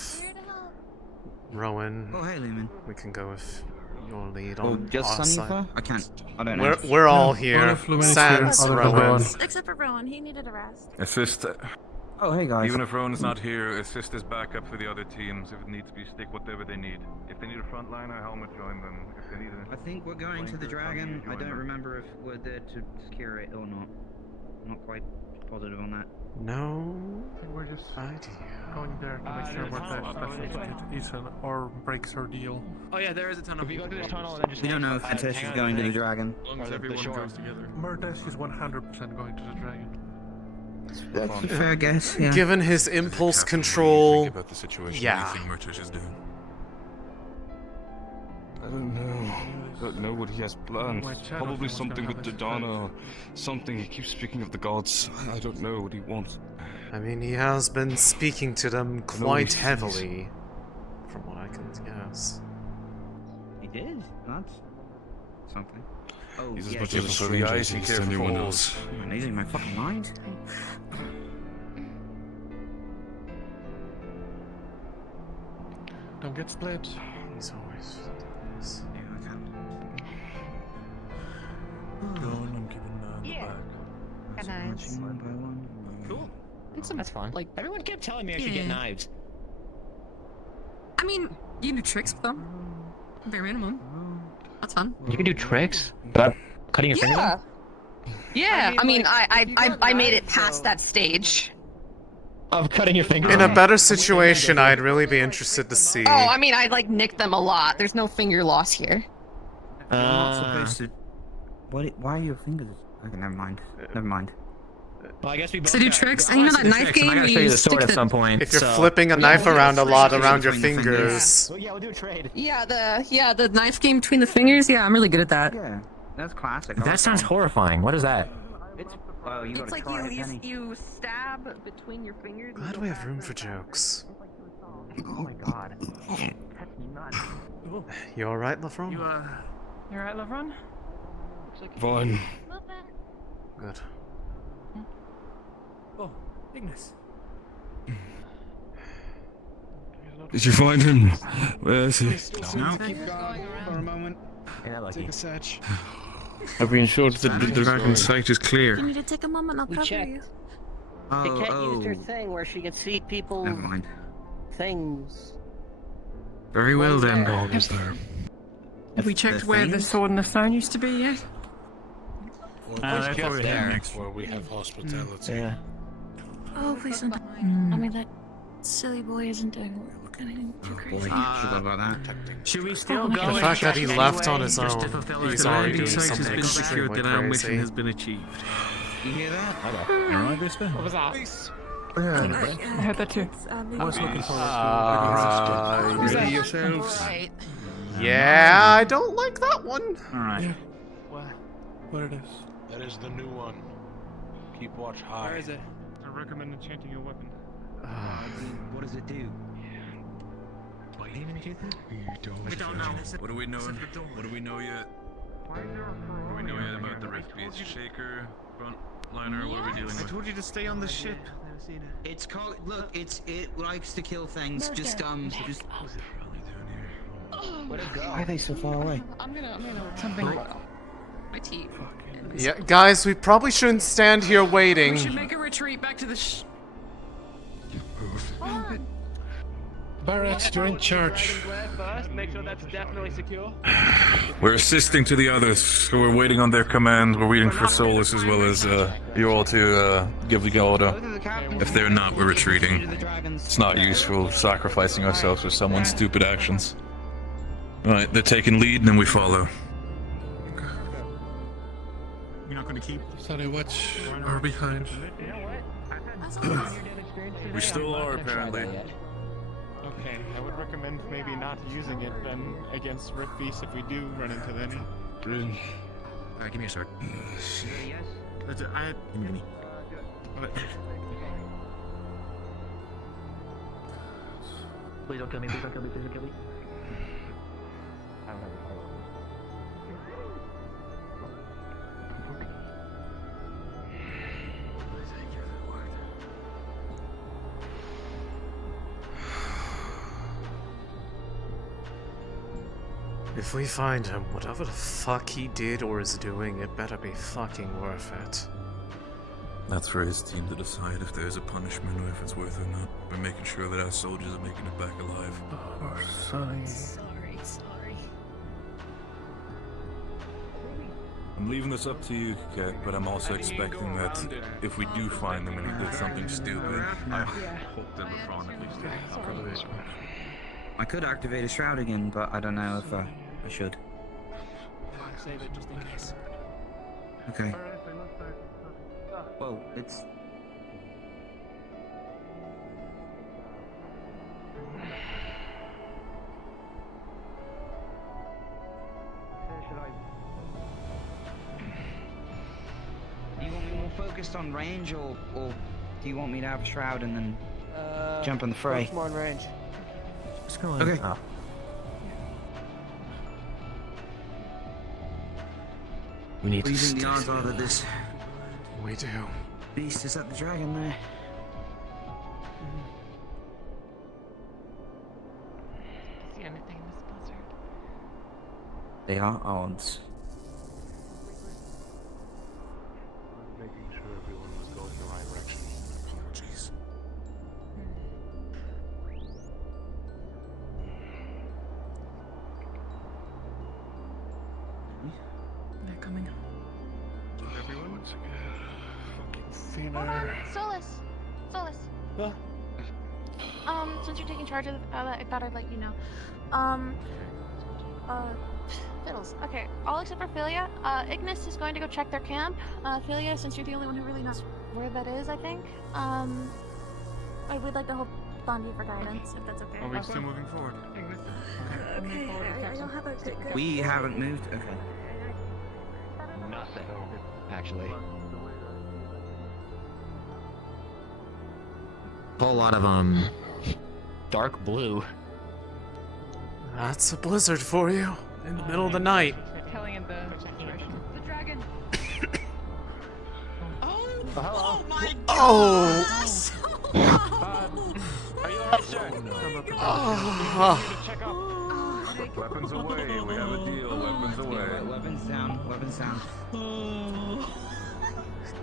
Rowan, Oh, hey, Lumen. we can go with your lead Well, on just our side. Sanifa? I don't know. We're all here. Sans, Rowan. Except for Rowan, he needed a rest. Assist. Oh, hey guys. Even if Rowan's not here, assist as backup for the other teams if it needs to be stick whatever they need. If they need a frontliner, Helmet, join them. If they need a... I think we're going to the dragon. I don't remember if we're there to secure it or not. I'm not quite positive on that. No. I think we're just idea. going there to make sure what the Ethan or breaks her deal. Oh yeah, there is a tunnel. If you go to this tunnel, then just We don't know if Fantesh is going to the dragon. As long as everyone goes together. Murdesh is 100% going to the dragon. That's a fair guess, yeah. Given his impulse control, about the situation. yeah. What do you think Murtish is doing? I don't know. I don't know what he has planned. Probably something with Dodana or something. He keeps speaking of the gods. I don't know what he wants. I mean, he has been speaking to them quite heavily, from what I can guess. He did? That's something. Oh, He's as yeah, much yeah. of a stranger as he is anyone else. I'm losing my fucking mind. Don't get split. He's always... Go on, I'm giving the back. Nice. One by one. Cool. That's fun. Like everyone kept telling me I should get Yeah. knives. I mean, you can do tricks with them. Bare minimum. That's fun. You can do tricks without cutting your fingers Yeah. off? Yeah, I mean, like, I made it past that stage. Of cutting your fingers In a off? better situation, I'd really be interested to see. Oh, I mean, I like nicked them a lot. There's no finger loss here. You're not supposed to. Why are your fingers? Okay, never mind. Never mind. Well, I guess we both To do got- tricks, well, and you know I that see the knife tricks, and I game gotta where show you you the sword stick at the- some point. If you're so- flipping a knife around a lot around your fingers... Yeah, we'll do a trade. Yeah, the knife game between the fingers. Yeah, I'm really good at that. Yeah, that's classic. That sounds horrifying. What is that? Well, you It's gotta like try it, Penny. you stab between your fingers. Glad we have room for jokes. Oh my god. You alright, Lafron? You alright, Lavron? Fine. Good. Oh, Ignis. Did you find him? Where is he? No, keep going for a moment. Take a search. Have we ensured that the dragon's sight is clear? You need to take a moment, I'll We cover checked. you. Oh, They can't use her oh. thing where she can see people's Never mind. things. Very well then, dog is there. Have we checked where the sword and the stone used to be yet? That's over there. next where we have hospitality. Yeah. Oh, please don't. I mean, that silly boy isn't doing anything too crazy. Forgot about that. Should we still Oh, go? The and fact that he check left on anyway, his just own, to fulfill he's our already duty? doing Sight has something been secured, extremely then our mission crazy. has been achieved. You hear that? Alright, Whisper? What was that? I heard that too. I was looking forward to Ready yourselves? Right. Yeah, I don't like that one. Alright. what it is. That is the new one. Keep watch high. Where is it? I recommend enchanting your weapon. What does it do? We don't know. What do we know? What do we know yet? What do we know yet about the rift beast? Shaker, frontliner, what are we dealing with? I told you to stay on the ship. It's called. Look, it likes to kill things. Just Where'd it go? Why are they so far away? I'm gonna something. My teeth. Yeah, guys, we probably shouldn't stand here waiting. We should make a retreat back to the Barrett, you're in charge. First, make sure that's definitely secure. We're assisting to the others, so we're waiting on their command. We're waiting for Solus as well as you all to give the order. If they're not, we're retreating. It's not useful sacrificing ourselves for someone's stupid actions. Right, they're taking lead, and then we follow. You're not going to keep. Sorry, watch are behind. We still are, apparently. Okay, I would recommend maybe not using it then against Rift Beast if we do run into any. Alright, give me a sword. That's it. Give me. Please don't kill me, please don't kill me, please don't kill me. I don't have a heart. If we find him, whatever the fuck he did or is doing, it better be fucking worth it. That's for his team to decide if there's a punishment or if it's worth it or not. We're making sure that our soldiers are making it back alive. Oh, Sonny. Sorry. I'm leaving this up to you, Kat, but I'm also expecting that if we do find them and he did something stupid, I hope that Lefron at least takes it. I could activate a shroud again, but I don't know if I should. Save it just in case. Okay. Well, it's... Do you want me more focused on range, or do you want me to have a shroud and then jump in the fray? More on range. Just go on. Okay. Oh. We need What do you to think the odds are that this We do. beast is at the dragon there? See anything in this blizzard? They are odds. Making sure everyone was going the right direction. Apologies. They're coming. Everyone, once again. Fucking Hold Fina. on, Solus. Since you're taking charge of I thought I'd let you know. Fiddles. Okay, all except for Philia. Ignis is going to go check their camp. Philia, since you're the only one who really knows where that is, I think. I would like to hold on to you for guidance, if that's okay. Are we still moving forward? Okay, I don't have a good. We haven't moved? Okay. Nothing, actually. Whole lot of dark blue. That's a blizzard for you in the middle of the night. Telling him the situation. The dragon. Oh my Oh! Are you alright, sir? Weapons away. We have a deal. Weapons away. Weapons down. Weapons down.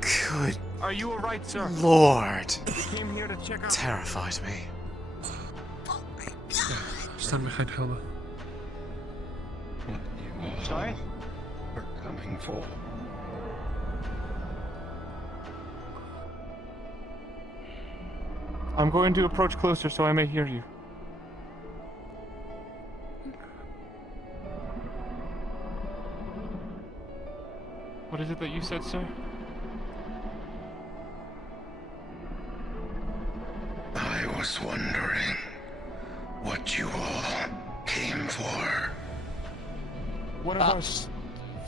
Good Are you alright, sir? Lord. We came here to check out. Terrified me. Stand behind Helma. Sorry? We're coming for. I'm going to approach closer so I may hear you. What is it that you said, sir? I was wondering what you all came for. One of our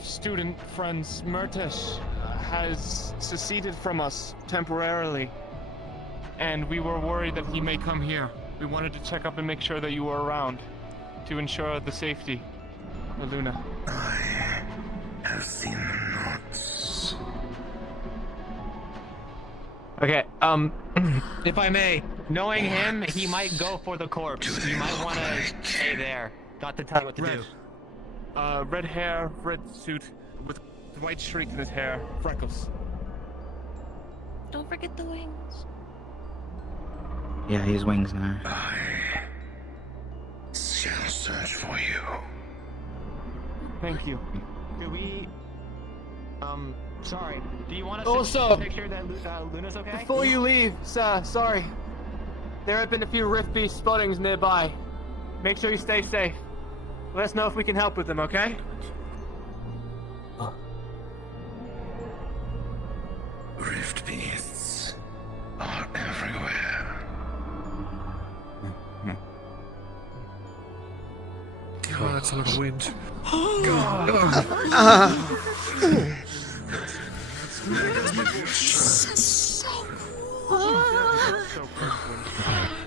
student friends, Myrtis, has seceded from us temporarily, and we were worried that he may come here. We wanted to check up and make sure that you were around to ensure the safety of Luna. I have seen the knots. Okay, if I may, knowing him, he might go for the corpse. You might want to stay there. Got to tell you what to do. Red hair, red suit, with the white streak in his hair, freckles. Don't forget the wings. Yeah, he has wings now. I shall search for you. Thank you. Do we... sorry. Do you want us Also, to make sure that Luna's okay? Before you leave, sir, sorry. There have been a few Rift Beast spottings nearby. Make sure you stay safe. Let us know if we can help with them, okay? Rift beasts are everywhere. God, that's a lot of wind.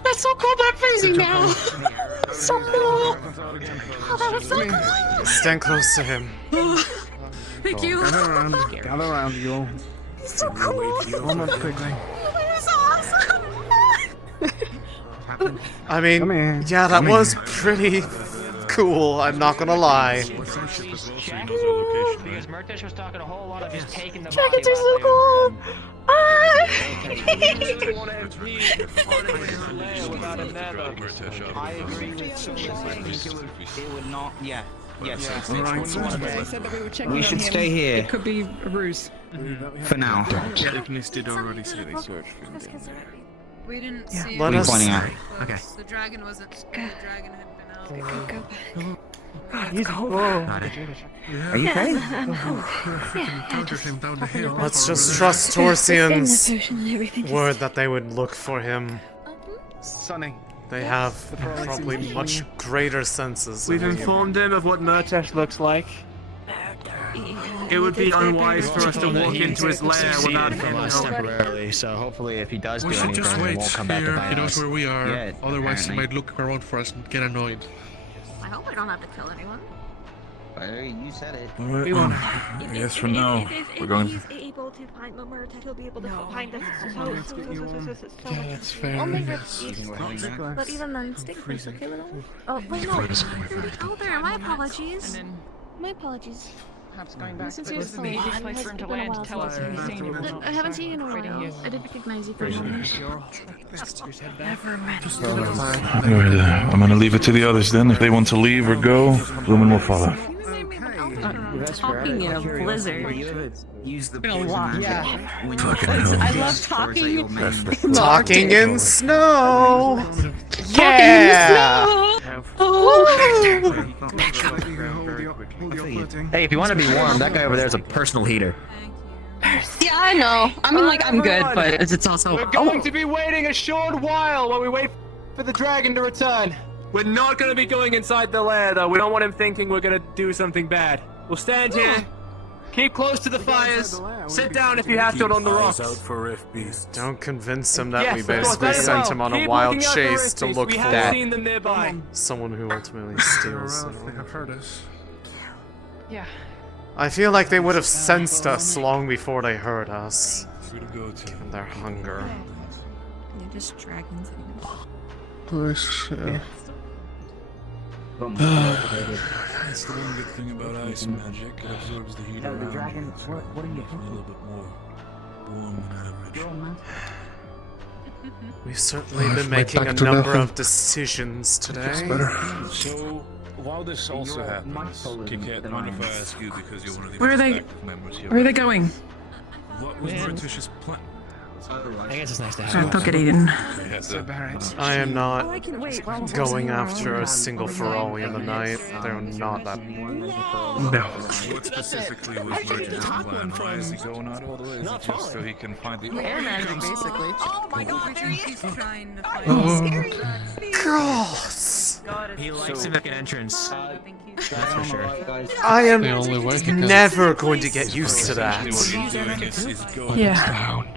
That's so cool, but I'm freezing now. That's so cool. Oh, that was so cool. Stand close to him. Thank you. Gather around, you all. He's so cool. Almost quickly. That was awesome. I mean, yeah, that was pretty cool, I'm not gonna lie. Because Murtish was talking a whole lot of just taking the Dragons body are so cool! I agree with Céline. I think it would not. Yeah. Yes. They said that we were checking We on should him. stay here. It could be a ruse. For now. Ignis did already say they searched for him down there. We didn't Yeah, see let it. us- Pointing out. Okay. The dragon wasn't. The dragon had been out. Go back. God, he's cold. Got it. Are you okay? Let's just trust Torsien's word that they would look for him. Sonny. They have probably much greater senses. We've than we. informed him of what Murtash looks like. It would be unwise for us to walk into his lair without him from us knowing. temporarily, so hopefully if he does We do should anything, just he wait won't come back to here. bite He knows us. where we are. Yeah, Otherwise, he apparently. might look around for us and get annoyed. I hope I don't have to kill anyone. You said it. Alright, I guess for now, we're going. He's able to find the murder, he'll be able to find us. Yeah, that's fair. Only Yes. but even then, Stinkers, okay with that? Oh, wait, no. Oh, there. My apologies. My apologies. Perhaps going back. Since It you're was the so easiest long, place has for him to been a land. while Tell us since if I've you've seen him. I haven't seen you already. I didn't recognize you from Never met I'm gonna leave it to the others then. If they want to leave or go, Lumen will follow. Talking in a blizzard. Use the Been a lot. Fucking hell. I love talking. Talking in snow! Yeah! Hey, if you want to be warm, that guy over there is a personal heater. Yeah, I know. I mean, like, I'm good, but it's also. We're going to be waiting a short while we wait for the dragon to return. We're not going to be going inside the lair, though. We don't want him thinking we're going to do something bad. We'll stand here, keep close to the fires, sit down if you have to on the rocks. Don't convince him that Yes, we of course, basically that as sent well. him on a Keep wild looking out for chase to Rift look we for have seen them nearby. someone who ultimately steals it. They have heard us. Yeah. I feel like they would have sensed us long before they heard us. Given their hunger. They're just dragons. Nice, yeah. That's the one good thing about ice magic. It absorbs the heat around you. What are you a little bit more warm than average. We've certainly Oh, been if my making a back to number nothing. of decisions today. So, while this also happens, Kiket, mind if I ask you, because you're one of the Where are they? active members here. Where are they going? What was British's plan? I guess it's nice to I have. they'll get eaten. I am not Oh, I can wait. going after a single Ferrari in the night. They're not that. No. What specifically was British's plan? Why is he going out all the way? Is it just so he can find the Air magic, basically. Oh my god, there he is! Trying to find Oh. Gross! He likes to make an entrance. That's for sure. I am The only way he can- never going to get used to that. What he's doing is going Yeah. Down.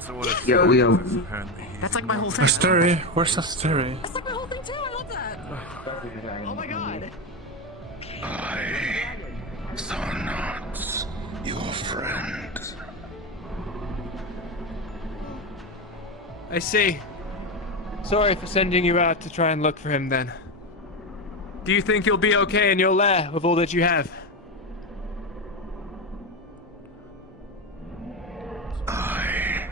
So what if Yo, yo. apparently That's like my whole thing. Astrea, where's Astrea? That's like my whole thing too. I love that. Oh my god. I saw not your friend. I see. Sorry for sending you out to try and look for him then. Do you think you'll be okay in your lair with all that you have? I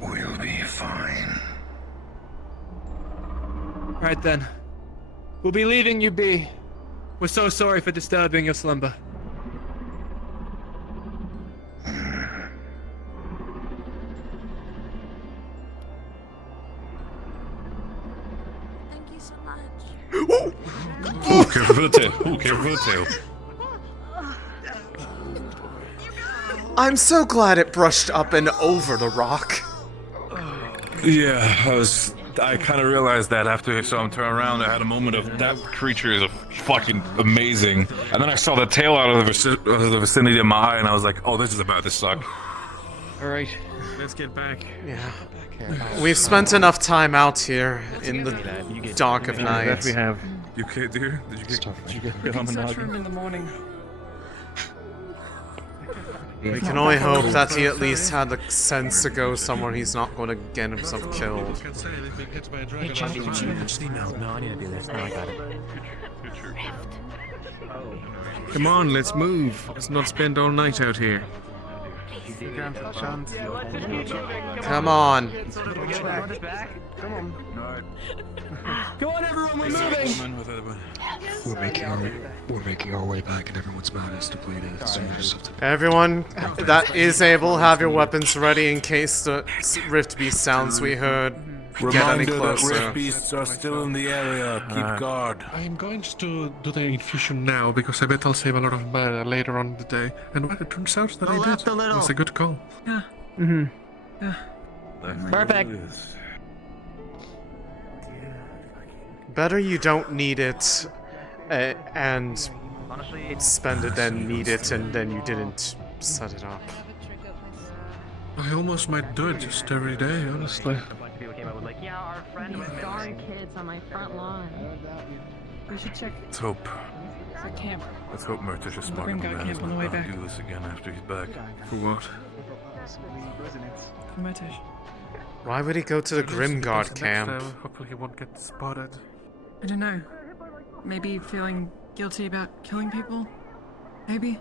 will be fine. Right then. We'll be leaving you be. We're so sorry for disturbing your slumber. Thank you so much. Oh, careful for the tail. Oh, careful for the tail. I'm so glad it brushed up and over the rock. Yeah, I kind of realized that after I saw him turn around. I had a moment of that creature is fucking amazing, and then I saw the tail out of the vicinity of my eye, and I was like, "Oh, this is about to suck." All right, let's get back. Yeah. We've spent enough time out here in the dark of night. That we have. You okay, dear? Did you get on the Search noggin? room in the morning. We can only hope that he at least had the sense to go somewhere he's not going to get himself killed. No, I need to do this. No, I got it. Come on, let's move. Let's not spend all night out here. Come on. Come on, everyone, we're moving! We're making our way back, and everyone's mad as depleted. Everyone that is able, have your weapons ready in case the rift beast sounds we heard get any Reminder that closer. rift beasts are still in the area. Keep guard. I am going to do the infusion now because I bet I'll save a lot of mana later on in the day. And well, it turns out that I did. That's a good call. Yeah. Mm-hmm. Yeah. Perfect. Better you don't need it and spend it, then need it, and then you didn't set it up. I almost might do it just every day, honestly. Darn kids on my front lawn. We should check Let's hope. the camp. Let's hope Murtish is smart Grim enough guard to camp on the way back. do this again after he's back. For what? For my Tish. Why would he go to the Grimguard Next camp? time, hopefully he won't get spotted. I don't know. Maybe feeling guilty about killing people? Maybe?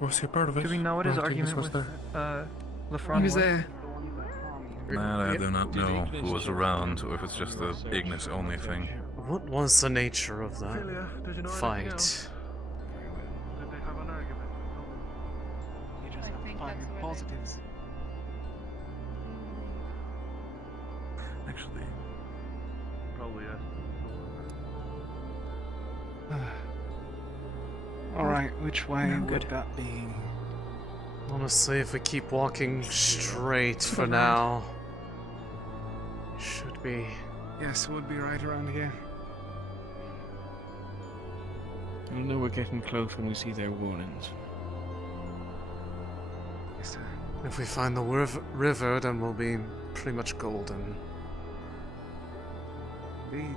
Was he a part of it? Do we know what his No, I think this argument was with there. Lefron He was there. Man, I do not know who was around, or if it's just the Ignis-only thing. What was the nature of that fight? Positives. Actually, Probably Alright, which way would Good. that be? Honestly, if we keep walking straight for now, it should be. Yes, it would be right around here. I know we're getting close when we see their warnings. If we find the river, then we'll be pretty much golden. Indeed.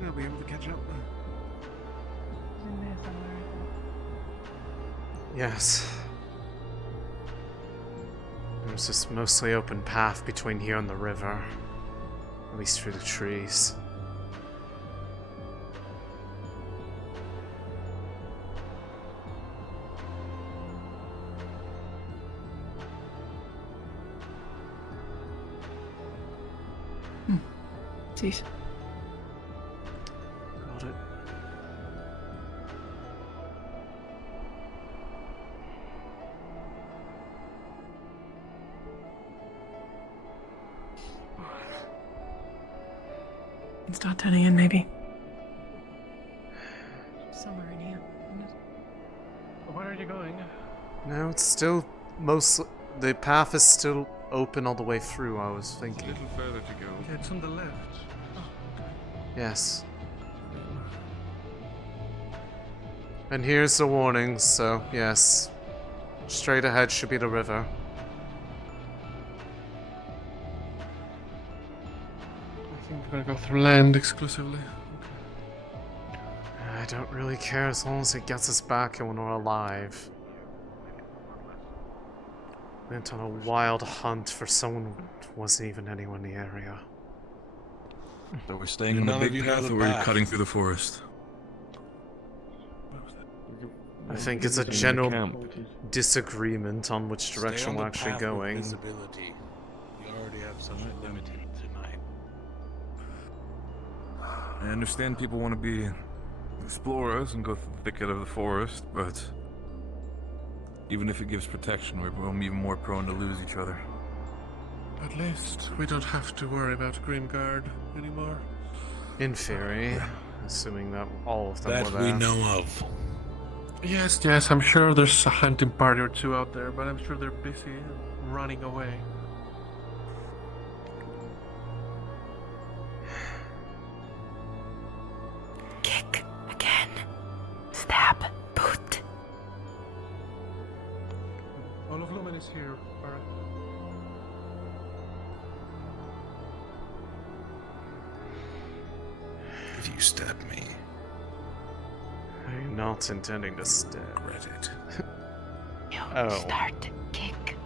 They'll be able to catch up. Yes. There's this mostly open path between here and the river. At least through the trees. Jeez. Got it. Can start turning in, maybe. Somewhere in here. Where are you going? No, it's still mostly. The path is still open all the way through, I was thinking. A little further to go. Yeah, it's on the left. Yes. And here's the warning, so yes. Straight ahead should be the river. I think we're gonna go through land exclusively. I don't really care as long as it gets us back and when we're alive. Went on a wild hunt for someone who wasn't even anywhere in the area. So we're staying in the big path, or we're cutting through the forest? I think it's a general disagreement on which direction we're actually going. Visibility. We already have such a limited tonight. I understand people want to be explorers and go through the thicket of the forest, but even if it gives protection, we're even more prone to lose each other. At least we don't have to worry about Grimguard anymore. In theory, assuming that all of them were there. That we know of. Yes, yes, I'm sure there's a hunting party or two out there, but I'm sure they're busy running away. Kick again. Stab. Boot. All of Lumen is here. Alright. If you stab me, not intending to stay. Regret it. Oh. Start. Kick.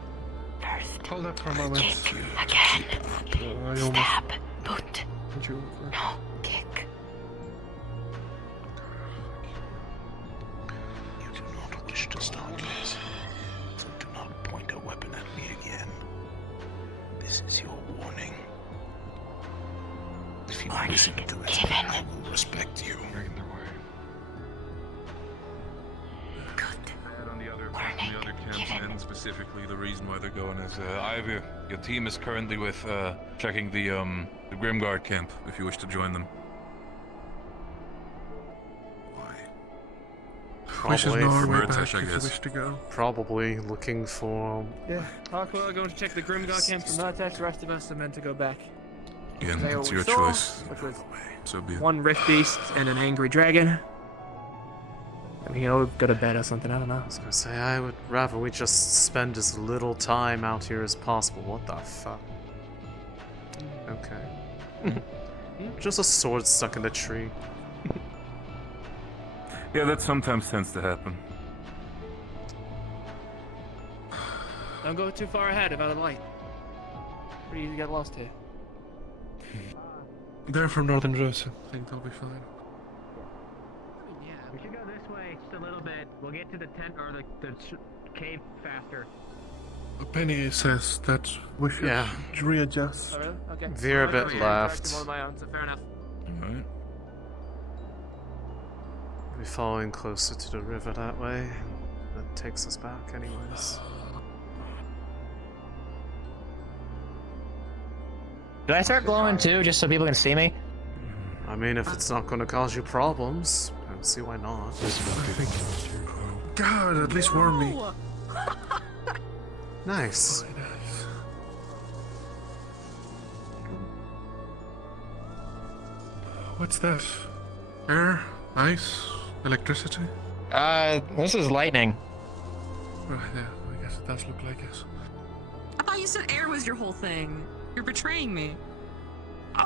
First. Hold up for a moment. Kick. Again. Stab. Boot. You No. Kick. You do not wish to start this, so do not point a weapon at me again. This is your warning. If you listen to it, I will respect you. On the other camps, and specifically the reason why they're going is Ivy, your team is currently with checking the Grimguard camp. If you wish to join them. Wish is Probably, no way Murtash, back I if you guess. wish to go. probably looking for. Yeah. Aqua going to check the Grimgar camp for Murtash, the rest of us are meant to go back. Again, Say what it's we your saw, choice. Which was So be it. one rift beast and an angry dragon. I mean, we'll go to bed or something, I don't know. I was gonna say, I would rather we just spend as little time out here as possible. What the fuck? Okay. Just a sword stuck in a tree. Yeah, that sometimes tends to happen. Don't go too far ahead without a light. Pretty easy to get lost here. They're from northern Droza. I think they'll be fine. Yeah, we should go this way just a little bit. We'll get to the tent or the cave faster. Penny says that we should readjust. Oh, really? Okay. Veer a bit I'm left. one of my own, so fair enough. Alright. We're following closer to the river that way. That takes us back, anyways. Did I start glowing too, just so people can see me? I mean, if it's not gonna cause you problems, I don't see why not. God, at least warn me. Nice. What's that? Air? Ice? Electricity? This is lightning. Oh, yeah, I guess it does look like it. I thought you said air was your whole thing. You're betraying me.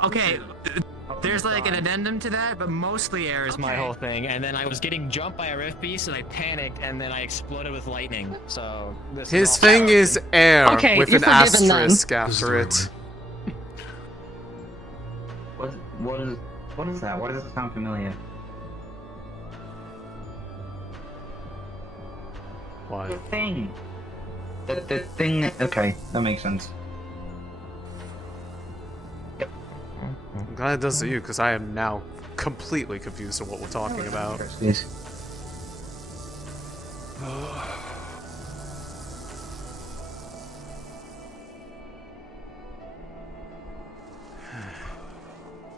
Okay, there's like an addendum to that, but mostly air is my Okay. whole thing. And then I was getting jumped by a rift beast, and I panicked, and then I exploded with lightning. So this His is all thing is air Okay, with you're an forgiven then. asterisk after it. What is that? Why does it sound familiar? Why? The thing. The thing. Okay, that makes sense. I'm glad it does to you, because I am now completely confused on what we're talking about. Yes.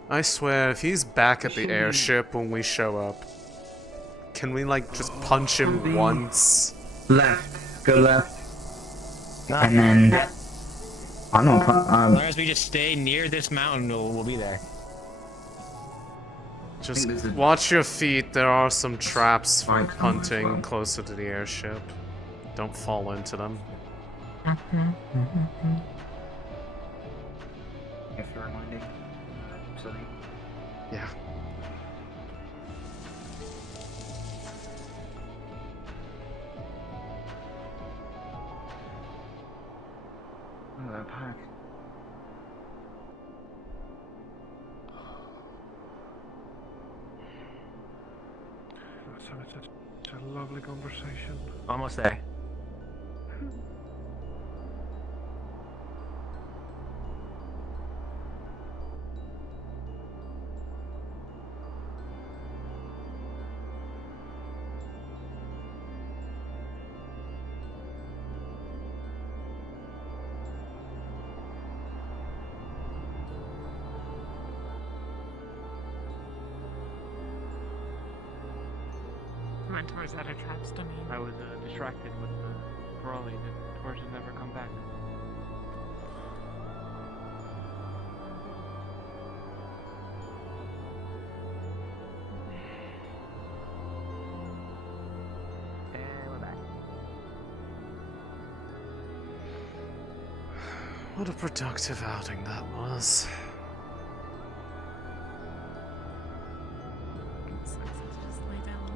I swear, if he's back at the airship when we show up, can we, like, just punch him once? Left. Go left. And then... I'm not... As long as we just stay near this mountain, we'll be there. Just watch your feet, there are some traps for hunting closer to the airship. Don't fall into them. If you're reminding, Céline. Yeah. Oh, that pack. Such a lovely conversation. Almost there. Mentors that are traps to me. I was distracted with the Ferrari that Torsien never come back. And we're back. What a productive outing that was. Just lay down.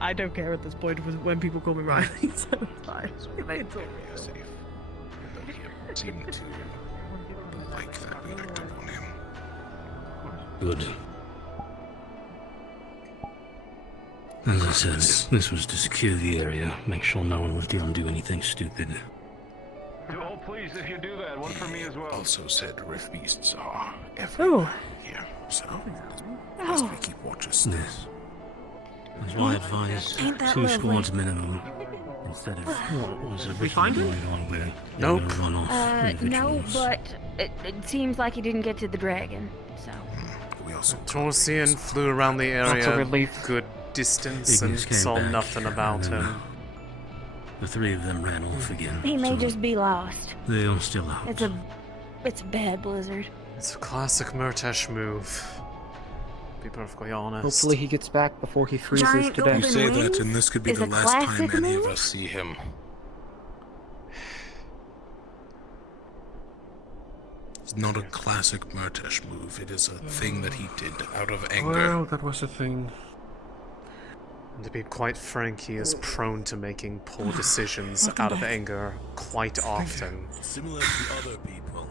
I don't care at this point when people call me Riley, so it's fine. It's all Seem to like that we looked upon him. Good. As I said, this was to secure the area, make sure no one was going to do anything stupid. Oh, please, if you do that, one for me as well. Also said rift beasts are everywhere here, so as we keep watches. Yes. That's why I advised Ain't that 2 lovely? squads minimum, instead of what was originally going on where Nope. they run off No, individuals. but it seems like he didn't get to the dragon, so. Torsien flew around the That's a area relief. good distance and Ignis came saw back, nothing about and, him. The 3 of them ran off again. He may so just be lost. they are still out. It's a bad blizzard. It's a classic Murtesh move. Be perfectly honest. Hopefully he gets back before he freezes Giant to death. You say that, and this could be is the a last time classic any of move? us see him. It's not a classic Murtesh move. It is a thing that he did out of anger. Well, that was a thing. And to be quite frank, he is prone to making poor decisions out of anger quite often. Similar to other people.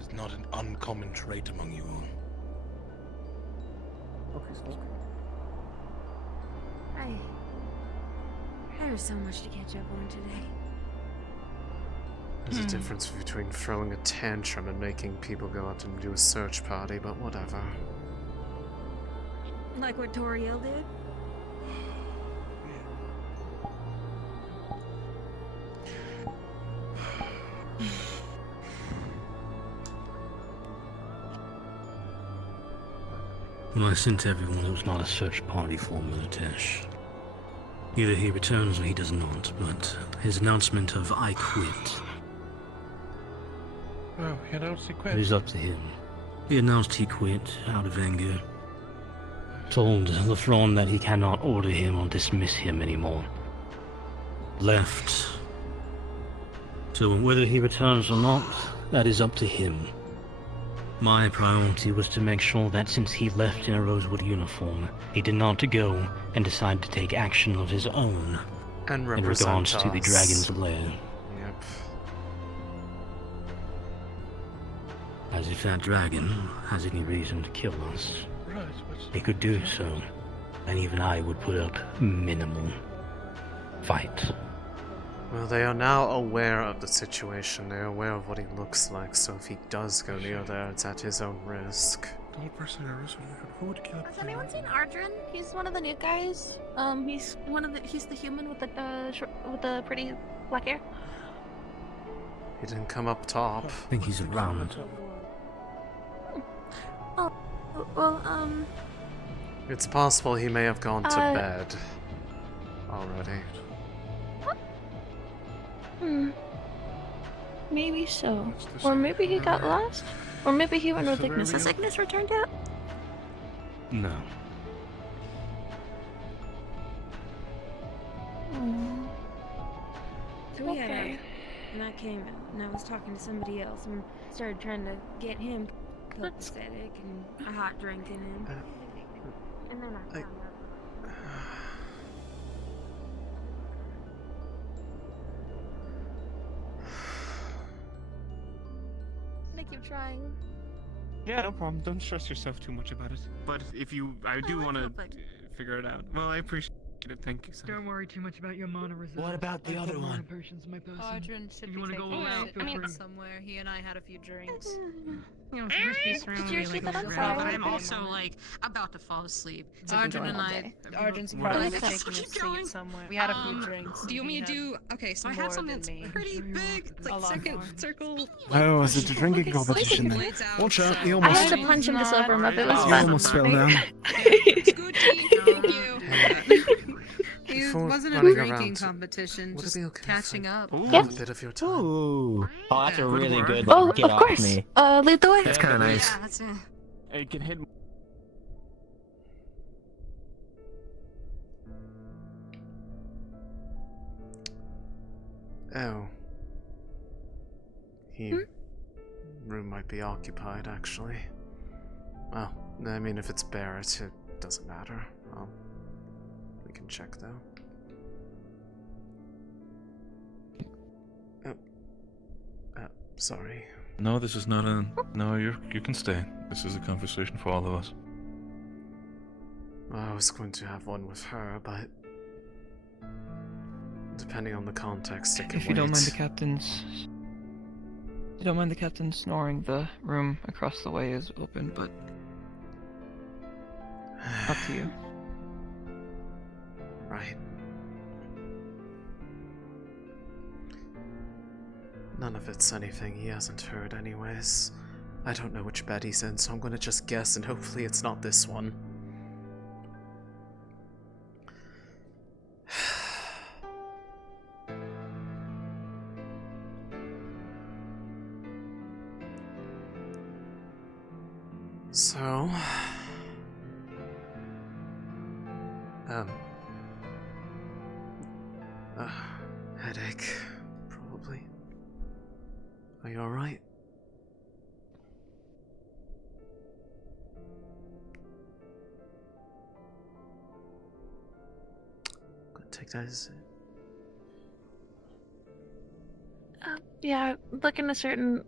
It's not an uncommon trait among you all. There's so much to catch up on today. There's a difference between throwing a tantrum and making people go out and do a search party, but whatever. Like what Toriel did? When I sent everyone, it was not a search party for Murtesh. Either he returns or he does not, but his announcement of I quit, Oh, he announced he it quit. is up to him. He announced he quit out of anger. Told the throne that he cannot order him or dismiss him anymore. Left. So whether he returns or not, that is up to him. My priority was to make sure that since he left in a Rosewood uniform, he did not go and decide to take action of his own And in represent regards to the us. dragon's lair. Yep. As if that dragon has any reason to kill us. Right, He could do so, and even I would put up minimal fight. Well, they are now aware of the situation. They are aware of what he looks like, so if he does go near there, it's at his own risk. Who would kill Has anyone seen Ardrin? He's one of the new guys. He's the human with the pretty black hair. He didn't come up top. I think he's around. Oh, well, It's possible he may have gone to Uh, bed already. Maybe so. Or maybe he got lost. Or maybe he went with Ignis. Has Ignis returned yet? No. So we had Okay. and I came and I was talking to somebody else and started trying to get him copacetic and a hot drink in him. And then I found out. They keep trying. Yeah, no problem. Don't stress yourself too much about it. But if you, I do want to figure it out. Well, I appreciate it. Thank you, son. Don't worry too much about your mana resistance. What about the other one? Potions, my person. Ardrin should You be wanna taking go around? a shit somewhere. He and I had a few drinks. You know, so just be surrounded you by, see like, that a on crowd. But I'm also like about to fall asleep. Ardrin and I, Ardrin's probably taking a seat somewhere. We had a few drinks. Do you want me to do? Okay, so I have something that's pretty big. It's like second circle. Oh, is it a drinking competition then? Watch out, he I almost... had to punch him to sober him up. It was You fun. almost fell down. It Before wasn't a running drinking around, competition, would it just be okay catching up. A Yeah. bit of your time. Ooh. Oh, that's a really good Oh, get of off course. me. Lead the way. That's kind of nice. Yeah, that's it. It can hit. Oh. Room might be occupied, actually. Well, I mean, if it's Barrett, it doesn't matter. We can check though. Sorry. No, this is not a. No, you can stay. This is a conversation for all of us. I was going to have one with her, but depending on the context, it can If you don't mind the captain's. You don't mind the captain snoring, the room across the way is open, but up to you. Right. None of it's anything he hasn't heard anyways. I don't know which bed he's in, so I'm gonna just guess and hopefully it's not this one. So... headache, probably. Are you alright? Gonna take that as Yeah, looking a certain.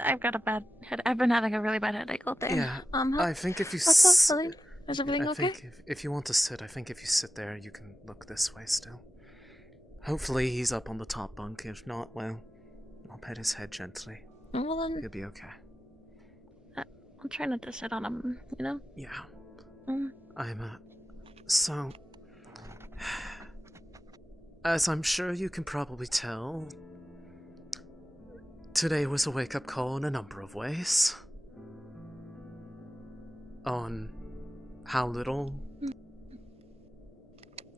I've got a bad head. I've been having a really bad headache all day. Yeah, I think if you Céline, is everything I okay? think if you want to sit, I think if you sit there, you can look this way still. Hopefully he's up on the top bunk. If not, well, I'll pet his head gently. Well then, he'll be okay. I'll try not to sit on him, you know? Yeah. Mm. So... As I'm sure you can probably tell, today was a wake-up call in a number of ways. On how little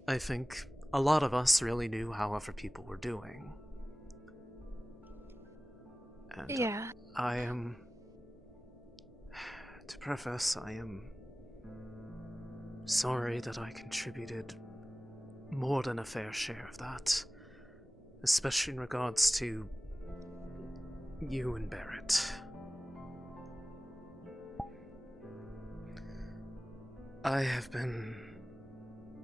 I think a lot of us really knew how other people were doing. And yeah. I am... To preface, I am sorry that I contributed more than a fair share of that, especially in regards to you and Barrett. I have been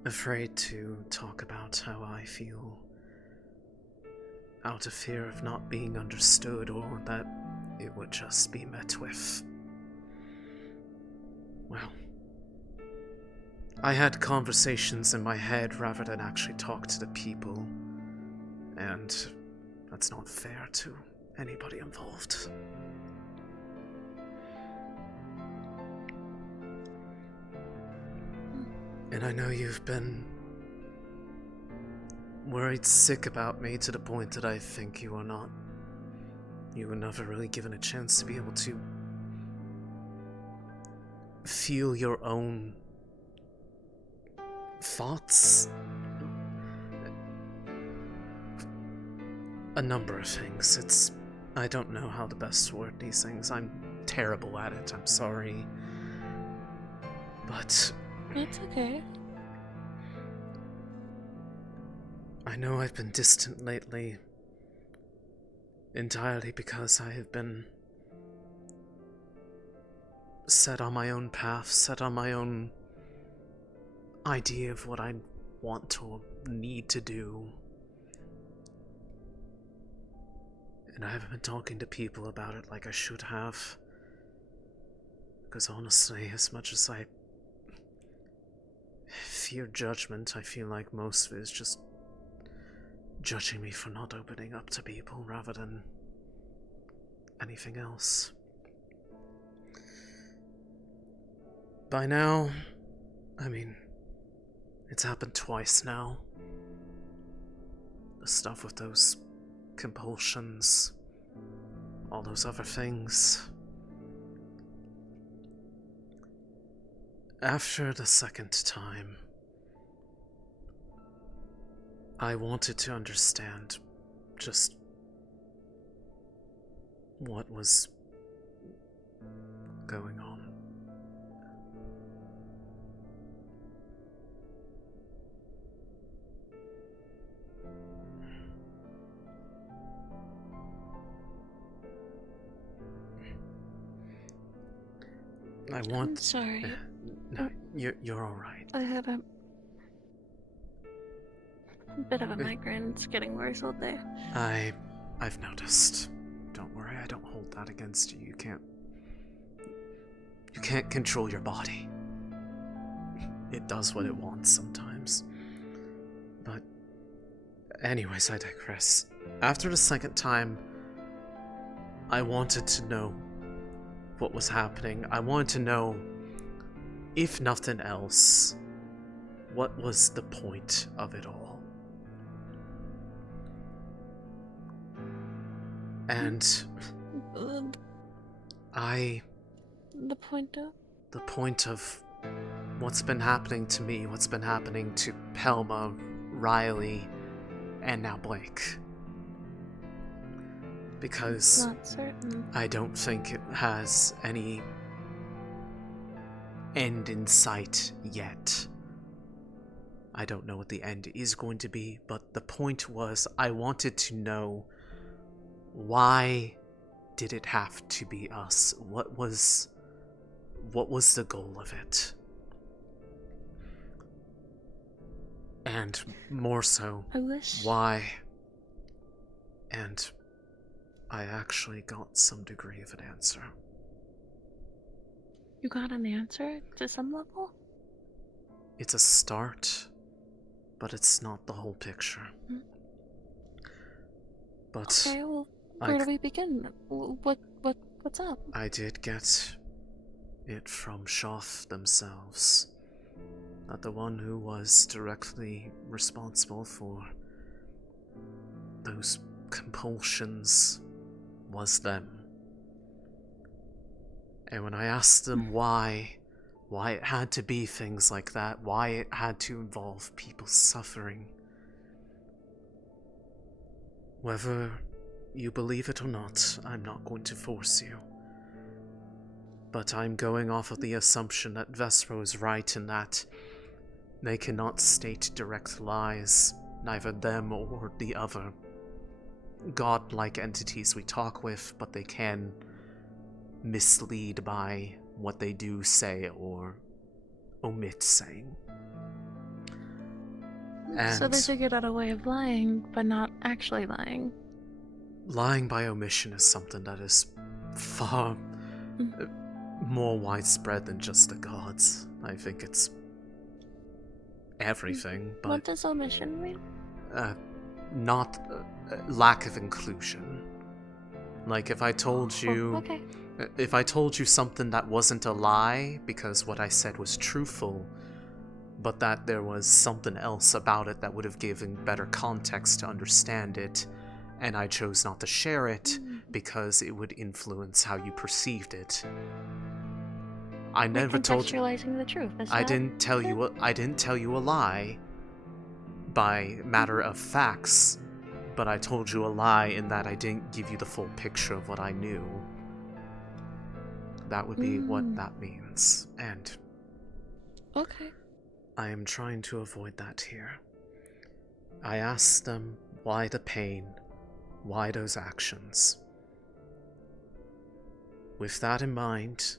afraid to talk about how I feel out of fear of not being understood, or that it would just be met with, well, I had conversations in my head rather than actually talk to the people, and that's not fair to anybody involved. And I know you've been worried sick about me to the point that I think you were never really given a chance to be able to feel your own thoughts. A number of things. I don't know how to best word these things. I'm terrible at it, I'm sorry. But... It's okay. I know I've been distant lately, entirely because I have been set on my own path, set on my own idea of what I want or need to do. And I haven't been talking to people about it like I should have. Because honestly, as much as I fear judgment, I feel like most of it is just judging me for not opening up to people rather than anything else. By now, I mean, it's happened twice now. The stuff with those compulsions, all those other things. After the second time, I wanted to understand just what was going on. I'm sorry. No, you're all right. I had a A bit of a migraine. It's getting worse all day. I've noticed. Don't worry, I don't hold that against you. You can't control your body. It does what it wants sometimes. But anyways, I digress. After the second time, I wanted to know what was happening. I wanted to know, if nothing else, what was the point of it all? And The point of what's been happening to me, what's been happening to Pelma, Riley, and now Blake. Because Not certain. I don't think it has any end in sight yet. I don't know what the end is going to be, but the point was I wanted to know, why did it have to be us? What was the goal of it? And more so, why? And I actually got some degree of an answer. You got an answer to some level? It's a start, but it's not the whole picture. But Okay, well, where do we begin? What's up? I did get it from Shoff themselves. That the one who was directly responsible for those compulsions was them. And when I asked them why it had to be things like that, why it had to involve people suffering, whether you believe it or not, I'm not going to force you. But I'm going off of the assumption that Vespro is right in that they cannot state direct lies, neither them or the other god-like entities we talk with, but they can mislead by what they do say or omit saying. So they figured out a way of lying, but not actually lying. Lying by omission is something that is far more widespread than just the gods. I think it's everything, but What does omission mean? not lack of inclusion. Like if I told you, okay. if I told you something that wasn't a lie because what I said was truthful, but that there was something else about it that would have given better context to understand it, and I chose not to share it because it would influence how you perceived it. I never told you. Contextualizing the truth. I didn't tell you a lie by matter of facts, but I told you a lie in that I didn't give you the full picture of what I knew. That would be what that means, and okay. I am trying to avoid that here. I asked them why the pain, why those actions. With that in mind,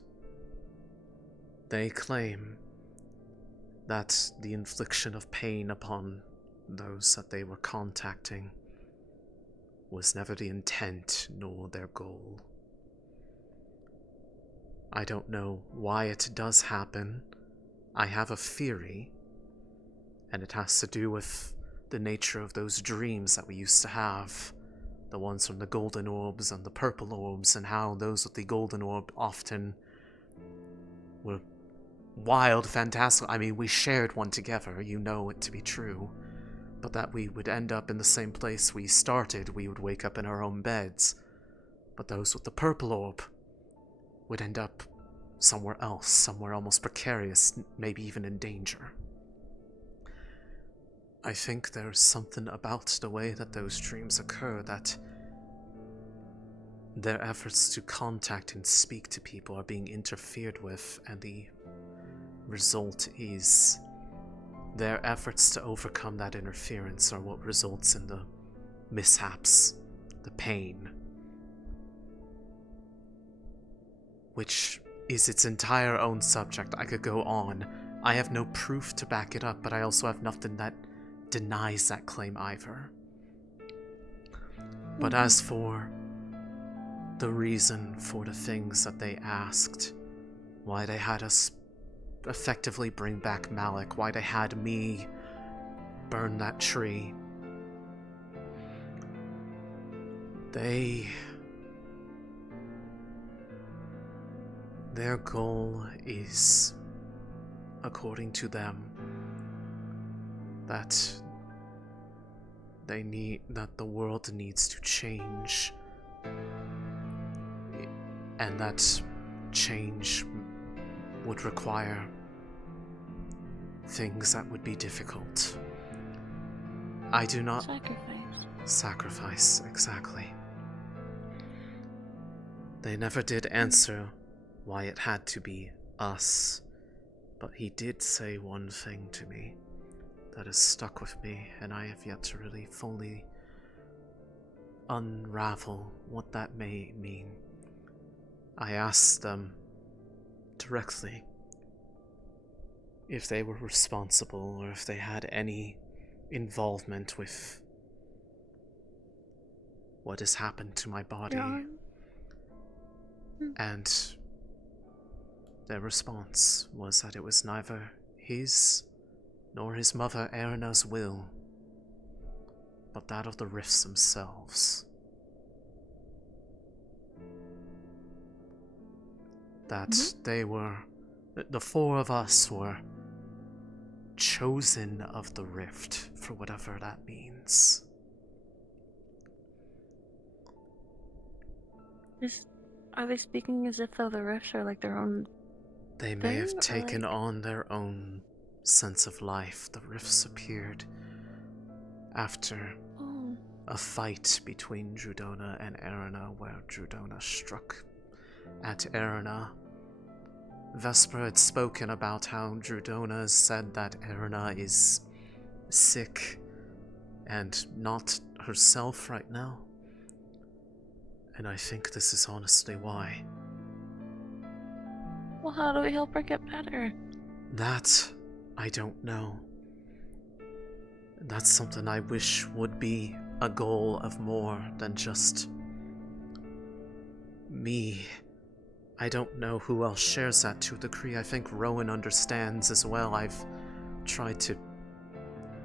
they claim that the infliction of pain upon those that they were contacting was never the intent nor their goal. I don't know why it does happen. I have a theory, and it has to do with the nature of those dreams that we used to have. The ones from the golden orbs and the purple orbs, and how those with the golden orb often were wild, fantastic. I mean, we shared one together, you know it to be true. But that we would end up in the same place we started, we would wake up in our own beds. But those with the purple orb would end up somewhere else, somewhere almost precarious, maybe even in danger. I think there's something about the way that those dreams occur that their efforts to contact and speak to people are being interfered with, and the result is their efforts to overcome that interference are what results in the mishaps, the pain, which is its entire own subject. I could go on. I have no proof to back it up, but I also have nothing that denies that claim either. But as for the reason for the things that they asked, why they had us effectively bring back Malik, why they had me burn that tree, their goal is, according to them, that the world needs to change, and that change would require things that would be difficult. I do not... Sacrifice, exactly. They never did answer why it had to be us, but he did say one thing to me that has stuck with me, and I have yet to really fully unravel what that may mean. I asked them directly if they were responsible or if they had any involvement with what has happened to my body. And their response was that it was neither his nor his mother Erina's will, but that of the rifts themselves. That they were, the four of us were chosen of the rift, for whatever that means. Are they speaking as if though the rifts are like their own? They may have taken on their own sense of life. The rifts appeared after a fight between Drudona and Erina, where Drudona struck at Erina. Vesper had spoken about how Drudona said that Erina is sick and not herself right now. And I think this is honestly why. Well, how do we help her get better? That, I don't know. That's something I wish would be a goal of more than just me. I don't know who else shares that to a degree. I think Rowan understands as well. I've tried to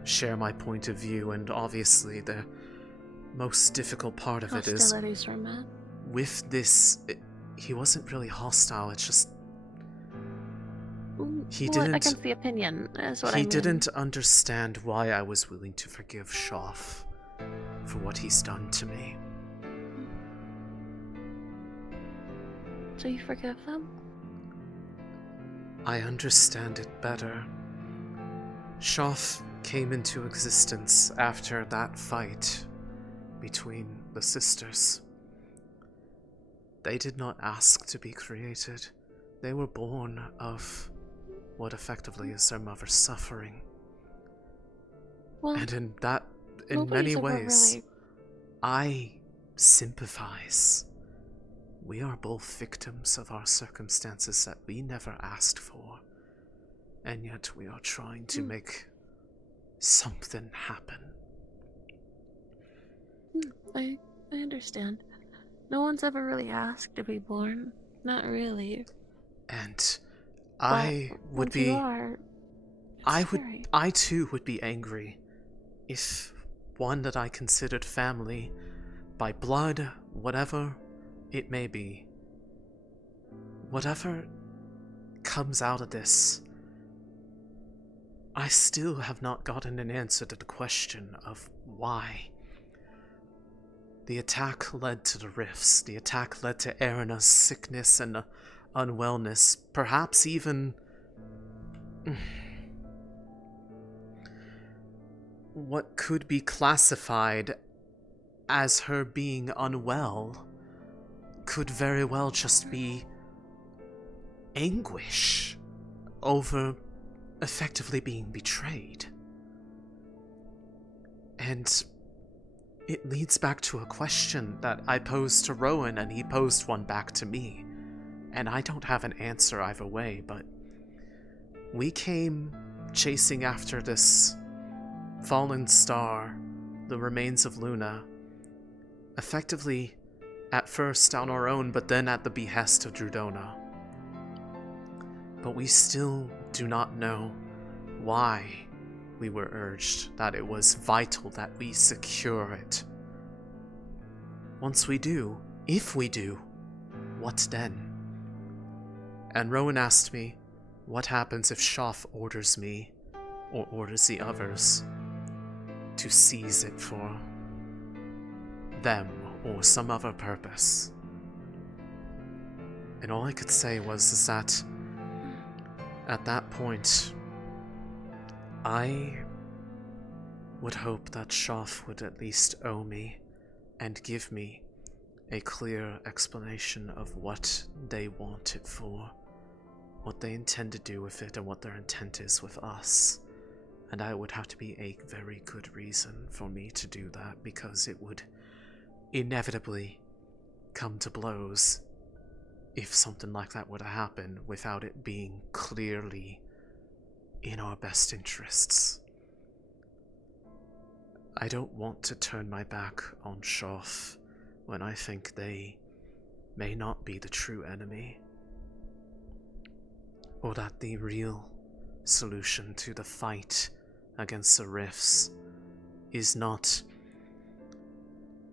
share my point of view, and obviously the most difficult part of it is with this, he wasn't really hostile, it's just he didn't against the opinion is what I mean. He didn't understand why I was willing to forgive Shoff for what he's done to me. So you forgive them? I understand it better. Shoff came into existence after that fight between the sisters. They did not ask to be created. They were born of what effectively is their mother's suffering. Well, and in many ways, I sympathize. We are both victims of our circumstances that we never asked for, and yet we are trying to make something happen. I understand. No one's ever really asked to be born. Not really. And I would be... I too would be angry if one that I considered family, by blood, whatever it may be, whatever comes out of this, I still have not gotten an answer to the question of why. The attack led to the rifts. The attack led to Erina's sickness and unwellness. Perhaps even... what could be classified as her being unwell could very well just be anguish over effectively being betrayed. And it leads back to a question that I posed to Rowan, and he posed one back to me. And I don't have an answer either way, but we came chasing after this fallen star, the remains of Luna, effectively at first on our own, but then at the behest of Drudona. But we still do not know why we were urged that it was vital that we secure it. Once we do, if we do, what then? And Rowan asked me, what happens if Shoff orders me, or orders the others, to seize it for them or some other purpose? And all I could say was that at that point, I would hope that Shoff would at least owe me and give me a clear explanation of what they want it for, what they intend to do with it, and what their intent is with us. And I would have to be a very good reason for me to do that, because it would inevitably come to blows if something like that were to happen without it being clearly in our best interests. I don't want to turn my back on Shoff when I think they may not be the true enemy, or that the real solution to the fight against the rifts is not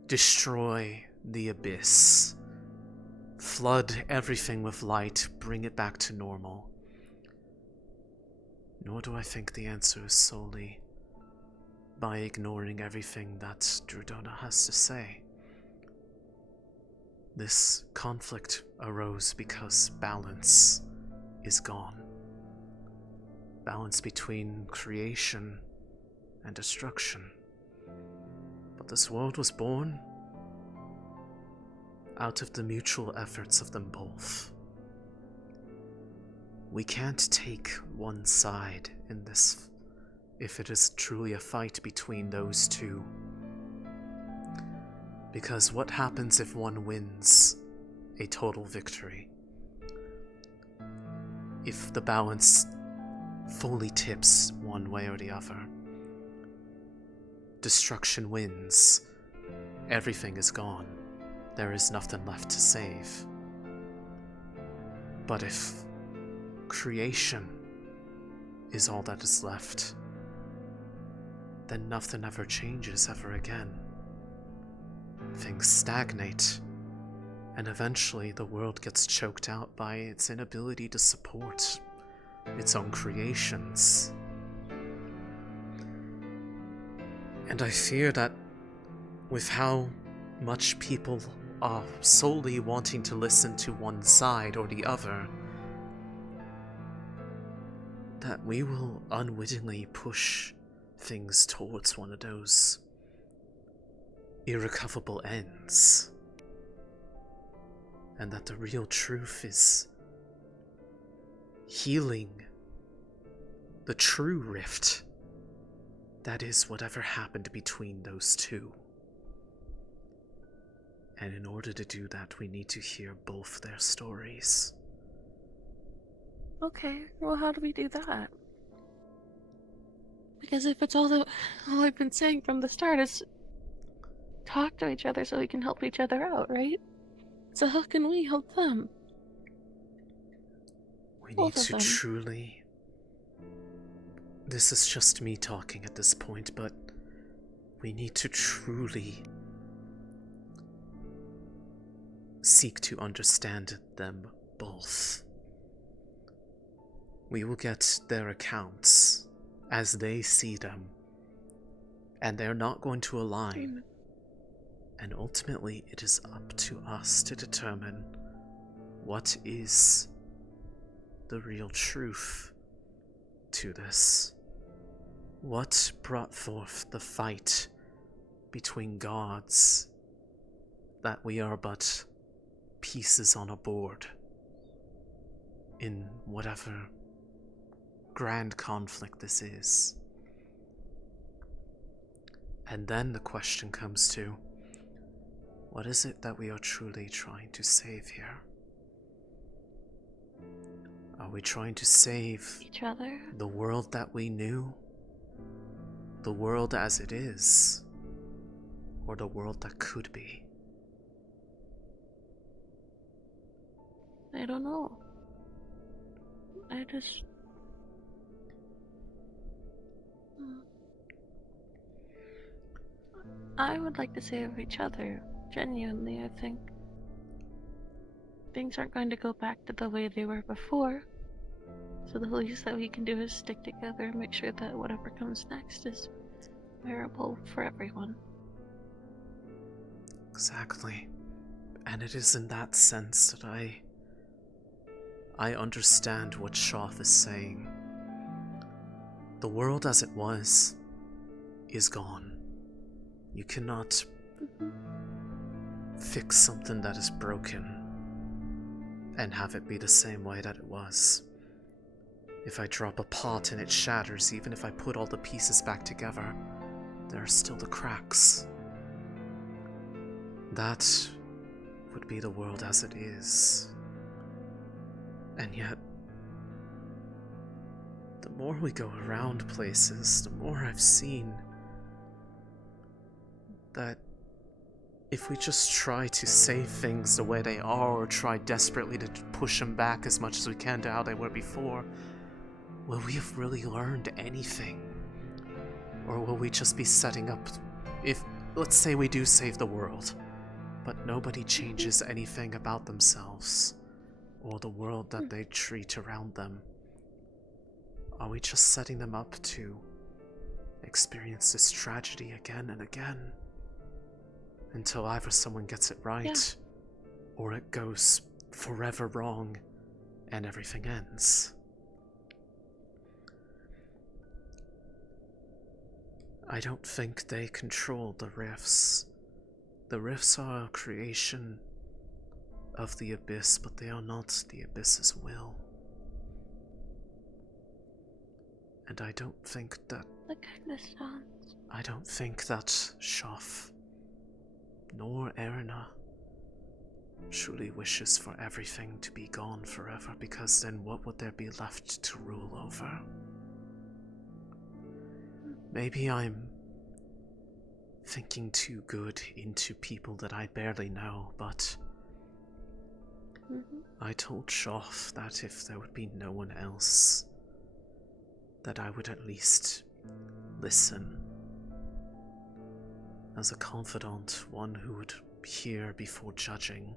destroy the abyss, flood everything with light, bring it back to normal. Nor do I think the answer is solely by ignoring everything that Drudona has to say. This conflict arose because balance is gone. Balance between creation and destruction. But this world was born out of the mutual efforts of them both. We can't take one side in this if it is truly a fight between those two. Because what happens if one wins a total victory? If the balance fully tips one way or the other, destruction wins, everything is gone, there is nothing left to save. But if creation is all that is left, then nothing ever changes ever again. Things stagnate, and eventually the world gets choked out by its inability to support its own creations. And I fear that with how much people are solely wanting to listen to one side or the other, that we will unwittingly push things towards one of those irrecoverable ends. And that the real truth is healing the true rift. That is whatever happened between those two. And in order to do that, we need to hear both their stories. Okay, well, how do we do that? Because if it's all I've been saying from the start is talk to each other so we can help each other out, right? So how can we help them? We need to truly... This is just me talking at this point, but we need to truly seek to understand them both. We will get their accounts as they see them, and they're not going to align. And ultimately, it is up to us to determine what is the real truth to this. What brought forth the fight between gods that we are but pieces on a board in whatever grand conflict this is? And then the question comes to, what is it that we are truly trying to save here? Are we trying to save each other? The world that we knew? The world as it is, or the world that could be? I don't know. I just... I would like to save each other. Genuinely, I think. Things aren't going to go back to the way they were before. So the least that we can do is stick together and make sure that whatever comes next is bearable for everyone. Exactly. And it is in that sense that I understand what Shoff is saying. The world as it was is gone. You cannot fix something that is broken and have it be the same way that it was. If I drop a pot and it shatters, even if I put all the pieces back together, there are still the cracks. That would be the world as it is. And yet, the more we go around places, the more I've seen that if we just try to save things the way they are, or try desperately to push them back as much as we can to how they were before, will we have really learned anything? Or will we just be setting up... If, let's say we do save the world, but nobody changes anything about themselves, or the world that they treat around them, are we just setting them up to experience this tragedy again and again? Until either someone gets it right, or it goes forever wrong, and everything ends. I don't think they control the rifts. The rifts are a creation of the Abyss, but they are not the Abyss's will. And I don't think that... I don't think that Shoff nor Erina truly wishes for everything to be gone forever, because then what would there be left to rule over? Maybe I'm thinking too good into people that I barely know, but I told Shoff that if there would be no one else, that I would at least listen. As a confidant, one who would hear before judging,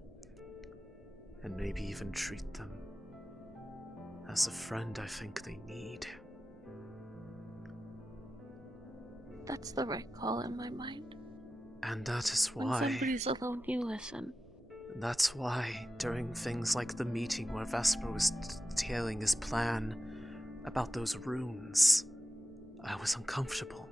and maybe even treat them as a friend I think they need. That's the right call in my mind. And that is When why... somebody's alone, you listen. That's why, during things like the meeting where Vesper was detailing his plan about those runes, I was uncomfortable.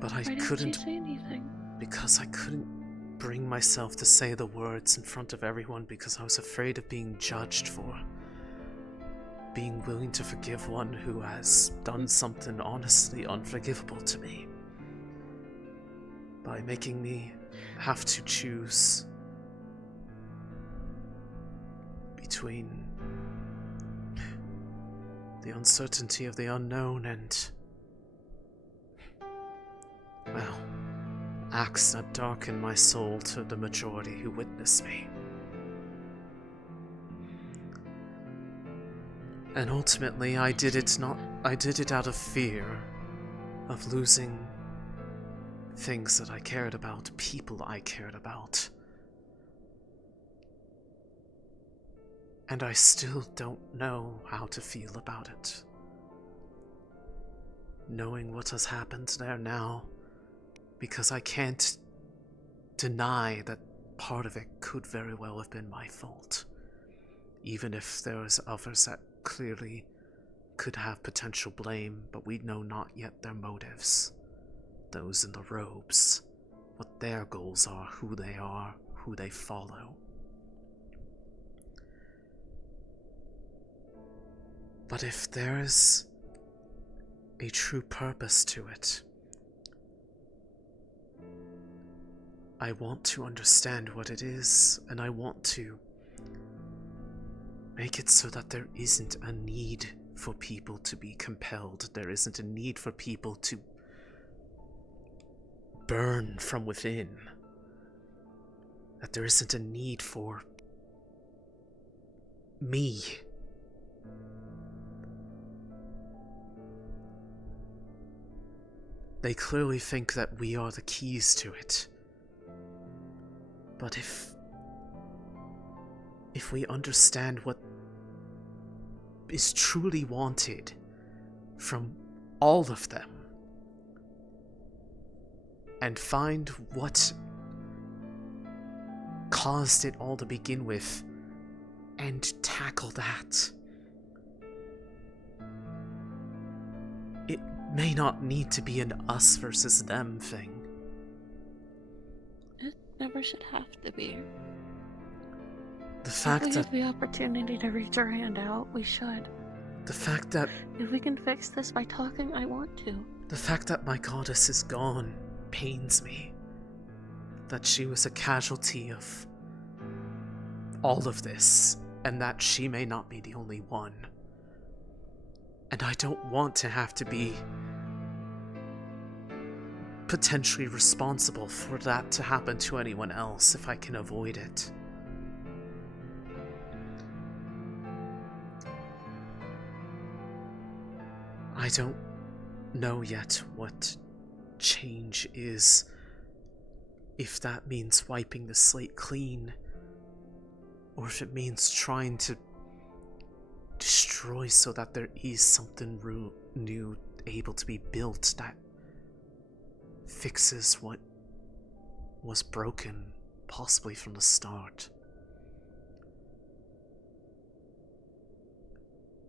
But I Why couldn't... didn't you say anything? Because I couldn't bring myself to say the words in front of everyone, because I was afraid of being judged for being willing to forgive one who has done something honestly unforgivable to me, by making me have to choose between the uncertainty of the unknown and, well, acts that darken my soul to the majority who witness me. And ultimately, I did it out of fear of losing things that I cared about, people I cared about. And I still don't know how to feel about it. Knowing what has happened there now, because I can't deny that part of it could very well have been my fault. Even if there was others that clearly could have potential blame, but we know not yet their motives. Those in the robes, what their goals are, who they follow. But if there is a true purpose to it, I want to understand what it is, and I want to make it so that there isn't a need for people to be compelled. There isn't a need for people to burn from within. That there isn't a need for me. They clearly think that we are the keys to it. But if we understand what is truly wanted from all of them, and find what caused it all to begin with, and tackle that, it may not need to be an us versus them thing. It never should have to be. The fact if we that have the opportunity to reach our hand out, we should. the fact that If we can fix this by talking, I want to. the fact that my goddess is gone pains me. That she was a casualty of all of this, and that she may not be the only one. And I don't want to have to be potentially responsible for that to happen to anyone else if I can avoid it. I don't know yet what change is, if that means wiping the slate clean, or if it means trying to destroy so that there is something new able to be built that fixes what was broken, possibly from the start.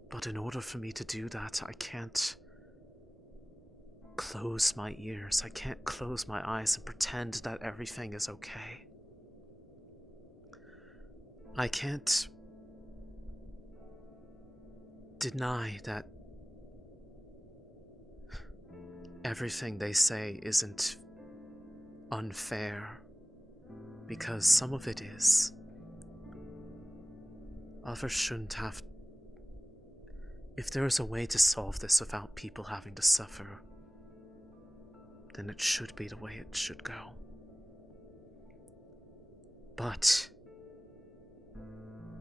But in order for me to do that, I can't close my ears, I can't close my eyes and pretend that everything is okay. I can't deny that everything they say isn't unfair, because some of it is. Others shouldn't have. If there is a way to solve this without people having to suffer, then it should be the way it should go. But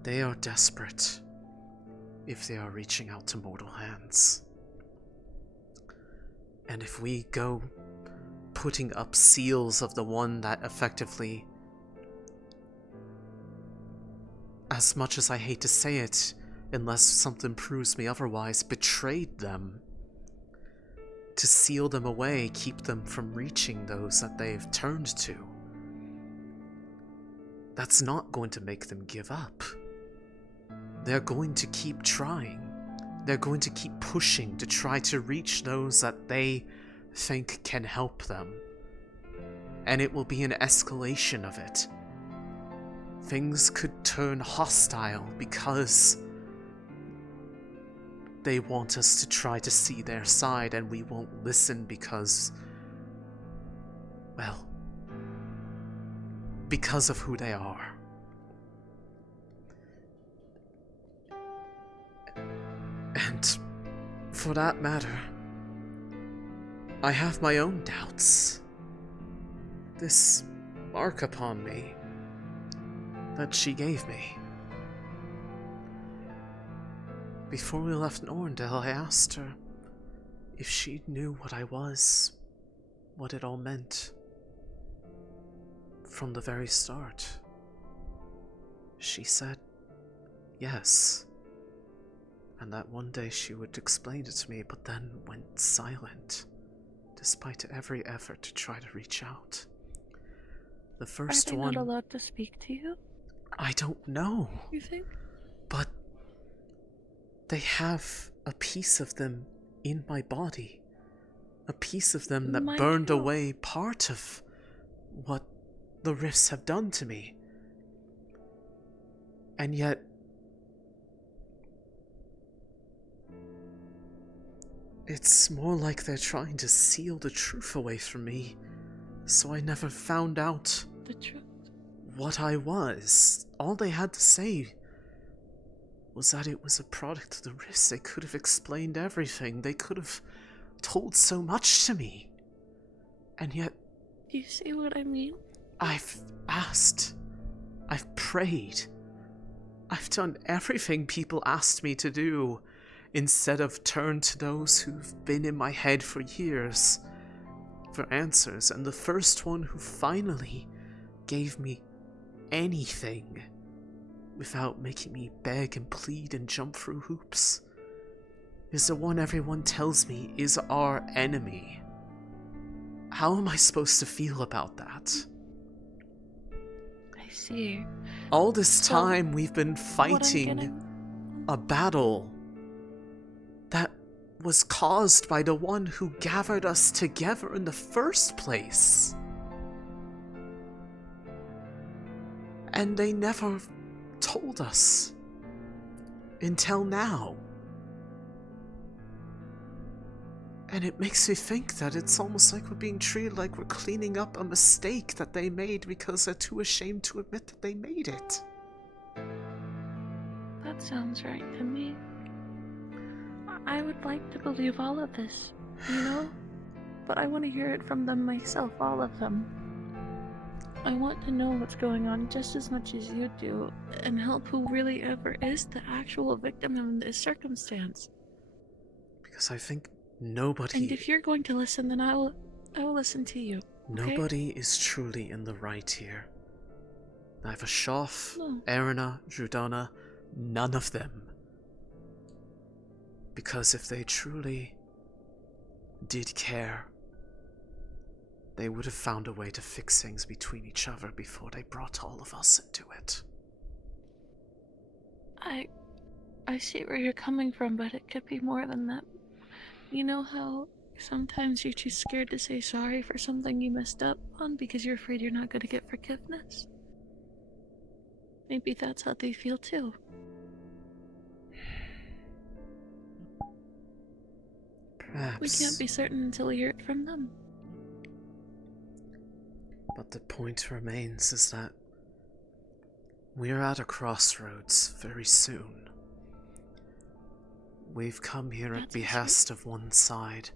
they are desperate if they are reaching out to mortal hands. And if we go putting up seals of the one that effectively, as much as I hate to say it, unless something proves me otherwise, betrayed them, to seal them away, keep them from reaching those that they've turned to, that's not going to make them give up. They're going to keep trying. They're going to keep pushing to try to reach those that they think can help them. And it will be an escalation of it. Things could turn hostile because they want us to try to see their side, and we won't listen because, well, because of who they are. And for that matter, I have my own doubts. This mark upon me that she gave me. Before we left Norndale, I asked her if she knew what I was, what it all meant. From the very start. She said yes. And that one day she would explain it to me, but then went silent, despite every effort to try to reach out. The first Are they one... not allowed to speak to you? I don't know. You think? But they have a piece of them in my body. A piece of them that Mine burned too. away part of what the rifts have done to me. And yet, it's more like they're trying to seal the truth away from me, so I never found out the truth. What I was. All they had to say was that it was a product of the risk. They could have explained everything. They could have told so much to me. And yet... Do you see what I mean? I've asked. I've prayed. I've done everything people asked me to do, instead of turn to those who've been in my head for years for answers. And the first one who finally gave me anything without making me beg and plead and jump through hoops is the one everyone tells me is our enemy. How am I supposed to feel about that? I see. All this time we've been fighting a battle that was caused by the one who gathered us together in the first place. And they never told us until now. And it makes me think that it's almost like we're being treated like we're cleaning up a mistake that they made because they're too ashamed to admit that they made it. That sounds right to me. I would like to believe all of this, you know? But I want to hear it from them myself, all of them. I want to know what's going on just as much as you do, and help who really ever is the actual victim in this circumstance. Because I think nobody... And if you're going to listen, then I will listen to you. Okay? Nobody is truly in the right here. Neither Shoff, Erina, Drudona, none of them. Because if they truly did care, they would have found a way to fix things between each other before they brought all of us into it. I see where you're coming from, but it could be more than that. You know how sometimes you're too scared to say sorry for something you messed up on because you're afraid you're not going to get forgiveness? Maybe that's how they feel too. Perhaps. We can't be certain until we hear it from them. But the point remains is that we're at a crossroads very soon. We've come here at behest of one side,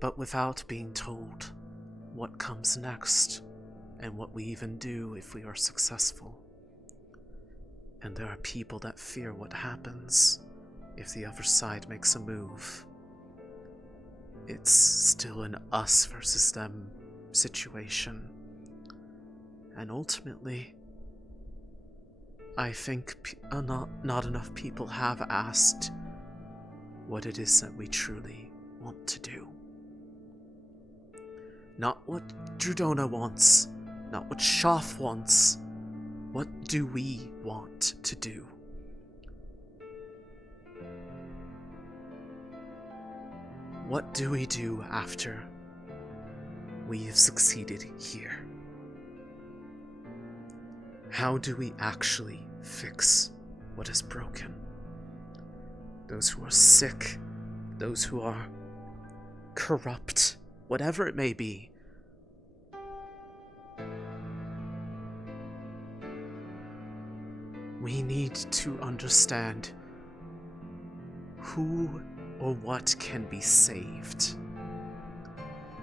but without being told what comes next and what we even do if we are successful. And there are people that fear what happens if the other side makes a move. It's still an us versus them situation. And ultimately, I think not enough people have asked what it is that we truly want to do. Not what Drudona wants, not what Shoff wants. What do we want to do? What do we do after we have succeeded here? How do we actually fix what is broken? Those who are sick, those who are corrupt, whatever it may be. We need to understand who or what can be saved.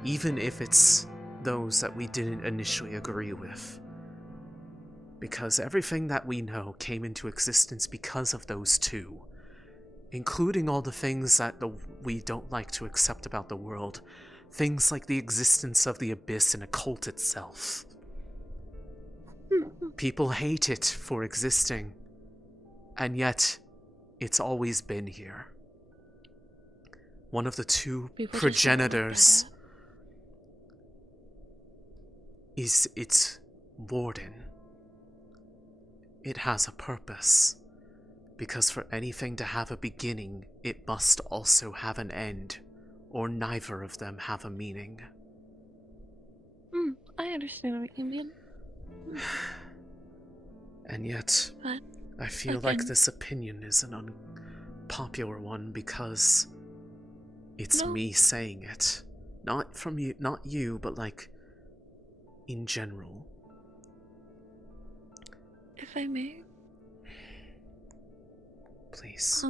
Even if it's those that we didn't initially agree with. Because everything that we know came into existence because of those two. Including all the things that we don't like to accept about the world. Things like the existence of the abyss and a cult itself. People hate it for existing. And yet, it's always been here. One of the two progenitors is its warden. It has a purpose, because for anything to have a beginning, it must also have an end, or neither of them have a meaning. I understand what you mean. And yet, But I feel like this opinion is an unpopular one because it's me saying it. Not from you, not you, but like, in general. If I may, Please.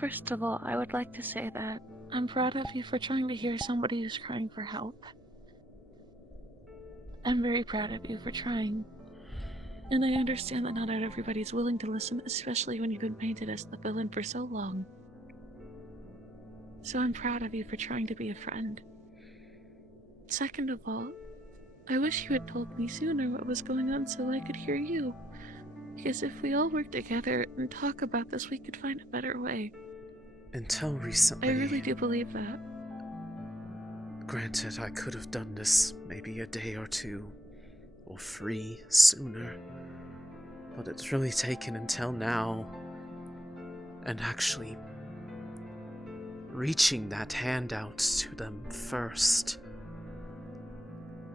First of all, I would like to say that I'm proud of you for trying to hear somebody who's crying for help. I'm very proud of you for trying. And I understand that not everybody's willing to listen, especially when you've been painted as the villain for so long. So I'm proud of you for trying to be a friend. Second of all, I wish you had told me sooner what was going on so I could hear you. Because if we all work together and talk about this, we could find a better way. Until recently... I really do believe that. Granted, I could have done this maybe a day or two, or 3 sooner. But it's really taken until now, and actually reaching that hand out to them first,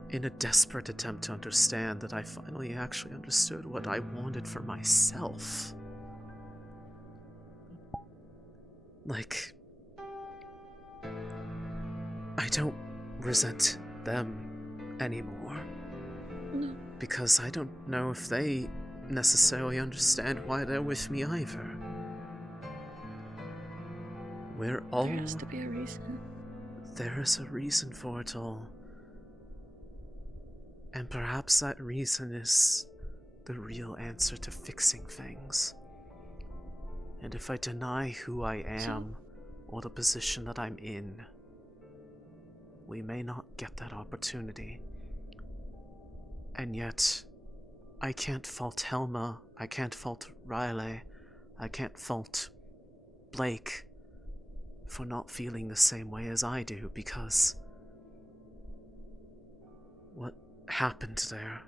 in a desperate attempt to understand that I finally actually understood what I wanted for myself. Like, I don't resent them anymore, because I don't know if they necessarily understand why they're with me either. We're all... There has to be a reason. There is a reason for it all. And perhaps that reason is the real answer to fixing things. And if I deny who I am, or the position that I'm in, we may not get that opportunity. And yet, I can't fault Helma, I can't fault Riley, I can't fault Blake for not feeling the same way as I do, because what happened there?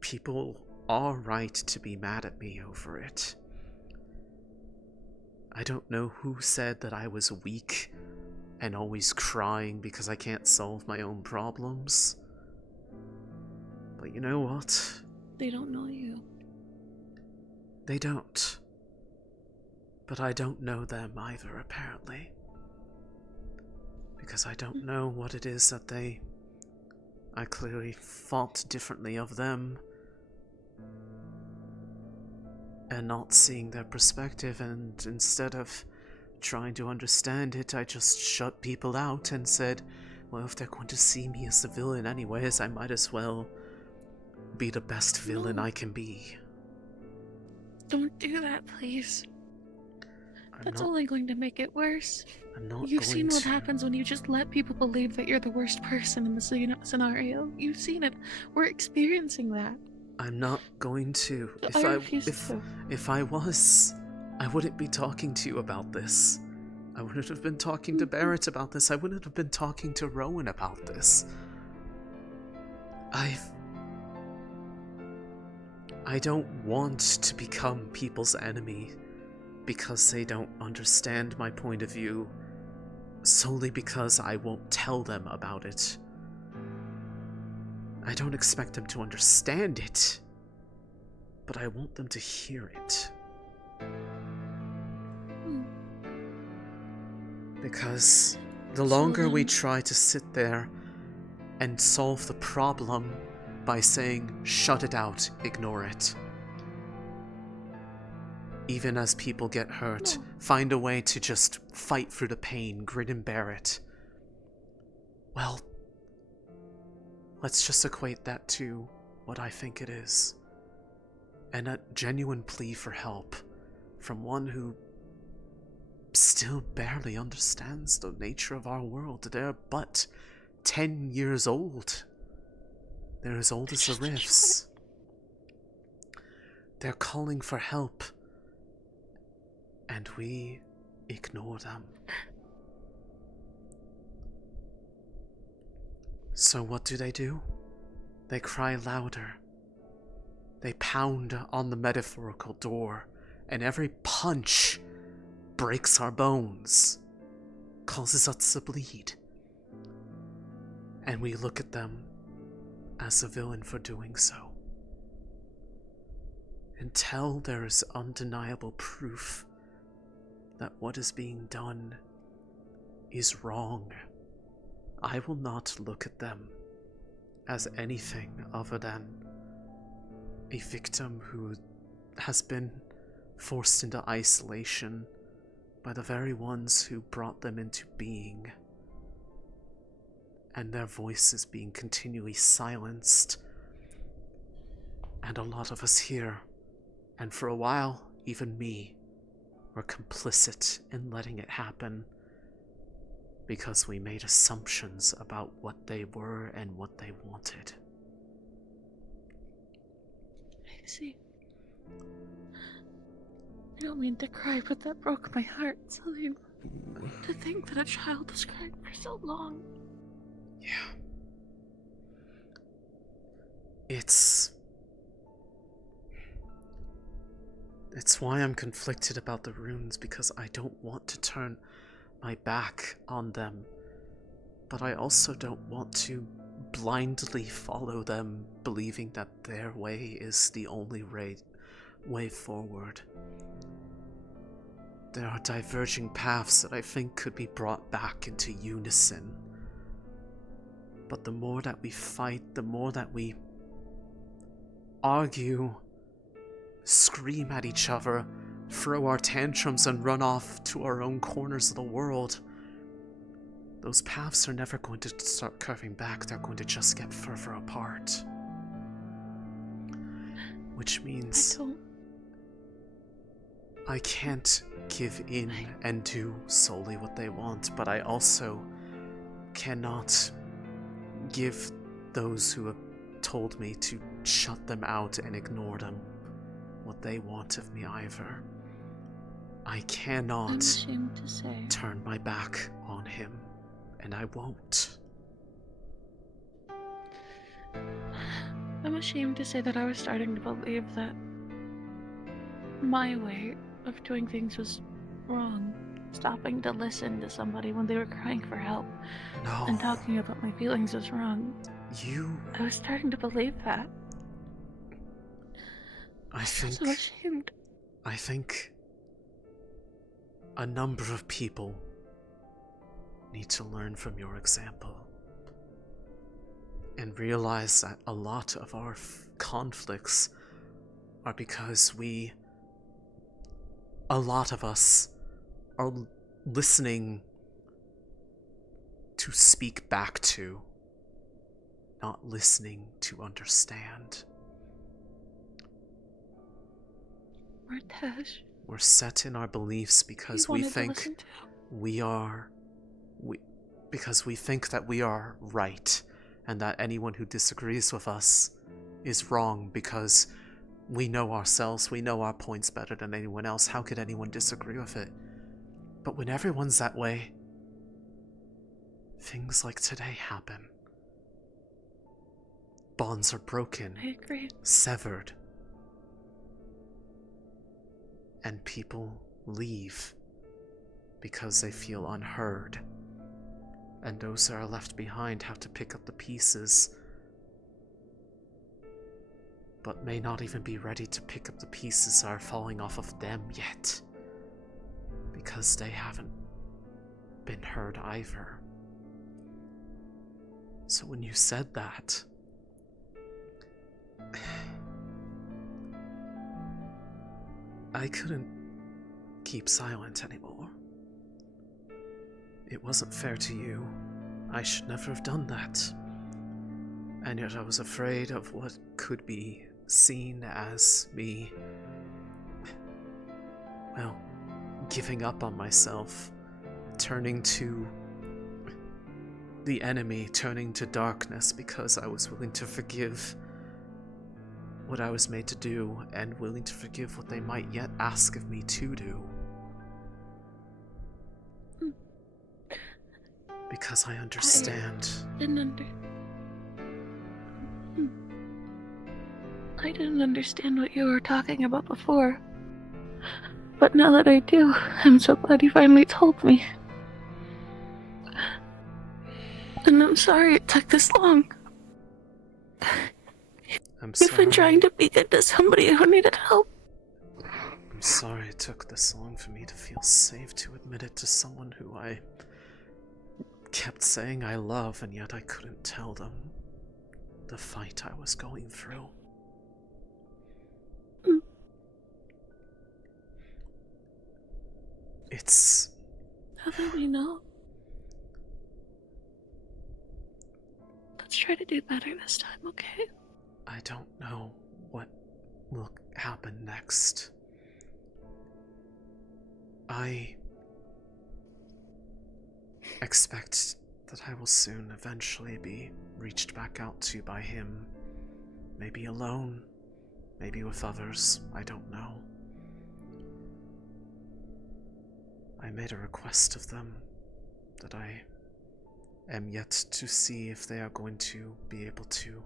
People are right to be mad at me over it. I don't know who said that I was weak and always crying because I can't solve my own problems. But you know what? They don't know you. They don't. But I don't know them either, apparently. Because I don't know what it is that I clearly thought differently of them. And not seeing their perspective, and instead of trying to understand it, I just shut people out and said, well, if they're going to see me as the villain anyways, I might as well be the best villain I can be. Don't do that, please. That's only going to make it worse. I'm not You've going seen what to. happens when you just let people believe that you're the worst person in the scenario. You've seen it. We're experiencing that. I'm not going to. If I was, I wouldn't be talking to you about this. I wouldn't have been talking to Barrett about this. I wouldn't have been talking to Rowan about this. I don't want to become people's enemy because they don't understand my point of view, solely because I won't tell them about it. I don't expect them to understand it, but I want them to hear it. Because the longer we try to sit there and solve the problem by saying, shut it out, ignore it, even as people get hurt, find a way to just fight through the pain, grit and bear it, well, let's just equate that to what I think it is. And a genuine plea for help from one who still barely understands the nature of our world. They're but 10 years old. They're as old as the Rifts. They're calling for help, and we ignore them. So what do? They cry louder. They pound on the metaphorical door, and every punch breaks our bones, causes us to bleed. And we look at them as a villain for doing so. Until there is undeniable proof that what is being done is wrong, I will not look at them as anything other than a victim who has been forced into isolation by the very ones who brought them into being, and their voices being continually silenced. And a lot of us here, and for a while, even me, were complicit in letting it happen because we made assumptions about what they were and what they wanted. I see. I don't mean to cry, but that broke my heart, Céline. To think that a child was crying for so long. Yeah. It's why I'm conflicted about the runes, because I don't want to turn my back on them, but I also don't want to blindly follow them, believing that their way is the only way forward. There are diverging paths that I think could be brought back into unison. But the more that we fight, the more that we argue, scream at each other, throw our tantrums and run off to our own corners of the world, those paths are never going to start curving back, they're going to just get further apart. Which means I can't give in and do solely what they want, but I also cannot give those who have told me to shut them out and ignore them what they want of me either. I cannot I'm ashamed to say. turn my back on him, and I won't. I'm ashamed to say that I was starting to believe that my way of doing things was wrong. Stopping to listen to somebody when they were crying for help and talking about my feelings was wrong. I was starting to believe that. I think... I'm so ashamed. I think a number of people need to learn from your example and realize that a lot of our conflicts are because a lot of us are listening to speak back to, not listening to understand. Martesh. We're set in our beliefs because we think because we think that we are right, and that anyone who disagrees with us is wrong because we know ourselves, we know our points better than anyone else. How could anyone disagree with it? But when everyone's that way, things like today happen. Bonds are broken, I agree. severed, and people leave because they feel unheard. And those that are left behind have to pick up the pieces, but may not even be ready to pick up the pieces that are falling off of them yet, because they haven't been heard either. So when you said that, I couldn't keep silent anymore. It wasn't fair to you. I should never have done that. And yet I was afraid of what could be seen as me, well, giving up on myself, turning to the enemy, turning to darkness because I was willing to forgive what I was made to do and willing to forgive what they might yet ask of me to do. Because I understand. I didn't understand what you were talking about before. But now that I do, I'm so glad you finally told me. And I'm sorry it took this long. You've been trying to be good to somebody who needed help. I'm sorry it took this long for me to feel safe to admit it to someone who I kept saying I love, and yet I couldn't tell them the fight I was going through. It's... How do we know? Let's try to do better this time, okay? I don't know what will happen next. I expect that I will soon eventually be reached back out to by him. Maybe alone, maybe with others, I don't know. I made a request of them that I am yet to see if they are going to be able to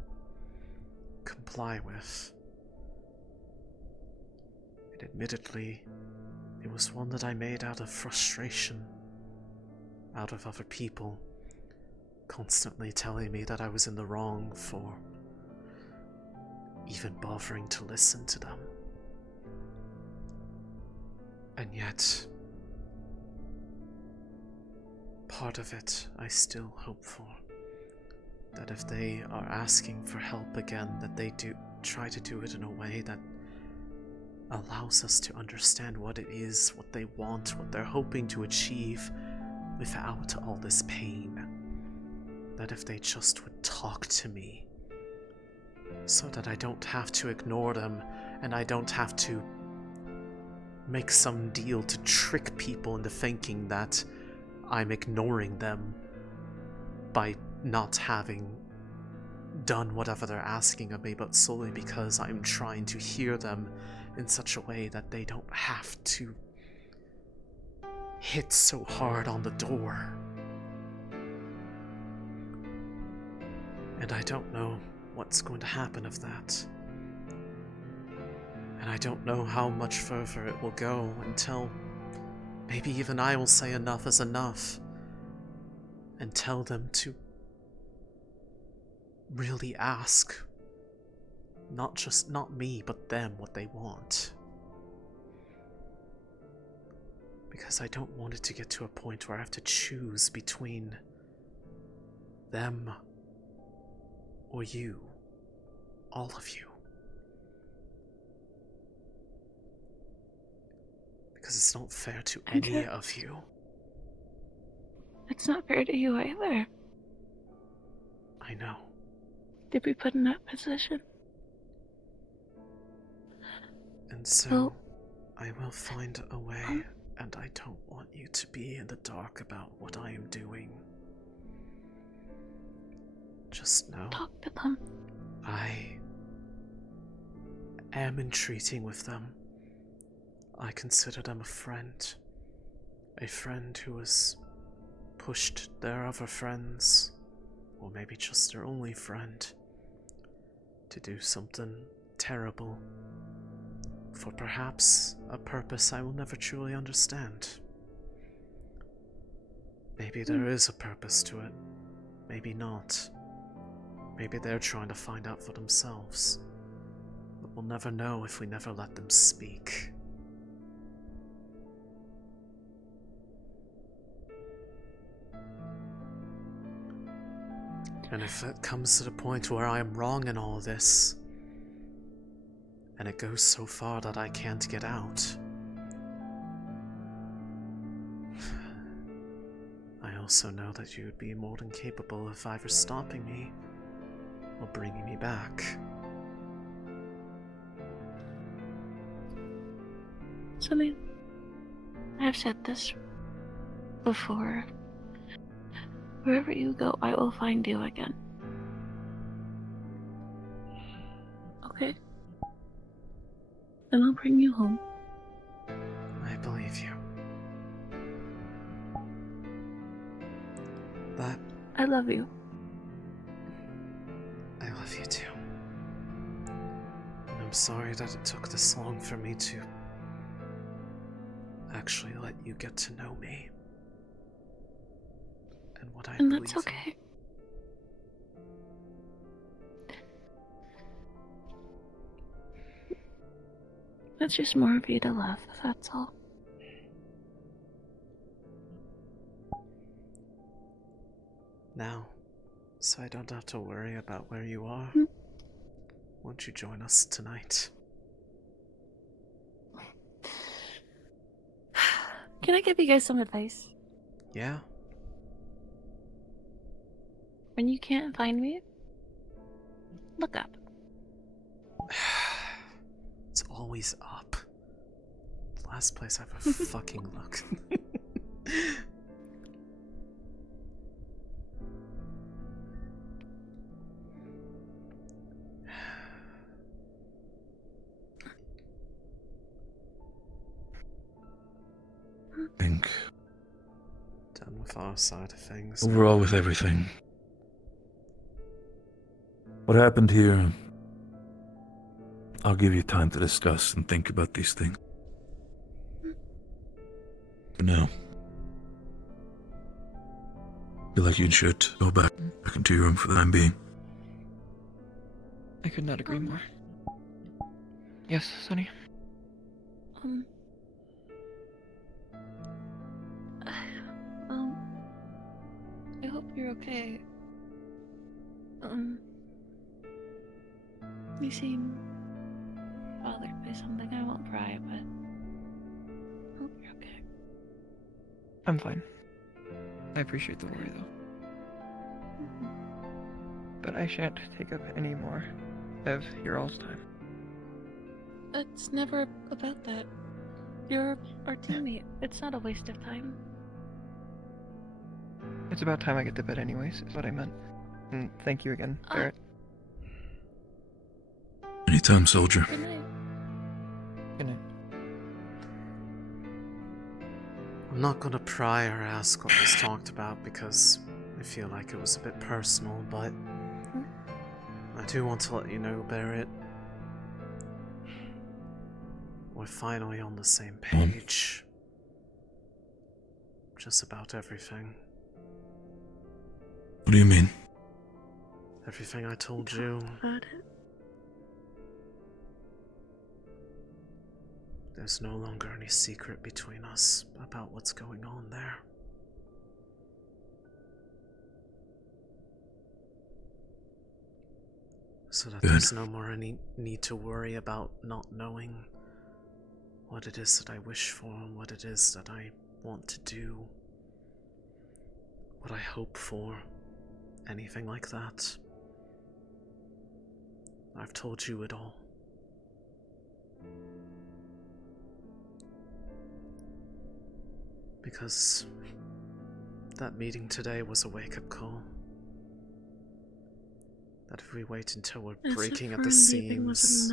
comply with. And admittedly, it was one that I made out of frustration, out of other people constantly telling me that I was in the wrong for even bothering to listen to them. And yet, part of it I still hope for. That if they are asking for help again, that they do try to do it in a way that allows us to understand what it is, what they want, what they're hoping to achieve without all this pain. That if they just would talk to me, so that I don't have to ignore them, and I don't have to make some deal to trick people into thinking that I'm ignoring them by not having done whatever they're asking of me, but solely because I'm trying to hear them in such a way that they don't have to hit so hard on the door. And I don't know what's going to happen of that. And I don't know how much further it will go until maybe even I will say enough is enough and tell them to really ask not me, but them what they want. Because I don't want it to get to a point where I have to choose between them or you, all of you. Because it's not fair to any of you. It's not fair to you either. I know. Did we put in that position? And so, I will find a way, and I don't want you to be in the dark about what I am doing. Just know, talk to them. I am entreating with them. I consider them a friend who has pushed their other friends, or maybe just their only friend, to do something terrible for perhaps a purpose I will never truly understand. Maybe there is a purpose to it, maybe not. Maybe they're trying to find out for themselves, but we'll never know if we never let them speak. And if it comes to the point where I am wrong in all this, and it goes so far that I can't get out, I also know that you would be more than capable of either stopping me or bringing me back. Céline, I've said this before. Wherever you go, I will find you again. Okay? And I'll bring you home. I believe you. That... I love you. I love you too. And I'm sorry that it took this long for me to actually let you get to know me. And what I believe that's okay. That's just more of you to love, that's all. Now, so I don't have to worry about where you are, won't you join us tonight? Can I give you guys some advice? Yeah? When you can't find me, look up. It's always up. The last place I've ever fucking looked. Think Done with our side of things. overall with everything. What happened here? I'll give you time to discuss and think about these things. For now, I feel like you should go back into your room for the time being. I could not agree more. Yes, Sonny? I hope you're okay. You seem bothered by something. I won't pry, but I hope you're okay. I'm fine. I appreciate the worry, though. But I shan't take up any more of your all's time. It's never about that. You're our teammate. It's not a waste of time. It's about time I get to bed anyways, is what I meant. And thank you again, Barrett. Anytime, soldier. Good night. Good night. I'm not gonna pry or ask what was talked about because I feel like it was a bit personal, but I do want to let you know, Barrett, we're finally on the same page. Just about everything. What do you mean? Everything I told you. About it. There's no longer any secret between us about what's going on there. So that there's no more any need to worry about not knowing what it is that I wish for and what it is that I want to do. What I hope for. Anything like that. I've told you it all. Because that meeting today was a wake-up call. That if we wait until we're breaking at the seams...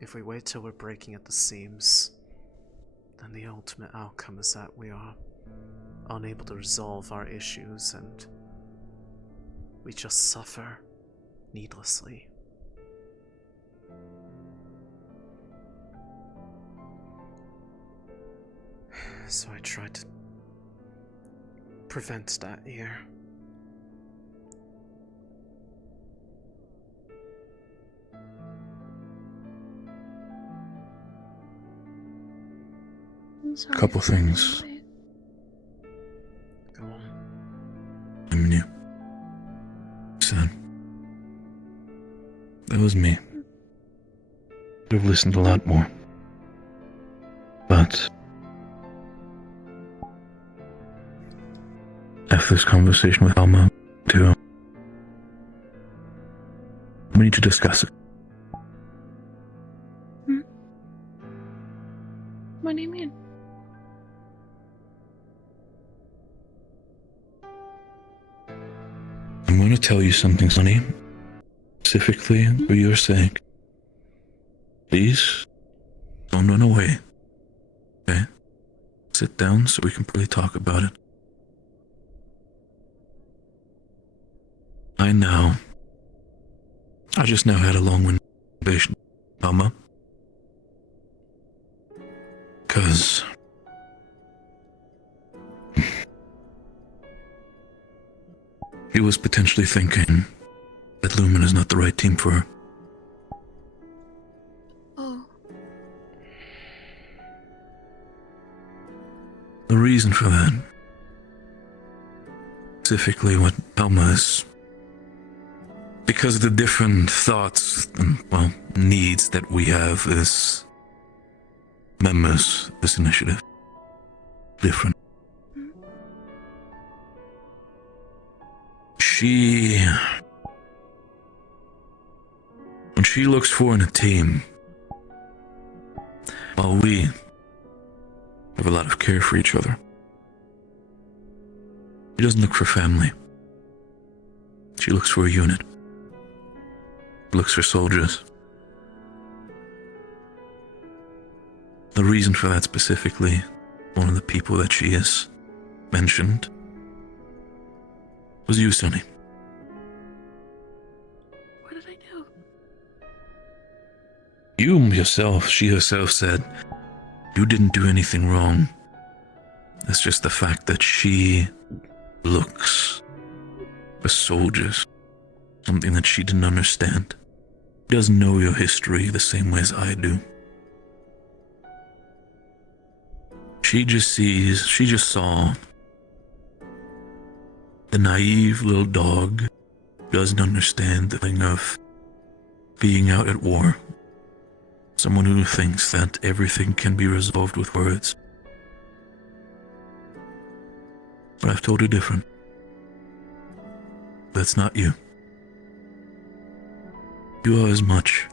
If we wait till we're breaking at the seams, then the ultimate outcome is that we are unable to resolve our issues and we just suffer needlessly. So I tried to prevent that here. Couple things. Go on. I mean, you said that was me. Could have listened a lot more. But after this conversation with Alma, too, we need to discuss it. What do you mean? I'm going to tell you something, Sonny. Specifically for your sake. Please, don't run away. Okay? Sit down so we can really talk about it. I just now had a long-winded conversation with Alma. Because he was potentially thinking that Lumen is not the right team for her. Oh. The reason for that, specifically what Alma is, because of the different thoughts and, well, needs that we have is members of this initiative different. When she looks for in a team, while we have a lot of care for each other, she doesn't look for family. She looks for a unit. She looks for soldiers. The reason for that specifically, one of the people that she has mentioned, was you, Sonny. What did I do? You yourself, she herself said, you didn't do anything wrong. It's just the fact that she looks for soldiers, something that she didn't understand. She doesn't know your history the same way as I do. She just saw the naive little dog who doesn't understand the thing of being out at war. Someone who thinks that everything can be resolved with words. But I've told her different. That's not you. You are as much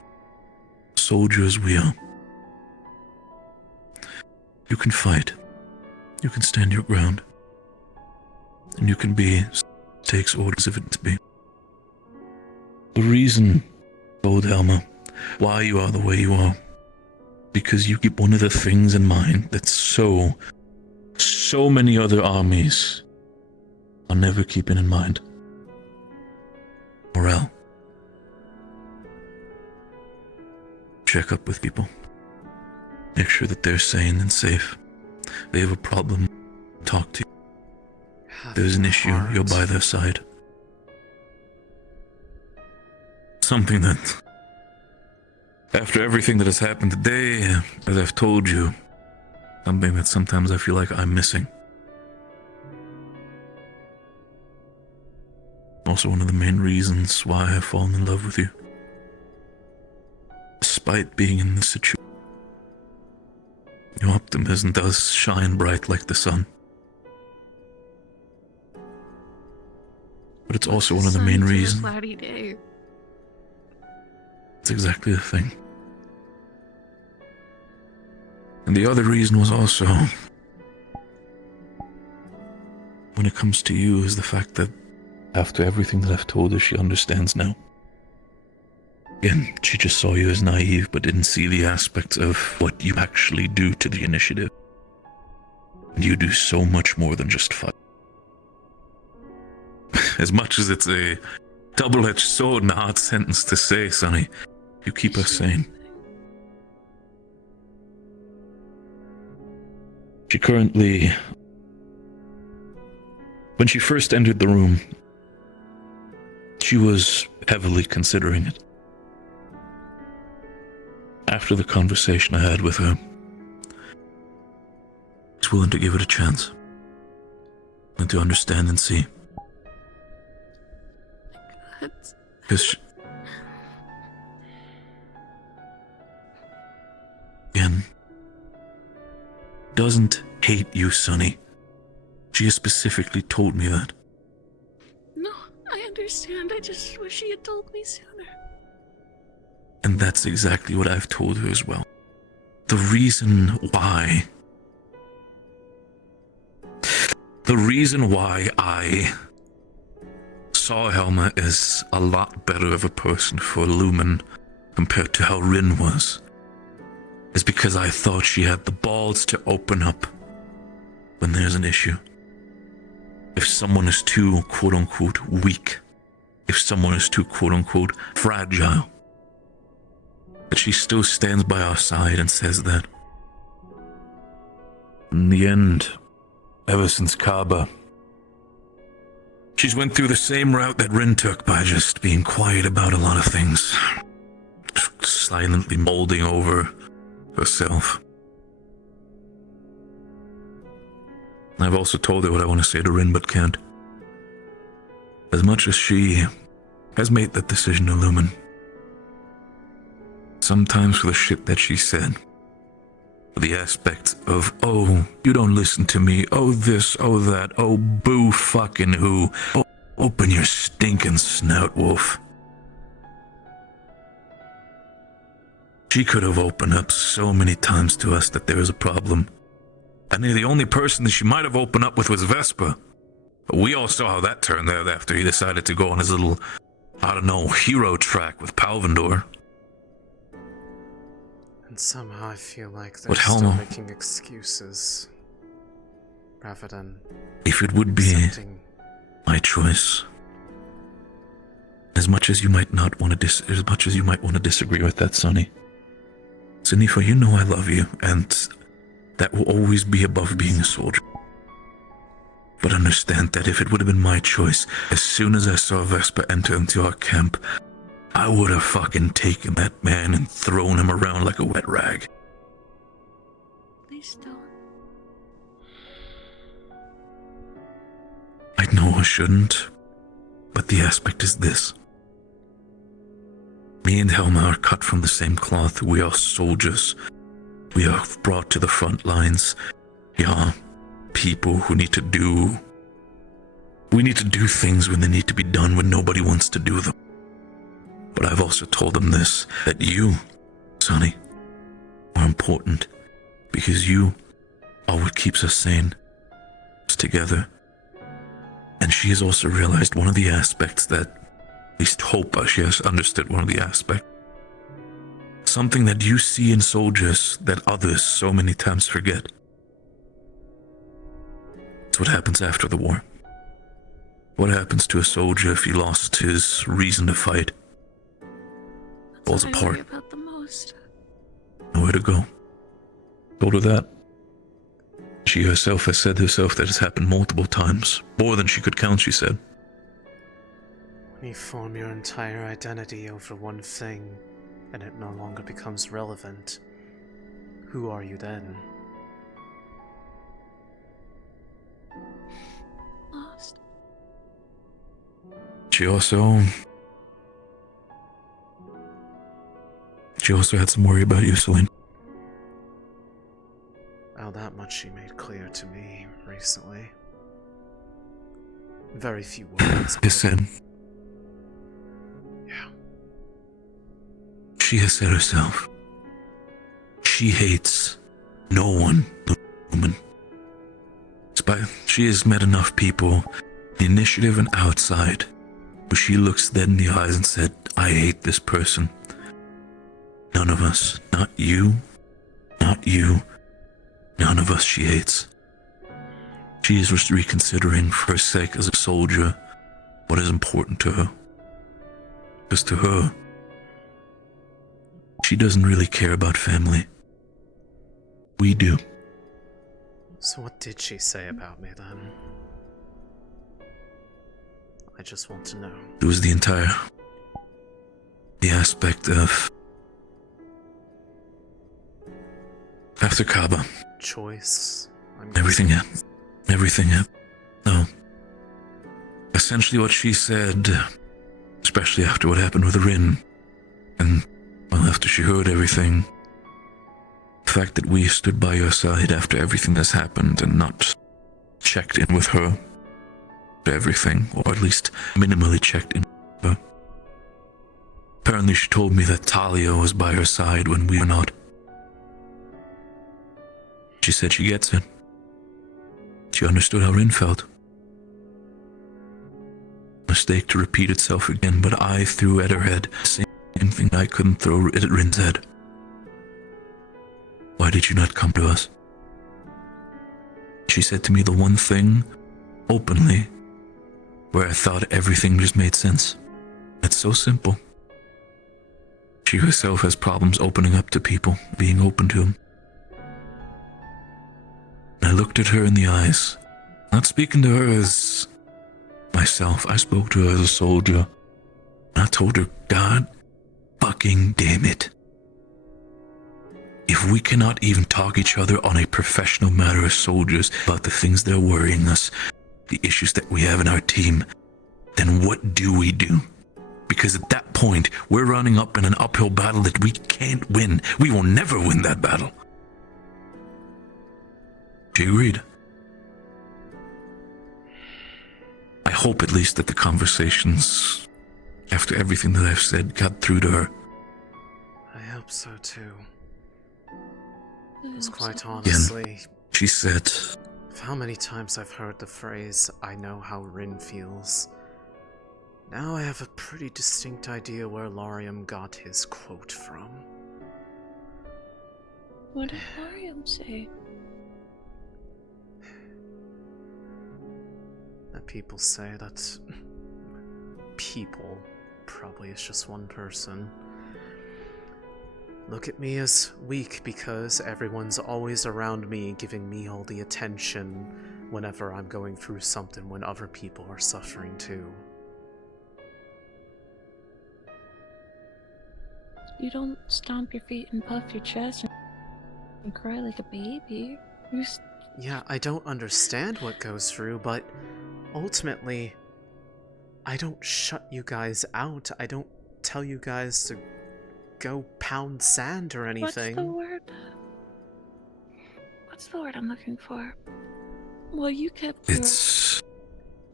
a soldier as we are. You can fight. You can stand your ground. And you can be takes orders if it needs to be. The reason, old Helma, why you are the way you are, because you keep one of the things in mind that so many other armies are never keeping in mind. Morale. Check up with people. Make sure that they're sane and safe. They have a problem, talk to you. If there's an issue, you're by their side. Something that, after everything that has happened today, as I've told you, something that sometimes I feel like I'm missing. Also one of the main reasons why I have fallen in love with you. Despite being in this situation, your optimism does shine bright like the sun. But it's also one of the main reasons. Cloudy day. It's exactly the thing. And the other reason was also, when it comes to you, is the fact that after everything that I've told her, she understands now. Again, she just saw you as naive, but didn't see the aspects of what you actually do to the initiative. And you do so much more than just fight. As much as it's a double-edged sword and a hard sentence to say, Sonny, you keep us sane. She currently... When she first entered the room, she was heavily considering it. After the conversation I had with her, she's willing to give it a chance. And to understand and see. Because she, again, doesn't hate you, Sonny. She has specifically told me that. No, I understand. I just wish she had told me sooner. And that's exactly what I've told her as well. The reason why I saw Helma as a lot better of a person for Lumen compared to how Rin was is because I thought she had the balls to open up when there's an issue. If someone is too quote-unquote weak, if someone is too quote-unquote fragile, that she still stands by our side and says that. In the end, ever since Kaaba, she's went through the same route that Rin took by just being quiet about a lot of things. Silently molding over herself. I've also told her what I want to say to Rin but can't. As much as she has made that decision to Lumen, sometimes for the shit that she said, The aspect of, oh, you don't listen to me, oh this, oh that, oh boo fucking who. Oh, open your stinking snout, Wolf. She could have opened up so many times to us that there was a problem. And the only person that she might have opened up with was Vespa. But we all saw how that turned out after he decided to go on his little, I don't know, hero track with Palvindor. And somehow I feel like they're But still Helmo, making excuses rather than if it would be my choice, as much as you might not want to disagree with that, Sonny. Sanifa, you know I love you, and that will always be above being a soldier. But understand that if it would have been my choice, as soon as I saw Vespa enter into our camp, I would have fucking taken that man and thrown him around like a wet rag. Please don't. I know I shouldn't, but the aspect is this. Me and Helma are cut from the same cloth. We are soldiers. We are brought to the front lines. We are people who need to do... We need to do things when they need to be done, when nobody wants to do them. But I've also told them this, that you, Sonny, are important, because you are what keeps us sane, us together. And she has also realized one of the aspects that, at least hope she has understood one of the aspects. Something that you see in soldiers that others so many times forget. It's what happens after the war. What happens to a soldier if he lost his reason to fight? Falls apart. That's what I worry about the most. Nowhere to go. Told her that. She herself has said herself that it's happened multiple times. More than she could count, she said. When you form your entire identity over one thing, and it no longer becomes relevant, who are you then? Lost. She also had some worry about you, Céline. Well, that much she made clear to me recently. Very few words. She said. Yeah. She has said herself. She hates no one, the woman. She has met enough people, the initiative and outside, where she looks dead in the eyes and said, I hate this person. None of us, not you, none of us she hates. She is reconsidering for her sake as a soldier what is important to her. Because to her, she doesn't really care about family. We do. So what did she say about me then? I just want to know. It was the aspect of after Kaaba. Choice. Everything happened. No. Essentially what she said, especially after what happened with Rin, and, well, after she heard everything, the fact that we stood by your side after everything that's happened and not checked in with her for everything, or at least minimally checked in with her. Apparently she told me that Talia was by her side when we were not. She said she gets it. She understood how Rin felt. Mistake to repeat itself again, but I threw at her head the same thing I couldn't throw at Rin's head. Why did you not come to us? She said to me the one thing, openly, where I thought everything just made sense. It's so simple. She herself has problems opening up to people, being open to them. I looked at her in the eyes, not speaking to her as myself. I spoke to her as a soldier. And I told her, God fucking damn it. If we cannot even talk each other on a professional matter as soldiers about the things that are worrying us, the issues that we have in our team, then what do we do? Because at that point, we're running up in an uphill battle that we can't win. We will never win that battle. She agreed. I hope at least that the conversations, after everything that I've said, got through to her. I hope so too. Because quite Again, honestly, she said, how many times I've heard the phrase, I know how Rin feels. Now I have a pretty distinct idea where Larium got his quote from. What did Larium say? That people say that people probably is just one person. Look at me as weak because everyone's always around me giving me all the attention whenever I'm going through something when other people are suffering too. You don't stomp your feet and puff your chest and cry like a baby. Yeah, I don't understand what goes through, but ultimately, I don't shut you guys out. I don't tell you guys to go pound sand or anything. What's the word I'm looking for? Well, you kept your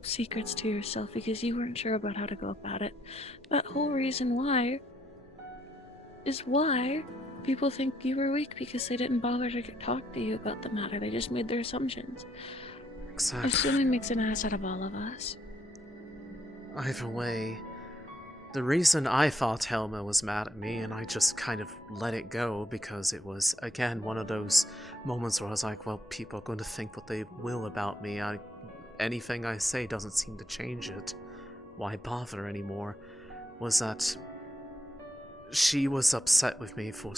secrets to yourself because you weren't sure about how to go about it. That whole reason why is why people think you were weak, because they didn't bother to talk to you about the matter. They just made their assumptions. Exactly. Assuming makes an ass out of all of us. Either way, the reason I thought Helma was mad at me and I just kind of let it go because it was, again, one of those moments where I was like, well, people are going to think what they will about me. Anything I say doesn't seem to change it. Why bother anymore? Was that she was upset with me for,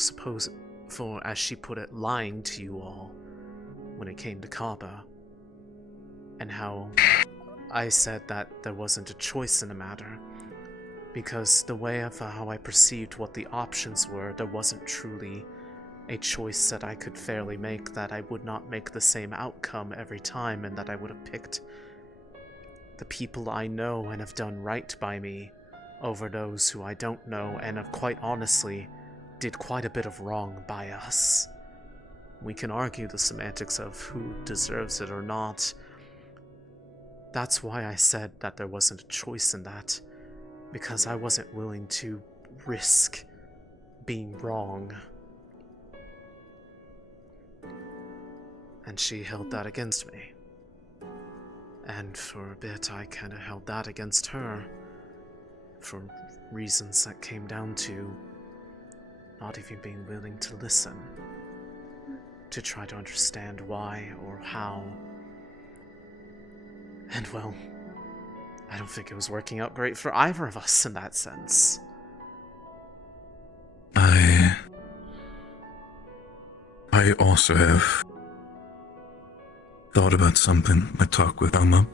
as she put it, lying to you all when it came to Kaba. And how I said that there wasn't a choice in the matter. Because the way of how I perceived what the options were, there wasn't truly a choice that I could fairly make, that I would not make the same outcome every time, and that I would have picked the people I know and have done right by me over those who I don't know and have quite honestly did quite a bit of wrong by us. We can argue the semantics of who deserves it or not. That's why I said that there wasn't a choice in that, because I wasn't willing to risk being wrong. And she held that against me. And for a bit I kinda held that against her, for reasons that came down to not even being willing to listen, to try to understand why or how. And well, I don't think it was working out great for either of us in that sense. I also have thought about something. I talked with Alma,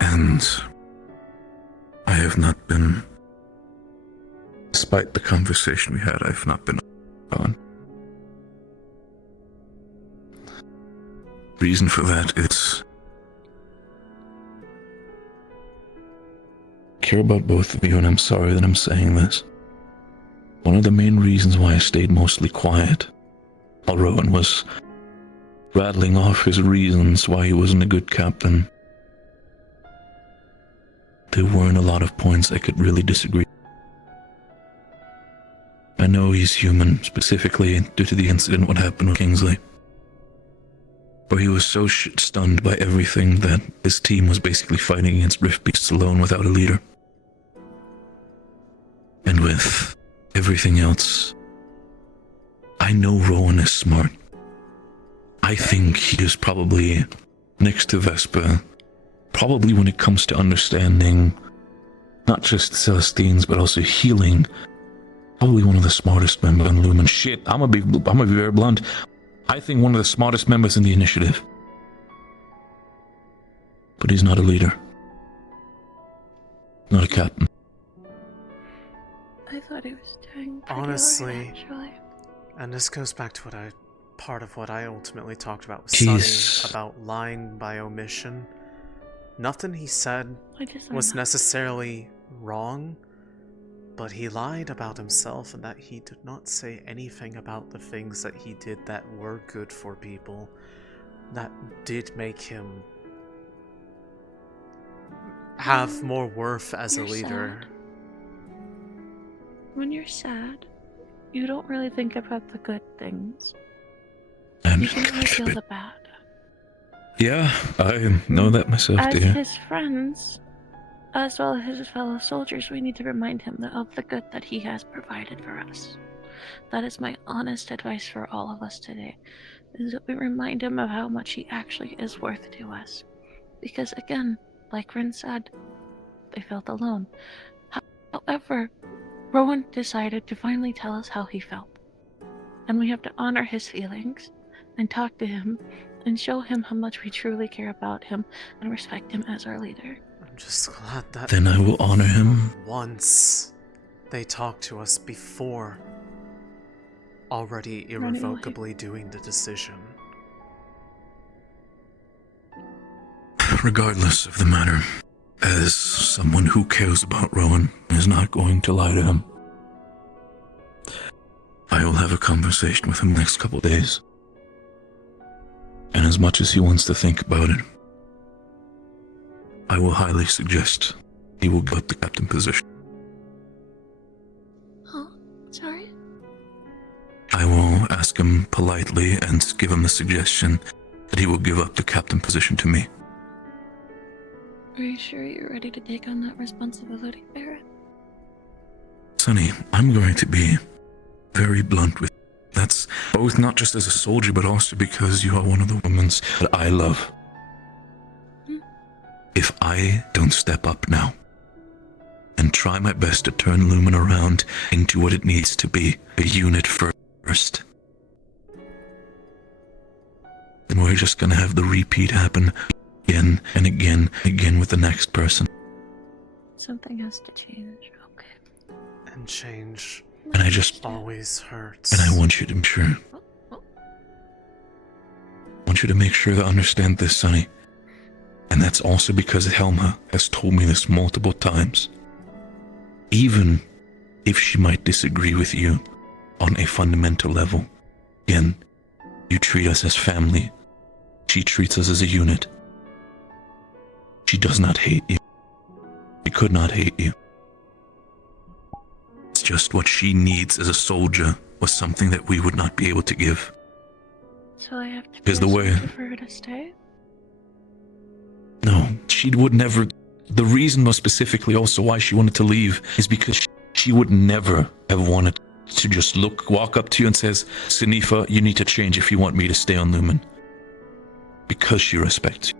and I have not been, despite the conversation we had, I've not been on. Reason for that is I care about both of you, and I'm sorry that I'm saying this. One of the main reasons why I stayed mostly quiet while Rowan was rattling off his reasons why he wasn't a good captain, there weren't a lot of points I could really disagree. I know he's human, specifically due to the incident what happened with Kingsley, where he was so stunned by everything that his team was basically fighting against Rift Beasts alone without a leader. And with everything else, I know Rowan is smart. I think he is probably, next to Vespa, probably when it comes to understanding not just Celestines but also healing, probably one of the smartest members in Lumen. Shit, I'm gonna be very blunt. I think one of the smartest members in the initiative. But he's not a leader. Not a captain. I thought he was doing pretty Honestly, alright, actually. and this goes back to part of what I ultimately talked about with He's- Sunny, about lying by omission. Nothing he said was necessarily wrong, But he lied about himself and that he did not say anything about the things that he did that were good for people, that did make him have more worth as a You're leader. sad. When you're sad, you don't really think about the good things. I'm You just can gonna only keep feel it. the bad. Yeah, I know that myself, As dear. his friends, as well as his fellow soldiers, we need to remind him of the good that he has provided for us. That is my honest advice for all of us today, is that we remind him of how much he actually is worth to us. Because again, like Rin said, they felt alone. However, Rowan decided to finally tell us how he felt. And we have to honor his feelings and talk to him and show him how much we truly care about him and respect him as our leader. I'm just glad that Then I will honor him. once they talked to us before already irrevocably doing the decision. Regardless of the matter, as someone who cares about Rowan is not going to lie to him, I will have a conversation with him next couple days. And as much as he wants to think about it, I will highly suggest he will give up the captain position. Oh, sorry? I will ask him politely and give him the suggestion that he will give up the captain position to me. Are you sure you're ready to take on that responsibility, Barrett? Sonny, I'm going to be very blunt with you. That's both not just as a soldier, but also because you are one of the women that I love. If I don't step up now and try my best to turn Lumen around into what it needs to be, a unit first, then we're just gonna have the repeat happen again and again and again with the next person. Something has to change, okay. And change And I just always hurts. And I want you to be sure. I want you to make sure to understand this, Sonny. And that's also because Helma has told me this multiple times. Even if she might disagree with you on a fundamental level, again, you treat us as family. She treats us as a unit. She does not hate you. She could not hate you. It's just what she needs as a soldier was something that we would not be able to give. So I have to Is the way- for her to stay? No, she would never. The reason was specifically also why she wanted to leave is because she would never have wanted to just walk up to you and says, Sinifa, you need to change if you want me to stay on Lumen. Because she respects you.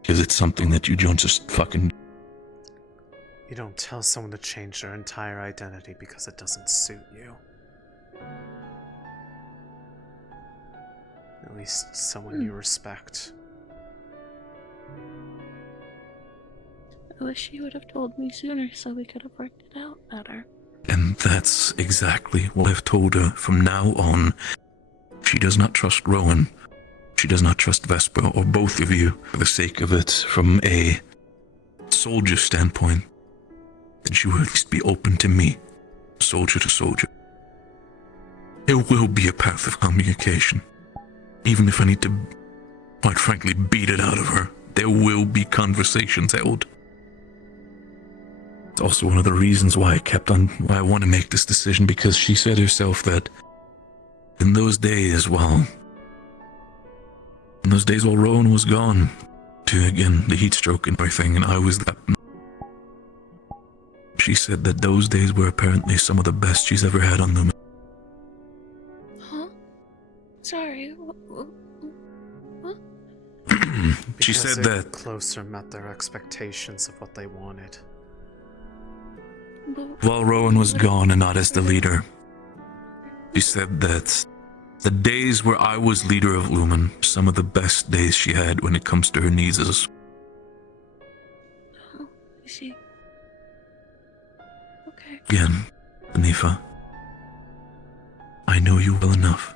Because it's something that you don't just fucking... You don't tell someone to change their entire identity because it doesn't suit you. At least someone you respect. I wish she would have told me sooner so we could have worked it out better. And that's exactly what I've told her from now on. She does not trust Rowan. She does not trust Vesper or both of you for the sake of it from a soldier standpoint. That she will at least be open to me, soldier to soldier. There will be a path of communication. Even if I need to, quite frankly, beat it out of her, there will be conversations held. It's also one of the reasons why I want to make this decision, because she said herself that in those days while Rowan was gone to, again, the heat stroke and everything, and I was that, she said that those days were apparently some of the best she's ever had on them. Huh? Sorry, what? She Because said it that closer met their expectations of what they wanted. while Rowan was gone and not as the leader, she said that the days where I was leader of Lumen, some of the best days she had when it comes to her needs as Oh, I see. Okay. again, Anifa, I know you well enough,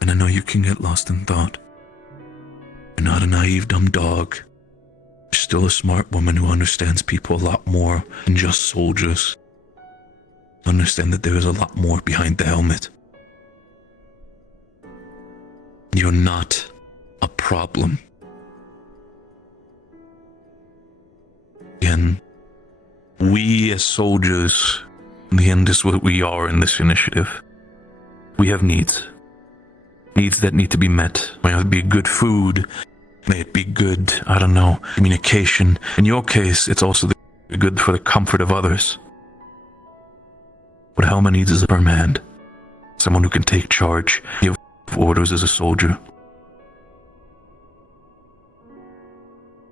and I know you can get lost in thought. You're not a naive, dumb dog. You're still a smart woman who understands people a lot more than just soldiers. Understand that there is a lot more behind the helmet. You're not a problem. Again, we as soldiers, in the end, is what we are in this initiative. We have needs. Needs that need to be met. May it be good food, may it be good, I don't know, communication. In your case, it's also good for the comfort of others. What Helma needs is a firm hand. Someone who can take charge, give orders as a soldier.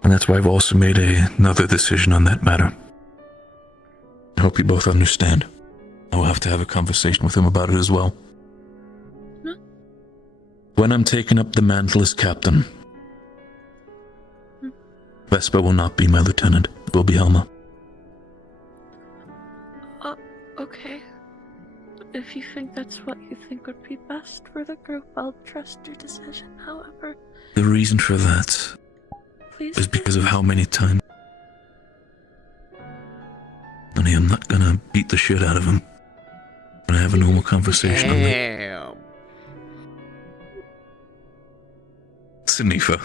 And that's why I've also made another decision on that matter. I hope you both understand. I will have to have a conversation with him about it as well. No. When I'm taking up the mantle as captain, Vespa will not be my lieutenant. It will be Helma. Okay. If you think that's what you think would be best for the group, I'll trust your decision. However, The reason for that please is because of how many times. And I'm not gonna beat the shit out of him. I'm gonna have a normal conversation on that. Damn. Sanifa.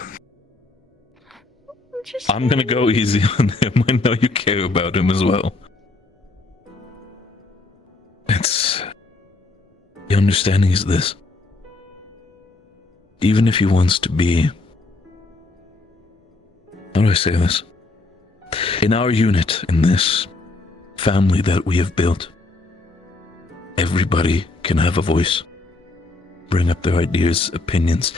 I'm gonna go easy on him. I know you care about him as well. The understanding is this. Even if he wants to be... How do I say this? In our unit, in this family that we have built, everybody can have a voice, bring up their ideas, opinions.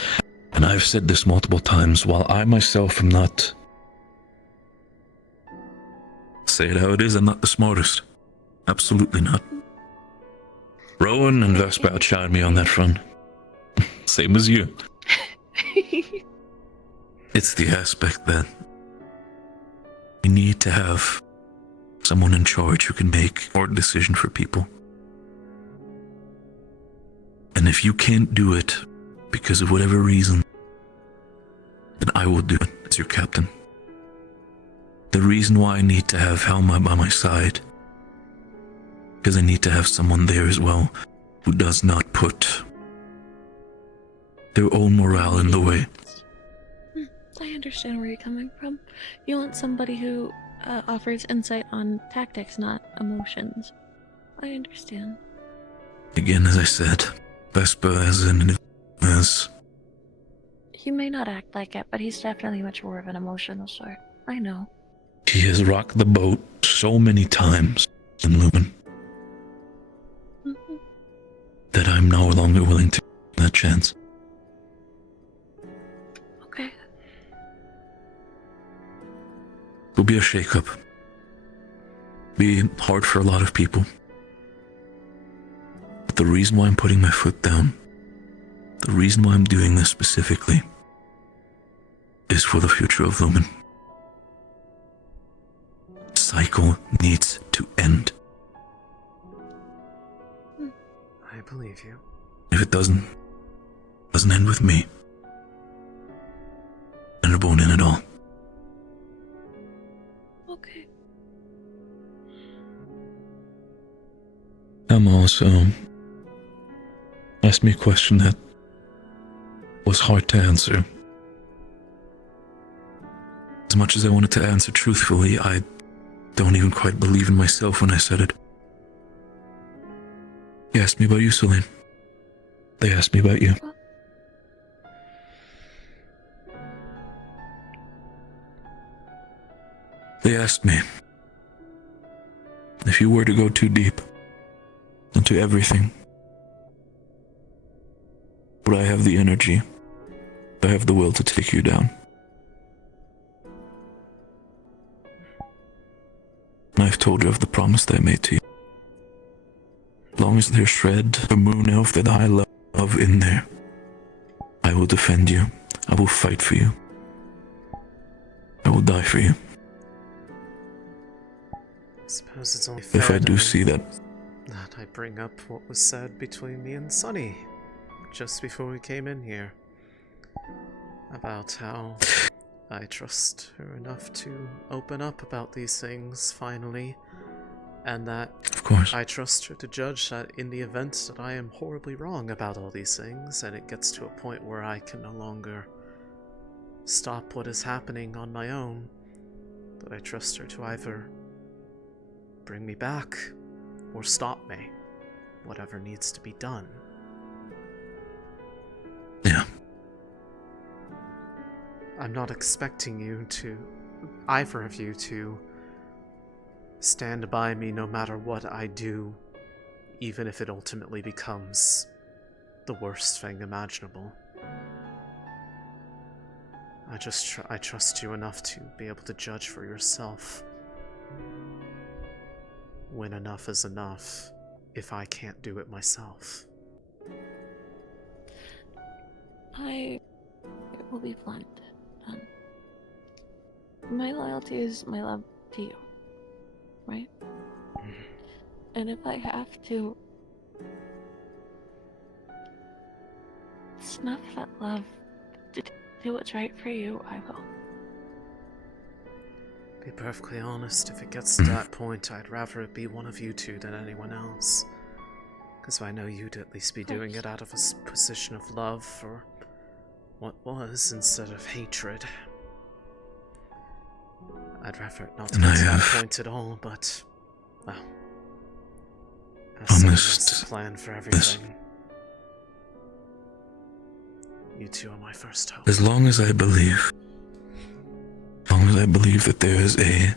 And I've said this multiple times, while I myself am not... Say it how it is, I'm not the smartest. Absolutely not. Rowan and Vespa outshine me on that front. Same as you. It's the aspect that we need to have someone in charge who can make a hard decision for people. And if you can't do it because of whatever reason, then I will do it as your captain. The reason why I need to have Helma by my side, because I need to have someone there as well who does not put their own morale in the way. I understand where you're coming from. You want somebody who offers insight on tactics, not emotions. I understand. Again, as I said, Vespa as He may not act like it, but he's definitely much more of an emotional sort. I know. he has rocked the boat so many times in Lumen that I'm no longer willing to take that chance. Okay. It'll be a shake-up. Be hard for a lot of people. But the reason why I'm putting my foot down, the reason why I'm doing this specifically, is for the future of Lumen. Cycle needs to end. I believe you. If it doesn't end with me, then it won't end at all. Okay. Also asked me a question that was hard to answer. As much as I wanted to answer truthfully, I don't even quite believe in myself when I said it. He asked me about you, Céline. They asked me about you. They asked me if you were to go too deep into everything, would I have the energy, would I have the will to take you down? And I've told you of the promise that I made to you. As long as there's shred, the moon elf that I love in there, I will defend you. I will fight for you. I will die for you. I suppose it's only fair If I do see that I bring up what was said between me and Sunny just before we came in here. About how I trust her enough to open up about these things, finally. And that of course. I trust her to judge that in the event that I am horribly wrong about all these things, and it gets to a point where I can no longer stop what is happening on my own, that I trust her to either bring me back or stop me, whatever needs to be done. Yeah. I'm not expecting either of you to stand by me no matter what I do, even if it ultimately becomes the worst thing imaginable. I trust you enough to be able to judge for yourself when enough is enough, if I can't do it myself. I will be blunt. My loyalty is my love to you, right? And if I have to snuff that love to do what's right for you, I will. Be perfectly honest, if it gets to that point, I'd rather it be one of you two than anyone else. Because I know you'd at least be doing it out of a position of love for what was instead of hatred. I'd rather it not to get to that point at all, but, well, that's a plan for everything. You two are my first hope. As long as I believe that there is a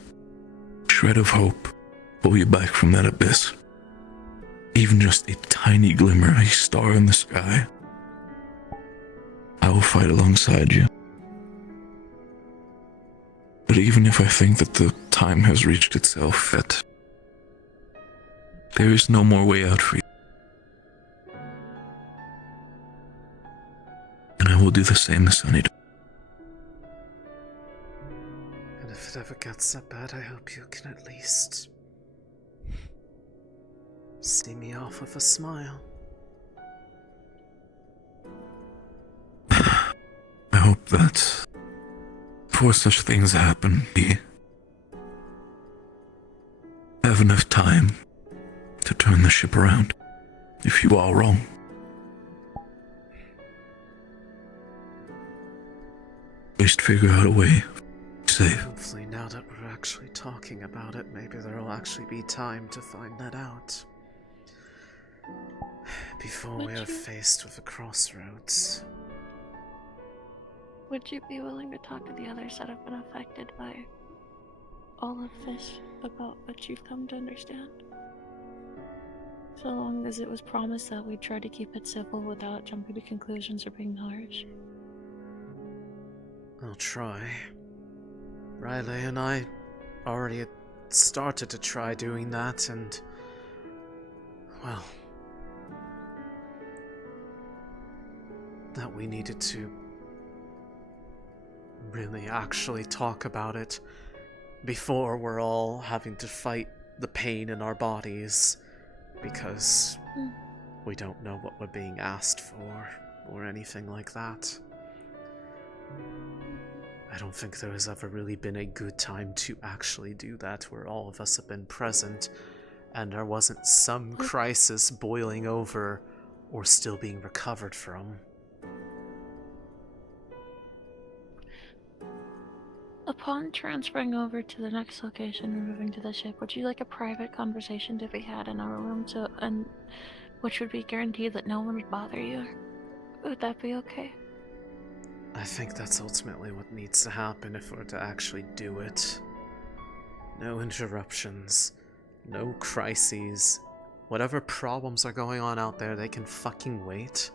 shred of hope pull you back from that abyss, even just a tiny glimmer, a star in the sky, I will fight alongside you. But even if I think that the time has reached itself, that there is no more way out for you, and I will do the same as Sunny. And if it ever gets that bad, I hope you can at least see me off with a smile. I hope that before such things happen, we have enough time to turn the ship around, if you are wrong. At least figure out a way to save. Hopefully now that we're actually talking about it, maybe there'll actually be time to find that out. Before we are faced with a crossroads. Would you be willing to talk to the others that have been affected by all of this about what you've come to understand? So long as it was promised that we'd try to keep it civil without jumping to conclusions or being harsh. I'll try. Riley and I already started to try doing that, and, well, that we needed to really actually talk about it before we're all having to fight the pain in our bodies, because we don't know what we're being asked for or anything like that. I don't think there has ever really been a good time to actually do that where all of us have been present and there wasn't some crisis boiling over or still being recovered from. Upon transferring over to the next location and moving to the ship, would you like a private conversation to be had in our room, and which would be guaranteed that no one would bother you? Would that be okay? I think that's ultimately what needs to happen if we're to actually do it. No interruptions, no crises. Whatever problems are going on out there, they can fucking wait.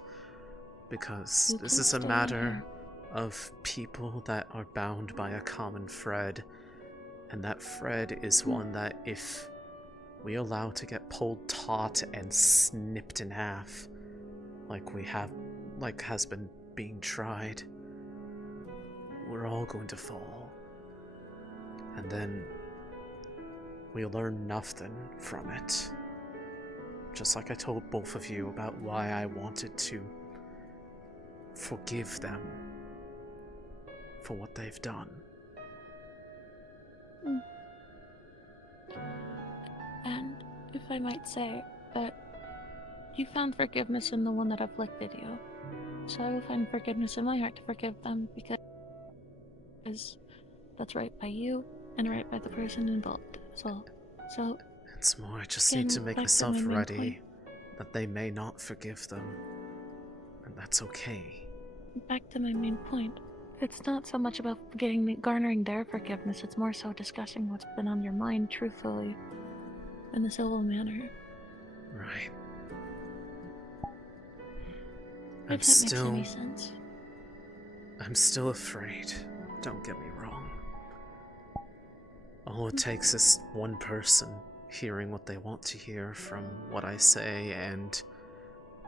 Because this is a matter of people that are bound by a common thread, and that thread is one that if we allow to get pulled taut and snipped in half, like has been being tried, we're all going to fall. And then we'll learn nothing from it. Just like I told both of you about why I wanted to forgive them for what they've done. And if I might say that you found forgiveness in the one that afflicted you, so I will find forgiveness in my heart to forgive them because that's right by you and right by the person involved as well. So it's more I just need to make myself ready that they may not forgive them, and that's okay. Back to my main point. It's not so much about garnering their forgiveness, it's more so discussing what's been on your mind truthfully in a civil manner. Right. If that makes any sense. I'm still afraid, don't get me wrong. All it takes is one person hearing what they want to hear from what I say and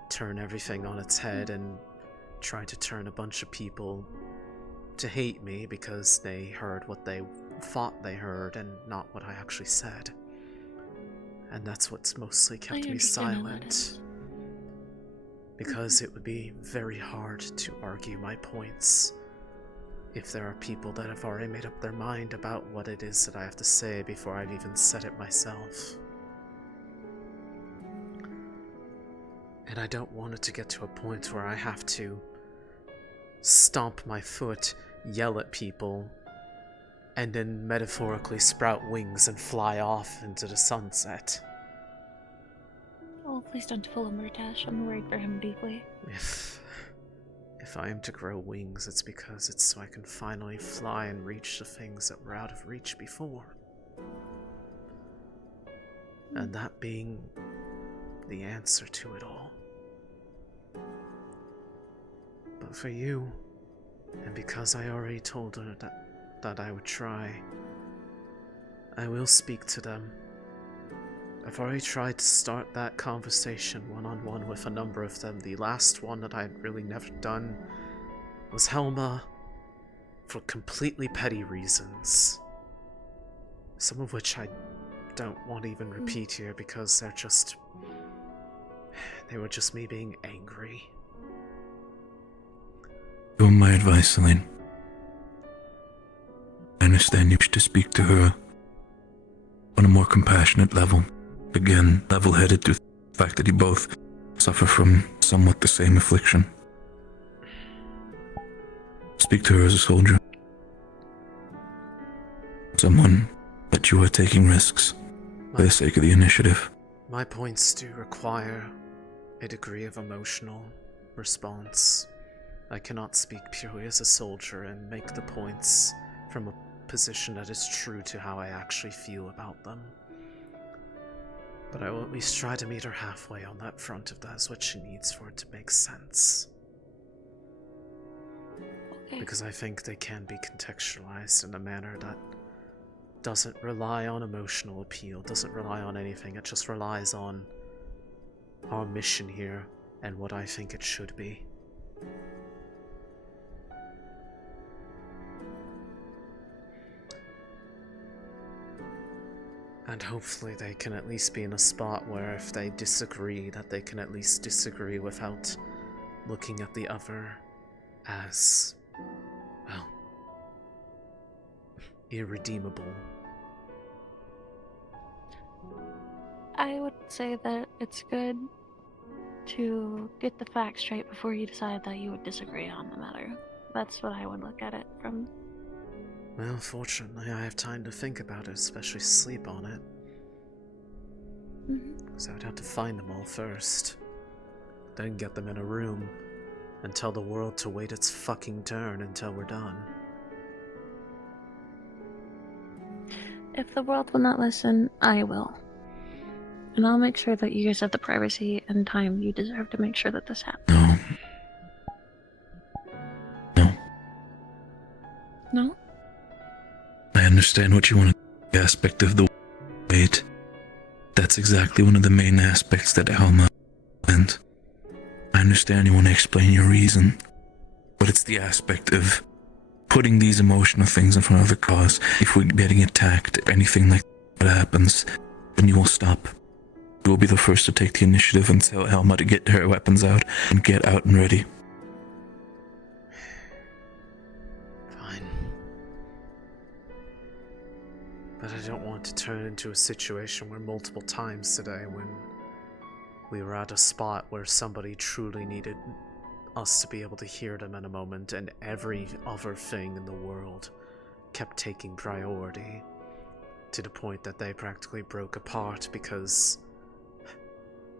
turn everything on its head and try to turn a bunch of people to hate me because they heard what they thought they heard and not what I actually said. And that's what's mostly kept me silent. Because it would be very hard to argue my points if there are people that have already made up their mind about what it is that I have to say before I've even said it myself. And I don't want it to get to a point where I have to stomp my foot, yell at people, and then metaphorically sprout wings and fly off into the sunset. Oh, please don't pull him, Murtash. I'm worried for him deeply. If I am to grow wings, it's because it's so I can finally fly and reach the things that were out of reach before. And that being the answer to it all. But for you, and because I already told her that I would try, I will speak to them. I've already tried to start that conversation one-on-one with a number of them. The last one that I had really never done was Helma, for completely petty reasons. Some of which I don't want to even repeat here because they were just me being angry. You want my advice, Céline? I understand you wish to speak to her on a more compassionate level. Again, level-headed to the fact that you both suffer from somewhat the same affliction. Speak to her as a soldier. Someone that you are taking risks for the sake of the initiative. My points do require a degree of emotional response. I cannot speak purely as a soldier and make the points from a position that is true to how I actually feel about them. But I will at least try to meet her halfway on that front if that's what she needs for it to make sense. Okay. Because I think they can be contextualized in a manner that doesn't rely on emotional appeal, doesn't rely on anything, it just relies on our mission here and what I think it should be. And hopefully they can at least be in a spot where if they disagree, that they can at least disagree without looking at the other as, well, irredeemable. I would say that it's good to get the facts straight before you decide that you would disagree on the matter. That's what I would look at it from. Well, fortunately, I have time to think about it, especially sleep on it. Because I would have to find them all first. Then get them in a room, and tell the world to wait its fucking turn until we're done. If the world will not listen, I will. And I'll make sure that you guys have the privacy and time you deserve to make sure that this happens. No? I understand what you want to the aspect of the wait. That's exactly one of the main aspects that Helma and I understand you want to explain your reason, but it's the aspect of putting these emotional things in front of the cause. If we're getting attacked, if anything like that happens, then you will stop. You will be the first to take the initiative and tell Helma to get her weapons out and get out and ready. Fine. But I don't want to turn into a situation where multiple times today, when we were at a spot where somebody truly needed us to be able to hear them in a moment, and every other thing in the world kept taking priority, to the point that they practically broke apart because,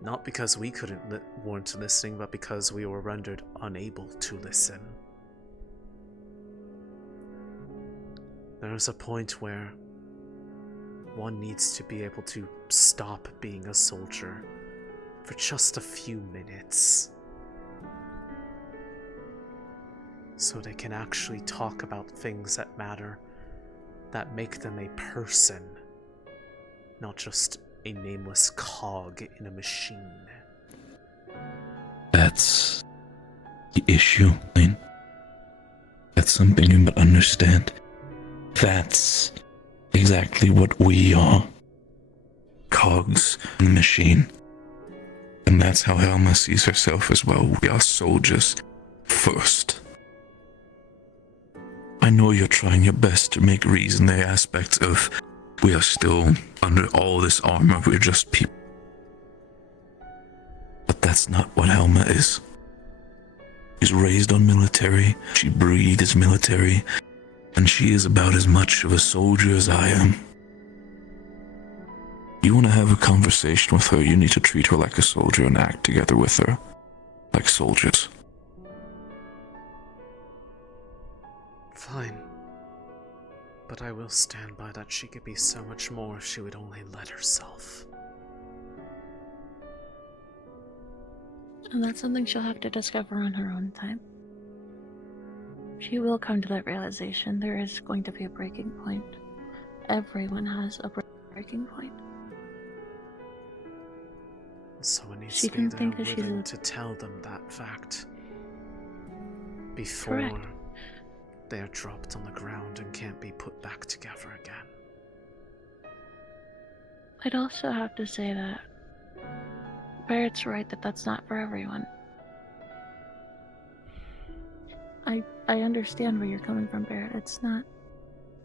not because we weren't listening, but because we were rendered unable to listen. There's a point where one needs to be able to stop being a soldier for just a few minutes, so they can actually talk about things that matter, that make them a person, not just a nameless cog in a machine. That's the issue, Lane. That's something you must understand. That's exactly what we are. Cogs in the machine. And that's how Helma sees herself as well. We are soldiers first. I know you're trying your best to make reason the aspect of we are still under all this armor, we're just people. But that's not what Helma is. She's raised on military, she breathes military, and she is about as much of a soldier as I am. You want to have a conversation with her, you need to treat her like a soldier and act together with her like soldiers. Fine. But I will stand by that she could be so much more if she would only let herself. And that's something she'll have to discover on her own time. She will come to that realization. There is going to be a breaking point. Everyone has a breaking point. Someone needs She to be can there think that she's willing to tell them that fact before Correct. they are dropped on the ground and can't be put back together again. I'd also have to say that Barrett's right that that's not for everyone. I understand where you're coming from, Barrett. It's not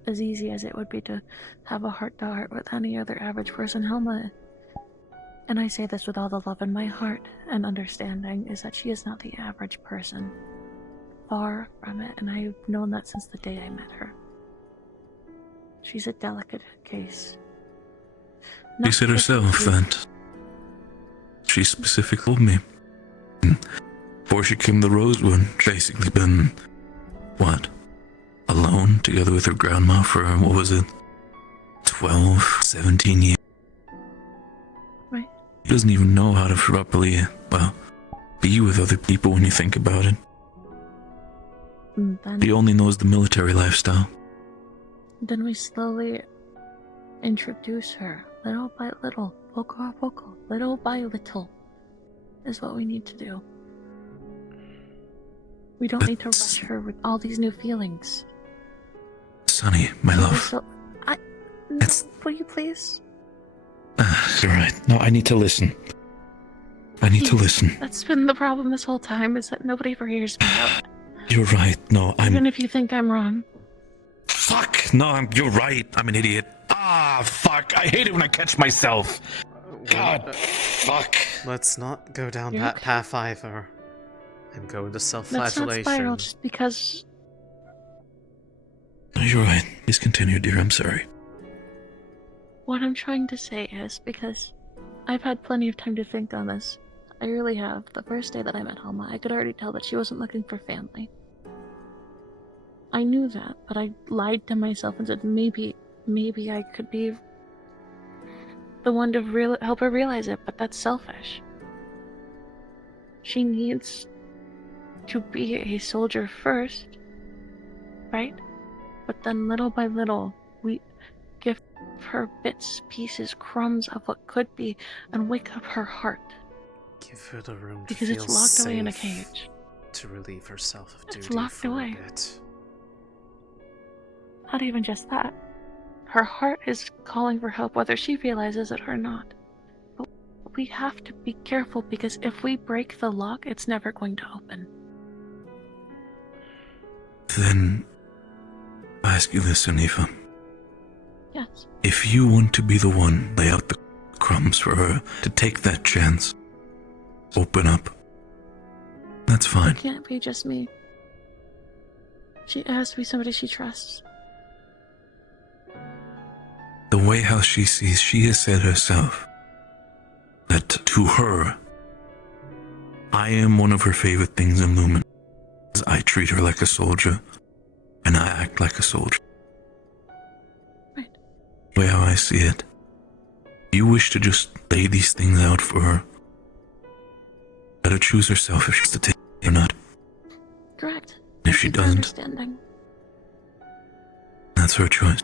as easy as it would be to have a heart-to-heart with any other average person. Helma, and I say this with all the love in my heart and understanding, is that she is not the average person. Far from it, and I've known that since the day I met her. She's a delicate case. She said herself that she specifically told me. Before she came to Rosewood, she'd basically been, what, alone together with her grandma for, what was it, 12, 17 years. Right. She doesn't even know how to properly, well, be with other people when you think about it. He only knows the military lifestyle. Then we slowly introduce her, little by little, poco a poco, little by little, is what we need to do. We don't need to rush her with all these new feelings. Sonny, my love. Will you please? You're right. No, I need to listen. I need to listen. That's been the problem this whole time, is that nobody ever hears me out. You're right. No, Even if you think I'm wrong. Fuck! No, you're right. I'm an idiot. Ah, fuck. I hate it when I catch myself. God, fuck. Let's not go down You're that okay. path either. And go into Let's not self-flagellation. spiral just because. No, you're right. Please continue, dear. I'm sorry. What I'm trying to say is, because I've had plenty of time to think on this. I really have. The first day that I met Helma, I could already tell that she wasn't looking for family. I knew that, but I lied to myself and said maybe I could be the one to help her realize it, but that's selfish. She needs to be a soldier first, right? But then little by little, we give her bits, pieces, crumbs of what could be, and wake up her heart. Give her the room to Because feel it's locked away in a safe, cage. to relieve herself of duty It's locked for away. a bit. Not even just that. Her heart is calling for help whether she realizes it or not. But we have to be careful, because if we break the lock, it's never going to open. Then, I ask you this, Anifa. Yes. If you want to be the one, lay out the crumbs for her to take that chance. Open up. That's fine. It can't be just me. She has to be somebody she trusts. The way how she sees, she has said herself that to her, I am one of her favorite things in Lumen. I treat her like a soldier, and I act like a soldier. Right. The way how I see it, you wish to just lay these things out for her. Let her choose herself if she's to take it or not. Correct. If she Thank you for doesn't, understanding. that's her choice.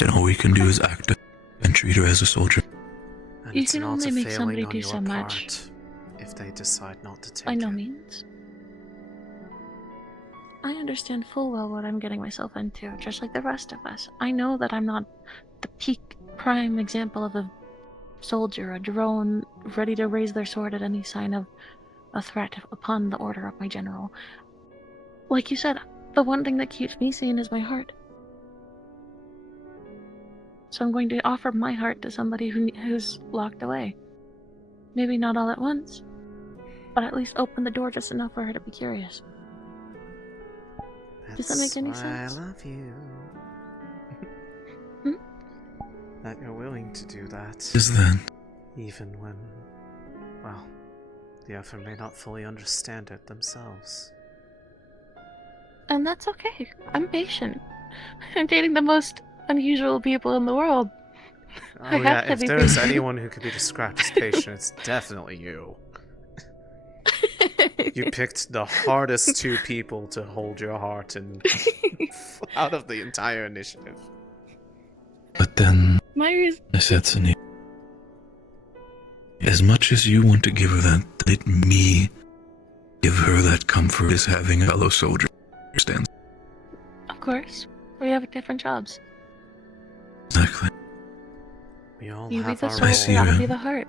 And all we can do is act and treat her as a soldier. And You it's can not only a make failing somebody on do your so much. part if they decide not to take By no it. means. I understand full well what I'm getting myself into, just like the rest of us. I know that I'm not the peak prime example of a soldier, a drone ready to raise their sword at any sign of a threat upon the order of my general. Like you said, the one thing that keeps me sane is my heart. So I'm going to offer my heart to somebody who's locked away. Maybe not all at once, but at least open the door just enough for her to be curious. Does that make any sense? I love you. That you're willing to do that. Is then. Even when, well, the other may not fully understand it themselves. And that's okay. I'm patient. I'm dating the most unusual people in the world. Oh I yeah, have to if be there's patient. anyone who could be described as patient, it's definitely you. You picked the hardest two people to hold your heart and out of the entire initiative. But then, My reason. I said, Céline, as much as you want to give her that, let me give her that comfort as having a fellow soldier. Understands? Of course. We have different jobs. Exactly. We all You be have the our soul, I see and I'll you. be the heart.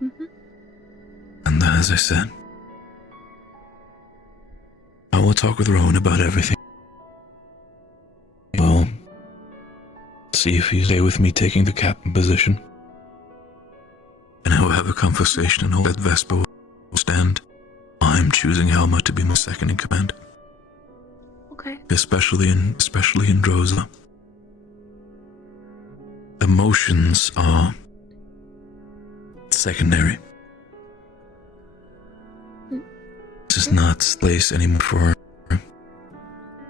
And then, as I said, I will talk with Rowan about everything. We'll see if he's okay with me taking the captain position. And I will have a conversation and hope that Vespa will stand. I'm choosing Helma to be my second in command. Okay. Especially in Droza. Emotions are secondary. This is not place anymore for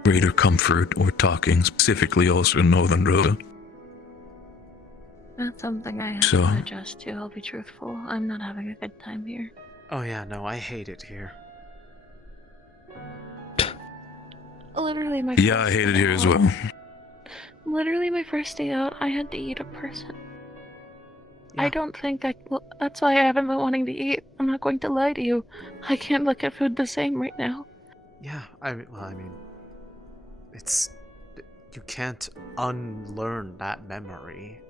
greater comfort or talking, specifically also in Northern Droza. That's something I have So- to adjust to, I'll be truthful. I'm not having a good time here. Oh yeah, no, I hate it here. Literally my Yeah, I hate it here as well. Literally my first day out, I had to eat a person. I don't think well, that's why I haven't been wanting to eat. I'm not going to lie to you. I can't look at food the same right now. Yeah, I mean, it's... You can't unlearn that memory.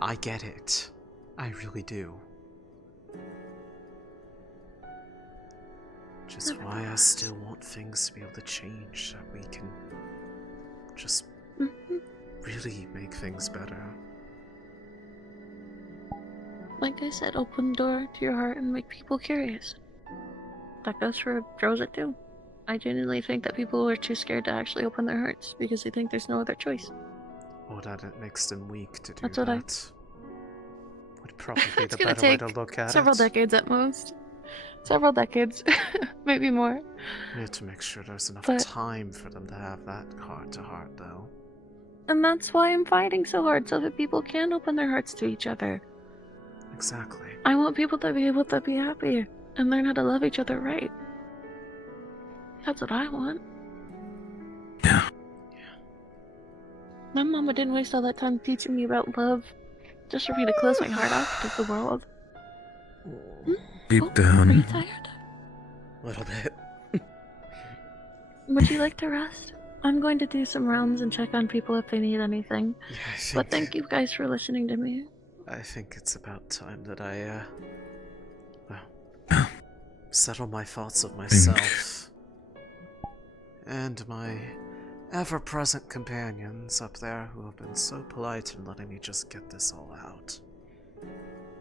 I get it. I really do. Which is why I still want things to be able to change, so we can just really make things better. Like I said, open the door to your heart and make people curious. That goes for Droza too. I genuinely think that people are too scared to actually open their hearts because they think there's no other choice. Or that it makes them weak to do That's that. what Would probably be It's the gonna better way take to look at several it. decades at most. Several decades, maybe more. We have to make sure there's enough But- time for them to have that heart-to-heart, though. And that's why I'm fighting so hard, so that people can open their hearts to each other. Exactly. I want people to be able to be happy and learn how to love each other right. That's what I want. Yeah. My mama didn't waste all that time teaching me about love just for me to close my heart off to the world. Deep Are you down, tired? A little bit. Would you like to rest? I'm going to do some rounds and check on people if they need anything. Yeah, But thank you guys for listening to me. I think it's about time that I, settle my thoughts of myself and my ever-present companions up there who have been so polite in letting me just get this all out.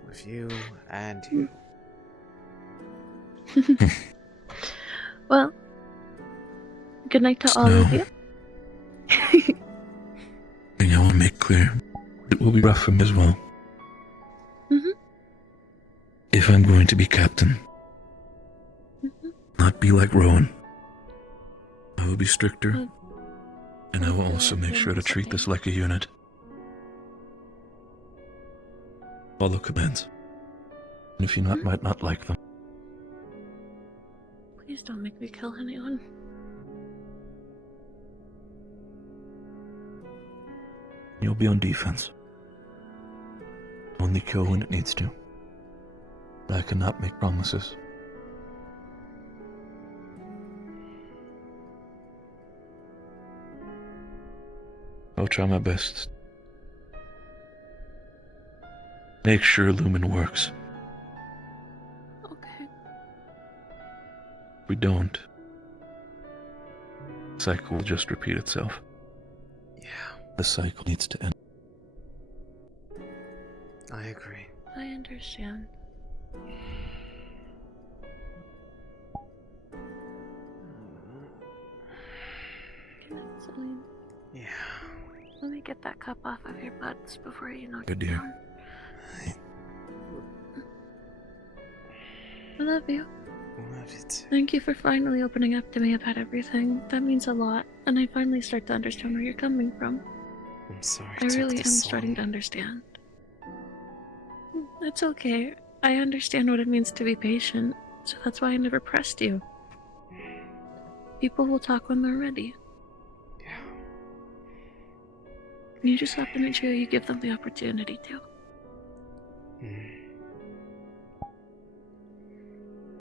With you and you. Well, good night to all of you. I want to make clear, it will be rough for me as well. If I'm going to be captain, not be like Rowan. I will be stricter, and I will also make sure to treat this like a unit. Follow commands. And if you might not like them. Please don't make me kill anyone. You'll be on defense. Only kill when it needs to. But I cannot make promises. I'll try my best. Make sure Lumen works. Okay. If we don't, the cycle will just repeat itself. Yeah. The cycle needs to end. I agree. I understand. Good night, Céline. Yeah. Let me get that cup off of your butts before you knock Good it dear. down. I love you. Love you too. Thank you for finally opening up to me about everything. That means a lot, and I finally start to understand where you're coming from. I'm sorry. I really am starting to understand. It's okay. I understand what it means to be patient, so that's why I never pressed you. People will talk when they're ready. Yeah. You just have to make sure you give them the opportunity to.